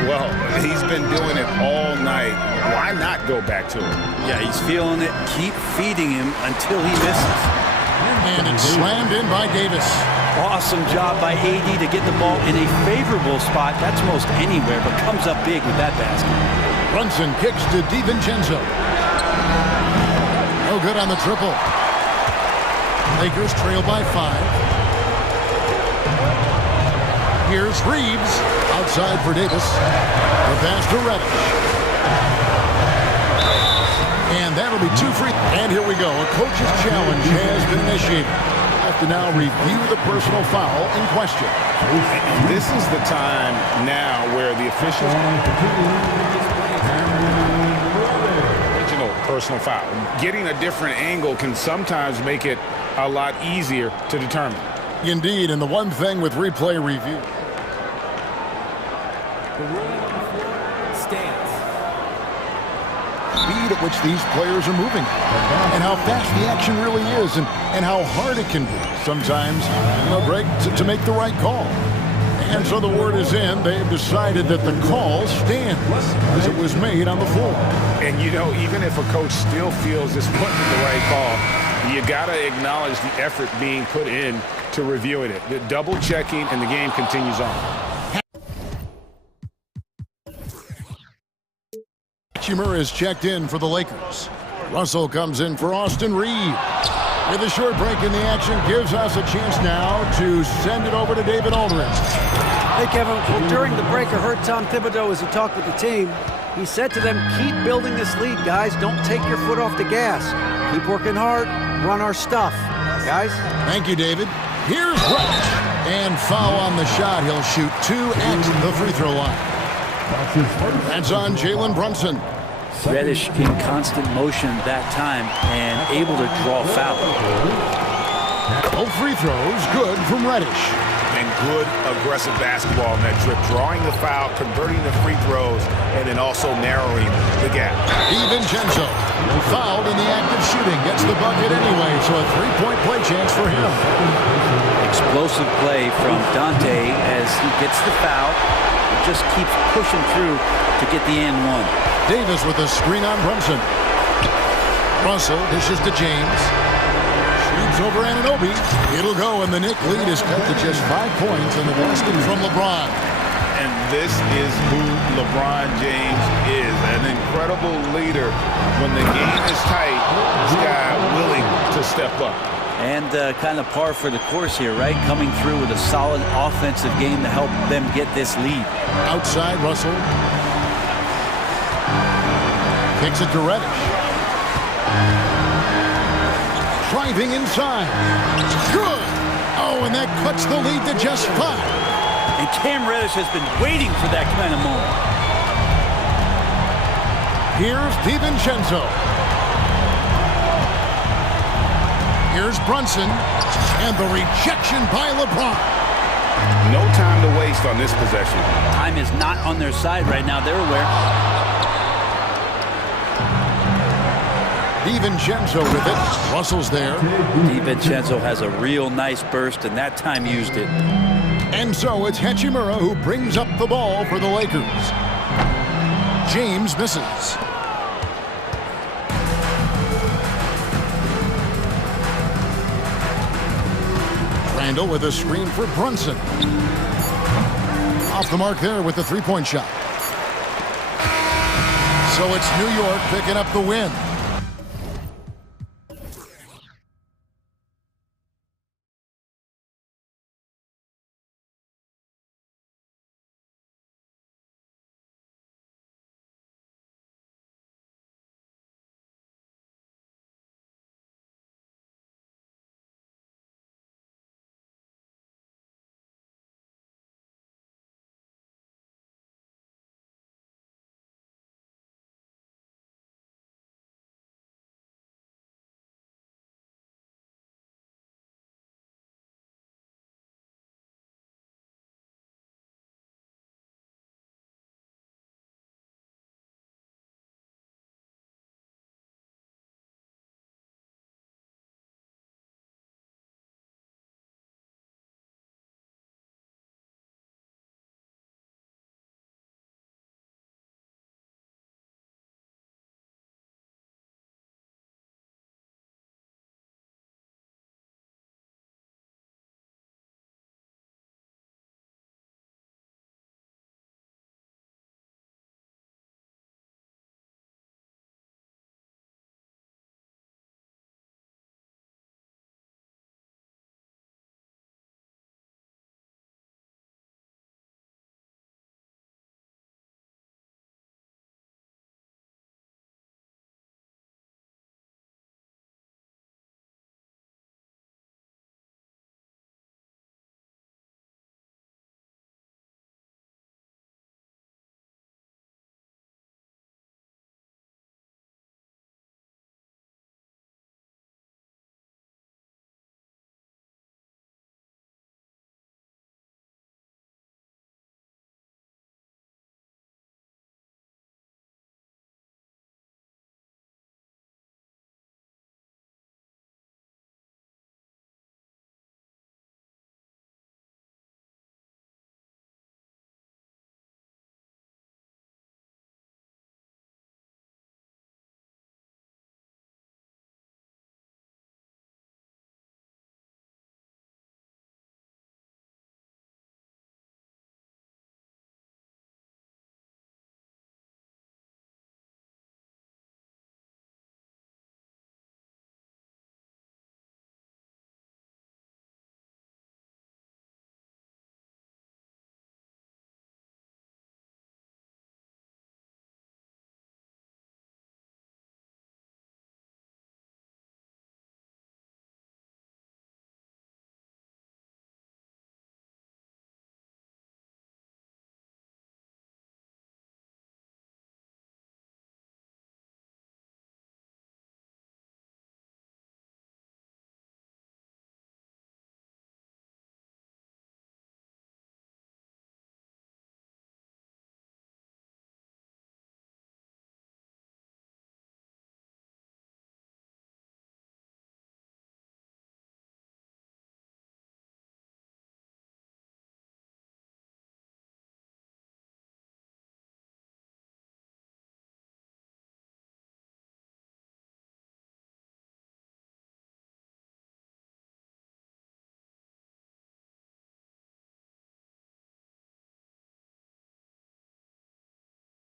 Well, he's been doing it all night. Why not go back to it? Yeah, he's feeling it. Keep feeding him until he misses. And it's slammed in by Davis. Awesome job by AD to get the ball in a favorable spot. That's most anywhere, but comes up big with that basket. Brunson kicks to DiVincenzo. No good on the triple. Lakers trail by 5. Here's Reeves. Outside for Davis. The pass to Reddish. And that'll be 2 free. And here we go. A coach's challenge has been initiated. Have to now review the personal foul in question. This is the time now where the officials... Original personal foul. Getting a different angle can sometimes make it a lot easier to determine. Indeed, and the one thing with replay review. The ruling on the floor stands. Speed at which these players are moving, and how fast the action really is, and how hard it can be sometimes, Greg, to make the right call. And so the word is in. They've decided that the call stands as it was made on the floor. And, even if a coach still feels this wasn't the right call, you got to acknowledge the effort being put in to reviewing it. The double checking, and the game continues on. Hachimura is checked in for the Lakers. Russell comes in for Austin Reeves. With a short break in the action, gives us a chance now to send it over to David Aldridge. Hey, Kevin. Well, during the break, I heard Tom Thibodeau as he talked with the team. He said to them, keep building this lead, guys. Don't take your foot off the gas. Keep working hard. Run our stuff. Guys? Thank you, David. Here's Reddish. And foul on the shot. He'll shoot 2 at the free throw line. That's on Jalen Brunson. Reddish in constant motion that time and able to draw foul. Both free throws good from Reddish. And good aggressive basketball in that trip. Drawing the foul, converting the free throws, and then also narrowing the gap. DiVincenzo, fouled in the act of shooting, gets the bucket anyway, so a 3-point play chance for him. Explosive play from Dante as he gets the foul. Just keeps pushing through to get the and one. Davis with a screen on Brunson. Russell dishes to James. Shoots over Anunoby. It'll go, and the Knicks lead is cut to just 5 points in the basket from LeBron. And this is who LeBron James is. An incredible leader. When the game is tight, this guy willing to step up. And kind of par for the course here, right? Coming through with a solid offensive game to help them get this lead. Outside, Russell. Kicks it to Reddish. Driving inside. Good. Oh, and that cuts the lead to just 5. And Cam Reddish has been waiting for that kind of moment. Here's DiVincenzo. Here's Brunson, and the rejection by LeBron. No time to waste on this possession. Time is not on their side right now. They're aware. DiVincenzo with it. Russell's there. DiVincenzo has a real nice burst, and that time used it. And so it's Hachimura who brings up the ball for the Lakers. James misses. Randall with a screen for Brunson. Off the mark there with the 3-point shot. So it's New York picking up the win.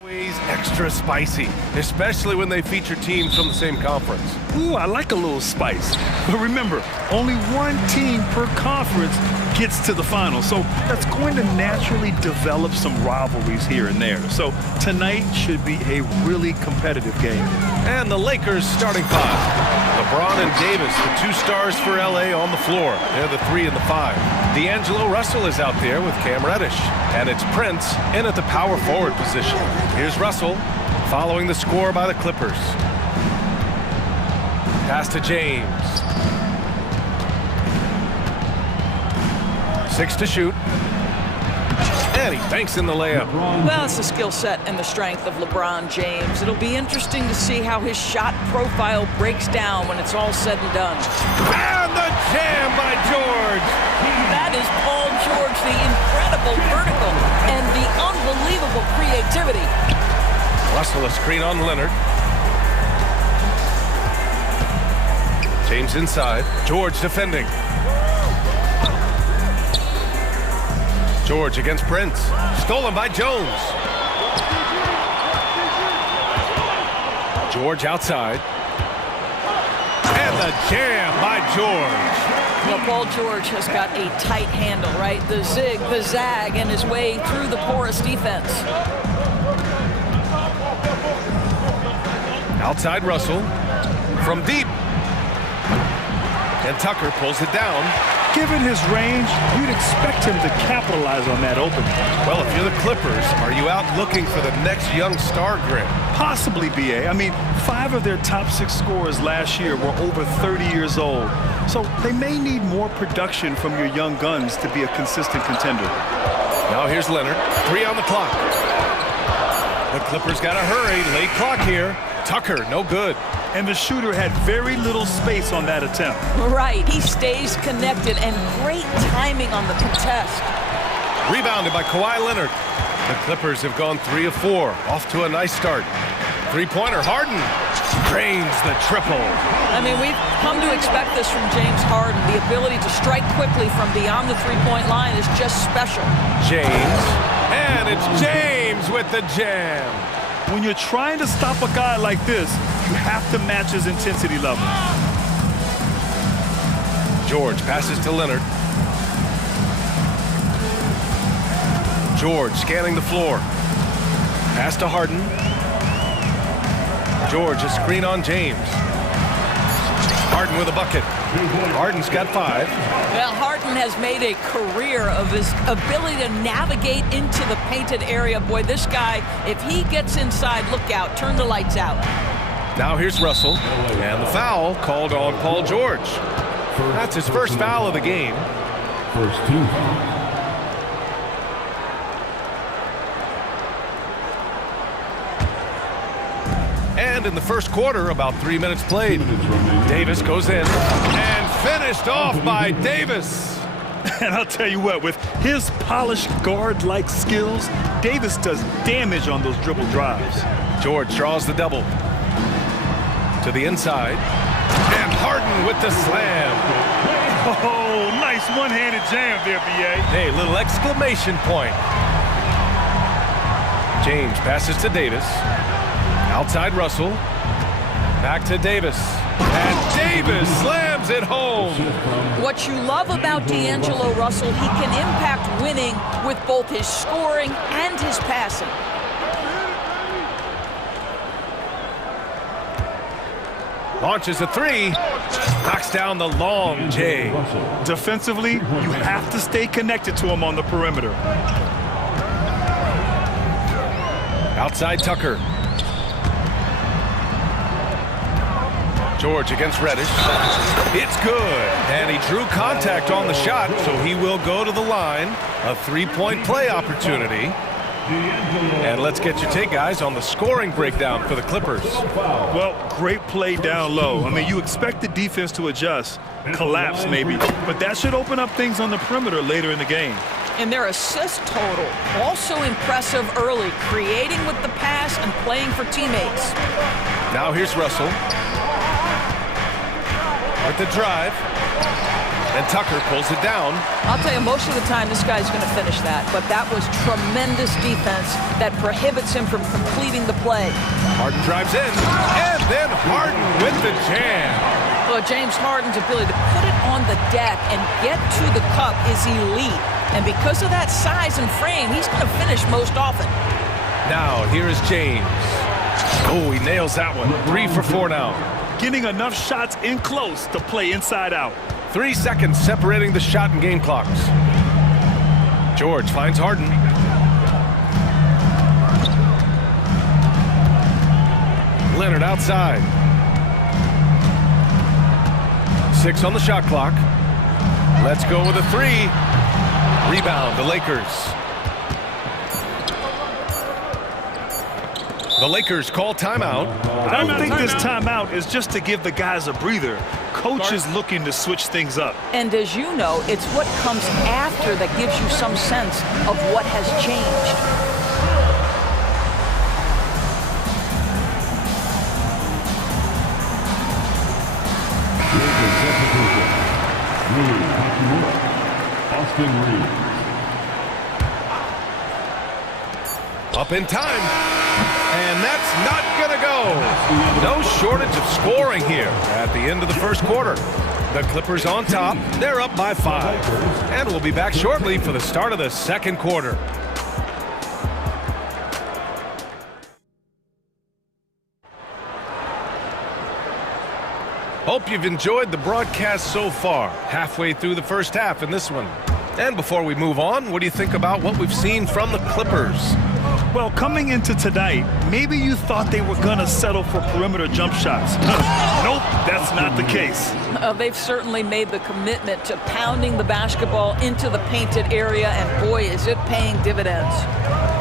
Always extra spicy, especially when they feature teams from the same conference. Ooh, I like a little spice. But remember, only one team per conference gets to the final. So that's going to naturally develop some rivalries here and there. So tonight should be a really competitive game. And the Lakers starting five. LeBron and Davis, the two stars for LA on the floor. They're the 3 and the 5. D'Angelo Russell is out there with Cam Reddish. And it's Prince in at the power forward position. Here's Russell following the score by the Clippers. Pass to James. 6 to shoot. And he banks in the layup. Well, it's the skill set and the strength of LeBron James. It'll be interesting to see how his shot profile breaks down when it's all said and done. And the jam by George. That is Paul George, the incredible vertical and the unbelievable creativity. Russell a screen on Leonard. James inside. George defending. George against Prince. Stolen by Jones. George outside. And the jam by George. Well, Paul George has got a tight handle, right? The zig, the zag, and his way through the porous defense. Outside Russell. From deep. And Tucker pulls it down. Given his range, you'd expect him to capitalize on that opening. Well, if you're the Clippers, are you out looking for the next young star grid? Possibly, BA. I mean, 5 of their top 6 scorers last year were over 30 years old. So they may need more production from your young guns to be a consistent contender. Now here's Leonard. 3 on the clock. The Clippers got to hurry. Late clock here. Tucker, no good. And the shooter had very little space on that attempt. Right, he stays connected and great timing on the contest. Rebounded by Kawhi Leonard. The Clippers have gone 3 of 4, off to a nice start. Three-pointer, Harden drains the triple. I mean, we've come to expect this from James Harden. The ability to strike quickly from beyond the three-point line is just special. James, and it's James with the jam. When you're trying to stop a guy like this, you have to match his intensity level. George passes to Leonard. George scanning the floor. Pass to Harden. George a screen on James. Harden with a bucket. Harden's got 5. Well, Harden has made a career of his ability to navigate into the painted area. Boy, this guy, if he gets inside, look out, turn the lights out. Now here's Russell, and the foul called on Paul George. That's his first foul of the game. First team. And in the first quarter, about 3 minutes played. Davis goes in and finished off by Davis. And I'll tell you what, with his polished guard-like skills, Davis does damage on those dribble drives. George draws the double. To the inside. And Harden with the slam. Oh, nice one-handed jam there, B.A. Hey, little exclamation point. James passes to Davis. Outside Russell. Back to Davis. And Davis slams it home. What you love about D'Angelo Russell, he can impact winning with both his scoring and his passing. Launches a 3. Knocks down the long J. Defensively, you have to stay connected to him on the perimeter. Outside Tucker. George against Reddish. It's good. And he drew contact on the shot, so he will go to the line. A 3-point play opportunity. And let's get your take, guys, on the scoring breakdown for the Clippers. Well, great play down low. I mean, you expect the defense to adjust, collapse maybe, but that should open up things on the perimeter later in the game. And their assist total, also impressive early, creating with the pass and playing for teammates. Now here's Russell. With the drive. And Tucker pulls it down. I'll tell you, most of the time this guy's going to finish that, but that was tremendous defense that prohibits him from completing the play. Harden drives in, and then Harden with the jam. Well, James Harden's ability to put it on the deck and get to the cup is elite. And because of that size and frame, he's going to finish most often. Now, here is James. Oh, he nails that one. 3 for 4 now. Getting enough shots in close to play inside out. 3 seconds separating the shot and game clocks. George finds Harden. Leonard outside. 6 on the shot clock. Let's go with a 3. Rebound, the Lakers. The Lakers call timeout. I don't think this timeout is just to give the guys a breather. Coach is looking to switch things up. And as you know, it's what comes after that gives you some sense of what has changed. Austin Reeves. Up in time. And that's not going to go. No shortage of scoring here at the end of the first quarter. The Clippers on top. They're up by 5. And we'll be back shortly for the start of the second quarter. Hope you've enjoyed the broadcast so far. Halfway through the first half in this one. And before we move on, what do you think about what we've seen from the Clippers? Well, coming into tonight, maybe you thought they were going to settle for perimeter jump shots. Nope, that's not the case. They've certainly made the commitment to pounding the basketball into the painted area, and boy, is it paying dividends.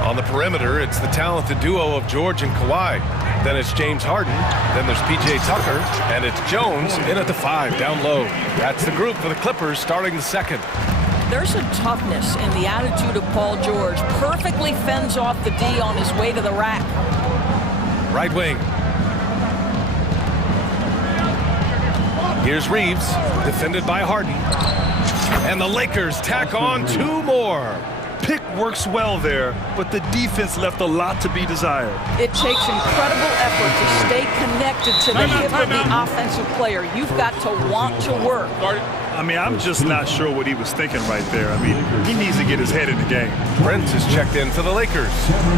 On the perimeter, it's the talented duo of George and Kawhi. Then it's James Harden. Then there's P.J. Tucker. And it's Jones in at the 5, down low. That's the group for the Clippers starting the second. There's a toughness in the attitude of Paul George. Perfectly fends off the D on his way to the rack. Right wing. Here's Reeves, defended by Harden. And the Lakers tack on 2 more. Pick works well there, but the defense left a lot to be desired. It takes incredible effort to stay connected to the hip of the offensive player. You've got to want to work. I mean, I'm just not sure what he was thinking right there. I mean, he needs to get his head in the game. Prince is checked in for the Lakers.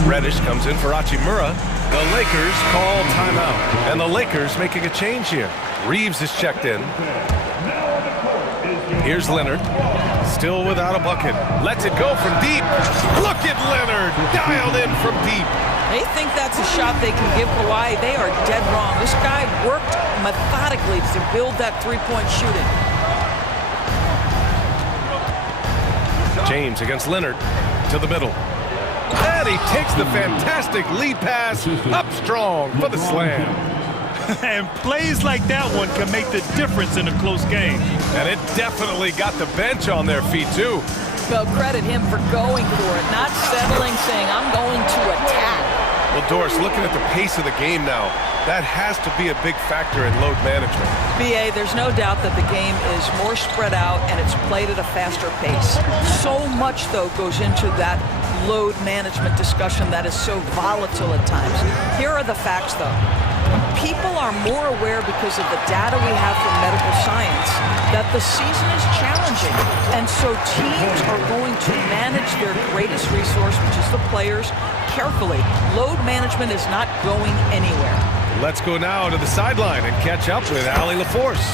Reddish comes in for Hachimura. The Lakers call timeout. And the Lakers making a change here. Reeves is checked in. Here's Leonard. Still without a bucket. Lets it go from deep. Look at Leonard. Dialed in from deep. They think that's a shot they can give Kawhi. They are dead wrong. This guy worked methodically to build that three-point shooting. James against Leonard to the middle. And he takes the fantastic lead pass up strong for the slam. And plays like that one can make the difference in a close game. And it definitely got the bench on their feet, too. Well, credit him for going for it, not settling, saying, I'm going to attack. Well, Doris, looking at the pace of the game now, that has to be a big factor in load management. B.A., there's no doubt that the game is more spread out and it's played at a faster pace. So much, though, goes into that load management discussion that is so volatile at times. Here are the facts, though. People are more aware because of the data we have from medical science that the season is challenging. And so teams are going to manage their greatest resource, which is the players, carefully. Load management is not going anywhere. Let's go now to the sideline and catch up with Allie LaForce.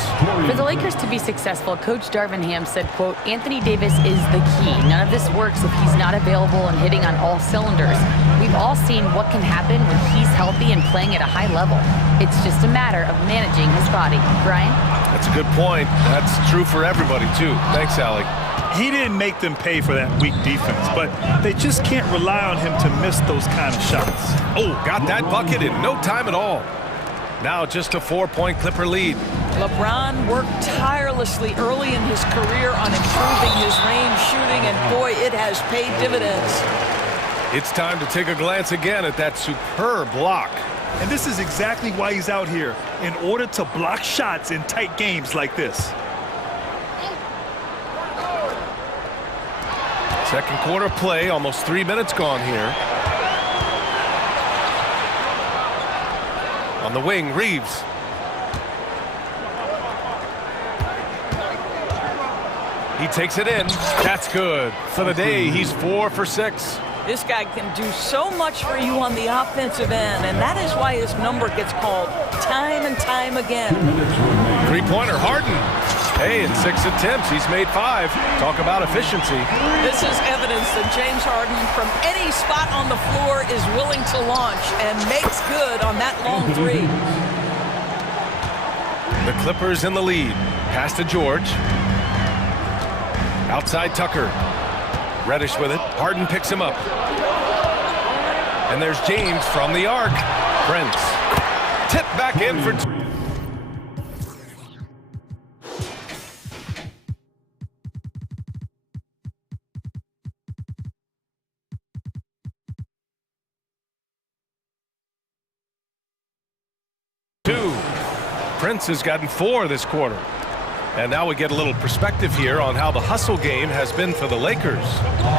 For the Lakers to be successful, Coach Darvin Ham said, quote, Anthony Davis is the key. None of this works if he's not available and hitting on all cylinders. We've all seen what can happen when he's healthy and playing at a high level. It's just a matter of managing his body. Brian? That's a good point. That's true for everybody, too. Thanks, Allie. He didn't make them pay for that weak defense, but they just can't rely on him to miss those kind of shots. Oh, got that bucket in no time at all. Now just a 4-point Clipper lead. LeBron worked tirelessly early in his career on improving his range shooting, and boy, it has paid dividends. It's time to take a glance again at that superb block. And this is exactly why he's out here, in order to block shots in tight games like this. Second quarter play, almost 3 minutes gone here. On the wing, Reeves. He takes it in. That's good. For the day, he's 4 for 6. This guy can do so much for you on the offensive end, and that is why his number gets called time and time again. Three-pointer, Harden. Hey, in 6 attempts, he's made 5. Talk about efficiency. This is evidence that James Harden, from any spot on the floor, is willing to launch and makes good on that long three. The Clippers in the lead. Pass to George. Outside Tucker. Reddish with it. Harden picks him up. And there's James from the arc. Prince. Tip back in for 2. Prince has gotten 4 this quarter. And now we get a little perspective here on how the hustle game has been for the Lakers.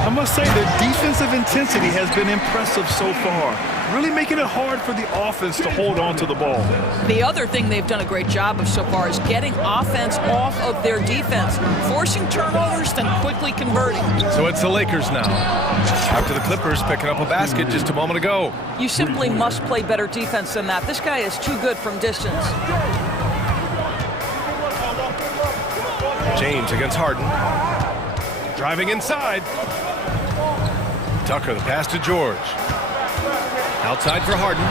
I must say the defensive intensity has been impressive so far, really making it hard for the offense to hold on to the ball. The other thing they've done a great job of so far is getting offense off of their defense, forcing turnovers, then quickly converting. So it's the Lakers now. After the Clippers picking up a basket just a moment ago. You simply must play better defense than that. This guy is too good from distance. James against Harden. Driving inside. Tucker, the pass to George. Outside for Harden.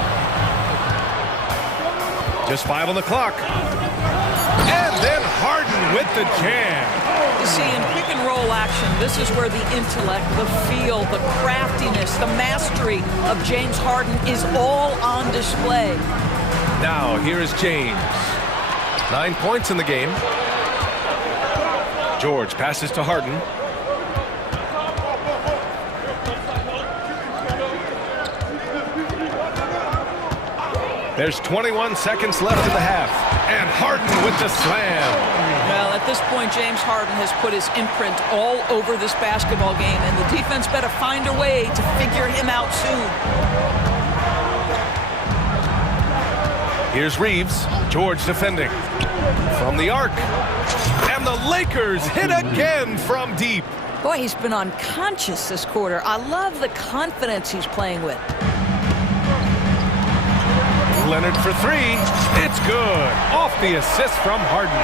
Just 5 on the clock. And then Harden with the jam. You see, in pick and roll action, this is where the intellect, the feel, the craftiness, the mastery of James Harden is all on display. Now, here is James. 9 points in the game. George passes to Harden. There's 21 seconds left in the half. And Harden with the slam. Well, at this point, James Harden has put his imprint all over this basketball game, and the defense better find a way to figure him out soon. Here's Reeves. George defending. From the arc. And the Lakers hit again from deep. Boy, he's been unconscious this quarter. I love the confidence he's playing with. Leonard for 3. It's good. Off the assist from Harden.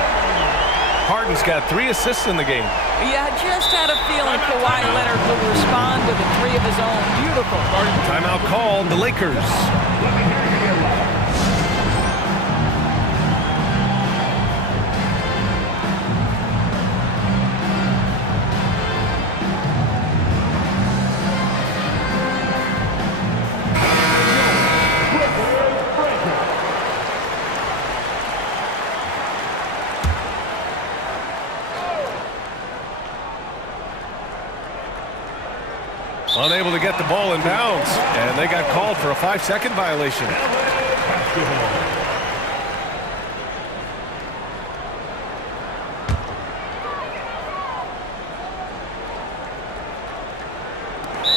Harden's got 3 assists in the game. Yeah, I just had a feeling Kawhi Leonard would respond with a 3 of his own. Beautiful. Timeout called. The Lakers. Unable to get the ball in bounds, and they got called for a 5-second violation.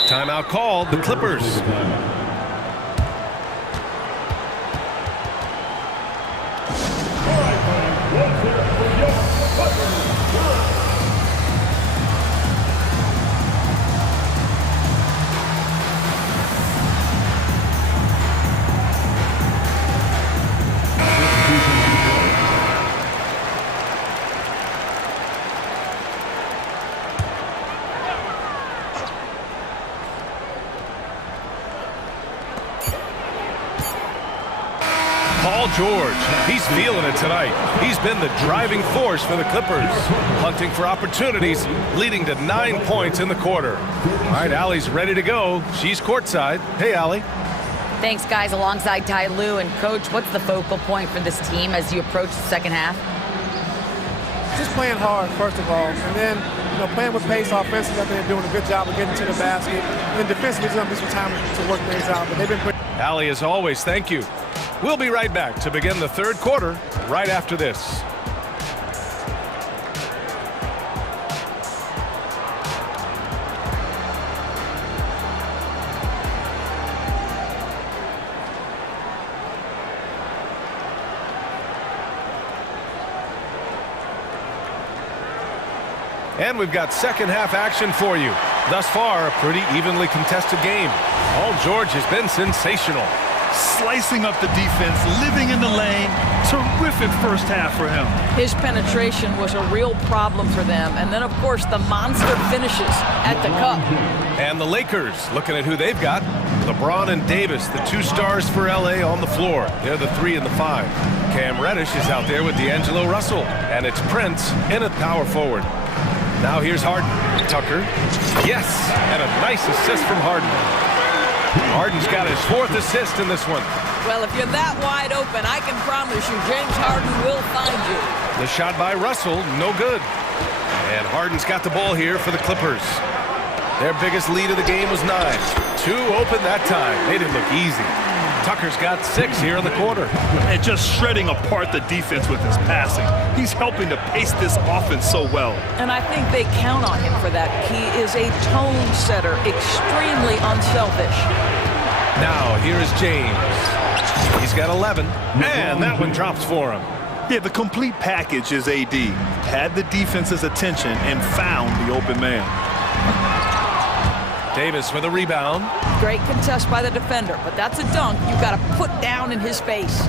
Timeout called. The Clippers. George, he's feeling it tonight. He's been the driving force for the Clippers, hunting for opportunities, leading to 9 points in the quarter. All right, Allie's ready to go. She's courtside. Hey, Allie. Thanks, guys. Alongside Ty Lue. And, Coach, what's the focal point for this team as you approach the second half? Just playing hard, first of all, and then playing with pace offensively. I think they're doing a good job of getting to the basket. And then defensively, there's going to be some time to work things out. But they've been pretty. Allie, as always, thank you. We'll be right back to begin the third quarter right after this. And we've got second half action for you. Thus far, a pretty evenly contested game. Paul George has been sensational. Slicing up the defense, living in the lane. Terrific first half for him. His penetration was a real problem for them. And then, of course, the monster finishes at the cup. And the Lakers, looking at who they've got. LeBron and Davis, the two stars for LA on the floor. They're the 3 and the 5. Cam Reddish is out there with D'Angelo Russell. And it's Prince in at power forward. Now here's Harden. Tucker. Yes, and a nice assist from Harden. Harden's got his 4th assist in this one. Well, if you're that wide open, I can promise you James Harden will find you. The shot by Russell, no good. And Harden's got the ball here for the Clippers. Their biggest lead of the game was 9. 2 open that time. Made it look easy. Tucker's got 6 here in the quarter. And just shredding apart the defense with his passing. He's helping to pace this offense so well. And I think they count on him for that. He is a tone setter, extremely unselfish. Now, here is James. He's got 11, and that one drops for him. Yeah, the complete package is AD. Had the defense's attention and found the open man. Davis with a rebound. Great contest by the defender, but that's a dunk you got to put down in his face.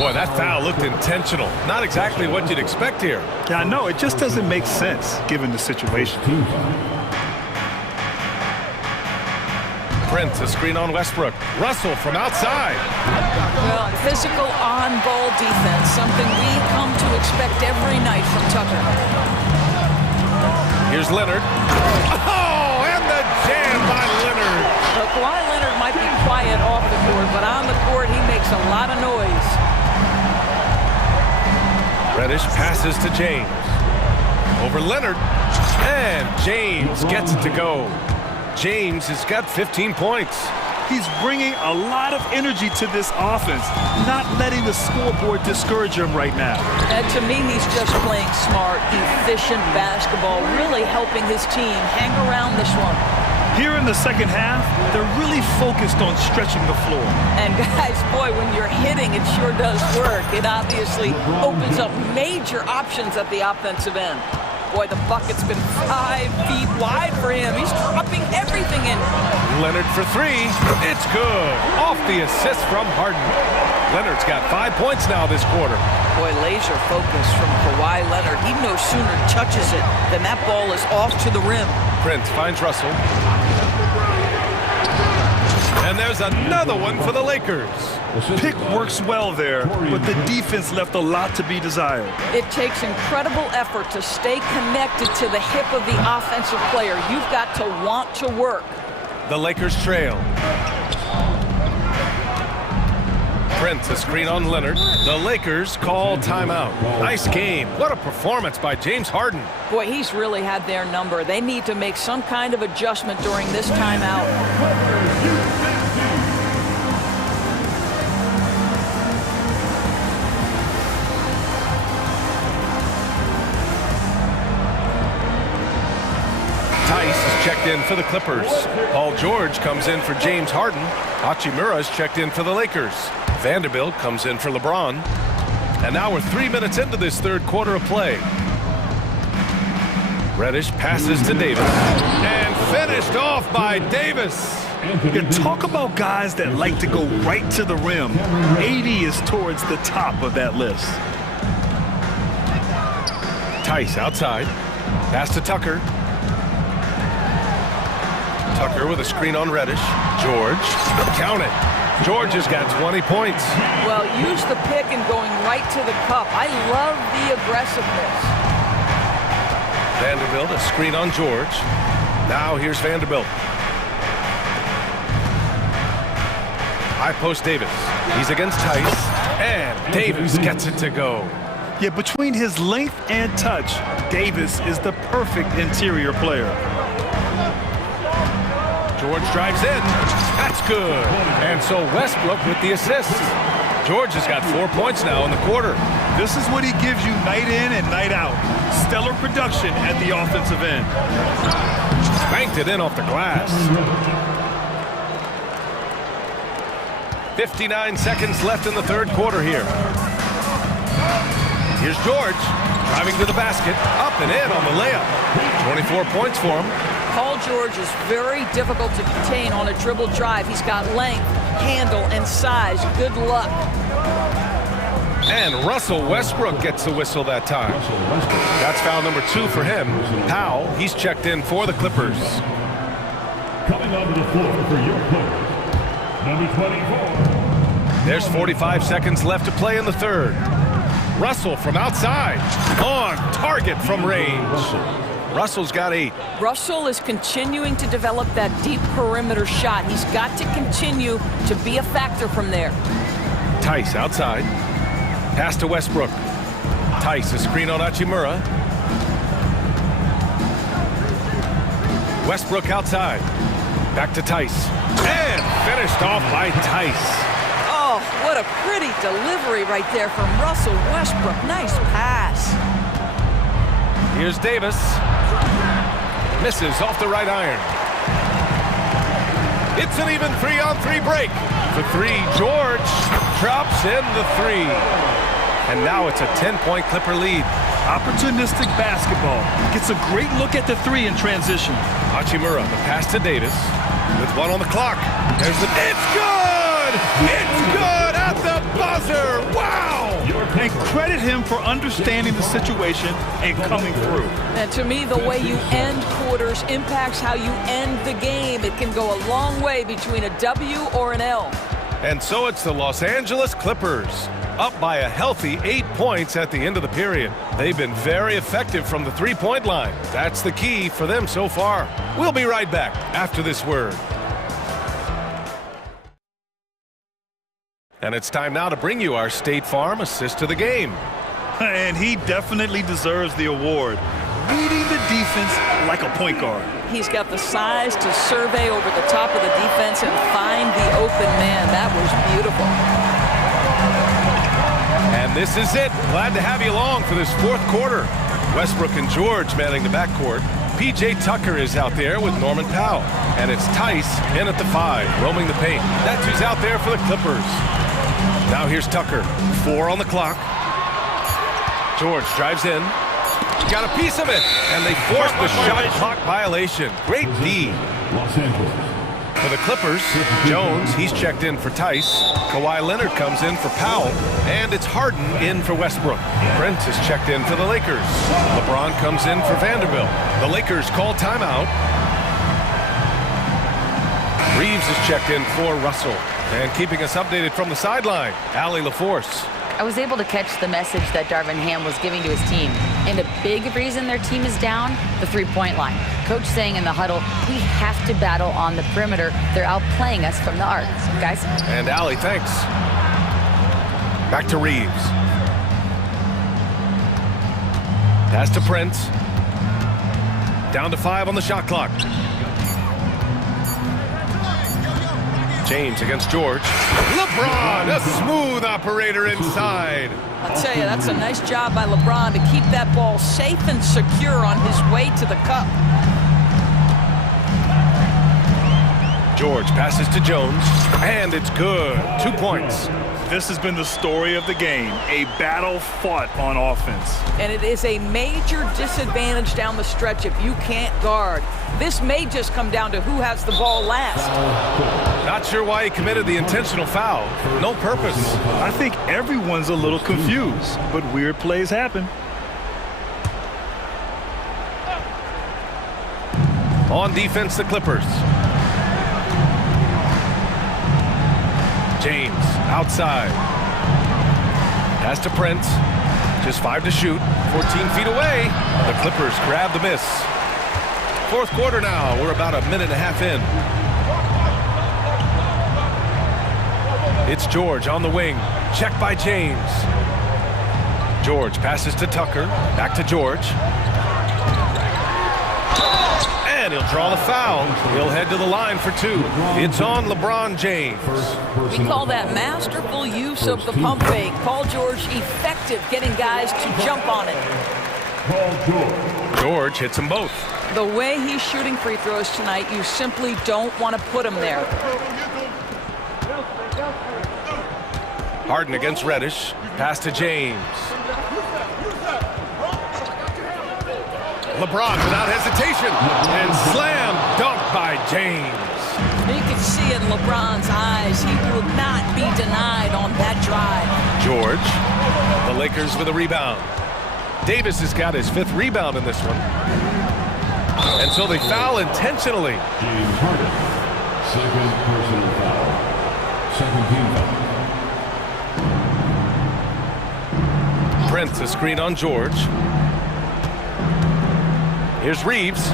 Boy, that foul looked intentional. Not exactly what you'd expect here. Yeah, I know. It just doesn't make sense given the situation. Prince, a screen on Westbrook. Russell from outside. Well, physical on-ball defense, something we come to expect every night from Tucker. Here's Leonard. Oh, and the jam by Leonard. Look, Kawhi Leonard might be quiet off the court, but on the court he makes a lot of noise. Reddish passes to James. Over Leonard. And James gets it to go. James has got 15 points. He's bringing a lot of energy to this offense, not letting the scoreboard discourage him right now. And to me, he's just playing smart, efficient basketball, really helping his team hang around this one. Here in the second half, they're really focused on stretching the floor. And guys, boy, when you're hitting, it sure does work. It obviously opens up major options at the offensive end. Boy, the bucket's been 5 feet wide for him. He's dropping everything in. Leonard for 3. It's good. Off the assist from Harden. Leonard's got 5 points now this quarter. Boy, laser focus from Kawhi Leonard. He no sooner touches it than that ball is off to the rim. Prince finds Russell. And there's another one for the Lakers. Pick works well there, but the defense left a lot to be desired. It takes incredible effort to stay connected to the hip of the offensive player. You've got to want to work. The Lakers trail. Prince, a screen on Leonard. The Lakers call timeout. Nice game. What a performance by James Harden. Boy, he's really had their number. They need to make some kind of adjustment during this timeout. Checked in for the Clippers. Paul George comes in for James Harden. Hachimura's checked in for the Lakers. Vanderbilt comes in for LeBron. And now we're 3 minutes into this third quarter of play. Reddish passes to Davis. And finished off by Davis. You talk about guys that like to go right to the rim. AD is towards the top of that list. Tice outside. Pass to Tucker. Tucker with a screen on Reddish. George, count it. George has got 20 points. Well, use the pick and going right to the cup. I love the aggressiveness. Vanderbilt, a screen on George. Now here's Vanderbilt. High post Davis. He's against Tice. And Davis gets it to go. Yeah, between his length and touch, Davis is the perfect interior player. George drives in. That's good. And so Westbrook with the assist. George has got 4 points now in the quarter. This is what he gives you night in and night out. Stellar production at the offensive end. Banked it in off the glass. 59 seconds left in the third quarter here. Here's George. driving to the basket, up and in on the layup. 24 points for him. Paul George is very difficult to contain on a dribble drive. He's got length, handle, and size. Good luck. And Russell Westbrook gets the whistle that time. That's foul number 2 for him. Powell, he's checked in for the Clippers. Coming onto the floor for your Clippers, number 24. There's 45 seconds left to play in the third. Russell from outside, on target from range. Russell's got 8. Russell is continuing to develop that deep perimeter shot. He's got to continue to be a factor from there. Tice outside. Pass to Westbrook. Tice, a screen on Hachimura. Westbrook outside. Back to Tice. And finished off by Tice. Oh, what a pretty delivery right there from Russell Westbrook. Nice pass. Here's Davis. Misses off the right iron. It's an even 3-on-3 break. For 3, George drops in the 3. And now it's a 10-point Clipper lead. Opportunistic basketball. Gets a great look at the 3 in transition. Hachimura, the pass to Davis. With 1 on the clock. There's the... It's good! It's good at the buzzer! Wow! And credit him for understanding the situation and coming through. And to me, the way you end quarters impacts how you end the game. It can go a long way between a W or an L. And so it's the Los Angeles Clippers, up by a healthy 8 points at the end of the period. They've been very effective from the 3-point line. That's the key for them so far. We'll be right back after this word. And it's time now to bring you our State Farm assist to the game. And he definitely deserves the award. Reading the defense like a point guard. He's got the size to survey over the top of the defense and find the open man. That was beautiful. And this is it. Glad to have you along for this 4th quarter. Westbrook and George manning the backcourt. P.J. Tucker is out there with Norman Powell. And it's Tice in at the 5, roaming the paint. That's who's out there for the Clippers. Now here's Tucker. 4 on the clock. George drives in. Got a piece of it. And they forced the shot clock violation. Great D. Los Angeles. For the Clippers, Jones, he's checked in for Tice. Kawhi Leonard comes in for Powell. And it's Harden in for Westbrook. Prince is checked in for the Lakers. LeBron comes in for Vanderbilt. The Lakers call timeout. Reeves is checked in for Russell. And keeping us updated from the sideline, Allie LaForce. I was able to catch the message that Darvin Ham was giving to his team. And a big reason their team is down, the 3-point line. Coach saying in the huddle, we have to battle on the perimeter. They're outplaying us from the arc. Guys? And Allie, thanks. Back to Reeves. Pass to Prince. Down to 5 on the shot clock. James against George. LeBron, a smooth operator inside. I'll tell you, that's a nice job by LeBron to keep that ball safe and secure on his way to the cup. George passes to Jones, and it's good. 2 points. This has been the story of the game, a battle fought on offense. And it is a major disadvantage down the stretch if you can't guard. This may just come down to who has the ball last. Not sure why he committed the intentional foul. No purpose. I think everyone's a little confused, but weird plays happen. On defense, the Clippers. James outside. Pass to Prince. Just 5 to shoot. 14 feet away. The Clippers grab the miss. 4th quarter now. We're about a minute and a half in. It's George on the wing. Check by James. George passes to Tucker. Back to George. And he'll draw the foul. He'll head to the line for 2. It's on LeBron James. We call that masterful use of the pump fake. Paul George effective getting guys to jump on it. George hits them both. The way he's shooting free throws tonight, you simply don't want to put him there. Harden against Reddish. Pass to James. LeBron without hesitation. And slam dunk by James. You can see in LeBron's eyes, he will not be denied on that drive. George, the Lakers with a rebound. Davis has got his 5th rebound in this one. And so they foul intentionally. James Harden, second personal foul. Second team foul. Prince, a screen on George. Here's Reeves.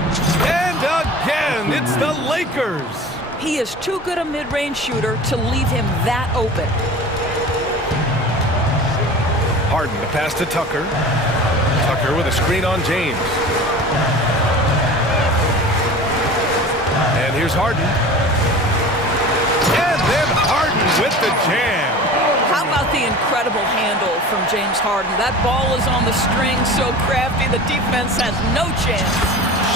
And again, it's the Lakers. He is too good a mid-range shooter to leave him that open. Harden, the pass to Tucker. Tucker with a screen on James. And here's Harden. And then Harden with the jam. How about the incredible handle from James Harden? That ball is on the string, so crafty, the defense has no chance.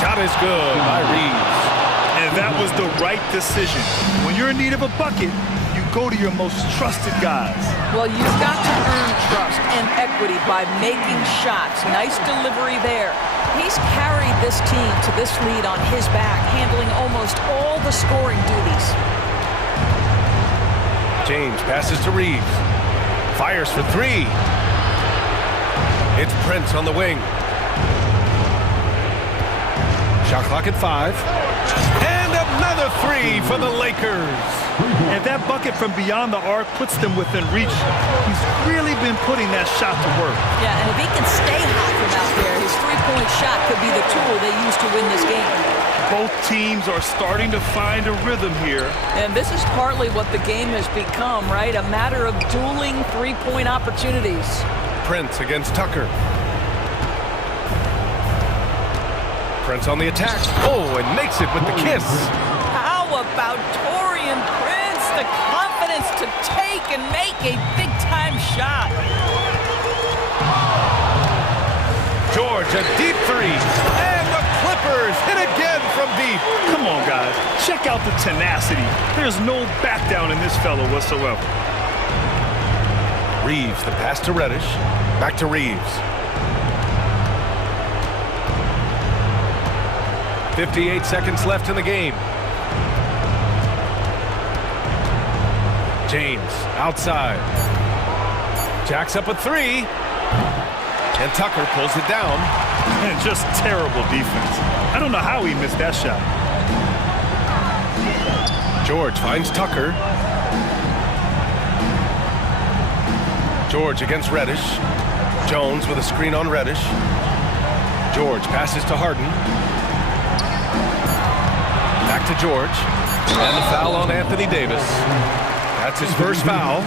Shot is good by Reeves. And that was the right decision. When you're in need of a bucket, you go to your most trusted guys. Well, you've got to earn trust and equity by making shots. Nice delivery there. He's carried this team to this lead on his back, handling almost all the scoring duties. James passes to Reeves. Fires for 3. It's Prince on the wing. Shot clock at 5. And another 3 for the Lakers. And that bucket from beyond the arc puts them within reach. He's really been putting that shot to work. Yeah, and if he can stay hot from out there, his three-point shot could be the tool they use to win this game. Both teams are starting to find a rhythm here. And this is partly what the game has become, right? A matter of dueling three-point opportunities. Prince against Tucker. Prince on the attack. Oh, and makes it with the kiss. How about Taurean Prince? The confidence to take and make a big-time shot. George, a deep 3. And the Clippers hit again from deep. Come on, guys. Check out the tenacity. There's no back down in this fellow whatsoever. Reeves, the pass to Reddish. Back to Reeves. 58 seconds left in the game. James, outside. Jacks up a 3. And Tucker pulls it down. And just terrible defense. I don't know how he missed that shot. George finds Tucker. George against Reddish. Jones with a screen on Reddish. George passes to Harden. Back to George. And the foul on Anthony Davis. That's his first foul.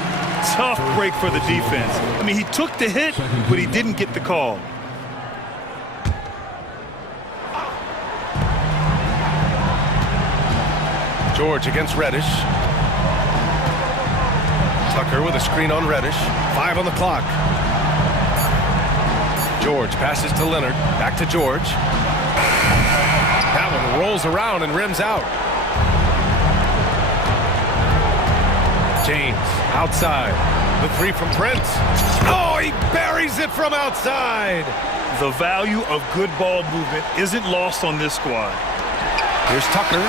Tough break for the defense. I mean, he took the hit, but he didn't get the call. George against Reddish. Tucker with a screen on Reddish. 5 on the clock. George passes to Leonard. Back to George. That one rolls around and rims out. James outside. The 3 from Prince. Oh, he buries it from outside. The value of good ball movement isn't lost on this squad. Here's Tucker.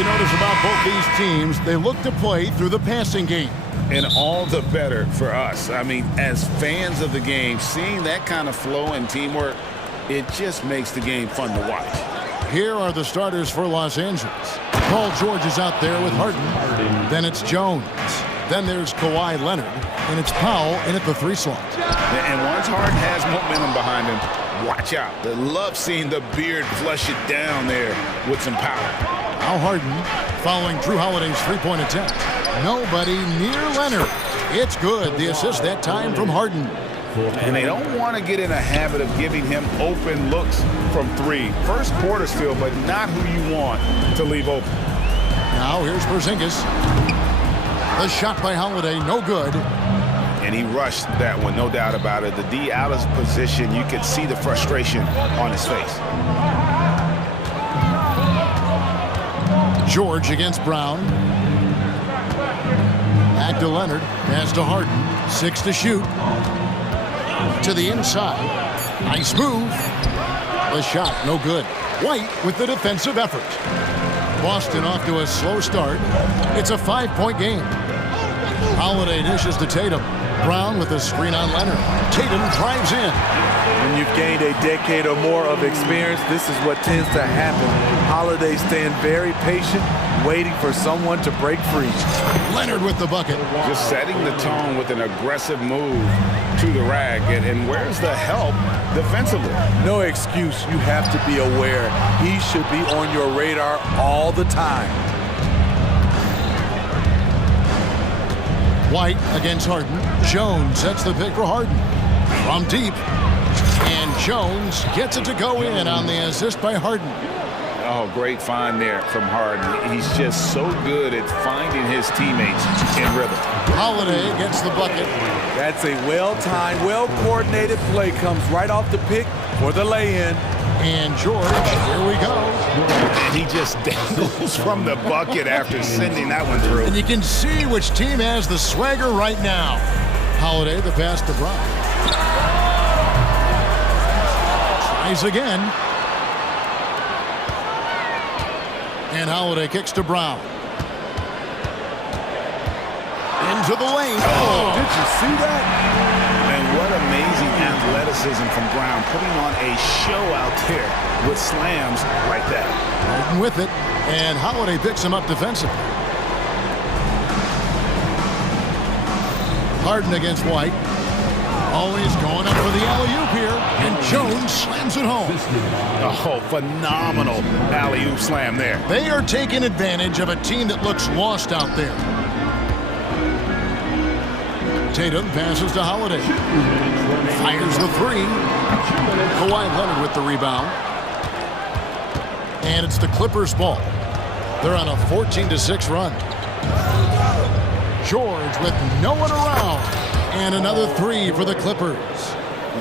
you notice about both these teams, they look to play through the passing game. And all the better for us. I mean, as fans of the game, seeing that kind of flow and teamwork, it just makes the game fun to watch. Here are the starters for Los Angeles. Paul George is out there with Harden. Then it's Jones. Then there's Kawhi Leonard. And it's Powell in at the 3 slot. And once Harden has momentum behind him, watch out. They love seeing the beard flush it down there with some power. Now Harden following Drew Holiday's 3-point attempt. Nobody near Leonard. It's good. The assist that time from Harden. And they don't want to get in a habit of giving him open looks from 3. First quarter still, but not who you want to leave open. Now here's Porzingis. The shot by Holiday, no good. And he rushed that one, no doubt about it. The D out of position, you could see the frustration on his face. George against Brown. Back to Leonard. Pass to Harden. 6 to shoot. To the inside. Nice move. The shot, no good. White with the defensive effort. Boston off to a slow start. It's a 5-point game. Holiday dishes to Tatum. Brown with a screen on Leonard. Tatum drives in. When you've gained a decade or more of experience, this is what tends to happen. Holiday staying very patient, waiting for someone to break free. Leonard with the bucket. Just setting the tone with an aggressive move to the rack. And where's the help defensively? No excuse. You have to be aware. He should be on your radar all the time. White against Harden. Jones sets the pick for Harden. From deep. And Jones gets it to go in on the assist by Harden. Oh, great find there from Harden. He's just so good at finding his teammates in rhythm. Holiday gets the bucket. That's a well-timed, well-coordinated play. Comes right off the pick for the lay-in. And George, here we go. And he just dangles from the bucket after sending that one through. And you can see which team has the swagger right now. Holiday, the pass to Brown. Tries again. And Holiday kicks to Brown. Into the lane. Oh, did you see that? And what amazing athleticism from Brown, putting on a show out there with slams like that. Harden with it, and Holiday picks him up defensively. Harden against White. Always going up for the alley-oop here, and Jones slams it home. Oh, phenomenal alley-oop slam there. They are taking advantage of a team that looks lost out there. Tatum passes to Holiday. Fires the 3. Kawhi Leonard with the rebound. And it's the Clippers' ball. They're on a 14-6 run. George with no one around. And another 3 for the Clippers.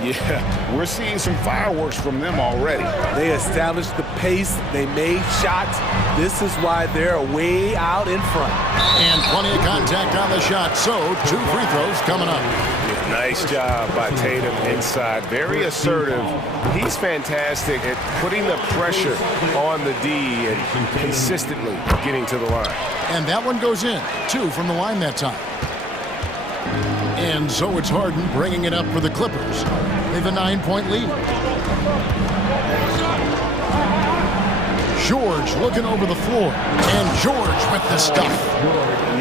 Yeah, we're seeing some fireworks from them already. They established the pace. They made shots. This is why they're way out in front. And plenty of contact on the shot. So 2 free throws coming up. Nice job by Tatum inside. Very assertive. He's fantastic at putting the pressure on the D and consistently getting to the line. And that one goes in. 2 from the line that time. And so it's Harden bringing it up for the Clippers. They have a 9-point lead. George looking over the floor. And George with the stuff.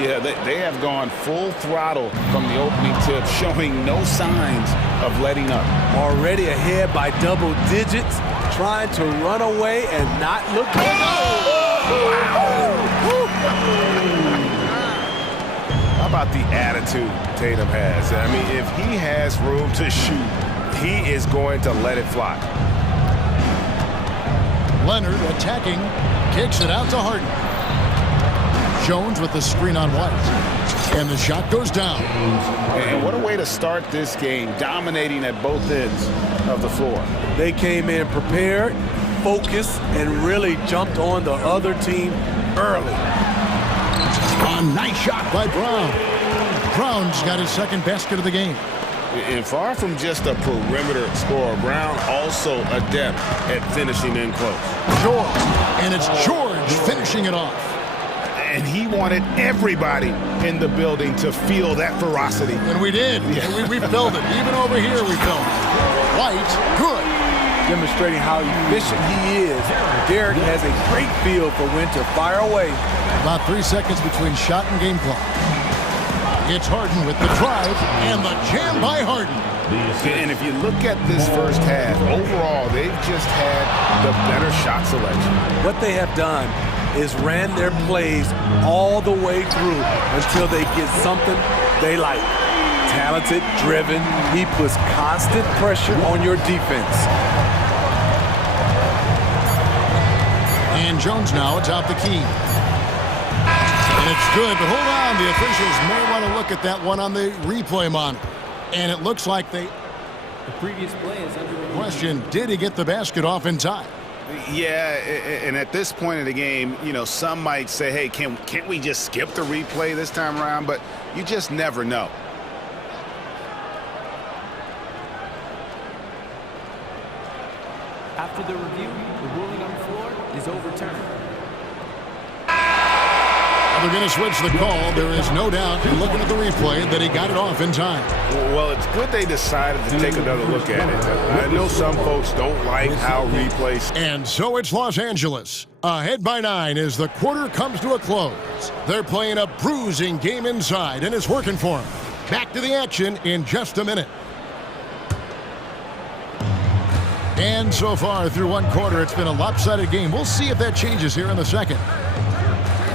Yeah, they have gone full throttle from the opening tip, showing no signs of letting up. Already ahead by double digits, trying to run away and not look back. How about the attitude Tatum has? I mean, if he has room to shoot, he is going to let it fly. Leonard attacking, kicks it out to Harden. Jones with the screen on White. And the shot goes down. And what a way to start this game, dominating at both ends of the floor. They came in prepared, focused, and really jumped on the other team early. A nice shot by Brown. Brown's got his second basket of the game. And far from just a perimeter scorer, Brown also adept at finishing in close. George, and it's George finishing it off. And he wanted everybody in the building to feel that ferocity. And we did. Yeah. We felt it. Even over here we felt it. White, good. Demonstrating how efficient he is. Derek has a great feel for when to fire away. About 3 seconds between shot and game clock. It's Harden with the drive and the jam by Harden. And if you look at this first half, overall, they've just had the better shot selection. What they have done is ran their plays all the way through until they get something they like. Talented, driven, he puts constant pressure on your defense. And Jones now atop the key. And it's good, but hold on. The officials may want to look at that one on the replay monitor. And it looks like the previous play is under review. Question, did he get the basket off in time? Yeah, and at this point of the game, you know, some might say, hey, can't we just skip the replay this time around? But you just never know. After the review, the ruling on the floor is overturned. They're going to switch the call. There is no doubt, looking at the replay, that he got it off in time. Well, it's good they decided to take another look at it. I know some folks don't like how replays. And so it's Los Angeles. Ahead by 9 as the quarter comes to a close. They're playing a bruising game inside, and it's working for them. Back to the action in just a minute. And so far through one quarter, it's been a lopsided game. We'll see if that changes here in the second.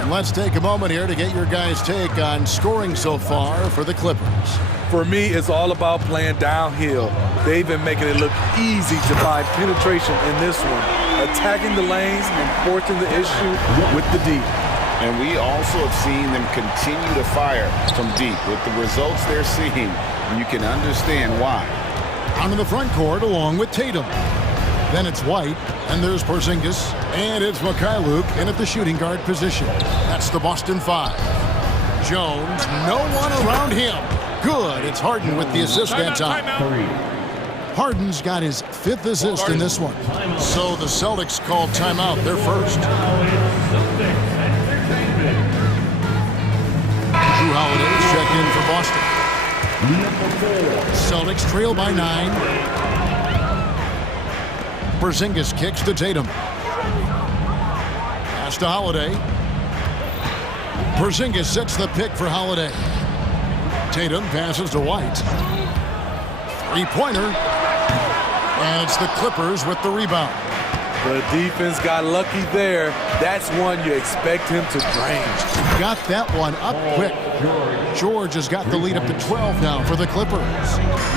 And let's take a moment here to get your guys' take on scoring so far for the Clippers. For me, it's all about playing downhill. They've been making it look easy to find penetration in this one, attacking the lanes and forcing the issue with the deep. And we also have seen them continue to fire from deep. With the results they're seeing, you can understand why. Out in the front court along with Tatum. Then it's White, and there's Porzingis, and it's Mikhailuk in at the shooting guard position. That's the Boston 5. Jones, no one around him. Good, it's Harden with the assist that time. Harden's got his 5th assist in this one. So the Celtics called timeout, their first. Drew Holiday's checked in for Boston. Celtics trail by 9. Porzingis kicks to Tatum. Pass to Holiday. Porzingis sets the pick for Holiday. Tatum passes to White. Three-pointer. And it's the Clippers with the rebound. The defense got lucky there. That's one you expect him to drain. Got that one up quick. George has got the lead up to 12 now for the Clippers.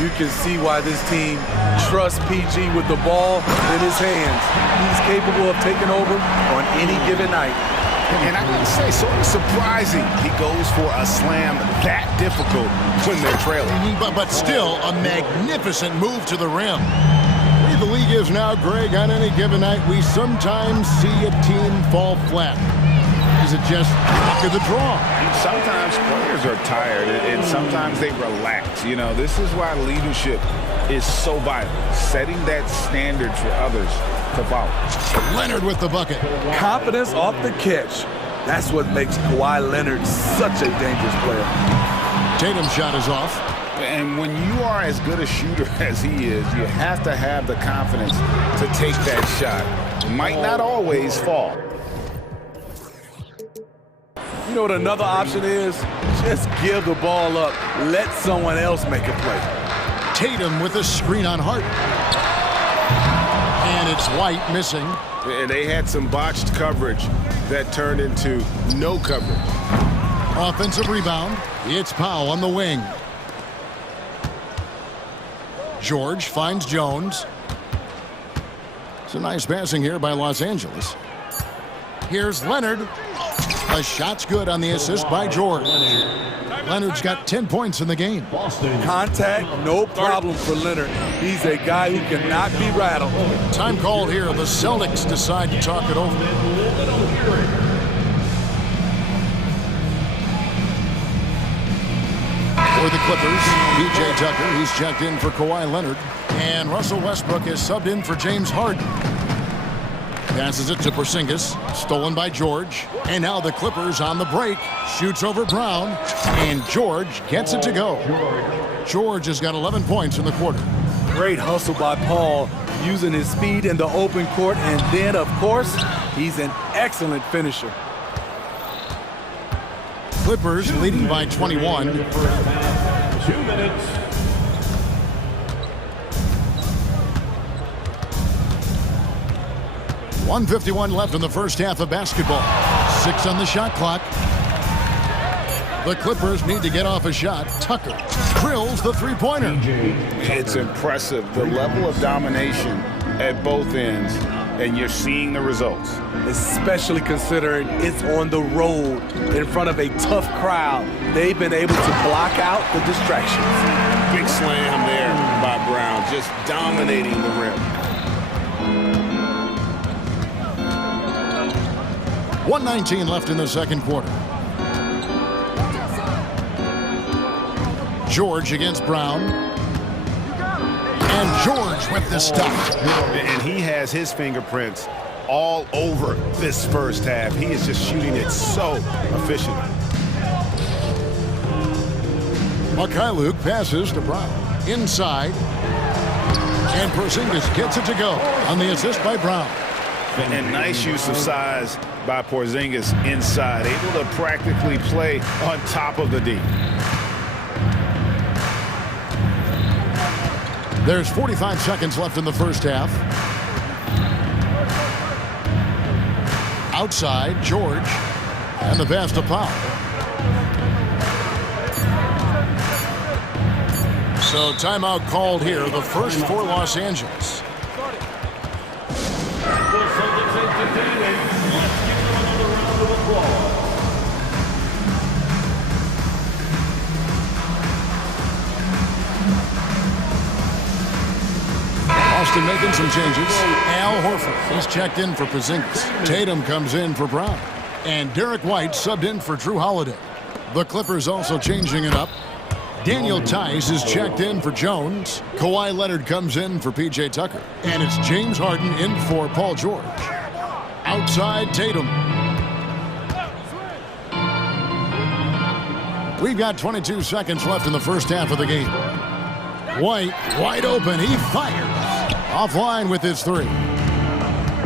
You can see why this team trusts PG with the ball in his hands. He's capable of taking over on any given night. And I gotta say, sort of surprising he goes for a slam that difficult when they're trailing. But still a magnificent move to the rim. The league is now, Greg, on any given night, we sometimes see a team fall flat. Is it just luck of the draw? Sometimes players are tired, and sometimes they relax. You know, this is why leadership is so vital, setting that standard for others to follow. Leonard with the bucket. Confidence off the catch. That's what makes Kawhi Leonard such a dangerous player. Tatum's shot is off. And when you are as good a shooter as he is, you have to have the confidence to take that shot. It might not always fall. You know what another option is? Just give the ball up. Let someone else make a play. Tatum with a screen on Harden. And it's White missing. And they had some botched coverage that turned into no coverage. Offensive rebound. It's Powell on the wing. George finds Jones. It's a nice passing here by Los Angeles. Here's Leonard. A shot's good on the assist by George. Leonard's got 10 points in the game. Contact, no problem for Leonard. He's a guy who cannot be rattled. Time called here. The Celtics decide to talk it over. For the Clippers, P.J. Tucker, he's checked in for Kawhi Leonard. And Russell Westbrook is subbed in for James Harden. Passes it to Porzingis. Stolen by George. And now the Clippers on the break. Shoots over Brown. And George gets it to go. George has got 11 points in the quarter. Great hustle by Paul, using his speed in the open court. And then, of course, he's an excellent finisher. Clippers leading by 21. 2 minutes. .151 left in the first half of basketball. 6 on the shot clock. The Clippers need to get off a shot. Tucker drills the three-pointer. It's impressive, the level of domination at both ends, and you're seeing the results. Especially considering it's on the road in front of a tough crowd. They've been able to block out the distractions. Big slam there by Brown, just dominating the rim. 1:19 left in the second quarter. George against Brown. And George with the stuff. And he has his fingerprints all over this first half. He is just shooting it so efficient. Mikhailuk passes to Brown. Inside. And Porzingis gets it to go on the assist by Brown. And nice use of size by Porzingis inside, able to practically play on top of the D. There's 45 seconds left in the first half. Outside, George. And the pass to Powell. So timeout called here, the first for Los Angeles. Austin making some changes. Al Horford is checked in for Porzingis. Tatum comes in for Brown. And Derek White subbed in for Drew Holiday. The Clippers also changing it up. Daniel Tice is checked in for Jones. Kawhi Leonard comes in for P.J. Tucker. And it's James Harden in for Paul George. Outside, Tatum. We've got 22 seconds left in the first half of the game. White, wide open, he fires. Offline with his three.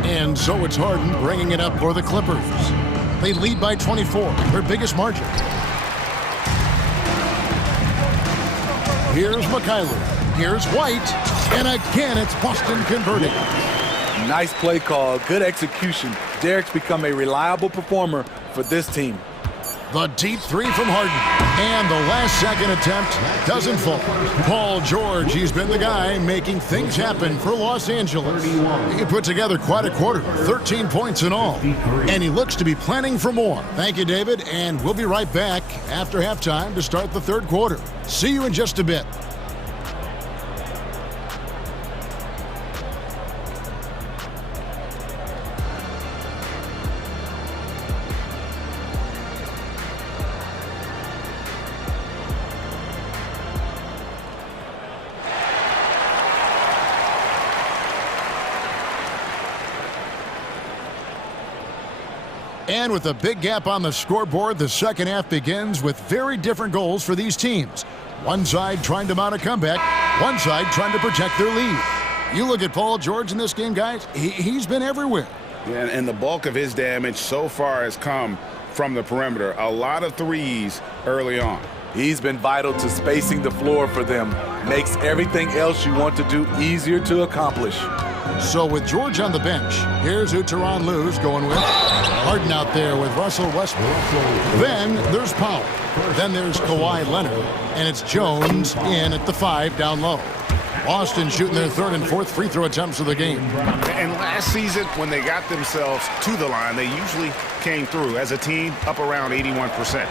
And so it's Harden bringing it up for the Clippers. They lead by 24, their biggest margin. Here's Mikhailuk. Here's White. And again, it's Boston converting. Nice play call, good execution. Derek's become a reliable performer for this team. The deep three from Harden. And the last second attempt doesn't fall. Paul George, he's been the guy making things happen for Los Angeles. He put together quite a quarter, 13 points in all. And he looks to be planning for more. Thank you, David, and we'll be right back after halftime to start the third quarter. See you in just a bit. And with a big gap on the scoreboard, the second half begins with very different goals for these teams. One side trying to mount a comeback, one side trying to protect their lead. You look at Paul George in this game, guys, he's been everywhere. Yeah, and the bulk of his damage so far has come from the perimeter. A lot of threes early on. He's been vital to spacing the floor for them. Makes everything else you want to do easier to accomplish. So with George on the bench, here's who Tyronn Lue's going with. Harden out there with Russell Westbrook. Then there's Powell. Then there's Kawhi Leonard. And it's Jones in at the 5 down low. Boston shooting their third and fourth free throw attempts of the game. And last season, when they got themselves to the line, they usually came through as a team up around 81%.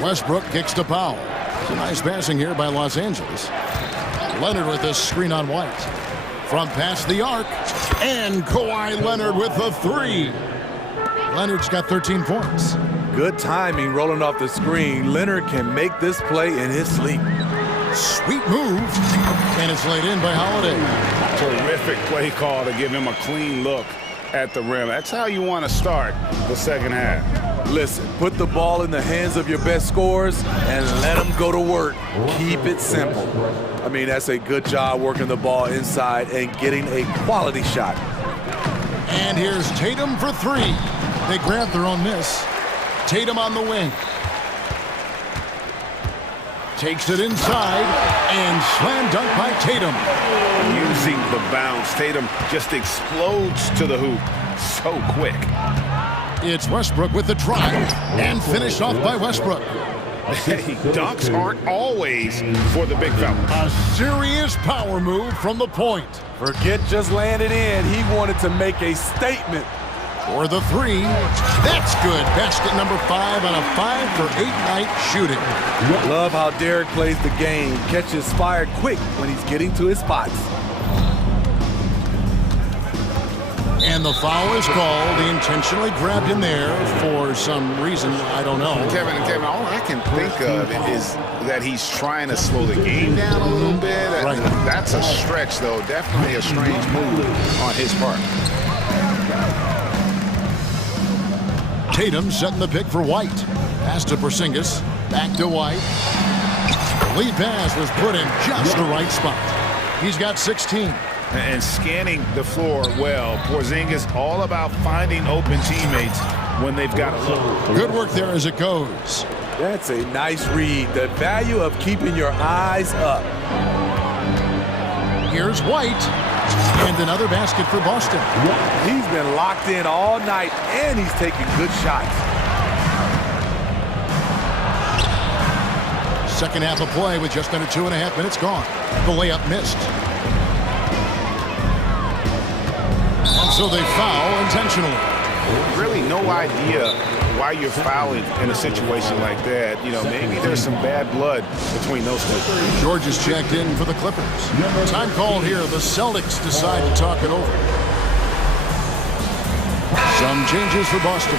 Westbrook kicks to Powell. It's a nice passing here by Los Angeles. Leonard with a screen on White. From past the arc. And Kawhi Leonard with a three. Leonard's got 13 points. Good timing rolling off the screen. Leonard can make this play in his sleep. Sweet move. And it's laid in by Holiday. Terrific play call to give him a clean look at the rim. That's how you want to start the second half. Listen, put the ball in the hands of your best scorers and let them go to work. Keep it simple. I mean, that's a good job working the ball inside and getting a quality shot. And here's Tatum for three. They grab their own miss. Tatum on the wing. Takes it inside and slam dunk by Tatum. Using the bounce, Tatum just explodes to the hoop so quick. It's Westbrook with the drive and finished off by Westbrook. Hey, dunks aren't always for the big fella. A serious power move from the point. Forget just laying it in. He wanted to make a statement. For the three. That's good. Basket number 5 on a 5-for-8 night shooting. Love how Derek plays the game. Catches fire quick when he's getting to his spots. And the foul is called. He intentionally grabbed him there for some reason. I don't know. Kevin, all I can think of is that he's trying to slow the game down a little bit. Right. That's a stretch, though. Definitely a strange move on his part. Tatum setting the pick for White. Pass to Porzingis. Back to White. The lead pass was put in just the right spot. He's got 16. And scanning the floor well. Porzingis all about finding open teammates when they've got a look. Good work there as it goes. That's a nice read. The value of keeping your eyes up. Here's White. And another basket for Boston. He's been locked in all night, and he's taking good shots. Second half of play with just under 2.5 minutes gone. The layup missed. And so they foul intentionally. Really no idea why you're fouling in a situation like that. You know, maybe there's some bad blood between those two. George is checked in for the Clippers. Time called here. The Celtics decide to talk it over. Some changes for Boston.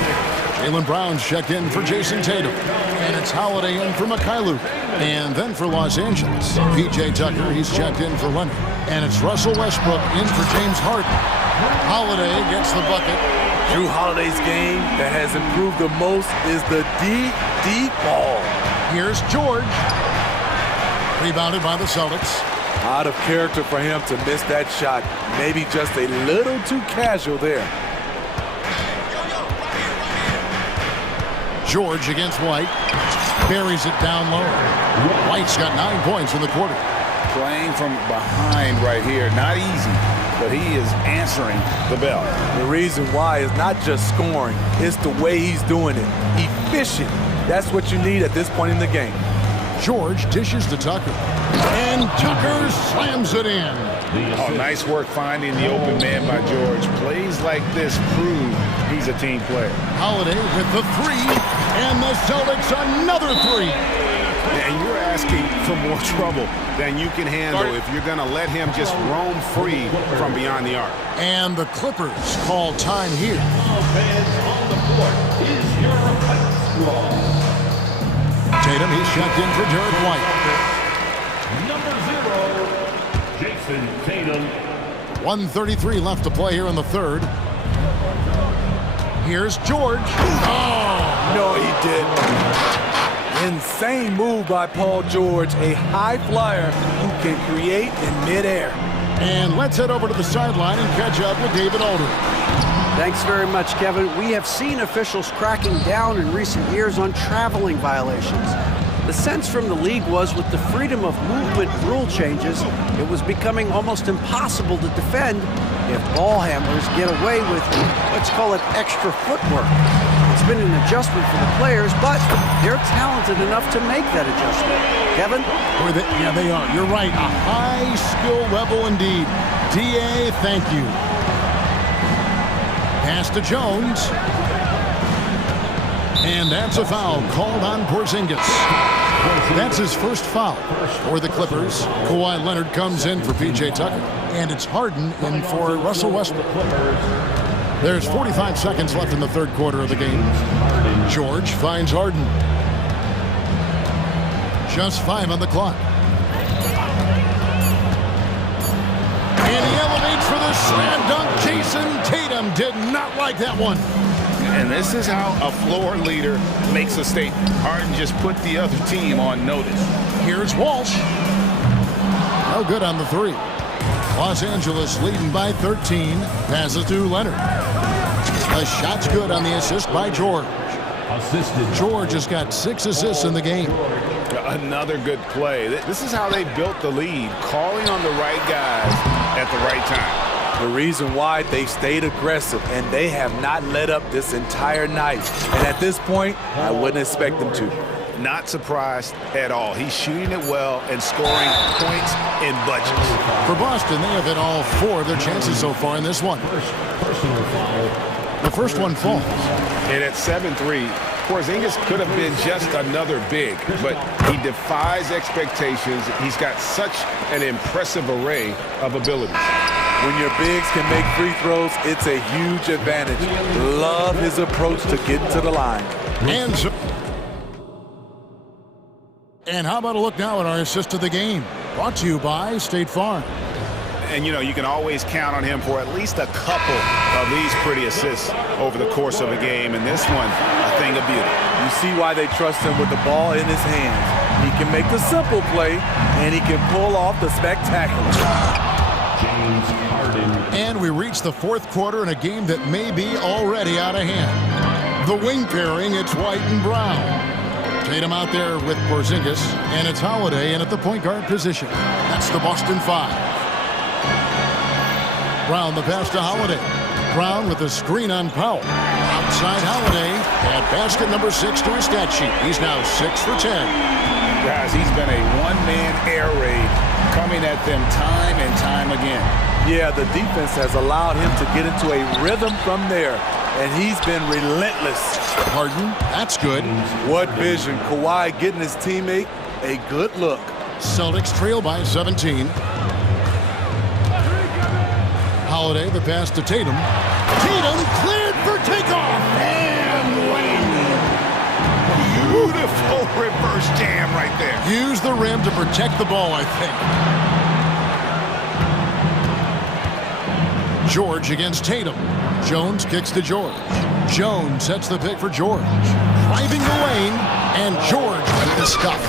Jaylen Brown's checked in for Jason Tatum. And it's Holiday in for Mikhailuk. And then for Los Angeles, P.J. Tucker, he's checked in for Leonard. And it's Russell Westbrook in for James Harden. Holiday gets the bucket. Drew Holiday's game that has improved the most is the deep ball. Here's George. Rebounded by the Celtics. Out of character for him to miss that shot. Maybe just a little too casual there. George against White. Buries it down low. White's got 9 points in the quarter. Playing from behind right here. Not easy, but he is answering the bell. The reason why is not just scoring. It's the way he's doing it. Efficient. That's what you need at this point in the game. George dishes to Tucker. And Tucker slams it in. Oh, nice work finding the open man by George. Plays like this prove he's a team player. Holiday with the three. And the Celtics another three. And you're asking for more trouble than you can handle if you're going to let him just roam free from beyond the arc. And the Clippers call time here. Tatum, he's checked in for Derek White. Number 0, Jason Tatum. 1:33 left to play here in the third. Here's George. Oh, no, he didn't. Insane move by Paul George, a high flyer who can create in midair. And let's head over to the sideline and catch up with David Aldridge. Thanks very much, Kevin. We have seen officials cracking down in recent years on traveling violations. The sense from the league was with the freedom of movement rule changes, it was becoming almost impossible to defend if ball handlers get away with, let's call it, extra footwork. It's been an adjustment for the players, but they're talented enough to make that adjustment. Kevin? Yeah, they are. You're right. A high skill level indeed. DA, thank you. Pass to Jones. And that's a foul called on Porzingis. That's his first foul for the Clippers. Kawhi Leonard comes in for P.J. Tucker. And it's Harden in for Russell Westbrook. There's 45 seconds left in the third quarter of the game. George finds Harden. Just 5 on the clock. And he elevates for the slam dunk. Jason Tatum did not like that one. And this is how a floor leader makes a statement. Harden just put the other team on notice. Here's Walsh. No good on the three. Los Angeles leading by 13. Passes to Leonard. The shot's good on the assist by George. George has got 6 assists in the game. Another good play. This is how they built the lead, calling on the right guys at the right time. The reason why they stayed aggressive, and they have not let up this entire night. And at this point, I wouldn't expect them to. Not surprised at all. He's shooting it well and scoring points in bunches. For Boston, they have hit all 4 of their chances so far in this one. The first one falls. And at 7-3, Porzingis could have been just another big, but he defies expectations. He's got such an impressive array of abilities. When your bigs can make free throws, it's a huge advantage. Love his approach to getting to the line. And how about a look now at our assist of the game? Brought to you by State Farm. And, you know, you can always count on him for at least a couple of these pretty assists over the course of a game. And this one, a thing of beauty. You see why they trust him with the ball in his hands. He can make the simple play, and he can pull off the spectacular. And we reach the 4th quarter in a game that may be already out of hand. The wing pairing, it's White and Brown. Tatum out there with Porzingis, and it's Holiday in at the point guard position. That's the Boston 5. Brown the pass to Holiday. Brown with a screen on Powell. Outside Holiday, and basket number 6 to his stat sheet. He's now 6 for 10. Guys, he's been a one-man air raid coming at them time and time again. Yeah, the defense has allowed him to get into a rhythm from there, and he's been relentless. Harden, that's good. What vision. Kawhi getting his teammate a good look. Celtics trail by 17. Holiday, the pass to Tatum. Tatum cleared for takeoff. And landing. Beautiful reverse jam right there. Use the rim to protect the ball, I think. George against Tatum. Jones kicks to George. Jones sets the pick for George. Driving the lane, and George with the stuff.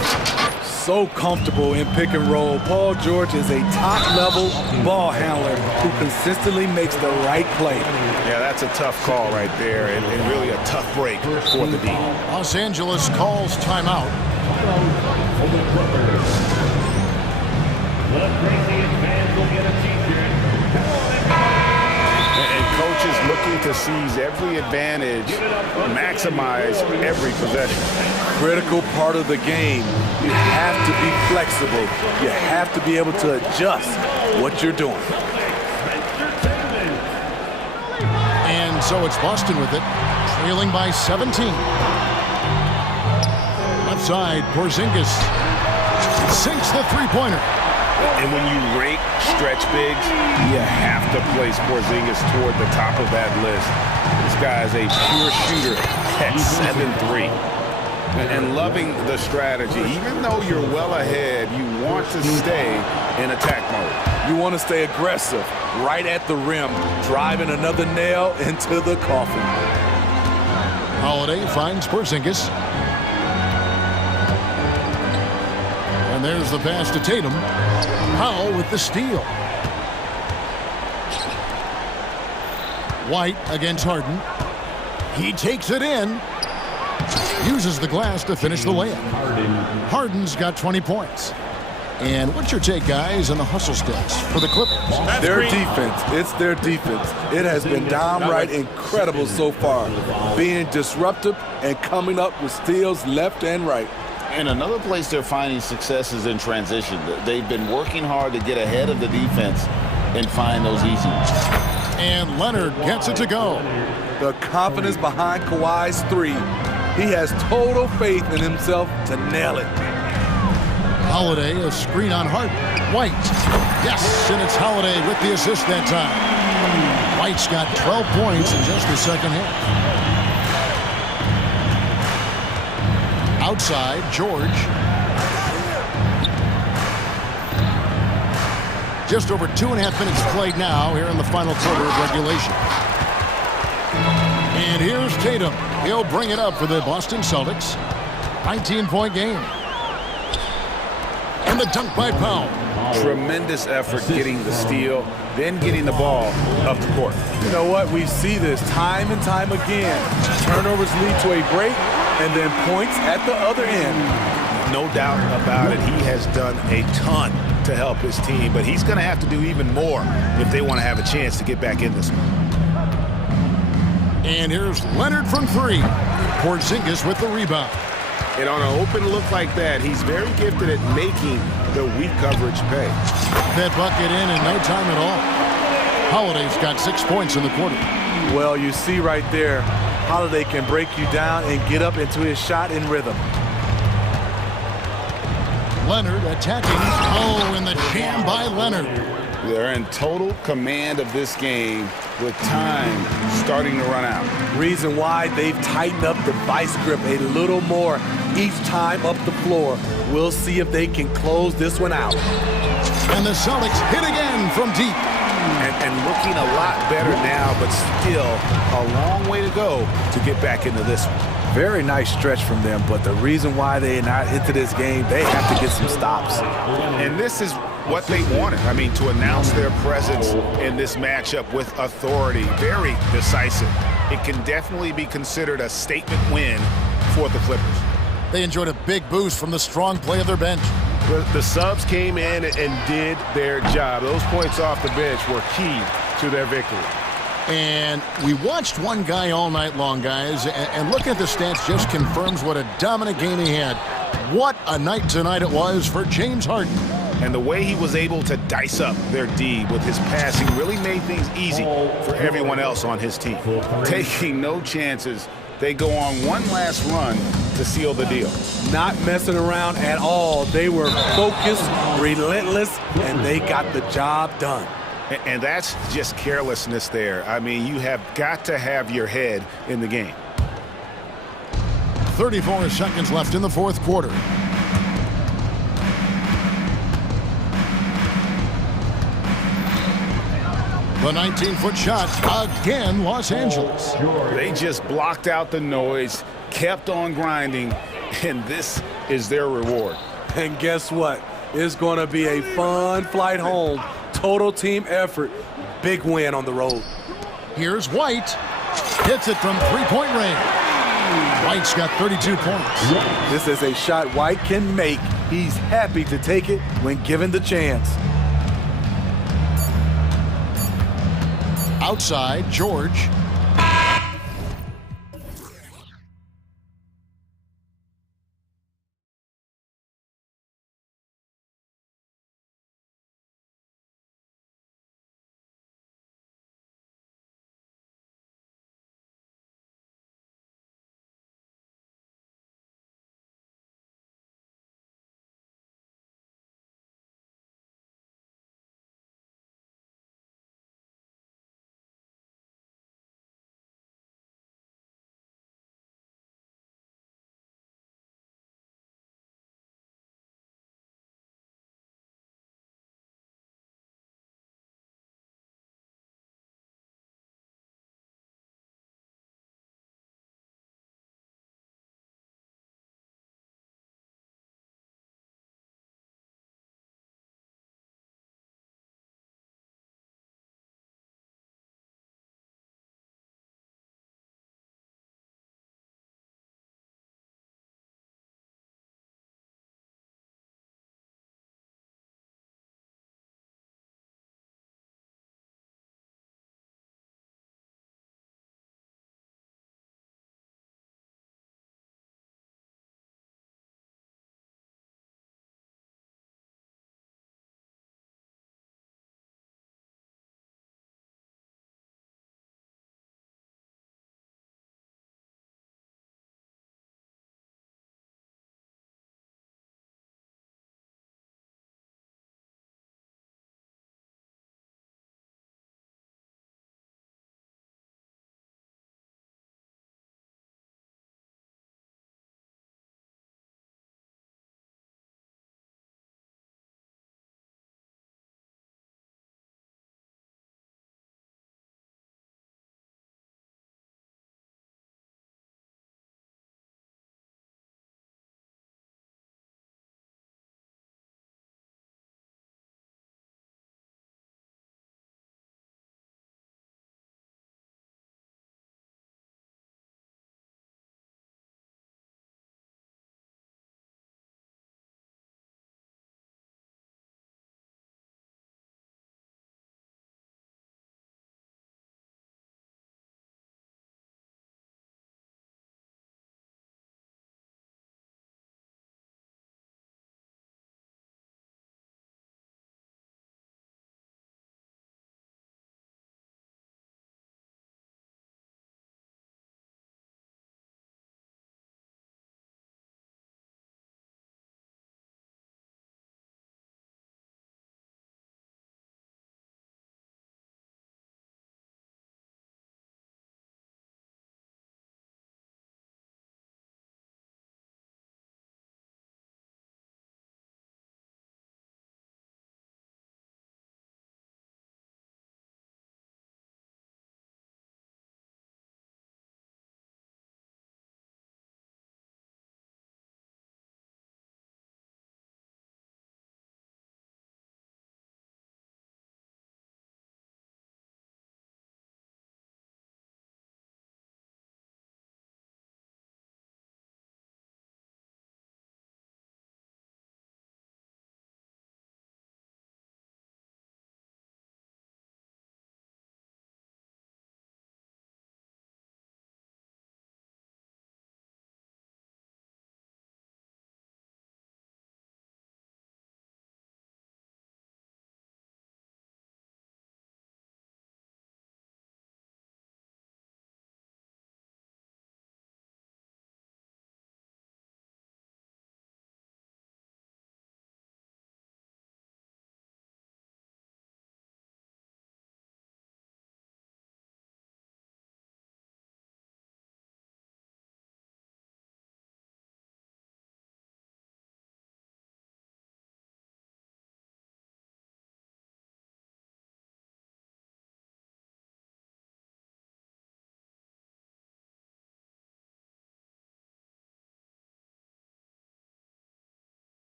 So comfortable in pick and roll. Paul George is a top-level ball handler who consistently makes the right play. Yeah, that's a tough call right there, and really a tough break for the D. Los Angeles calls timeout. The craziest fans will get a t-shirt. And coaches looking to seize every advantage, maximize every possession. Critical part of the game. You have to be flexible. You have to be able to adjust what you're doing. And so it's Boston with it, trailing by 17. Left side, Porzingis sinks the three-pointer. And when you rate stretch bigs, you have to place Porzingis toward the top of that list. This guy is a pure shooter at 7-3. And loving the strategy. Even though you're well ahead, you want to stay in attack mode. You want to stay aggressive, right at the rim, driving another nail into the coffin. Holiday finds Porzingis. And there's the pass to Tatum. Powell with the steal. White against Harden. He takes it in. Uses the glass to finish the layup. Harden's got 20 points. And what's your take, guys, on the hustle steps for the Clippers? Their defense. It's their defense. It has been downright incredible so far. Being disruptive and coming up with steals left and right. And another place they're finding success is in transition. They've been working hard to get ahead of the defense and find those easy ones. And Leonard gets it to go. The confidence behind Kawhi's three. He has total faith in himself to nail it. Holiday, a screen on Harden. White. Yes, and it's Holiday with the assist that time. White's got 12 points in just the second half. Outside, George. Just over 2.5 minutes played now here in the final quarter of regulation. And here's Tatum. He'll bring it up for the Boston Celtics. 19-point game. And the dunk by Powell. Tremendous effort getting the steal, then getting the ball up the court. You know what? We see this time and time again. Turnovers lead to a break, and then points at the other end. No doubt about it. He has done a ton to help his team, but he's going to have to do even more if they want to have a chance to get back in this one. And here's Leonard from three. Porzingis with the rebound. And on an open look like that, he's very gifted at making the weak coverage pay. That bucket in no time at all. Holiday's got 6 points in the quarter. Well, you see right there, Holiday can break you down and get up into his shot in rhythm. Leonard attacking. Oh, and the jam by Leonard. They're in total command of this game with time starting to run out. Reason why they've tightened up the vice grip a little more each time up the floor. We'll see if they can close this one out. And the Celtics hit again from deep. And looking a lot better now, but still a long way to go to get back into this one. Very nice stretch from them, but the reason why they're not into this game, they have to get some stops. And this is what they wanted. I mean, to announce their presence in this matchup with authority, very decisive. It can definitely be considered a statement win for the Clippers. They enjoyed a big boost from the strong play of their bench. The subs came in and did their job. Those points off the bench were key to their victory. And we watched one guy all night long, guys, and looking at the stats just confirms what a dominant game he had. What a night tonight it was for James Harden. And the way he was able to dice up their D with his passing really made things easy for everyone else on his team. Taking no chances, they go on one last run to seal the deal. Not messing around at all. They were focused, relentless, and they got the job done. And that's just carelessness there. I mean, you have got to have your head in the game. 34 seconds left in the fourth quarter. The 19-foot shot again, Los Angeles. They just blocked out the noise, kept on grinding, and this is their reward. And guess what? It's going to be a fun flight home. Total team effort. Big win on the road. Here's White. Hits it from three-point range. White's got 32 points. This is a shot White can make. He's happy to take it when given the chance. Outside, George.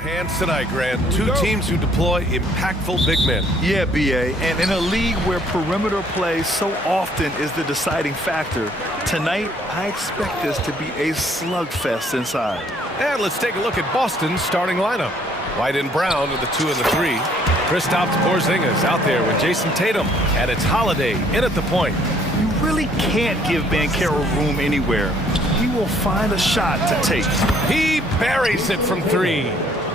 Hands tonight, Grant. Two teams who deploy impactful big men. Yeah, BA. And in a league where perimeter play so often is the deciding factor, tonight I expect this to be a slugfest inside. And let's take a look at Boston's starting lineup. White and Brown with the 2 and the 3. Kristaps Porzingis out there with Jason Tatum. And it's Holiday in at the point. You really can't give Banchero room anywhere. He will find a shot to take. He buries it from 3.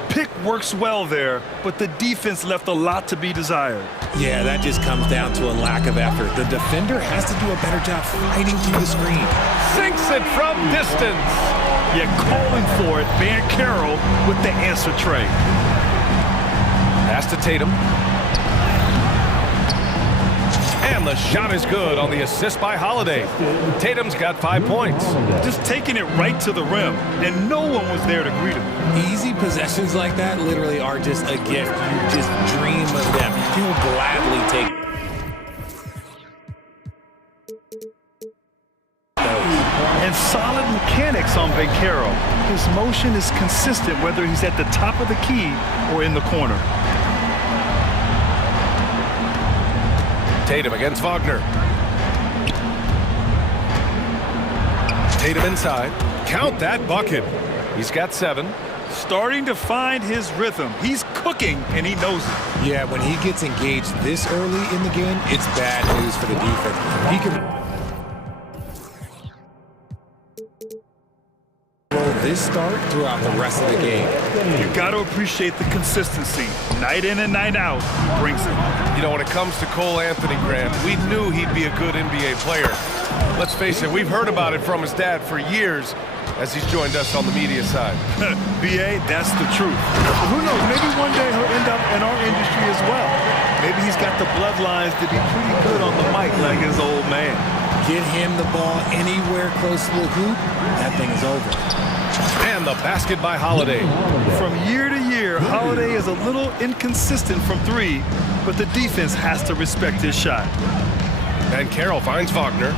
Pick works well there, but the defense left a lot to be desired. Yeah, that just comes down to a lack of effort. The defender has to do a better job fighting through the screen. Sinks it from distance. Yet calling for it, Banchero with the answer tray. Pass to Tatum. And the shot is good on the assist by Holiday. Tatum's got 5 points. Just taking it right to the rim, and no one was there to greet him. Easy possessions like that literally are just a gift. You just dream of them. You'll gladly take those. And solid mechanics on Banchero. His motion is consistent whether he's at the top of the key or in the corner. Tatum against Wagner. Tatum inside. Count that bucket. He's got 7. Starting to find his rhythm. He's cooking, and he knows it. Yeah, when he gets engaged this early in the game, it's bad news for the defense. He can roll this start throughout the rest of the game. You got to appreciate the consistency. Night in and night out, he brings it. You know, when it comes to Cole Anthony, Grant, we knew he'd be a good NBA player. Let's face it, we've heard about it from his dad for years as he's joined us on the media side. BA, that's the truth. Who knows, maybe one day he'll end up in our industry as well. Maybe he's got the bloodlines to be pretty good on the mic like his old man. Get him the ball anywhere close to the hoop, that thing is over. And the basket by Holiday. From year to year, Holiday is a little inconsistent from 3, but the defense has to respect his shot. And Carroll finds Wagner.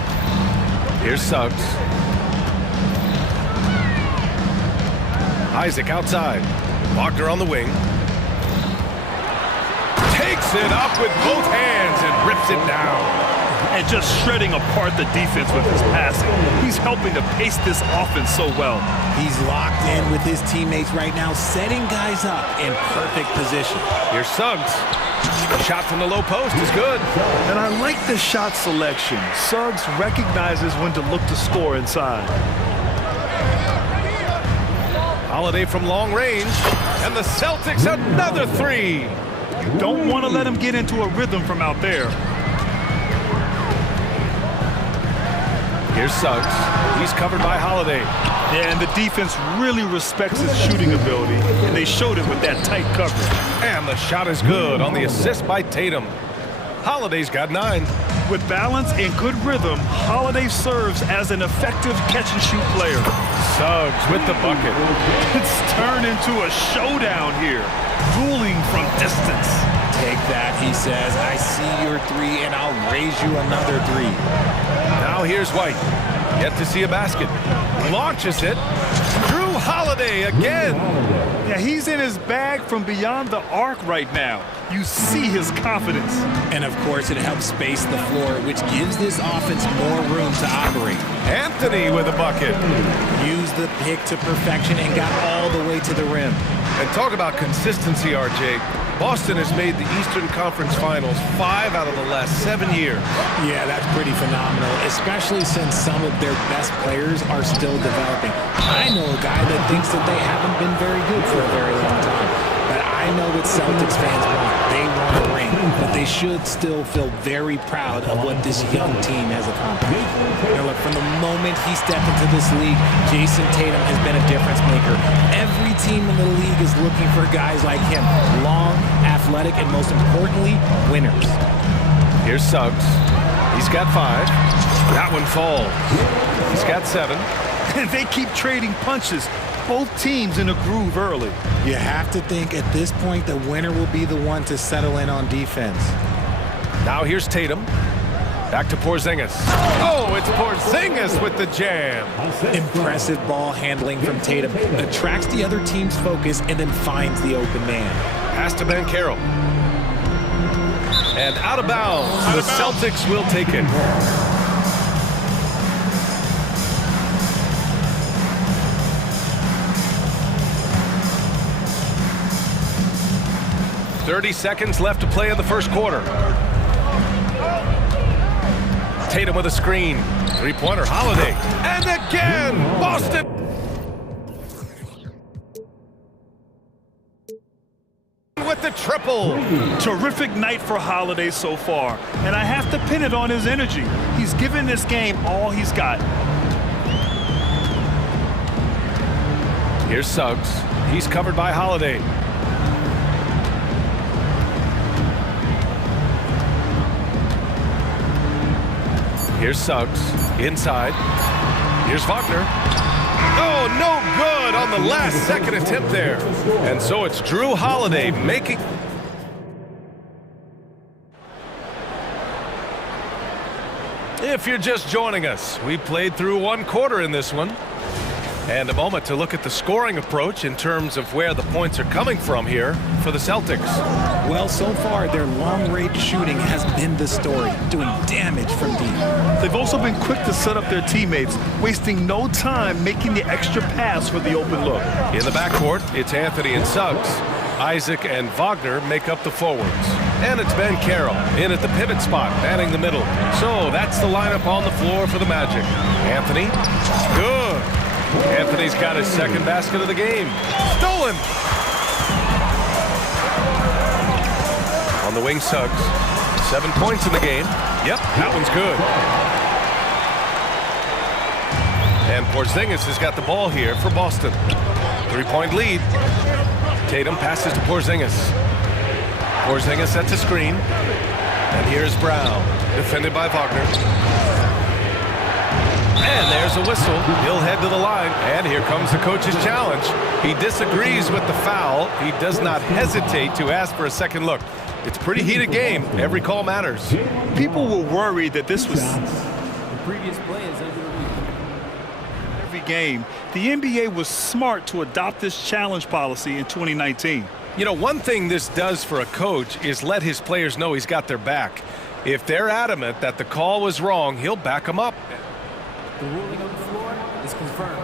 Here's Suggs. Isaac outside. Wagner on the wing. Takes it up with both hands and rips it down. And just shredding apart the defense with his passing. He's helping to pace this offense so well. He's locked in with his teammates right now, setting guys up in perfect position. Here's Suggs. The shot from the low post is good. And I like the shot selection. Suggs recognizes when to look to score inside. Holiday from long range. And the Celtics another 3. You don't want to let him get into a rhythm from out there. Here's Suggs. He's covered by Holiday. Yeah, and the defense really respects his shooting ability, and they showed it with that tight coverage. And the shot is good on the assist by Tatum. Holiday's got 9. With balance and good rhythm, Holiday serves as an effective catch-and-shoot player. Suggs with the bucket. It's turned into a showdown here, dueling from distance. Take that, he says. I see your 3, and I'll raise you another 3. Now here's White. Yet to see a basket. Launches it. Drew Holiday again. Yeah, he's in his bag from beyond the arc right now. You see his confidence. And of course, it helps space the floor, which gives this offense more room to operate. Anthony with a bucket. Used the pick to perfection and got all the way to the rim. And talk about consistency, RJ. Boston has made the Eastern Conference Finals 5 out of the last 7 years. Yeah, that's pretty phenomenal, especially since some of their best players are still developing. I know a guy that thinks that they haven't been very good for a very long time. But I know what Celtics fans want. They want a ring, but they should still feel very proud of what this young team has accomplished. Now look, from the moment he stepped into this league, Jason Tatum has been a difference maker. Every team in the league is looking for guys like him. Long, athletic, and most importantly, winners. Here's Suggs. He's got 5. That one falls. He's got 7. And they keep trading punches. Both teams in a groove early. You have to think at this point the winner will be the one to settle in on defense. Now here's Tatum. Back to Porzingis. Oh, it's Porzingis with the jam. Impressive ball handling from Tatum. Attracts the other team's focus and then finds the open man. Pass to Banchero. And out of bounds. The Celtics will take it. "30 seconds left to play in the first quarter. Tatum with a screen. Three-pointer, Holiday. And again, Boston. With the triple. Terrific night for Holiday so far. And I have to pin it on his energy. He's given this game all he's got. Here's Suggs. He's covered by Holiday. Here's Suggs, inside. Here's Wagner. Oh, no good on the last second attempt there. And so it's Drew Holiday making... If you're just joining us, we played through one quarter in this one. And a moment to look at the scoring approach in terms of where the points are coming from here for the Celtics. Well, so far, their long-range shooting has been the story, doing damage from deep. They've also been quick to set up their teammates, wasting no time making the extra pass for the open look. In the backcourt, it's Anthony and Suggs. Isaac and Wagner make up the forwards. And it's Banchero in at the pivot spot, manning the middle. So that's the lineup on the floor for the Magic. Anthony, good. Anthony's got his second basket of the game. Stolen! On the wing, Suggs. 7 points in the game. Yep, that one's good. And Porzingis has got the ball here for Boston. 3-point lead. Tatum passes to Porzingis. Porzingis sets a screen. And here's Brown, defended by Wagner. And there's a whistle. He'll head to the line. And here comes the coach's challenge. He disagrees with the foul. He does not hesitate to ask for a second look. It's a pretty heated game. Every call matters. People were worried that this was... The previous play is under review. Every game, the NBA was smart to adopt this challenge policy in 2019. You know, one thing this does for a coach is let his players know he's got their back. If they're adamant that the call was wrong, he'll back them up. The ruling on the floor is confirmed.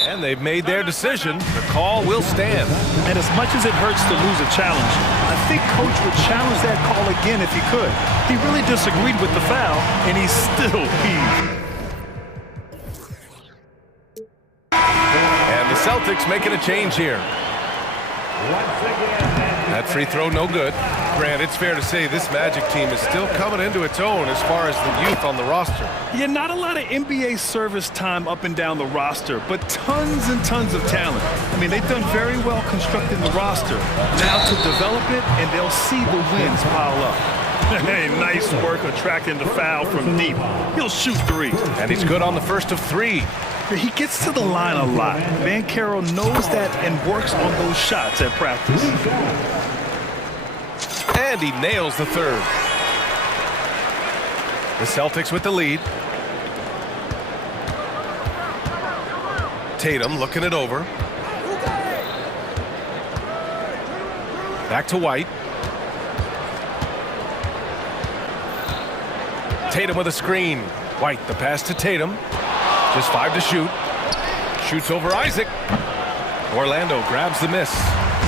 And they've made their decision. The call will stand. And as much as it hurts to lose a challenge, I think Coach would challenge that call again if he could. He really disagreed with the foul, and he's still peeved. And the Celtics making a change here. That free throw no good. Grant, it's fair to say this Magic team is still coming into its own as far as the youth on the roster. Yeah, not a lot of NBA service time up and down the roster, but tons and tons of talent. I mean, they've done very well constructing the roster. Now to develop it, and they'll see the wins pile up. Hey, nice work attracting the foul from deep. He'll shoot three. And he's good on the first of three. He gets to the line a lot. Banchero knows that and works on those shots at practice. And he nails the third. The Celtics with the lead. Tatum looking it over. Back to White. Tatum with a screen. White, the pass to Tatum. Just 5 to shoot. Shoots over Isaac. Orlando grabs the miss.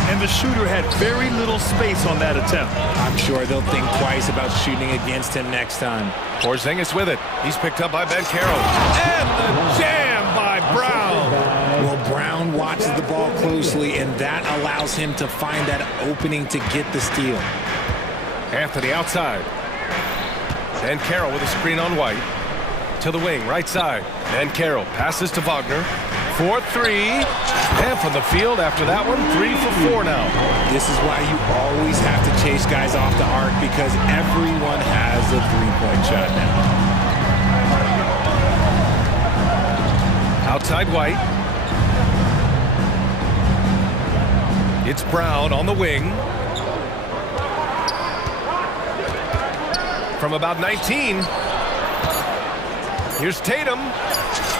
And the shooter had very little space on that attempt. I'm sure they'll think twice about shooting against him next time. Porzingis with it. He's picked up by Banchero. And the jam by Brown. Well, Brown watches the ball closely, and that allows him to find that opening to get the steal. Anthony outside. Banchero with a screen on White. To the wing, right side. Banchero passes to Wagner. 4-3. And from the field after that one, 3 for 4 now. This is why you always have to chase guys off the arc, because everyone has a three-point shot now. Outside White. It's Brown on the wing. from about 19. Here's Tatum.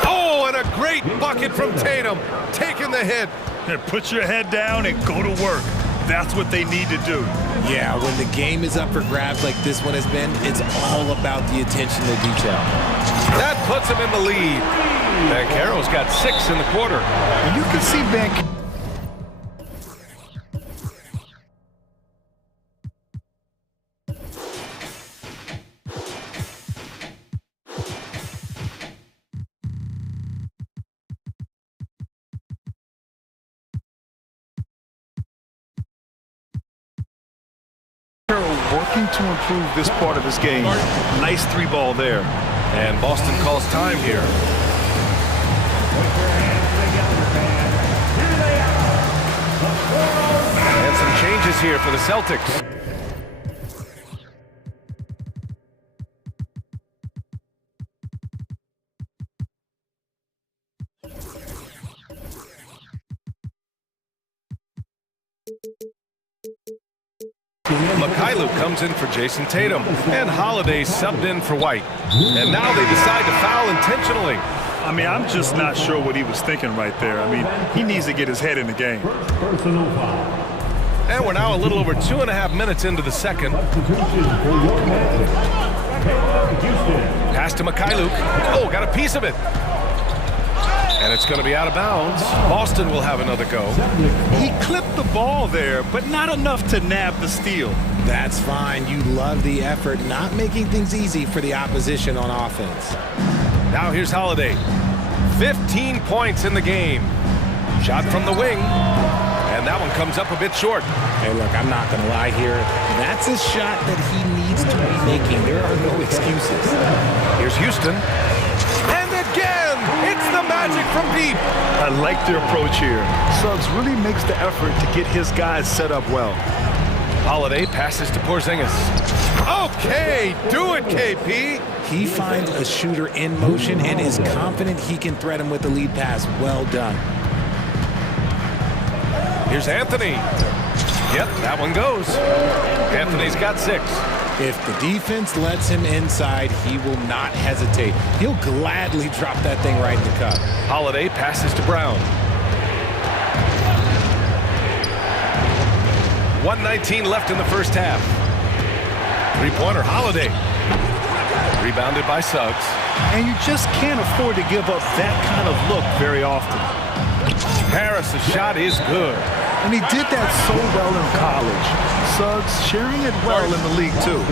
Oh, and a great bucket from Tatum. Taking the hit. And put your head down and go to work. That's what they need to do. Yeah, when the game is up for grabs like this one has been, it's all about the attention to detail. That puts him in the lead. Banchero's got 6 in the quarter. And you can see working to improve this part of his game. Nice 3-ball there. And Boston calls time here. And some changes here for the Celtics. Mikhailuk comes in for Jason Tatum, and Holiday subbed in for White. And now they decide to foul intentionally. I mean, I'm just not sure what he was thinking right there. I mean, he needs to get his head in the game. And we're now a little over 2.5 minutes into the second. Pass to Mikhailuk. Oh, got a piece of it. And it's going to be out of bounds. Boston will have another go. He clipped the ball there, but not enough to nab the steal. That's fine. You love the effort, not making things easy for the opposition on offense. Now here's Holiday. 15 points in the game. Shot from the wing. And that one comes up a bit short. Hey, look, I'm not going to lie here. That's a shot that he needs to be making. There are no excuses. Here's Houston. And again, it's the Magic from deep. I like their approach here. Suggs really makes the effort to get his guys set up well. Holiday passes to Porzingis. Okay, do it, KP. He finds a shooter in motion and is confident he can thread him with the lead pass. Well done. Here's Anthony. Yep, that one goes. Anthony's got 6. If the defense lets him inside, he will not hesitate. He'll gladly drop that thing right in the cup. Holiday passes to Brown. 1:19 left in the first half. 3-pointer Holiday. Rebounded by Suggs. And you just can't afford to give up that kind of look very often. Harris' shot is good. And he did that so well in college. Suggs sharing it well in the league, too.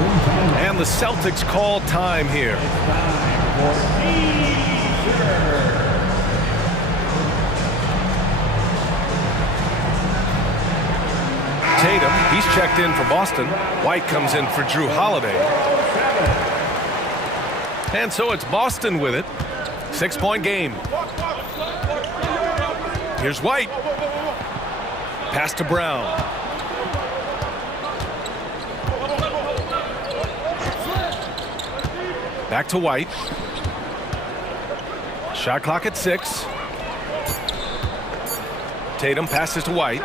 And the Celtics call time here. Tatum, he's checked in for Boston. White comes in for Drew Holiday. And so it's Boston with it. 6-point game. Here's White. Pass to Brown. Back to White. Shot clock at 6. Tatum passes to White.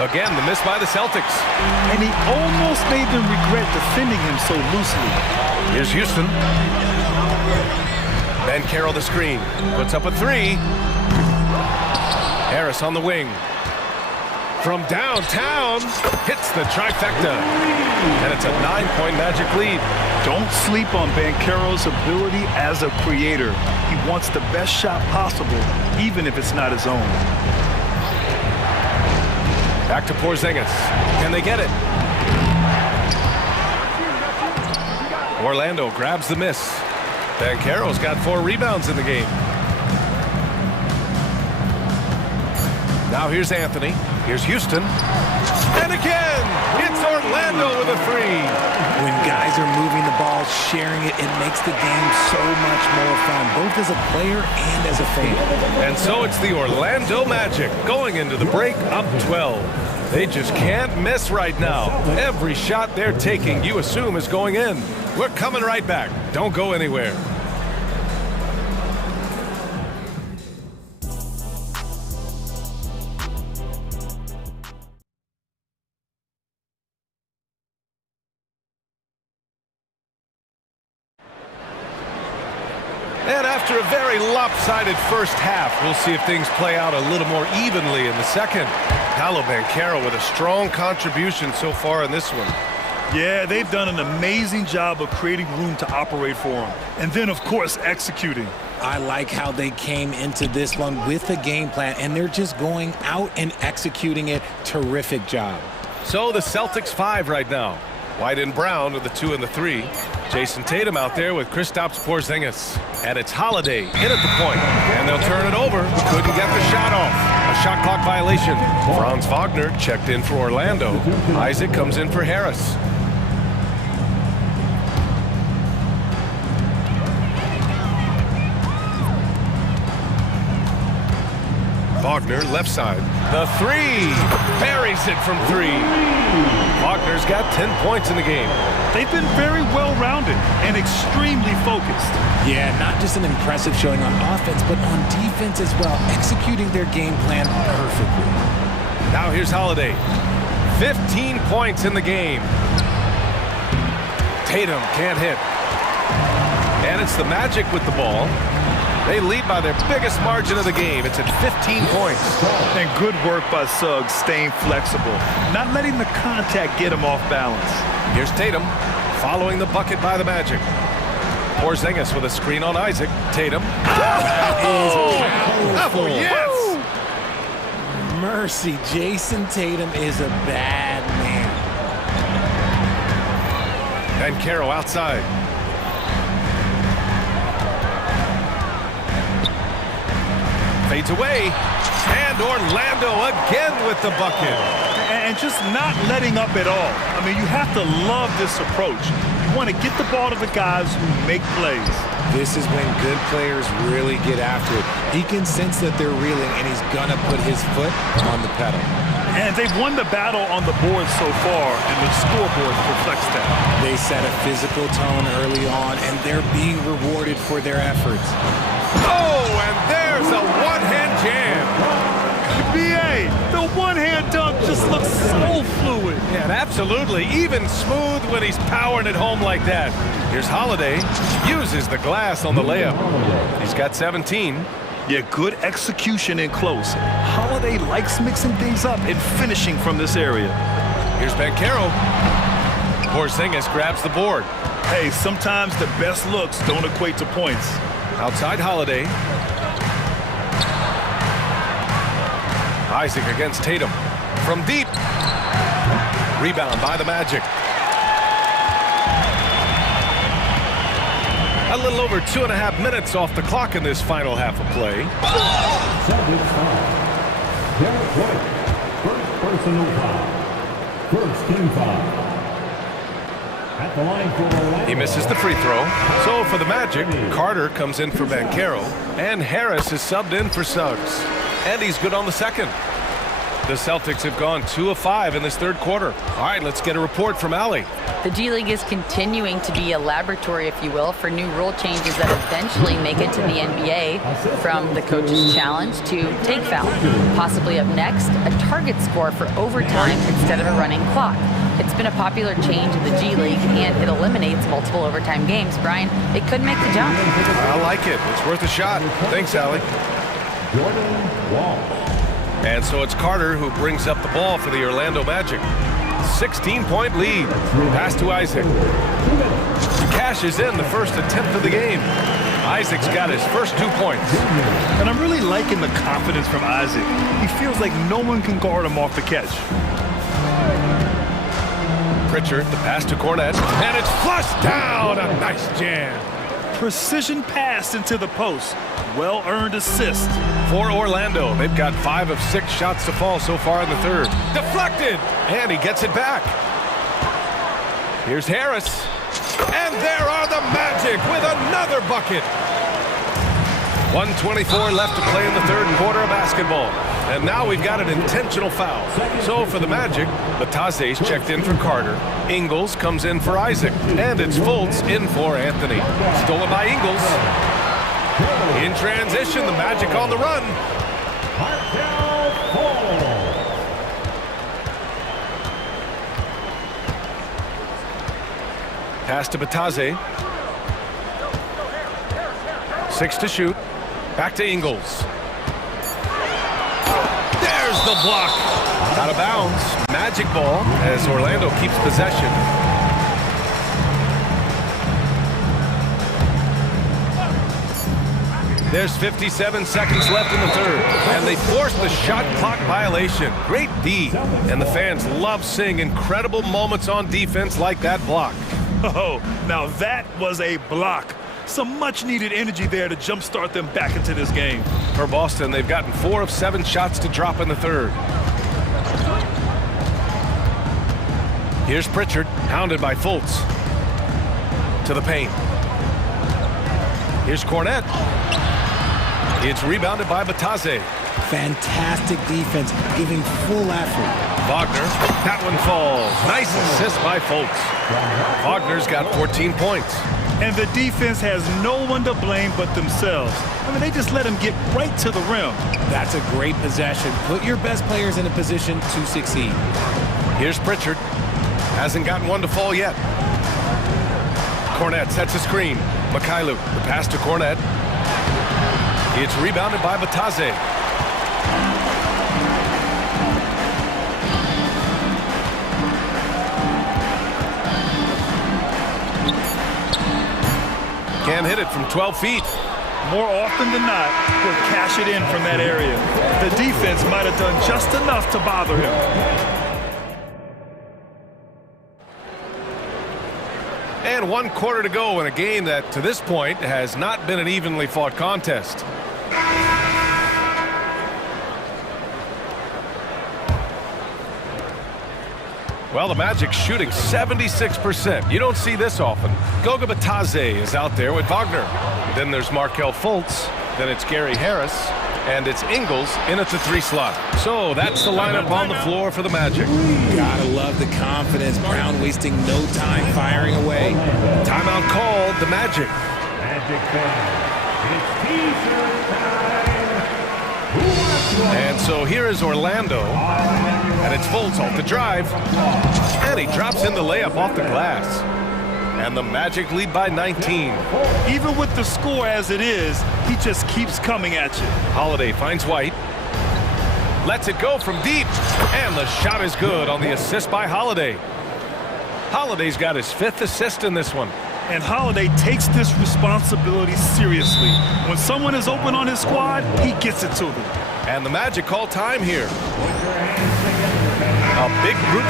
Again, the miss by the Celtics. And he almost made them regret defending him so loosely. Here's Houston. Banchero the screen. Puts up a 3. Harris on the wing. From downtown, hits the trifecta. And it's a 9-point Magic lead. Don't sleep on Banchero's ability as a creator. He wants the best shot possible, even if it's not his own. Back to Porzingis. Can they get it? Orlando grabs the miss. Banchero's got 4 rebounds in the game. Now here's Anthony. Here's Houston. And again, it's Orlando with a 3. When guys are moving the ball, sharing it, it makes the game so much more fun, both as a player and as a fan. And so it's the Orlando Magic going into the break up 12. They just can't miss right now. Every shot they're taking, you assume, is going in. We're coming right back. Don't go anywhere. And after a very lopsided first half, we'll see if things play out a little more evenly in the second. Paolo Banchero with a strong contribution so far in this one. Yeah, they've done an amazing job of creating room to operate for him. And then, of course, executing. I like how they came into this one with a game plan, and they're just going out and executing it. Terrific job. So the Celtics 5 right now. White and Brown with the 2 and the 3. Jason Tatum out there with Kristaps Porzingis. And it's Holiday in at the point. And they'll turn it over. Couldn't get the shot off. A shot clock violation. Franz Wagner checked in for Orlando. Isaac comes in for Harris. Wagner, left side. The 3. Buries it from 3. Wagner's got 10 points in the game. They've been very well-rounded and extremely focused. Yeah, not just an impressive showing on offense, but on defense as well, executing their game plan perfectly. Now here's Holiday. 15 points in the game. Tatum can't hit. And it's the Magic with the ball. They lead by their biggest margin of the game. It's at 15 points. And good work by Suggs, staying flexible, not letting the contact get him off balance. Here's Tatum, following the bucket by the Magic. Porzingis with a screen on Isaac. Tatum. That is powerful. Oh, yes! Woo! Mercy, Jason Tatum is a bad man. And Caro outside. Fades away, and Orlando again with the bucket. And just not letting up at all. I mean, you have to love this approach. You want to get the ball to the guys who make plays. This is when good players really get after it. He can sense that they're reeling, and he's going to put his foot on the pedal. And they've won the battle on the board so far, and the scoreboard reflects that. They set a physical tone early on, and they're being rewarded for their efforts. Oh, and there's a one-hand jam. BA, the one-hand dunk just looks so fluid. Yeah, absolutely. Even smooth when he's powering it home like that. Here's Holiday. Uses the glass on the layup. He's got 17. Yeah, good execution in close. Holiday likes mixing things up and finishing from this area. Here's Banchero. Porzingis grabs the board. Hey, sometimes the best looks don't equate to points. Outside Holiday. Isaac against Tatum. From deep. Rebound by the Magic. A little over 2.5 minutes off the clock in this final half of play. Celtics foul. Derek White, first personal foul. First team foul. At the line for Orlando. He misses the free throw. So for the Magic, Carter comes in for Banchero, and Harris is subbed in for Suggs. And he's good on the second. The Celtics have gone 2 of 5 in this third quarter. All right, let's get a report from Allie. The G League is continuing to be a laboratory, if you will, for new rule changes that eventually make it to the NBA, from the coach's challenge to take foul. Possibly up next, a target score for overtime instead of a running clock. It's been a popular change in the G League, and it eliminates multiple overtime games. Brian, it could make the jump. I like it. It's worth a shot. Thanks, Allie. And so it's Carter who brings up the ball for the Orlando Magic. 16-point lead. Pass to Isaac. Cashes in the first attempt of the game. Isaac's got his first 2 points. And I'm really liking the confidence from Isaac. He feels like no one can guard him off the catch. Pritchard, the pass to Cornette, and it's flushed down. A nice jam. Precision pass into the post. Well-earned assist. For Orlando, they've got 5 of 6 shots to fall so far in the third. Deflected, and he gets it back. Here's Harris. And there are the Magic with another bucket. 1:24 left to play in the third quarter of basketball. And now we've got an intentional foul. So for the Magic, Batase's checked in for Carter. Ingles comes in for Isaac. And it's Fultz in for Anthony. Stolen by Ingles. In transition, the Magic on the run. Pass to Batase. 6 to shoot. Back to Ingles. There's the block. Out of bounds. Magic ball as Orlando keeps possession. There's 57 seconds left in the third, and they forced the shot clock violation. Great D, and the fans love seeing incredible moments on defense like that block. Oh, now that was a block. Some much-needed energy there to jumpstart them back into this game. For Boston, they've gotten 4 of 7 shots to drop in the third. Here's Pritchard, hounded by Fultz. To the paint. Here's Cornette. It's rebounded by Batase. Fantastic defense, giving full effort. Wagner, that one falls. Nice assist by Fultz. Wagner's got 14 points. And the defense has no one to blame but themselves. I mean, they just let him get right to the rim. That's a great possession. Put your best players in a position to succeed. Here's Pritchard. Hasn't gotten one to fall yet. Cornette sets a screen. Mikhailu, the pass to Cornette. It's rebounded by Batase. Can't hit it from 12 feet. More often than not, he'll cash it in from that area. The defense might have done just enough to bother him. And 1 quarter to go in a game that, to this point, has not been an evenly fought contest. Well, the Magic shooting 76%. You don't see this often. Goga Batase is out there with Wagner. Then there's Markelle Fultz. Then it's Gary Harris. And it's Ingles in at the 3 slot. So that's the lineup on the floor for the Magic. Gotta love the confidence. Brown wasting no time firing away. Timeout called, the Magic. Magic fans, it's T-shirt time. And so here is Orlando. And it's Fultz off the drive. And he drops in the layup off the glass. And the Magic lead by 19. Even with the score as it is, he just keeps coming at you. Holiday finds White. Lets it go from deep. And the shot is good on the assist by Holiday. Holiday's got his 5th assist in this one. And Holiday takes this responsibility seriously. When someone is open on his squad, he gets it to them. And the Magic call time here. A big group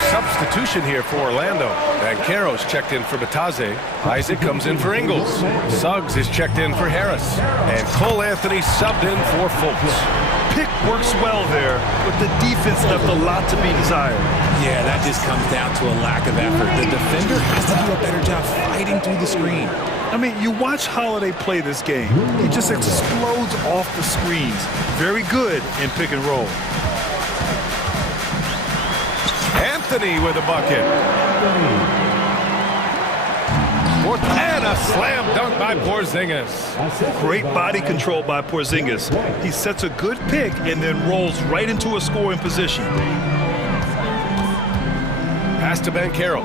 substitution here for Orlando. Banchero's checked in for Batase. Isaac comes in for Ingles. Suggs is checked in for Harris. And Cole Anthony subbed in for Fultz. Pick works well there, but the defense left a lot to be desired. Yeah, that just comes down to a lack of effort. The defender has to do a better job fighting through the screen. I mean, you watch Holiday play this game. He just explodes off the screens. Very good in pick and roll. Anthony with a bucket. And a slam dunk by Porzingis. Great body control by Porzingis. He sets a good pick and then rolls right into a scoring position. Pass to Banchero.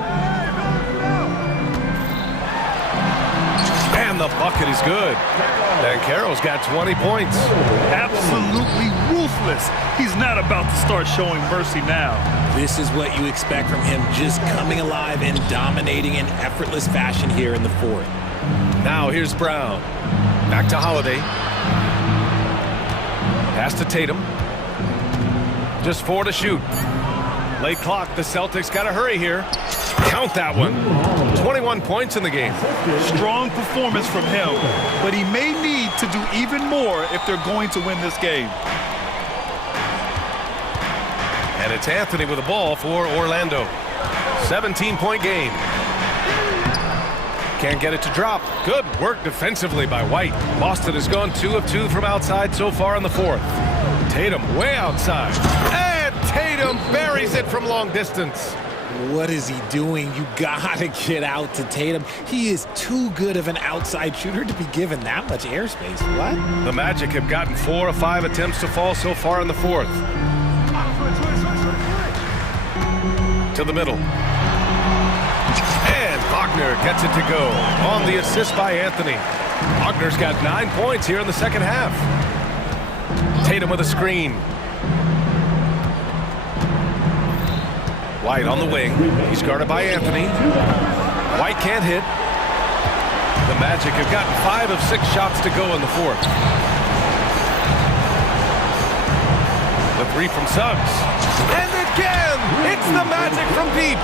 And the bucket is good. Banchero's got 20 points. Absolutely ruthless. He's not about to start showing mercy now. This is what you expect from him, just coming alive and dominating in effortless fashion here in the 4th. Now here's Brown. Back to Holiday. Pass to Tatum. Just 4 to shoot. Late clock, the Celtics got to hurry here. Count that one. 21 points in the game. Strong performance from him, but he may need to do even more if they're going to win this game. And it's Anthony with the ball for Orlando. 17-point game. Can't get it to drop. Good work defensively by White. Boston has gone 2 of 2 from outside so far in the 4th. Tatum way outside. And Tatum buries it from long distance. What is he doing? You gotta get out to Tatum. He is too good of an outside shooter to be given that much airspace. What? The Magic have gotten 4 of 5 attempts to fall so far in the 4th. To the middle. And Wagner gets it to go on the assist by Anthony. Wagner's got 9 points here in the second half. Tatum with a screen. White on the wing. He's guarded by Anthony. White can't hit. The Magic have gotten 5 of 6 shots to go in the fourth. The three from Suggs. And again, it's the Magic from Pete.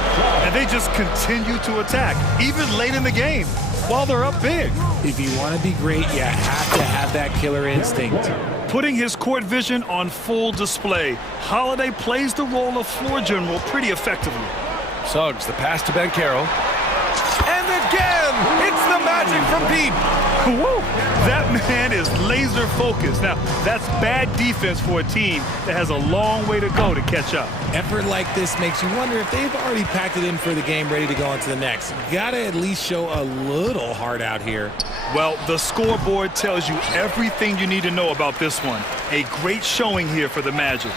And they just continue to attack, even late in the game, while they're up big. If you want to be great, you have to have that killer instinct. Putting his court vision on full display, Holiday plays the role of floor general pretty effectively. Suggs, the pass to Banchero. And again, it's the Magic from Pete. Woo! That man is laser focused. Now, that's bad defense for a team that has a long way to go to catch up. Effort like this makes you wonder if they've already packed it in for the game, ready to go on to the next. Gotta at least show a little heart out here. Well, the scoreboard tells you everything you need to know about this one. A great showing here for the Magic.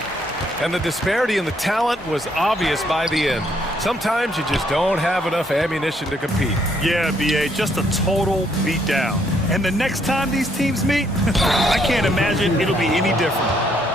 And the disparity in the talent was obvious by the end. Sometimes you just don't have enough ammunition to compete. Yeah, B.A., just a total beatdown. And the next time these teams meet, I can't imagine it'll be any different.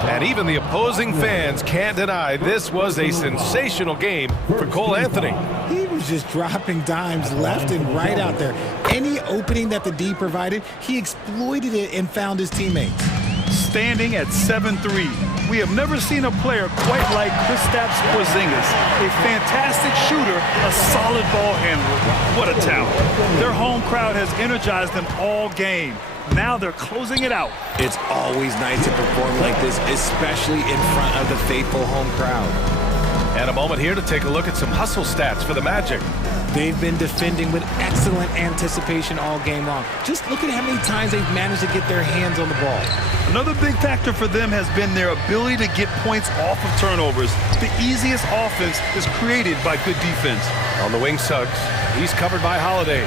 And even the opposing fans can't deny this was a sensational game for Cole Anthony. He was just dropping dimes left and right out there. Any opening that the D provided, he exploited it and found his teammates. Standing at 7'3", we have never seen a player quite like Kristaps Porzingis. A fantastic shooter, a solid ball handler. What a talent. Their home crowd has energized them all game. Now they're closing it out. It's always nice to perform like this, especially in front of the faithful home crowd. And a moment here to take a look at some hustle stats for the Magic. They've been defending with excellent anticipation all game long. Just look at how many times they've managed to get their hands on the ball. Another big factor for them has been their ability to get points off of turnovers. The easiest offense is created by good defense. On the wing, Suggs. He's covered by Holiday.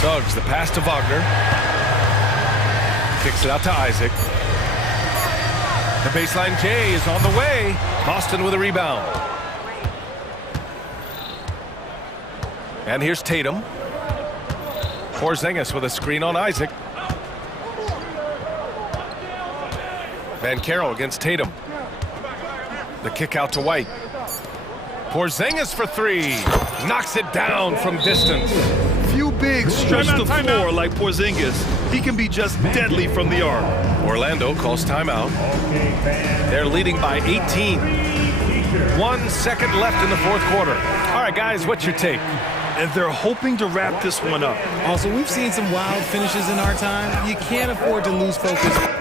Suggs, the pass to Wagner. Kicks it out to Isaac. The baseline J is on the way. Boston with a rebound. And here's Tatum. Porzingis with a screen on Isaac. Banchero against Tatum. The kick out to White. Porzingis for three. Knocks it down from distance. Few bigs stretch the floor like Porzingis. He can be just deadly from the arc. Orlando calls timeout. They're leading by 18. 1 second left in the fourth quarter. All right, guys, what's your take? And they're hoping to wrap this one up. Also, we've seen some wild finishes in our time. You can't afford to lose focus.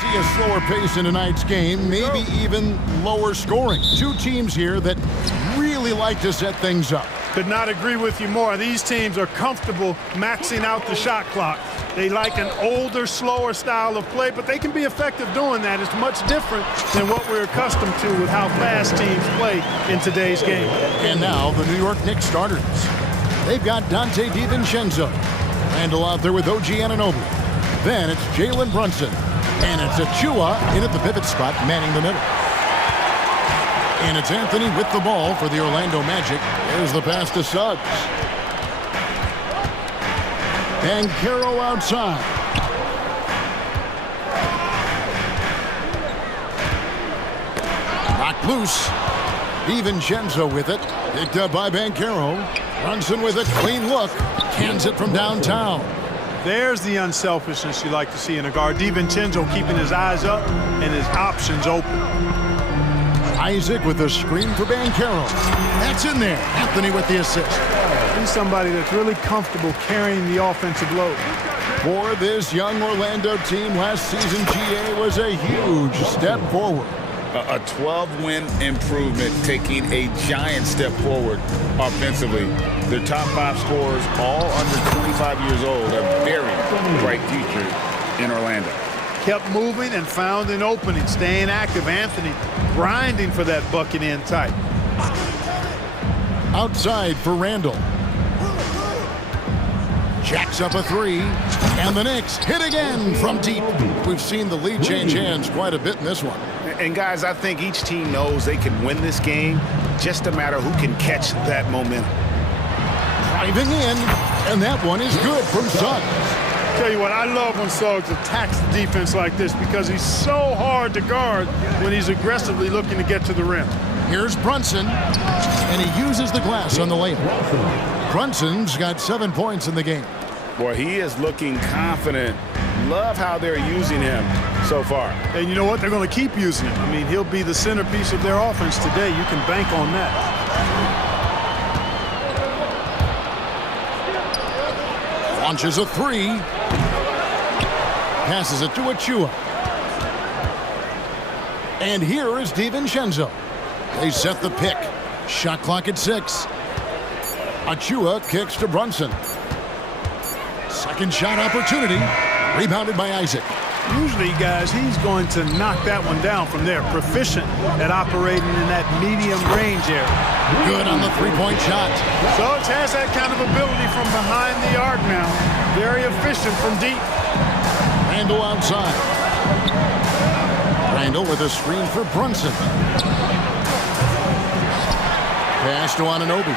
See a slower pace in tonight's game, maybe even lower scoring. Two teams here that really like to set things up. Could not agree with you more. These teams are comfortable maxing out the shot clock. They like an older, slower style of play, but they can be effective doing that. It's much different than what we're accustomed to with how fast teams play in today's game. And now the New York Knicks starters. They've got Dante DiVincenzo. Randall out there with OG Anunoby. Then it's Jalen Brunson. And it's Achua in at the pivot spot, manning the middle. And it's Anthony with the ball for the Orlando Magic. There's the pass to Suggs. And Caro outside. Knocked loose. DiVincenzo with it. Picked up by Banchero. Brunson with a clean look. Cans it from downtown. There's the unselfishness you like to see in a guard. DiVincenzo keeping his eyes up and his options open. Isaac with a screen for Banchero. That's in there. Anthony with the assist. He's somebody that's really comfortable carrying the offensive load. For this young Orlando team, last season GA was a huge step forward. A 12-win improvement, taking a giant step forward offensively. Their top 5 scorers, all under 25 years old, a very bright future in Orlando. Kept moving and found an opening, staying active. Anthony grinding for that bucket in tight. Outside for Randall. Jacks up a 3, and the Knicks hit again from deep. We've seen the lead change hands quite a bit in this one. And guys, I think each team knows they can win this game, just a matter who can catch that momentum. Driving in, and that one is good from Suggs. Tell you what, I love when Suggs attacks the defense like this because he's so hard to guard when he's aggressively looking to get to the rim. Here's Brunson, and he uses the glass on the layup. Brunson's got 7 points in the game. Boy, he is looking confident. Love how they're using him so far. And you know what? They're going to keep using him. I mean, he'll be the centerpiece of their offense today. You can bank on that. Launches a 3. Passes it to Achua. And here is DiVincenzo. They set the pick. Shot clock at 6. Achua kicks to Brunson. Second shot opportunity. Rebounded by Isaac. Usually, guys, he's going to knock that one down from there. Proficient at operating in that medium range area. Good on the three-point shot. Suggs has that kind of ability from behind the arc now. Very efficient from deep. Randall outside. Randall with a screen for Brunson. Pass to Anunoby.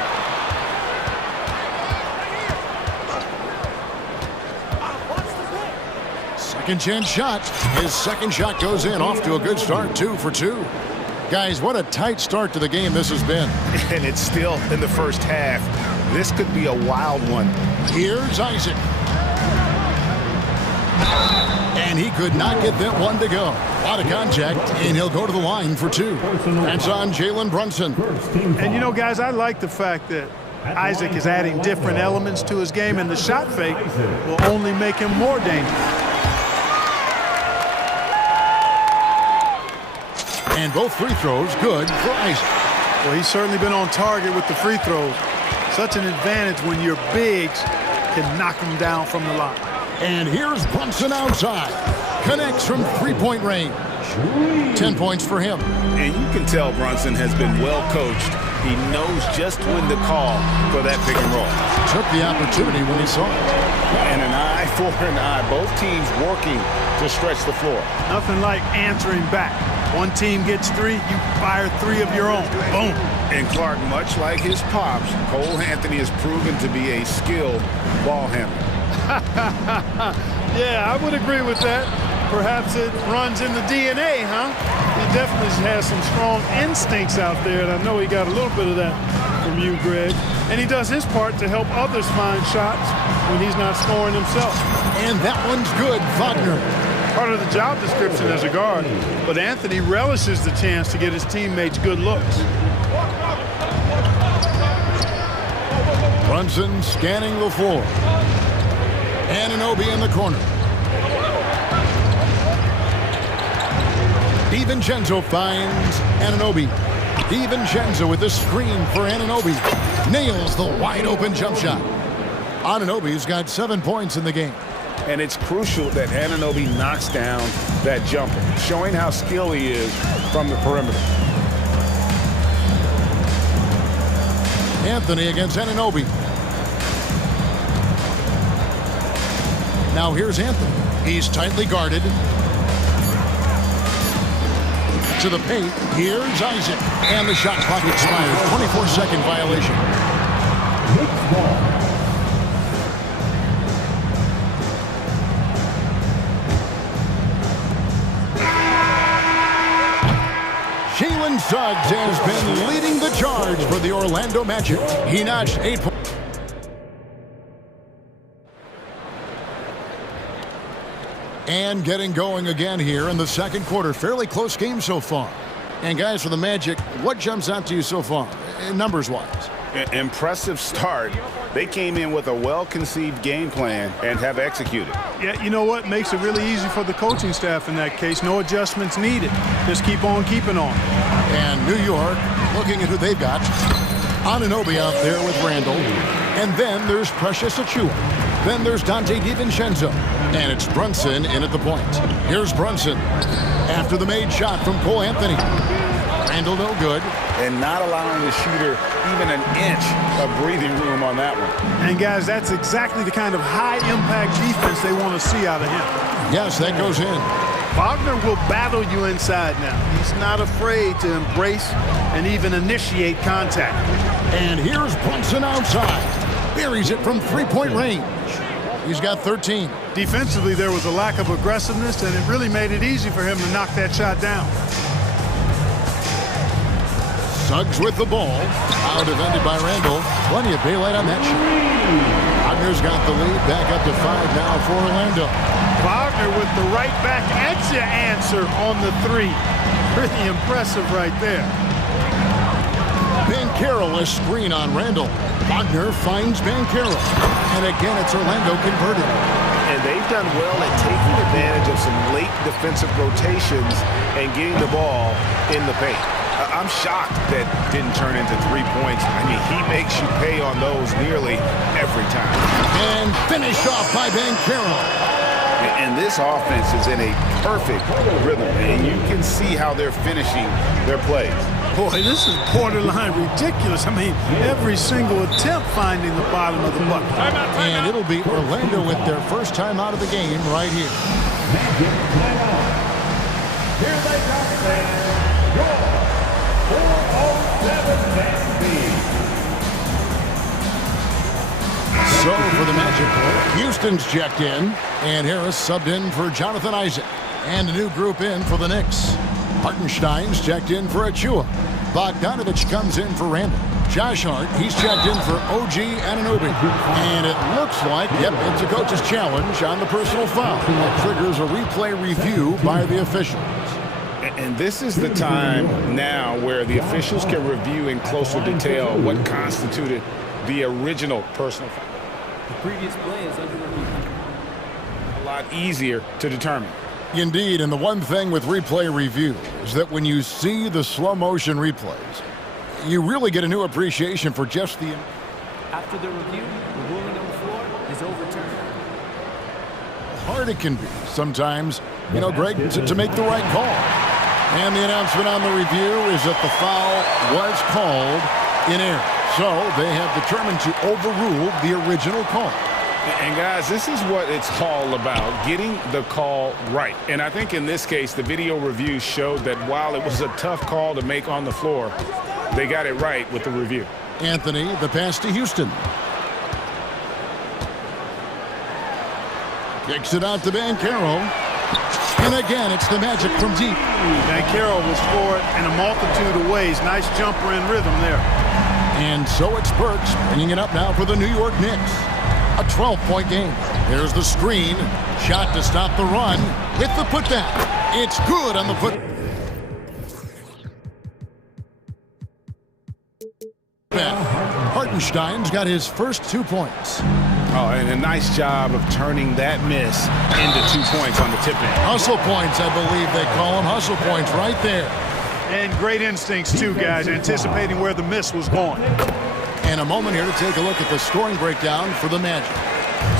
Second chance shot. His second shot goes in. Off to a good start. 2 for 2. Guys, what a tight start to the game this has been. And it's still in the first half. This could be a wild one. Here's Isaac. And he could not get that one to go. Out of contact, and he'll go to the line for 2. That's on Jalen Brunson. And you know, guys, I like the fact that Isaac is adding different elements to his game, and the shot fake will only make him more dangerous. And both free throws good for Isaac. Well, he's certainly been on target with the free throws. Such an advantage when your bigs can knock him down from the line. And here's Brunson outside. Connects from three-point range. 10 points for him. And you can tell Brunson has been well coached. He knows just when to call for that pick and roll. Took the opportunity when he saw it. And an eye for an eye. Both teams working to stretch the floor. Nothing like answering back. One team gets 3, you fire 3 of your own. Boom. And Clark, much like his pops, Cole Anthony has proven to be a skilled ball handler. Yeah, I would agree with that. Perhaps it runs in the DNA, huh? He definitely has some strong instincts out there, and I know he got a little bit of that from you, Greg. And he does his part to help others find shots when he's not scoring himself. And that one's good, Wagner. Part of the job description as a guard, but Anthony relishes the chance to get his teammates good looks. Brunson scanning the floor. Anunoby in the corner. DiVincenzo finds Anunoby. DiVincenzo with the screen for Anunoby. Nails the wide-open jump shot. Anunoby's got 7 points in the game. And it's crucial that Anunoby knocks down that jumper, showing how skilled he is from the perimeter. Anthony against Anunoby. Now here's Anthony. He's tightly guarded. To the paint. Here's Isaac. And the shot clock expires. 24-second violation. Jalen Suggs has been leading the charge for the Orlando Magic. He notched 8 points. And getting going again here in the second quarter. Fairly close game so far. And guys, for the Magic, what jumps out to you so far, numbers-wise? Impressive start. They came in with a well-conceived game plan and have executed. Yeah, you know what? Makes it really easy for the coaching staff in that case. No adjustments needed. Just keep on keeping on. And New York, looking at who they've got. Anunoby out there with Randall. And then there's Precious Achiuwa. Then there's Dante DiVincenzo. And it's Brunson in at the point. Here's Brunson after the made shot from Cole Anthony. Randall no good. And not allowing the shooter even an inch of breathing room on that one. And guys, that's exactly the kind of high-impact defense they want to see out of him. Yes, that goes in. Wagner will battle you inside now. He's not afraid to embrace and even initiate contact. And here's Brunson outside. Buries it from three-point range. He's got 13. Defensively, there was a lack of aggressiveness, and it really made it easy for him to knock that shot down. Suggs with the ball. Out defended by Randall. Plenty of daylight on that shot. Wagner's got the lead. Back up to 5 now for Orlando. Wagner with the right back at your answer on the three. Pretty impressive right there. Banchero a screen on Randall. Wagner finds Banchero. And again, it's Orlando converted. And they've done well at taking advantage of some late defensive rotations and getting the ball in the paint. I'm shocked that didn't turn into 3 points. I mean, he makes you pay on those nearly every time. And finished off by Banchero. And this offense is in a perfect rhythm, and you can see how they're finishing their plays. Boy, this is borderline ridiculous. I mean, every single attempt finding the bottom of the bucket. And it'll be Orlando with their first time out of the game right here. Here they come, fans. Your 407 Band. So for the Magic, Houston's checked in, and Harris subbed in for Jonathan Isaac. And a new group in for the Knicks. Hartenstein's checked in for Achiuwa. Bogdanovich comes in for Randall. Josh Hart, he's checked in for OG Anunoby. And it looks like, yep, it's a coach's challenge on the personal foul. That triggers a replay review by the officials. And this is the time now where the officials can review in closer detail what constituted the original personal foul. The previous play is under review. A lot easier to determine. Indeed, and the one thing with replay review is that when you see the slow motion replays, you really get a new appreciation for just the... After the review, the ruling on the floor is overturned. Hard it can be sometimes, you know, Greg, to make the right call. And the announcement on the review is that the foul was called in error. So they have determined to overrule the original call. And guys, this is what it's all about, getting the call right. And I think in this case, the video review showed that while it was a tough call to make on the floor, they got it right with the review. Anthony, the pass to Houston. Kicks it out to Banchero. And again, it's the Magic from deep. Banchero will score it in a multitude of ways. Nice jumper and rhythm there. And so it's Burks bringing it up now for the New York Knicks. A 12-point game. There's the screen. Shot to stop the run with the putback. It's good on the put. Hartenstein's got his first 2 points. Oh, and a nice job of turning that miss into 2 points on the tip-in. Hustle points, I believe they call them. Hustle points right there. And great instincts, too, guys, anticipating where the miss was going. And a moment here to take a look at the scoring breakdown for the Magic.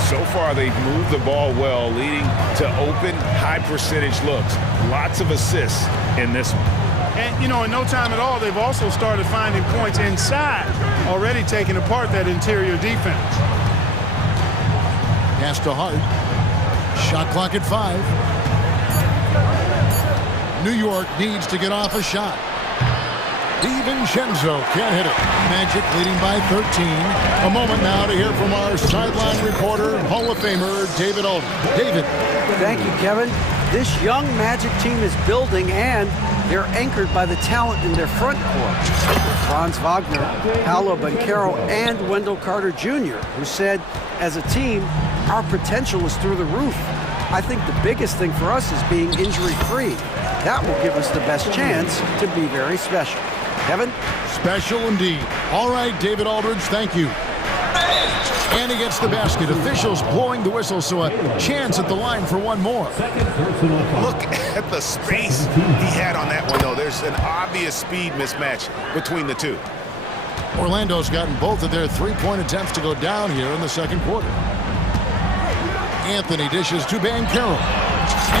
So far, they've moved the ball well, leading to open, high-percentage looks. Lots of assists in this one. And, you know, in no time at all, they've also started finding points inside, already taking apart that interior defense. Pass to Hart. Shot clock at 5. New York needs to get off a shot. DiVincenzo can't hit it. Magic leading by 13. A moment now to hear from our sideline reporter, Hall of Famer David Aldridge. David. Thank you, Kevin. This young Magic team is building, and they're anchored by the talent in their front court. Franz Wagner, Paolo Banchero, and Wendell Carter Jr., who said, as a team, our potential is through the roof. I think the biggest thing for us is being injury-free. That will give us the best chance to be very special. Kevin? Special indeed. All right, David Aldridge, thank you. And he gets the basket. Officials blowing the whistle, so a chance at the line for one more. Look at the space he had on that one, though. There's an obvious speed mismatch between the two. Orlando's gotten both of their three-point attempts to go down here in the second quarter. Anthony dishes to Banchero.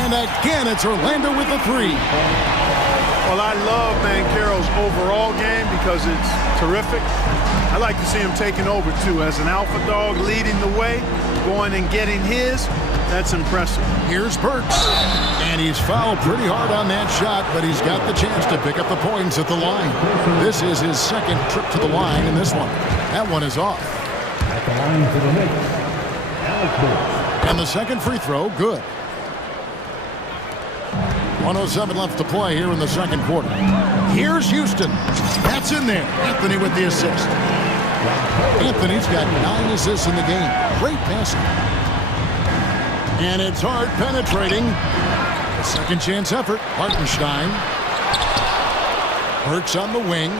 And again, it's Orlando with the three. Well, I love Banchero's overall game because it's terrific. I like to see him taking over, too, as an alpha dog leading the way, going and getting his. That's impressive. Here's Burks. And he's fouled pretty hard on that shot, but he's got the chance to pick up the points at the line. This is his second trip to the line in this one. That one is off. At the line for the Knicks, Alex Burks. And the second free throw, good. 1:07 left to play here in the second quarter. Here's Houston. That's in there. Anthony with the assist. Anthony's got 9 assists in the game. Great passing. And it's hard penetrating. A second chance effort. Hartenstein. Burks on the wing.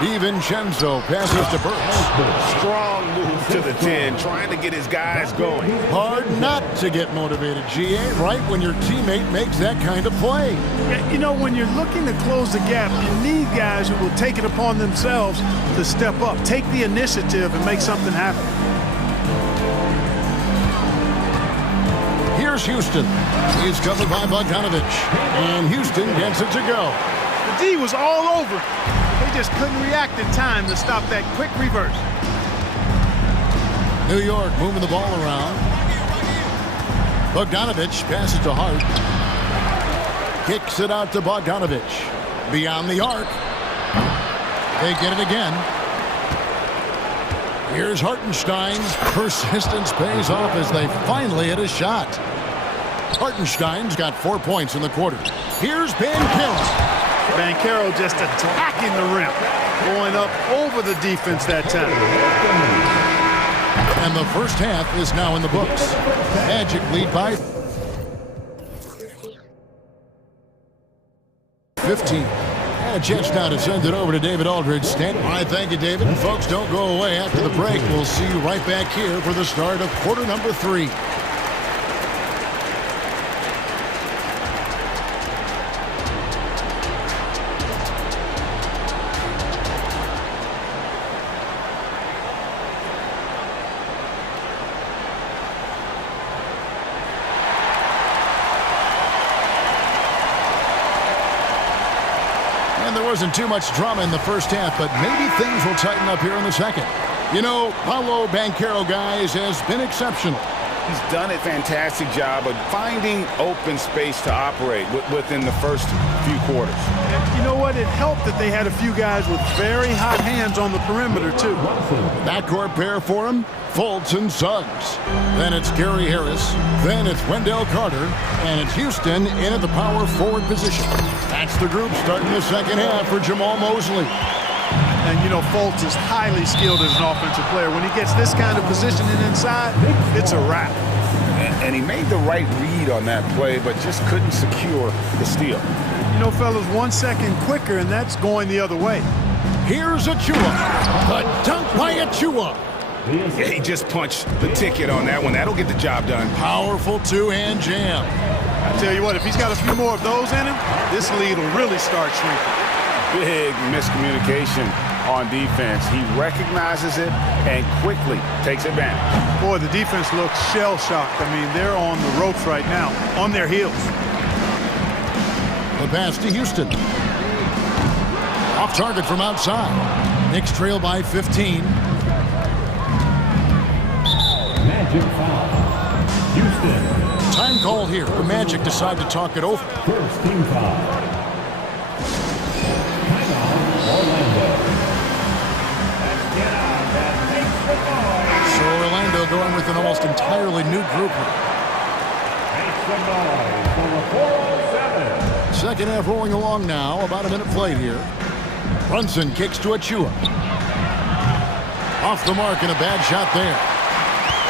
DiVincenzo passes to Burks. Strong move to the 10, trying to get his guys going. Hard not to get motivated, GA, right when your teammate makes that kind of play. Yeah, you know, when you're looking to close the gap, you need guys who will take it upon themselves to step up, take the initiative, and make something happen. Here's Houston. He's covered by Bogdanovich. And Houston gets it to go. The D was all over. They just couldn't react in time to stop that quick reverse. New York moving the ball around. Bogdanovich passes to Hart. Kicks it out to Bogdanovich. Beyond the arc. They get it again. Here's Hartenstein. Persistence pays off as they finally hit a shot. Hartenstein's got 4 points in the quarter. Here's Banchero. Banchero just attacking the rim, going up over the defense that time. And the first half is now in the books. Magic lead by 15. And a chance now to send it over to David Aldridge. Stand by. Thank you, David. And folks, don't go away after the break. We'll see you right back here for the start of quarter number 3. Wasn't too much drama in the first half, but maybe things will tighten up here in the second. You know, Paolo Banchero, guys, has been exceptional. He's done a fantastic job of finding open space to operate within the first few quarters. And you know what? It helped that they had a few guys with very hot hands on the perimeter, too. Backcourt pair for him, Fultz and Suggs. Then it's Gary Harris. Then it's Wendell Carter. And it's Houston in at the power forward position. That's the group starting the second half for Jamal Mosley. And, you know, Fultz is highly skilled as an offensive player. When he gets this kind of positioning inside, it's a wrap. And he made the right read on that play, but just couldn't secure the steal. You know, fellas, 1 second quicker, and that's going the other way. Here's Achua. The dunk by Achua. Yeah, he just punched the ticket on that one. That'll get the job done. Powerful two-hand jam. I tell you what, if he's got a few more of those in him, this lead will really start shrinking. Big miscommunication on defense. He recognizes it and quickly takes advantage. Boy, the defense looks shell-shocked. I mean, they're on the ropes right now, on their heels. The pass to Houston. Off target from outside. Knicks trail by 15. Magic foul. Houston. Time called here. The Magic decide to talk it over. First team foul. So Orlando going with an almost entirely new group. Second half rolling along now. About a minute played here. Brunson kicks to Achua. Off the mark and a bad shot there.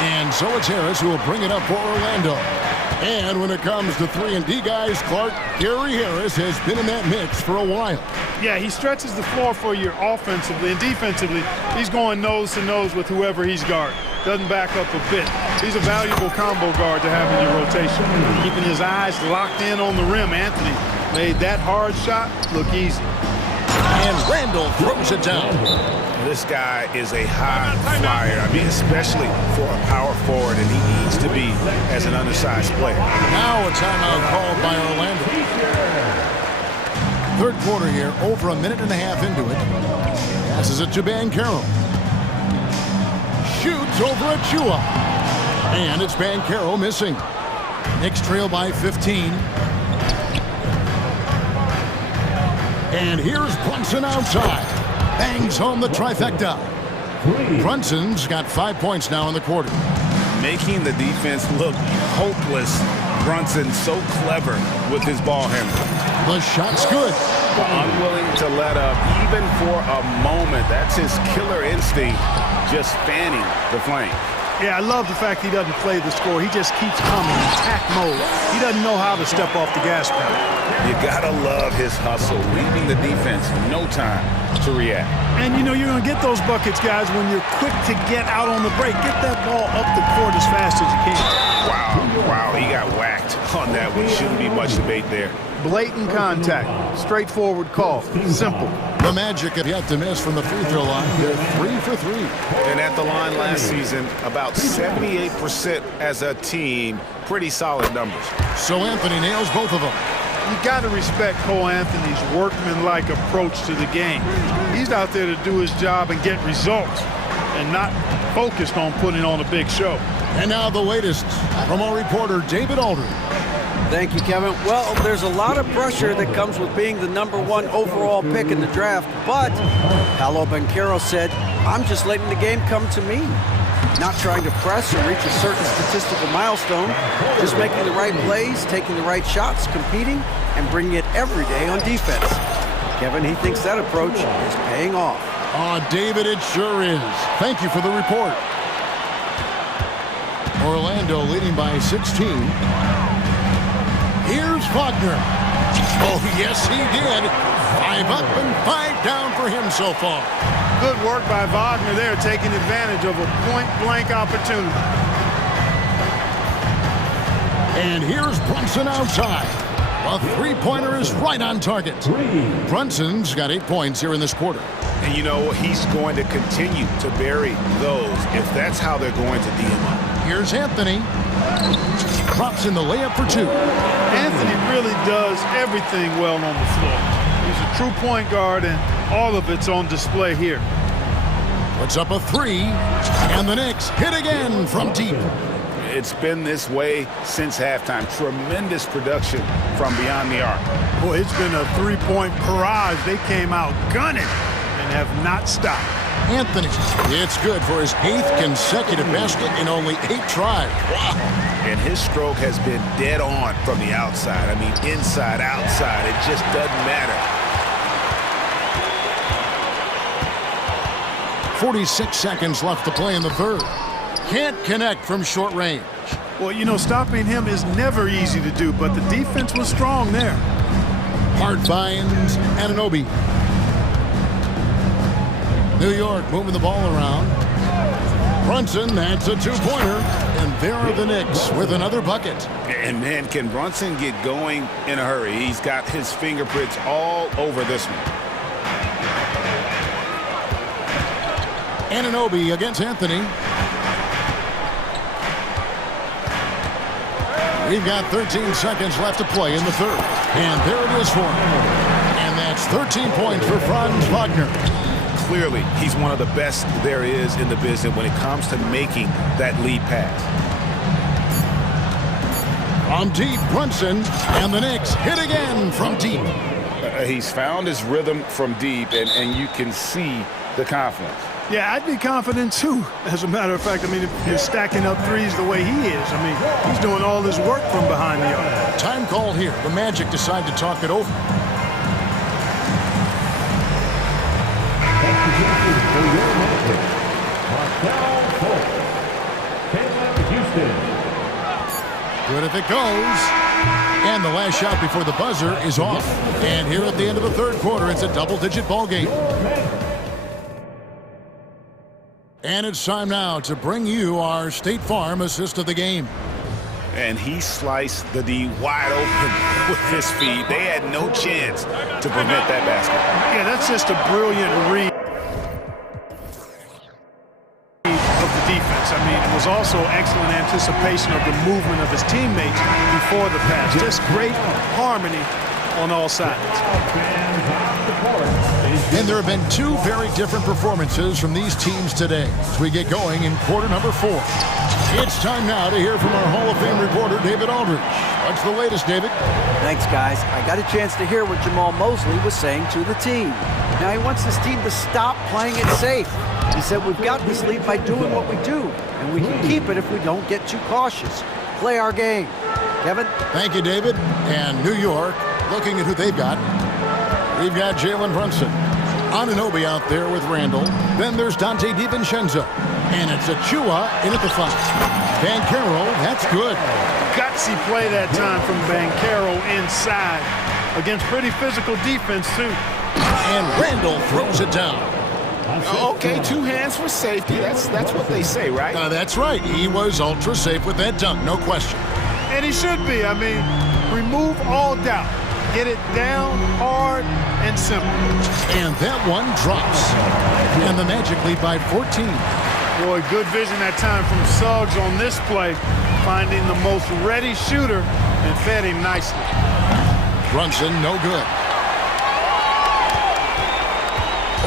And so it's Harris who will bring it up for Orlando. And when it comes to 3-and-D guys, Clark, Gary Harris has been in that mix for a while. Yeah, he stretches the floor for you offensively, and defensively, he's going nose to nose with whoever he's guarding. Doesn't back up a bit. He's a valuable combo guard to have in your rotation. Keeping his eyes locked in on the rim, Anthony made that hard shot look easy. And Randall throws it down. This guy is a high flyer. I mean, especially for a power forward, and he needs to be as an undersized player. Now a timeout called by Orlando. Third quarter here, over a minute and a half into it. Passes it to Banchero. Shoots over Achua. And it's Banchero missing. Knicks trail by 15. And here's Brunson outside. Bangs home the trifecta. Brunson's got 5 points now in the quarter. Making the defense look hopeless. Brunson so clever with his ball handling. The shot's good. Unwilling to let up even for a moment. That's his killer instinct, just fanning the flame. Yeah, I love the fact he doesn't play the score. He just keeps coming in attack mode. He doesn't know how to step off the gas pedal. You gotta love his hustle, leaving the defense no time to react. And you know you're gonna get those buckets, guys, when you're quick to get out on the break. Get that ball up the court as fast as you can. Wow, he got whacked on that one. Shouldn't be much debate there. Blatant contact, straightforward call, simple. The Magic have yet to miss from the free throw line. They're 3 for 3. And at the line last season, about 78% as a team. Pretty solid numbers. So Anthony nails both of them. You got to respect Cole Anthony's workmanlike approach to the game. He's out there to do his job and get results and not focused on putting on a big show. And now the latest from our reporter, David Aldridge. Thank you, Kevin. Well, there's a lot of pressure that comes with being the #1 overall pick in the draft, but Paolo Banchero said, I'm just letting the game come to me. Not trying to press or reach a certain statistical milestone, just making the right plays, taking the right shots, competing, and bringing it every day on defense. Kevin, he thinks that approach is paying off. David, it sure is. Thank you for the report. Orlando leading by 16. Here's Wagner. Oh, yes, he did. 5 up and 5 down for him so far. Good work by Wagner there, taking advantage of a point-blank opportunity. And here's Brunson outside. A three-pointer is right on target. Brunson's got 8 points here in this quarter. And you know, he's going to continue to bury those if that's how they're going to D him up. Here's Anthony. Drops in the layup for 2. Anthony really does everything well on the floor. He's a true point guard, and all of it's on display here. Puts up a 3, and the Knicks hit again from deep. It's been this way since halftime. Tremendous production from beyond the arc. Boy, it's been a three-point barrage. They came out gunning and have not stopped. Anthony, it's good for his 8th consecutive basket in only 8 tries. Wow. And his stroke has been dead on from the outside. I mean, inside, outside, it just doesn't matter. 46 seconds left to play in the third. Can't connect from short range. Well, you know, stopping him is never easy to do, but the defense was strong there. Hart finds Anunoby. New York moving the ball around. Brunson, that's a two-pointer. And there are the Knicks with another bucket. And man, can Brunson get going in a hurry? He's got his fingerprints all over this one. Anunoby against Anthony. We've got 13 seconds left to play in the third. And there it is for him. And that's 13 points for Franz Wagner. Clearly, he's one of the best there is in the business when it comes to making that lead pass. From deep, Brunson, and the Knicks hit again from deep. He's found his rhythm from deep, and you can see the confidence. Yeah, I'd be confident too. As a matter of fact, I mean, if you're stacking up threes the way he is, I mean, he's doing all this work from behind the arc. Time call here. The Magic decide to talk it over. Good if it goes. And the last shot before the buzzer is off. And here at the end of the third quarter, it's a double-digit ball game. And it's time now to bring you our State Farm assist of the game. And he sliced the D wide open with his feet. They had no chance to prevent that basket. Yeah, that's just a brilliant read of the defense. I mean, it was also excellent anticipation of the movement of his teammates before the pass. Just great harmony on all sides. And there have been two very different performances from these teams today as we get going in quarter number 4. It's time now to hear from our Hall of Fame reporter, David Aldridge. What's the latest, David? Thanks, guys. I got a chance to hear what Jamal Mosley was saying to the team. Now he wants this team to stop playing it safe. He said we've got this lead by doing what we do, and we can keep it if we don't get too cautious. Play our game. Kevin? Thank you, David. And New York, looking at who they've got. We've got Jalen Brunson. Anunoby out there with Randall. Then there's Dante DiVincenzo. And it's Achua in at the 5. Banchero, that's good. Gutsy play that time from Banchero inside against pretty physical defense, too. And Randall throws it down. Okay, 2 hands for safety. That's what they say, right? That's right. He was ultra safe with that dunk, no question. And he should be. I mean, remove all doubt. Get it down, hard, and simple. And that one drops. And the Magic lead by 14. Boy, good vision that time from Suggs on this play, finding the most ready shooter and fed him nicely. Brunson, no good.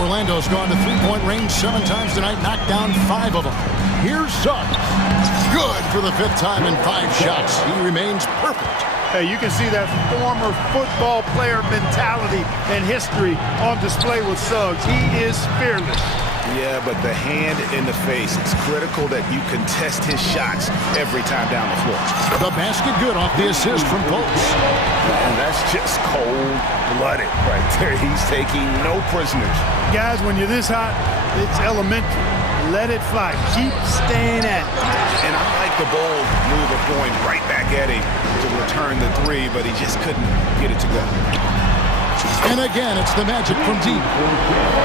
Orlando's gone to three-point range 7 times tonight, knocked down 5 of them. Here's Suggs. Good for the 5th time in 5 shots. He remains perfect. Hey, you can see that former football player mentality and history on display with Suggs. He is fearless. Yeah, but the hand in the face, it's critical that you contest his shots every time down the floor. The basket good off the assist from Colts. And that's just cold-blooded right there. He's taking no prisoners. Guys, when you're this hot, it's elementary. Let it fly. Keep staying at it. And I like the bold move of going right back at him to return the 3, but he just couldn't get it to go. And again, it's the Magic from deep.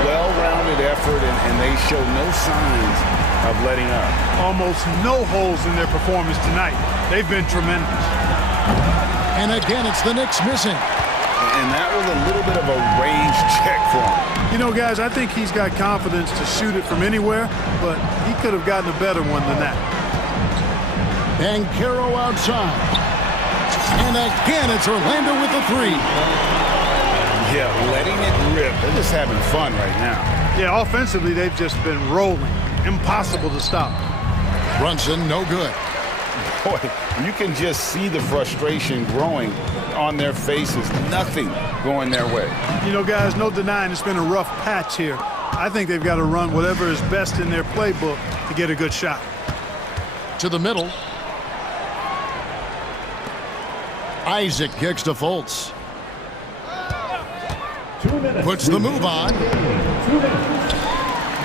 Well-rounded effort, and they show no signs of letting up. Almost no holes in their performance tonight. They've been tremendous. And again, it's the Knicks missing. And that was a little bit of a range check for him. You know, guys, I think he's got confidence to shoot it from anywhere, but he could have gotten a better one than that. Banchero outside. And again, it's Orlando with the 3. Yeah, letting it rip. They're just having fun right now. Yeah, offensively, they've just been rolling. Impossible to stop. Brunson, no good. Boy, you can just see the frustration growing on their faces. Nothing going their way. You know, guys, no denying it's been a rough patch here. I think they've got to run whatever is best in their playbook to get a good shot. To the middle. Isaac kicks to Fultz. Puts the move on.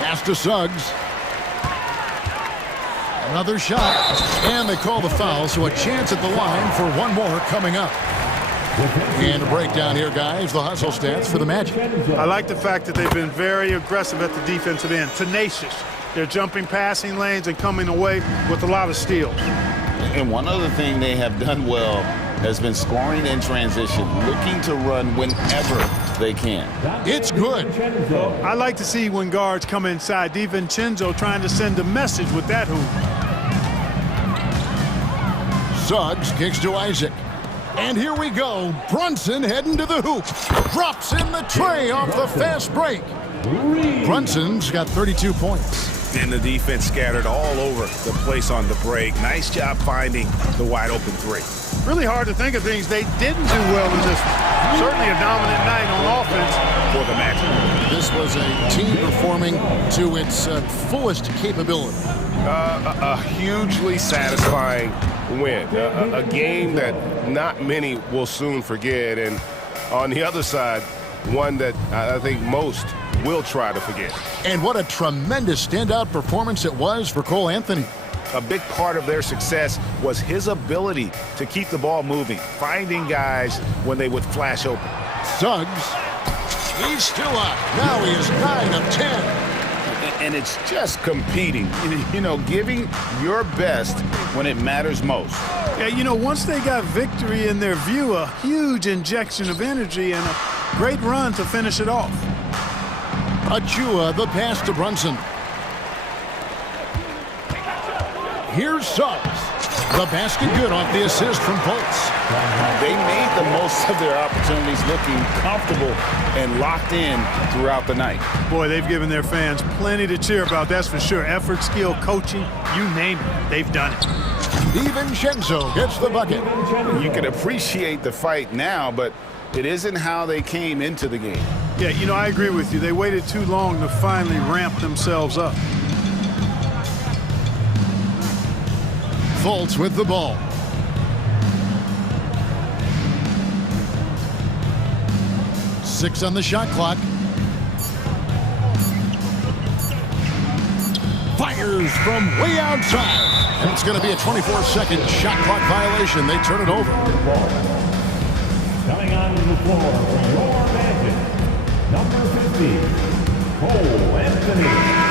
Pass to Suggs. Another shot. And they call the foul, so a chance at the line for one more coming up. And a breakdown here, guys. The hustle stats for the Magic. I like the fact that they've been very aggressive at the defensive end. Tenacious. They're jumping passing lanes and coming away with a lot of steals. And one other thing they have done well has been scoring in transition, looking to run whenever they can. It's good. I like to see when guards come inside. DiVincenzo trying to send a message with that hoop. Suggs kicks to Isaac. And here we go. Brunson heading to the hoop. Drops in the tray off the fast break. Brunson's got 32 points. And the defense scattered all over the place on the break. Nice job finding the wide open three. Really hard to think of things they didn't do well in this one. Certainly a dominant night on offense for the match. This was a team performing to its fullest capability. A hugely satisfying win. A game that not many will soon forget. And on the other side, one that I think most will try to forget. And what a tremendous standout performance it was for Cole Anthony. A big part of their success was his ability to keep the ball moving, finding guys when they would flash open. Suggs, he's still up. Now he is 9 of 10. And it's just competing, you know, giving your best when it matters most. Yeah, you know, once they got victory in their view, a huge injection of energy and a great run to finish it off. Achua, the pass to Brunson. Here's Suggs. The basket good off the assist from Fultz. They made the most of their opportunities, looking comfortable and locked in throughout the night. Boy, they've given their fans plenty to cheer about, that's for sure. Effort, skill, coaching, you name it, they've done it. DiVincenzo gets the bucket. You can appreciate the fight now, but it isn't how they came into the game. Yeah, you know, I agree with you. They waited too long to finally ramp themselves up. Fultz with the ball. Six on the shot clock. Fires from way outside. And it's going to be a 24-second shot clock violation. They turn it over. Coming onto the floor for your Magic, number 50, Cole Anthony.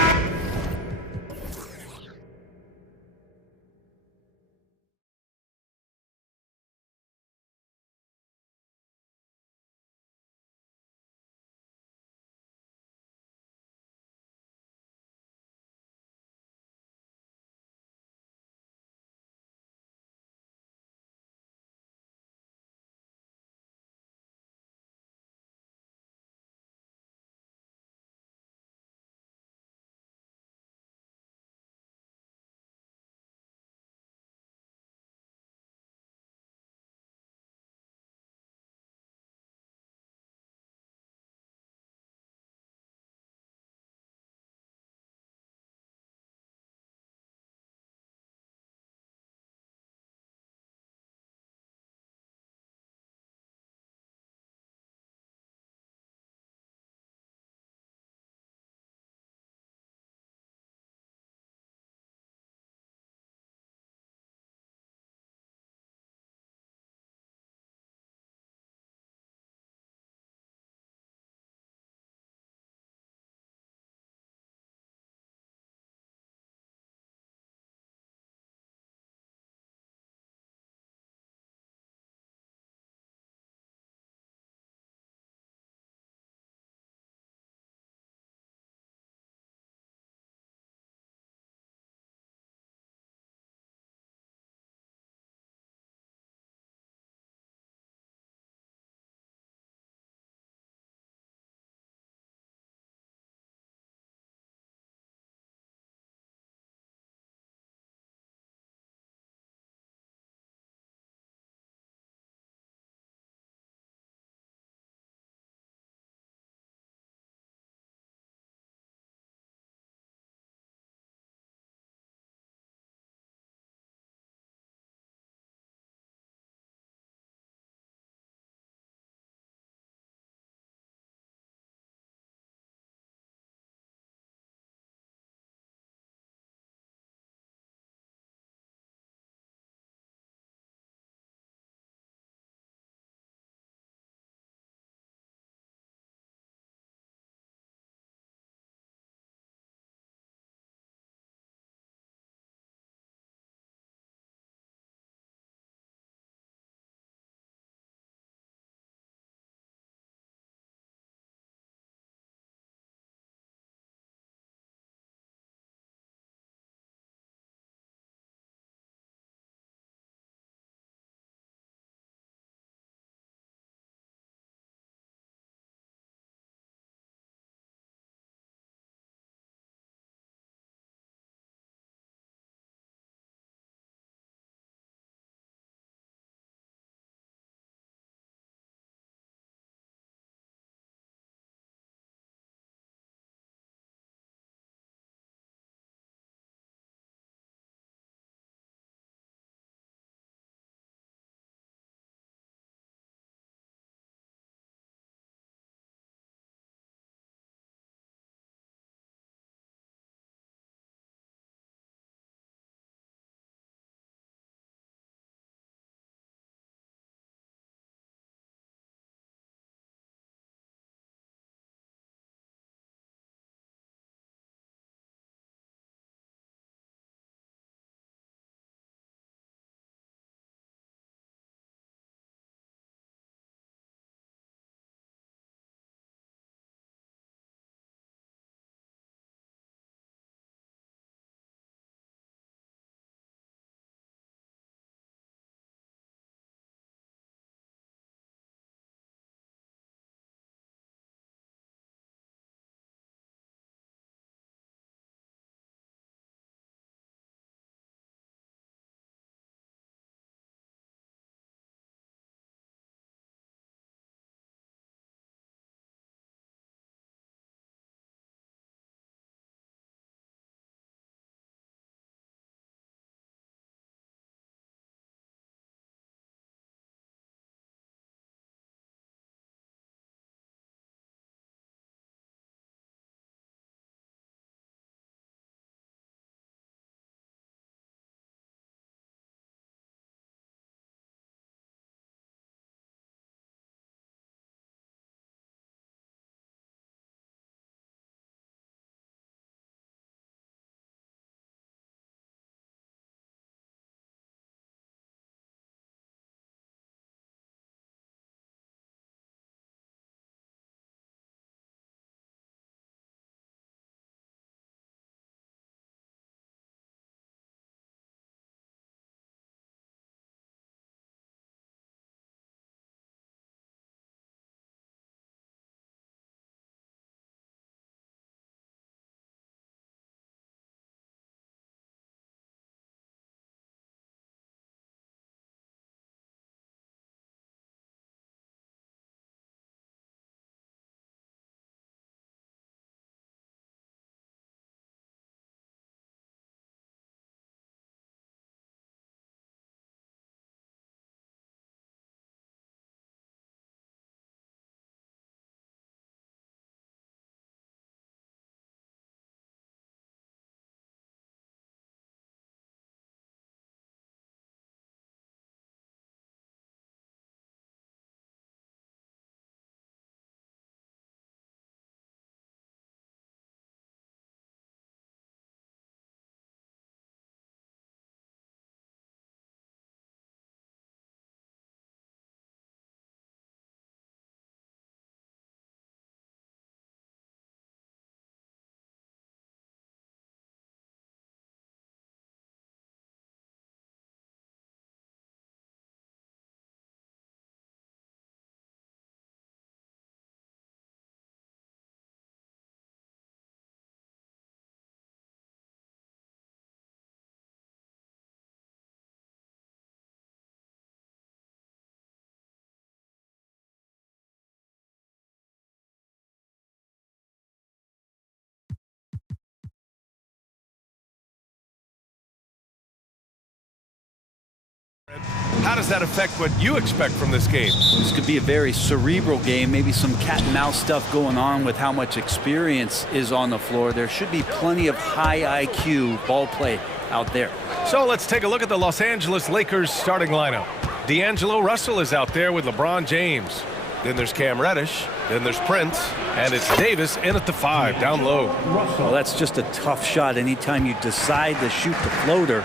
How does that affect what you expect from this game? This could be a very cerebral game, maybe some cat and mouse stuff going on with how much experience is on the floor. There should be plenty of high IQ ball play out there. So let's take a look at the Los Angeles Lakers starting lineup. D'Angelo Russell is out there with LeBron James. Then there's Cam Reddish. Then there's Prince. And it's Davis in at the 5, down low. Well, that's just a tough shot anytime you decide to shoot the floater.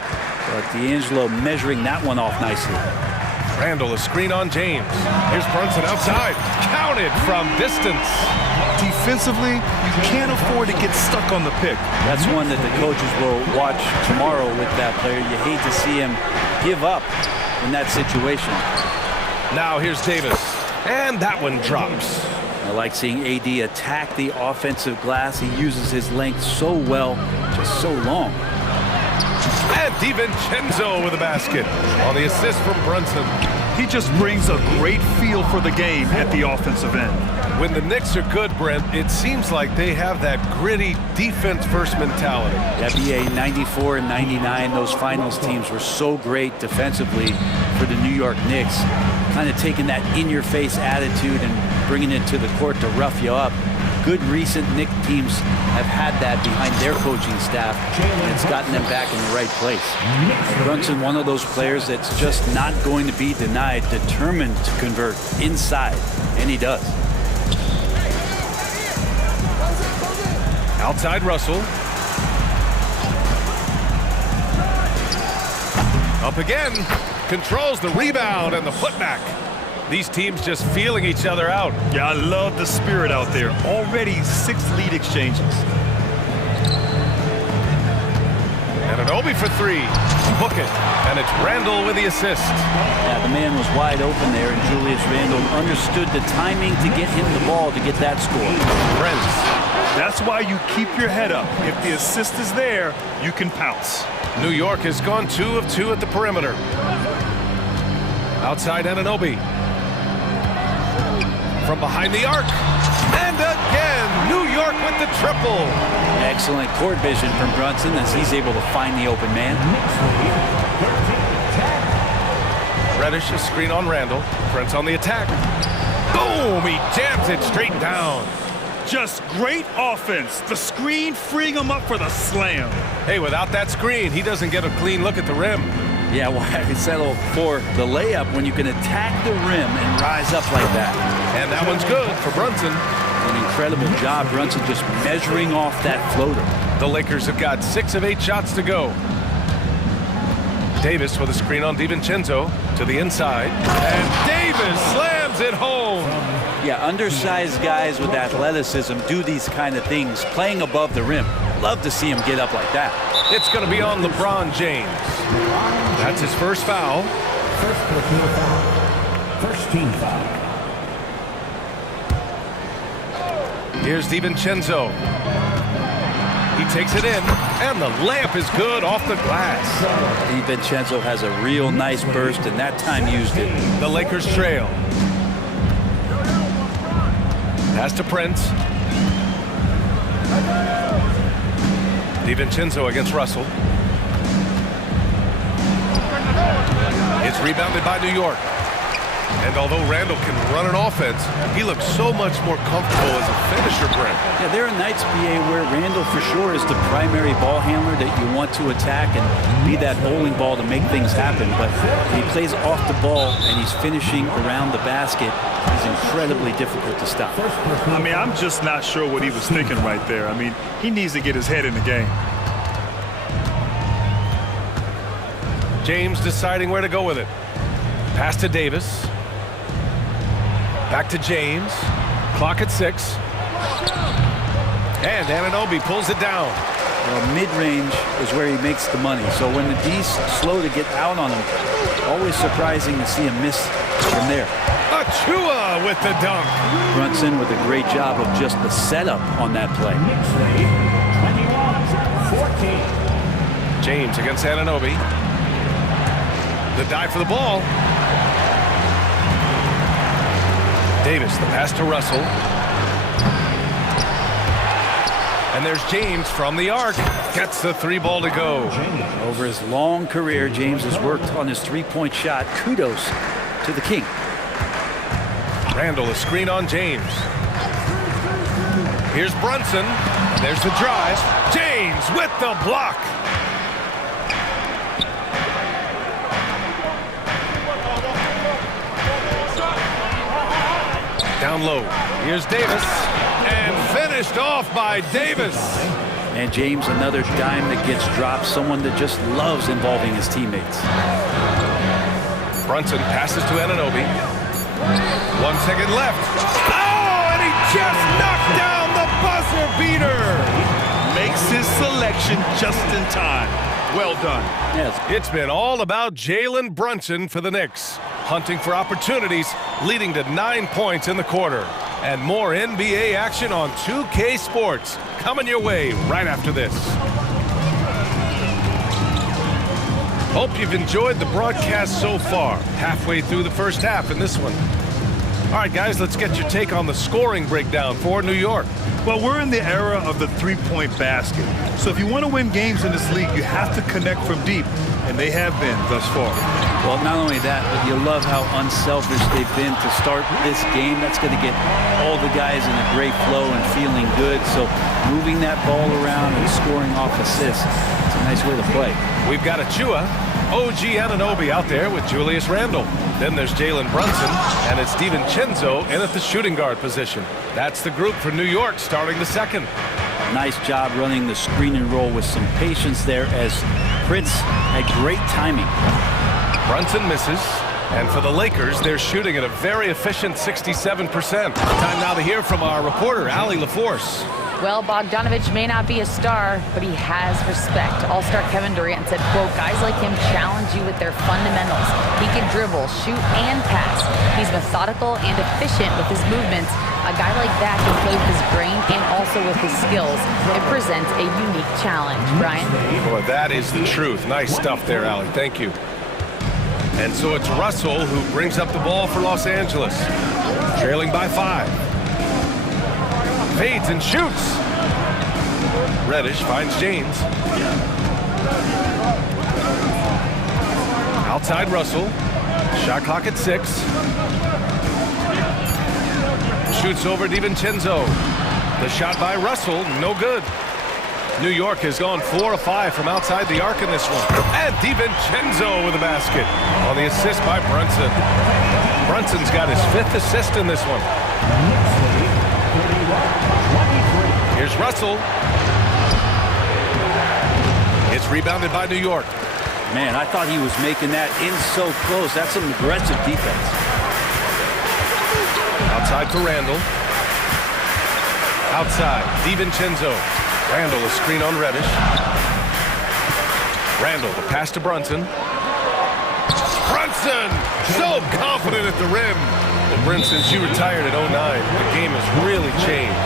But D'Angelo measuring that one off nicely. Randall, a screen on James. Here's Brunson outside. Counted from distance. Defensively, you can't afford to get stuck on the pick. That's one that the coaches will watch tomorrow with that player. You hate to see him give up in that situation. Now here's Davis. And that one drops. I like seeing AD attack the offensive glass. He uses his length so well, just so long. And DiVincenzo with a basket on the assist from Brunson. He just brings a great feel for the game at the offensive end. When the Knicks are good, Brent, it seems like they have that gritty defense-first mentality. NBA 94 and 99, those finals teams were so great defensively for the New York Knicks. Kind of taking that in-your-face attitude and bringing it to the court to rough you up. Good recent Knicks teams have had that behind their coaching staff, and it's gotten them back in the right place. Brunson, one of those players that's just not going to be denied, determined to convert inside, and he does. Outside Russell. Up again. Controls the rebound and the putback. These teams just feeling each other out. Yeah, I love the spirit out there. Already 6 lead exchanges. And an Obi for 3. Book it. And it's Randall with the assist. Yeah, the man was wide open there, and Julius Randle understood the timing to get him the ball to get that score. Prince. That's why you keep your head up. If the assist is there, you can pounce. New York has gone 2 of 2 at the perimeter. Outside Anunoby. From behind the arc. And again, New York with the triple. Excellent court vision from Brunson as he's able to find the open man. Reddish, a screen on Randall. Prince on the attack. Boom! He jams it straight down. Just great offense. The screen freeing him up for the slam. Hey, without that screen, he doesn't get a clean look at the rim. Yeah, why settle for the layup when you can attack the rim and rise up like that? And that one's good for Brunson. An incredible job, Brunson just measuring off that floater. The Lakers have got 6 of 8 shots to go. Davis with a screen on DiVincenzo to the inside. And Davis slams it home. Yeah, undersized guys with athleticism do these kind of things, playing above the rim. Love to see him get up like that. It's going to be on LeBron James. That's his first foul. First personal foul. First team foul. Here's DiVincenzo. He takes it in, and the layup is good off the glass. DiVincenzo has a real nice burst, and that time used it. The Lakers trail. Pass to Prince. DiVincenzo against Russell. It's rebounded by New York. And although Randall can run an offense, he looks so much more comfortable as a finisher, Brent. Yeah, there are nights, BA, where Randall for sure is the primary ball handler that you want to attack and be that bowling ball to make things happen. But when he plays off the ball and he's finishing around the basket, he's incredibly difficult to stop. I mean, I'm just not sure what he was thinking right there. I mean, he needs to get his head in the game. James deciding where to go with it. Pass to Davis. Back to James. Clock at 6. And Anunoby pulls it down. Well, mid-range is where he makes the money. So when the D's slow to get out on him, always surprising to see him miss from there. Achua with the dunk. Brunson with a great job of just the setup on that play. 21-14. James against Anunoby. The dive for the ball. Davis, the pass to Russell. And And there's James from the arc. Gets the three ball to go. Over his long career, James has worked on his three-point shot. Kudos to the King. Randall, a screen on James. Here's Brunson. And there's the drive. James with the block. Down low. Here's Davis. And finished off by Davis. And James, another dime that gets dropped. Someone that just loves involving his teammates. Brunson passes to Anunoby. 1 second left. Oh, and he just knocked down the buzzer beater. Makes his selection just in time. Well done. Yes. It's been all about Jalen Brunson for the Knicks. Hunting for opportunities, leading to 9 points in the quarter. And more NBA action on 2K Sports. Coming your way right after this. Hope you've enjoyed the broadcast so far. Halfway through the first half in this one. All right, guys, let's get your take on the scoring breakdown for New York. Well, we're in the era of the three-point basket. So if you want to win games in this league, you have to connect from deep. And they have been thus far. Well, not only that, but you love how unselfish they've been to start this game. That's going to get all the guys in a great flow and feeling good. So moving that ball around and scoring off assists, it's a nice way to play. We've got Achua, OG Anunoby out there with Julius Randle. Then there's Jalen Brunson, and it's DiVincenzo in at the shooting guard position. That's the group for New York starting the second. Nice job running the screen and roll with some patience there as Prince had great timing. Brunson misses, and for the Lakers, they're shooting at a very efficient 67%. Time now to hear from our reporter, Allie LaForce. Well, Bogdanovich may not be a star, but he has respect. All-star Kevin Durant said, quote, guys like him challenge you with their fundamentals. He can dribble, shoot, and pass. He's methodical and efficient with his movements. A guy like that can play with his brain and also with his skills. It presents a unique challenge. Brian? Boy, that is the truth. Nice stuff there, Allie. Thank you. And so it's Russell who brings up the ball for Los Angeles. Trailing by 5. Fades and shoots. Reddish finds James. Outside Russell. Shot clock at 6. Shoots over DiVincenzo. The shot by Russell, no good. New York has gone 4 of 5 from outside the arc in this one. And DiVincenzo with a basket on the assist by Brunson. Brunson's got his 5th assist in this one. Here's Russell. It's rebounded by New York. Man, I thought he was making that in so close. That's some aggressive defense. Outside for Randall. Outside, DiVincenzo. Randall, a screen on Reddish. Randall, the pass to Brunson. Brunson, so confident at the rim. Well, Brent, since you retired at 09, the game has really changed.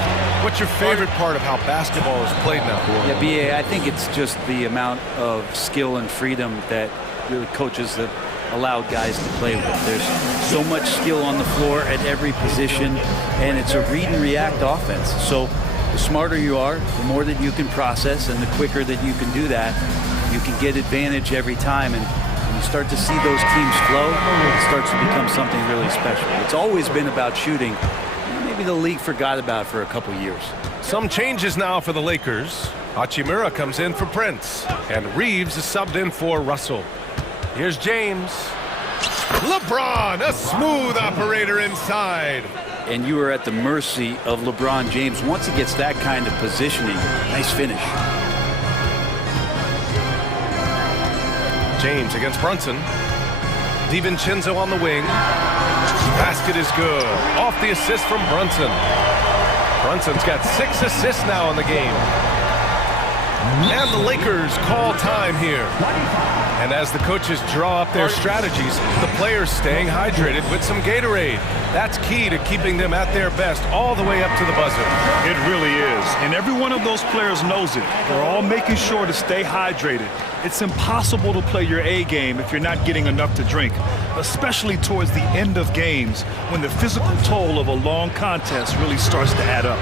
What's your favorite part of how basketball is played now? Yeah, BA, I think it's just the amount of skill and freedom that really coaches have allowed guys to play with. There's so much skill on the floor at every position, and it's a read and react offense. So the smarter you are, the more that you can process, and the quicker that you can do that, you can get advantage every time. And when you start to see those teams flow, it starts to become something really special. It's always been about shooting. Maybe the league forgot about it for a couple years. Some changes now for the Lakers. Hachimura comes in for Prince, and Reeves is subbed in for Russell. Here's James. LeBron, a smooth operator inside. And you are at the mercy of LeBron James. Once he gets that kind of positioning, nice finish. James against Brunson. DiVincenzo on the wing. Basket is good. Off the assist from Brunson. Brunson's got 6 assists now in the game. And the Lakers call time here. And as the coaches draw up their strategies, the players staying hydrated with some Gatorade. That's key to keeping them at their best all the way up to the buzzer. It really is. And every one of those players knows it. They're all making sure to stay hydrated. It's impossible to play your A game if you're not getting enough to drink, especially towards the end of games when the physical toll of a long contest really starts to add up.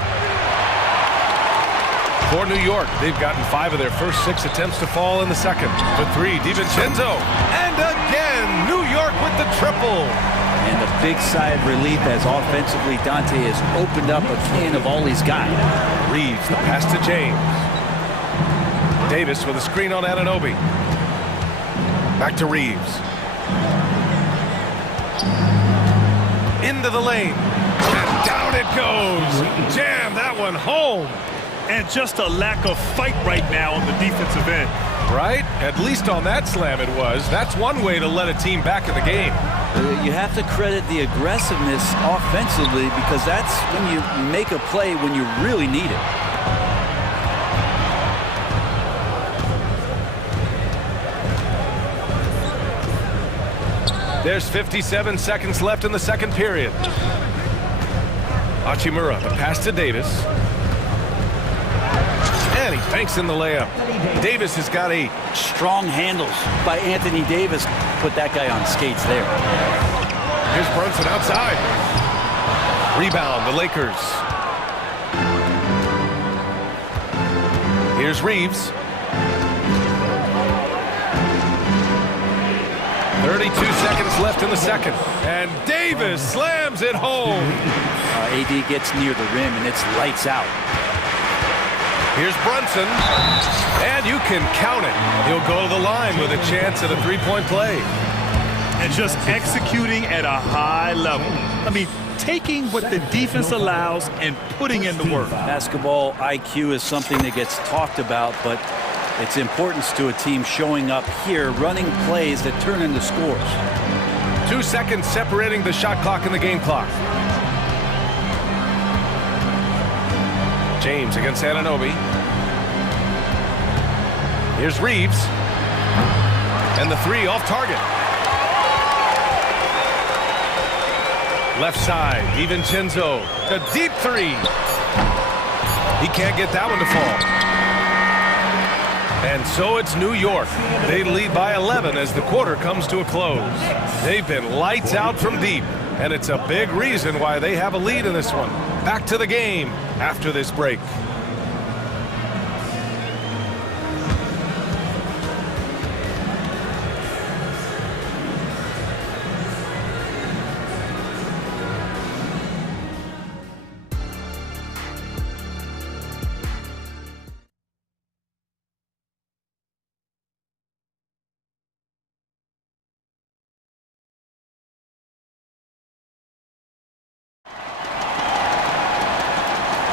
For New York, they've gotten 5 of their first 6 attempts to fall in the second. For 3, DiVincenzo. And again, New York with the triple. And a big sigh of relief as offensively Dante has opened up a can of all he's got. Reeves, the pass to James. Davis with a screen on Anunoby. Back to Reeves. Into the lane. And down it goes. Jam that one home. And just a lack of fight right now on the defensive end. Right? At least on that slam it was. That's one way to let a team back in the game. You have to credit the aggressiveness offensively because that's when you make a play when you really need it. There's 57 seconds left in the second period. Hachimura, the pass to Davis. And he banks in the layup. Davis has got 8. Strong handles by Anthony Davis. Put that guy on skates there. Here's Brunson outside. Rebound, the Lakers. Here's Reeves. 32 seconds left in the second. And Davis slams it home. AD gets near the rim and it's lights out. Here's Brunson. And you can count it. He'll go to the line with a chance at a 3-point play. And just executing at a high level. I mean, taking what the defense allows and putting in the work. Basketball IQ is something that gets talked about, but its importance to a team showing up here, running plays that turn into scores. 2 seconds separating the shot clock and the game clock. James against Anunoby. Here's Reeves. And the 3 off target. Left side, DiVincenzo. A deep 3. He can't get that one to fall. And so it's New York. They lead by 11 as the quarter comes to a close. They've been lights out from deep, and it's a big reason why they have a lead in this one. Back to the game after this break.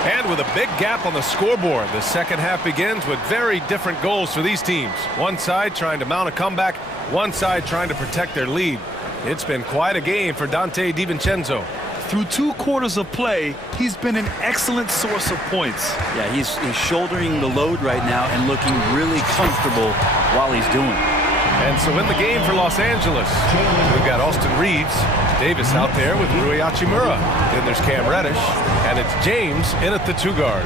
And with a big gap on the scoreboard, the second half begins with very different goals for these teams. One side trying to mount a comeback, one side trying to protect their lead. It's been quite a game for Dante DiVincenzo. Through 2 quarters of play, he's been an excellent source of points. Yeah, he's shouldering the load right now and looking really comfortable while he's doing it. And so in the game for Los Angeles, we've got Austin Reeves, Davis out there with Rui Hachimura. Then there's Cam Reddish, and it's James in at the 2 guard.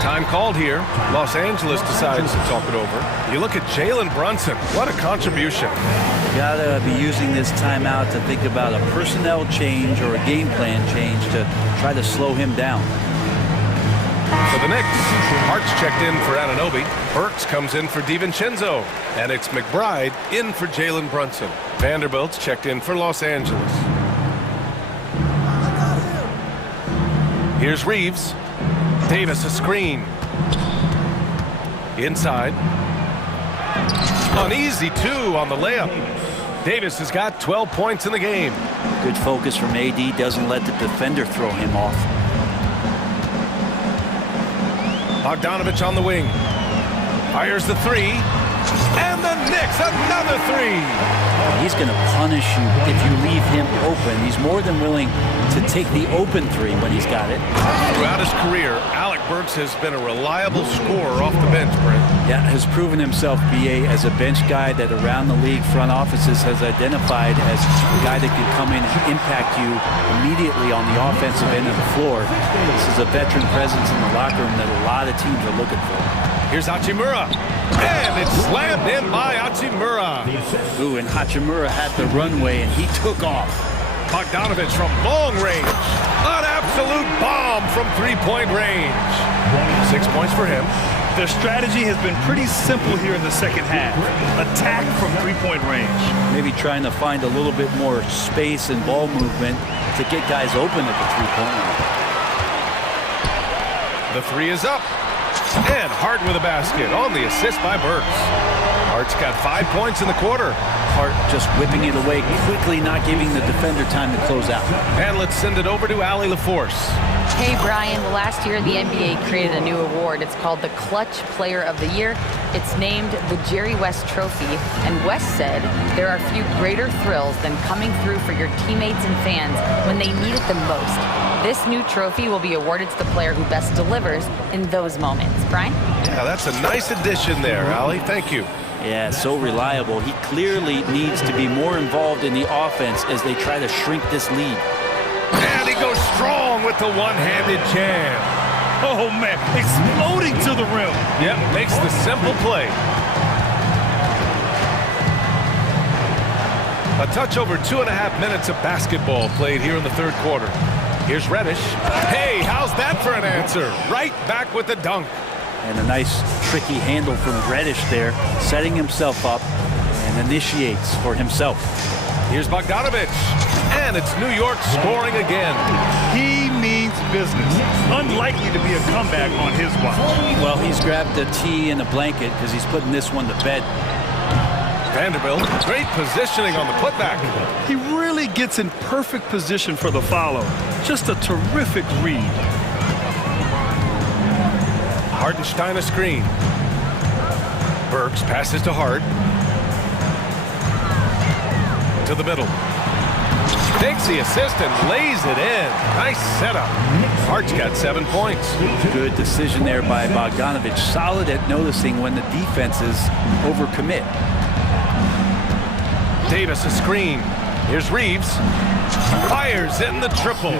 Time called here. Los Angeles decides to talk it over. You look at Jalen Brunson. What a contribution. Gotta be using this timeout to think about a personnel change or a game plan change to try to slow him down. For the Knicks, Hart's checked in for Anunoby. Burks comes in for DiVincenzo. And it's McBride in for Jalen Brunson. Vanderbilt's checked in for Los Angeles. Here's Reeves. Davis a screen. Inside. An easy 2 on the layup. Davis has got 12 points in the game. Good focus from AD. Doesn't let the defender throw him off. Bogdanovich on the wing. Fires the 3. And the Knicks, another 3. He's going to punish you if you leave him open. He's more than willing to take the open 3 when he's got it. Throughout his career, Alec Burks has been a reliable scorer off the bench, Brent. Yeah, has proven himself, BA, as a bench guy that around the league front offices has identified as a guy that can come in and impact you immediately on the offensive end of the floor. This is a veteran presence in the locker room that a lot of teams are looking for. Here's Hachimura. And it's slammed in by Hachimura. Ooh, and Hachimura had the runway, and he took off. Bogdanovich from long range. An absolute bomb from 3-point range. 6 points for him. Their strategy has been pretty simple here in the second half. Attack from three-point range. Maybe trying to find a little bit more space and ball movement to get guys open at the three-point line. The three is up. And Hart with a basket on the assist by Burks. Hart's got 5 points in the quarter. Hart just whipping it away quickly, not giving the defender time to close out. And let's send it over to Allie LaForce. Hey, Brian, last year the NBA created a new award. It's called the Clutch Player of the Year. It's named the Jerry West Trophy. And West said there are few greater thrills than coming through for your teammates and fans when they need it the most. This new trophy will be awarded to the player who best delivers in those moments. Brian? Yeah, that's a nice addition there, Allie. Thank you. Yeah, so reliable. He clearly needs to be more involved in the offense as they try to shrink this lead. And he goes strong with the one-handed jam. Oh, man, exploding to the rim. Yep, makes the simple play. A touch over 2.5 minutes of basketball played here in the third quarter. Here's Reddish. Hey, how's that for an answer? Right back with the dunk. And a nice, tricky handle from Reddish there, setting himself up and initiates for himself. Here's Bogdanovich. And it's New York scoring again. He means business. Unlikely to be a comeback on his watch. Well, he's grabbed a tee and a blanket because he's putting this one to bed. Vanderbilt, great positioning on the putback. He really gets in perfect position for the follow. Just a terrific read. Hartenstein a screen. Burks passes to Hart. To the middle. Takes the assist and lays it in. Nice setup. Hart's got 7 points. Good decision there by Bogdanovich. Solid at noticing when the defenses overcommit. Davis a screen. Here's Reeves. Fires in the triple.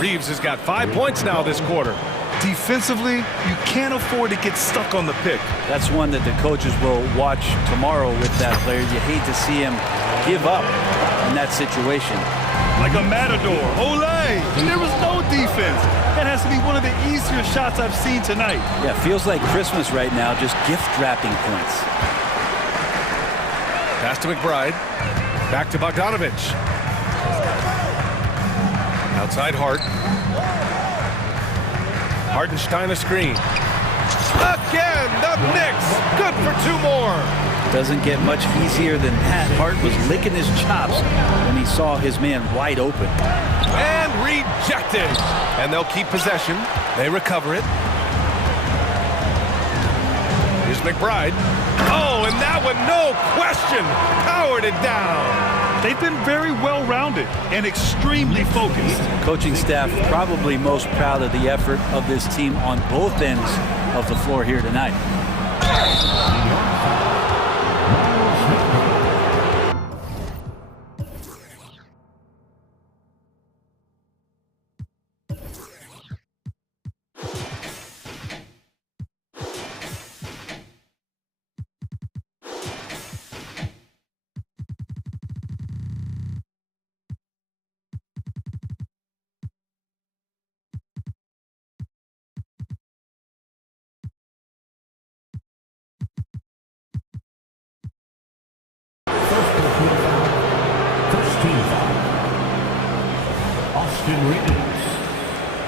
Reeves has got 5 points now this quarter. Defensively, you can't afford to get stuck on the pick. That's one that the coaches will watch tomorrow with that player. You hate to see him give up in that situation. Like a matador. Olay! And there was no defense. That has to be one of the easier shots I've seen tonight. Yeah, feels like Christmas right now, just gift wrapping points. Pass to McBride. Back to Bogdanovich. Outside Hart. Hartenstein a screen. Again, the Knicks. Good for 2 more. Doesn't get much easier than that. Hart was licking his chops when he saw his man wide open. And rejected. And they'll keep possession. They recover it. Here's McBride. Oh, and that one, no question, powered it down. They've been very well-rounded and extremely focused. Coaching staff probably most proud of the effort of this team on both ends of the floor here tonight.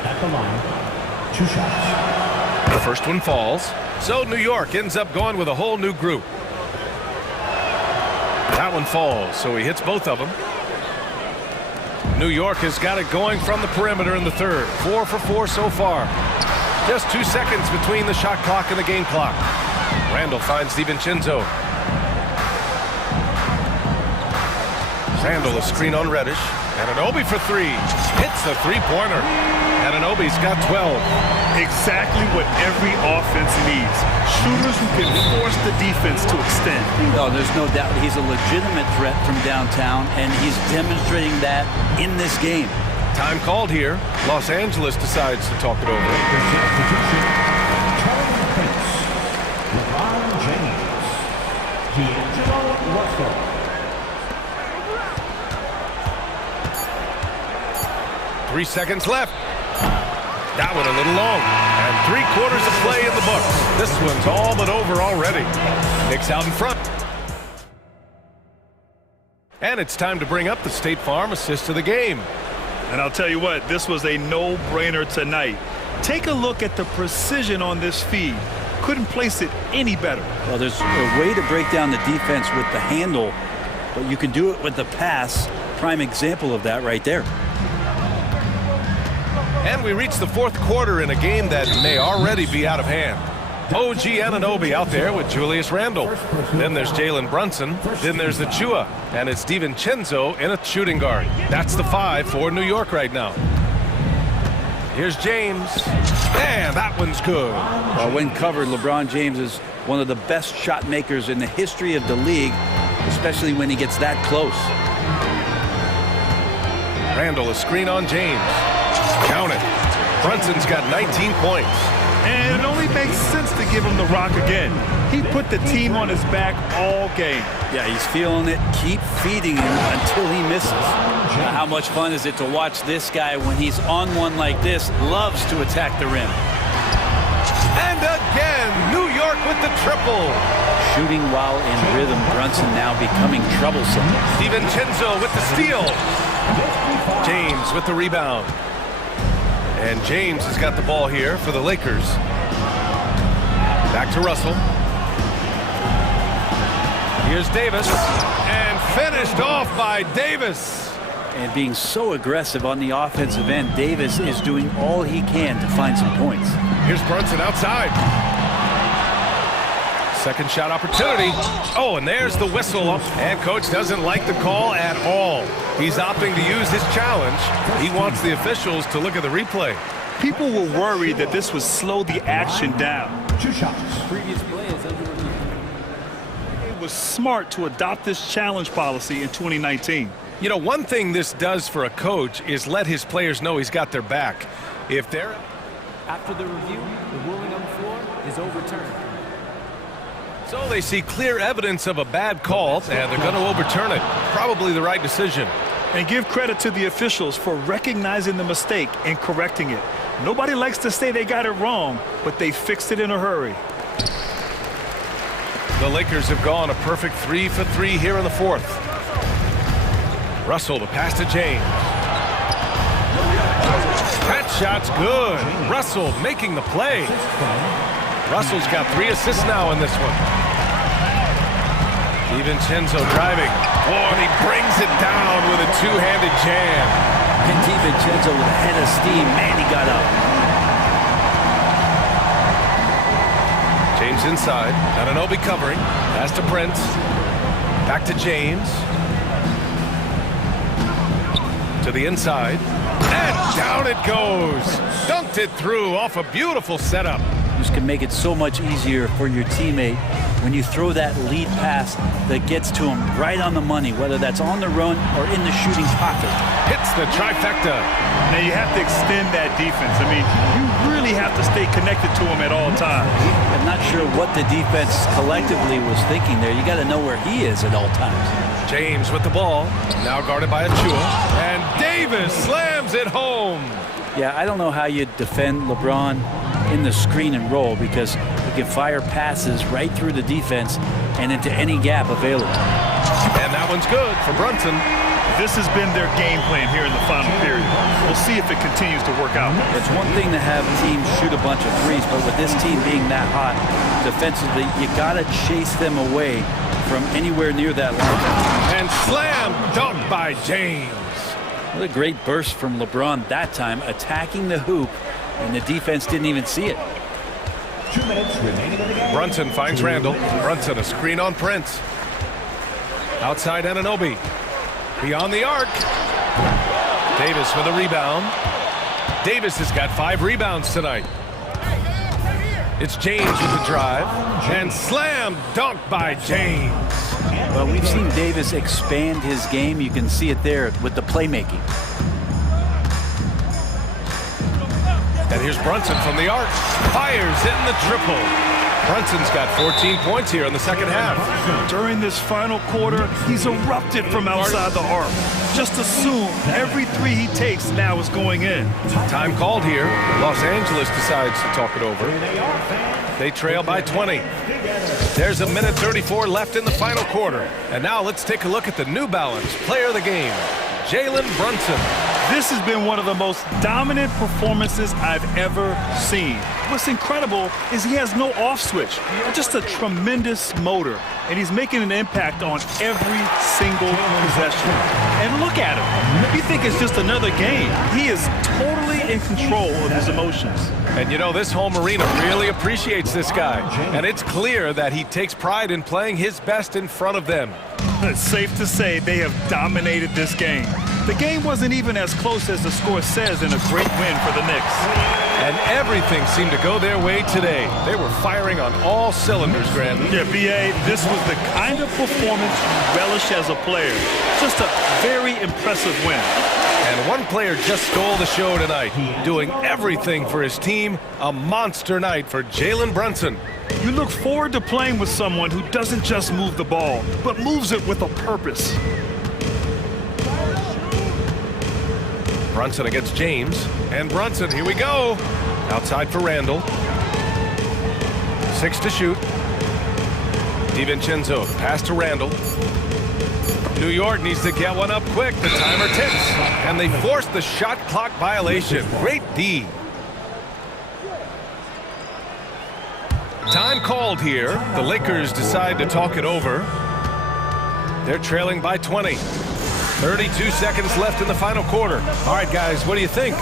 At the line, 2 shots. The first one falls. So New York ends up going with a whole new group. That one falls, so he hits both of them. New York has got it going from the perimeter in the third. 4 for 4 so far. Just 2 seconds between the shot clock and the game clock. Randall finds DiVincenzo. Randall a screen on Reddish. Anunoby for 3. Hits the three-pointer. Anunoby's got 12. Exactly what every offense needs. Shooters who can force the defense to extend. No, there's no doubt he's a legitimate threat from downtown, and he's demonstrating that in this game. Time called here. Los Angeles decides to talk it over. LeBron James. D'Angelo Russell. 3 seconds left. That one a little long. And 3/4 of play in the books. This one's all but over already. Knicks out in front. And it's time to bring up the State Farm assist of the game. And I'll tell you what, this was a no-brainer tonight. Take a look at the precision on this feed. Couldn't place it any better. Well, there's a way to break down the defense with the handle, but you can do it with the pass. Prime example of that right there. And we reach the 4th quarter in a game that may already be out of hand. OG Anunoby out there with Julius Randle. Then there's Jalen Brunson. Then there's Achua. And it's DiVincenzo in a shooting guard. That's the 5 for New York right now. Here's James. And that one's good. Well, when covered, LeBron James is one of the best shot makers in the history of the league, especially when he gets that close. Randle, a screen on James. Count it. Brunson's got 19 points. And it only makes sense to give him the rock again. He put the team on his back all game. Yeah, he's feeling it. Keep feeding him until he misses. Now, how much fun is it to watch this guy when he's on one like this? Loves to attack the rim. And again, New York with the triple. Shooting while in rhythm, Brunson now becoming troublesome. DiVincenzo with the steal. James with the rebound. And James has got the ball here for the Lakers. Back to Russell. Here's Davis. And finished off by Davis. And being so aggressive on the offensive end, Davis is doing all he can to find some points. Here's Brunson outside. Second shot opportunity. Oh, and there's the whistle. And coach doesn't like the call at all. He's opting to use his challenge. He wants the officials to look at the replay. People were worried that this would slow the action down. 2 shots. Previous play is under review. It was smart to adopt this challenge policy in 2019. You know, one thing this does for a coach is let his players know he's got their back. If they're... After the review, the ruling on the floor is overturned. So they see clear evidence of a bad call, and they're going to overturn it. Probably the right decision. And give credit to the officials for recognizing the mistake and correcting it. Nobody likes to say they got it wrong, but they fixed it in a hurry. The Lakers have gone a perfect 3 for 3 here in the 4th. Russell, the pass to James. That shot's good. Russell making the play. Russell's got 3 assists now in this one. DiVincenzo driving. Oh, and he brings it down with a two-handed jam. And DiVincenzo with a head of steam. Man, he got up. James inside. Anunoby covering. Pass to Prince. Back to James. To the inside. And down it goes. Dunked it through off a beautiful setup. This can make it so much easier for your teammate when you throw that lead pass that gets to him right on the money, whether that's on the run or in the shooting pocket. Hits the trifecta. Now you have to extend that defense. I mean, you really have to stay connected to him at all times. I'm not sure what the defense collectively was thinking there. You got to know where he is at all times. James with the ball, now guarded by Achua. And Davis slams it home. Yeah, I don't know how you defend LeBron in the screen and roll, because he can fire passes right through the defense and into any gap available. And that one's good for Brunson. This has been their game plan here in the final period. We'll see if it continues to work out. It's one thing to have teams shoot a bunch of threes, but with this team being that hot defensively, you got to chase them away from anywhere near that line. And slam dunk by James. What a great burst from LeBron that time, attacking the hoop, and the defense didn't even see it. 2 minutes remaining in the game. Brunson finds Randle. Brunson, a screen on Prince. Outside Anunoby. Beyond the arc. Davis with a rebound. Davis has got 5 rebounds tonight. It's James with the drive. And slam dunk by James. Well, we've seen Davis expand his game. You can see it there with the playmaking. And here's Brunson from the arc. Fires in the triple. Brunson's got 14 points here in the second half. During this final quarter, he's erupted from outside the arc. Just assume every three he takes now is going in. Time called here. Los Angeles decides to talk it over. They trail by 20. There's a minute 34 left in the final quarter. And now let's take a look at the New Balance player of the game, Jalen Brunson. This has been one of the most dominant performances I've ever seen. What's incredible is he has no off switch, just a tremendous motor, and he's making an impact on every single possession. And look at him. You think it's just another game. He is totally in control of his emotions. And you know, this home arena really appreciates this guy. And it's clear that he takes pride in playing his best in front of them. It's safe to say they have dominated this game. The game wasn't even as close as the score says in a great win for the Knicks. And everything seemed to go their way today. They were firing on all cylinders, Grandin. Yeah, B.A., this was the kind of performance you relish as a player. Just a very impressive win. And one player just stole the show tonight, doing everything for his team. A monster night for Jalen Brunson. You look forward to playing with someone who doesn't just move the ball, but moves it with a purpose. Brunson against James. And Brunson, here we go. Outside for Randall. 6 to shoot. DiVincenzo, pass to Randall. New York needs to get one up quick. The timer ticks. And they force the shot clock violation. Great D. Time called here. The Lakers decide to talk it over. They're trailing by 20. 32 seconds left in the final quarter. All right, guys, what do you think?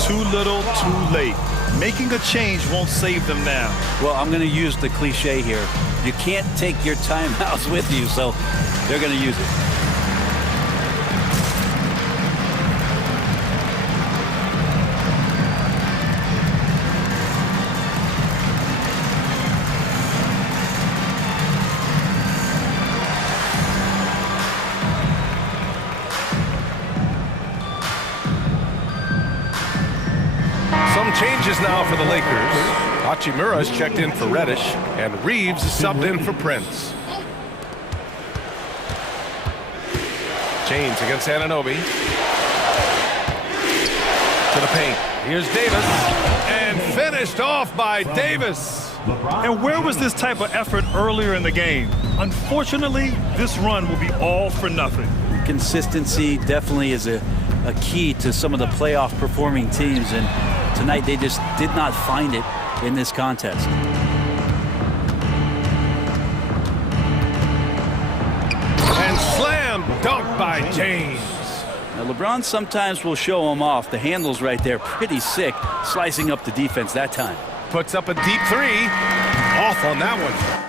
Too little, too late. Making a change won't save them now. Well, I'm going to use the cliche here. You can't take your timeouts with you, so they're going to use it. Changes now for the Lakers. Hachimura's checked in for Reddish, and Reeves is subbed in for Prince. James against Anunoby. To the paint. Here's Davis, and finished off by Davis. And where was this type of effort earlier in the game? Unfortunately, this run will be all for nothing. Consistency definitely is a key to some of the playoff performing teams, and tonight they just did not find it in this contest. And slam dunk by James. Now LeBron sometimes will show him off. The handle's right there, pretty sick, slicing up the defense that time. Puts up a deep three. Off on that one.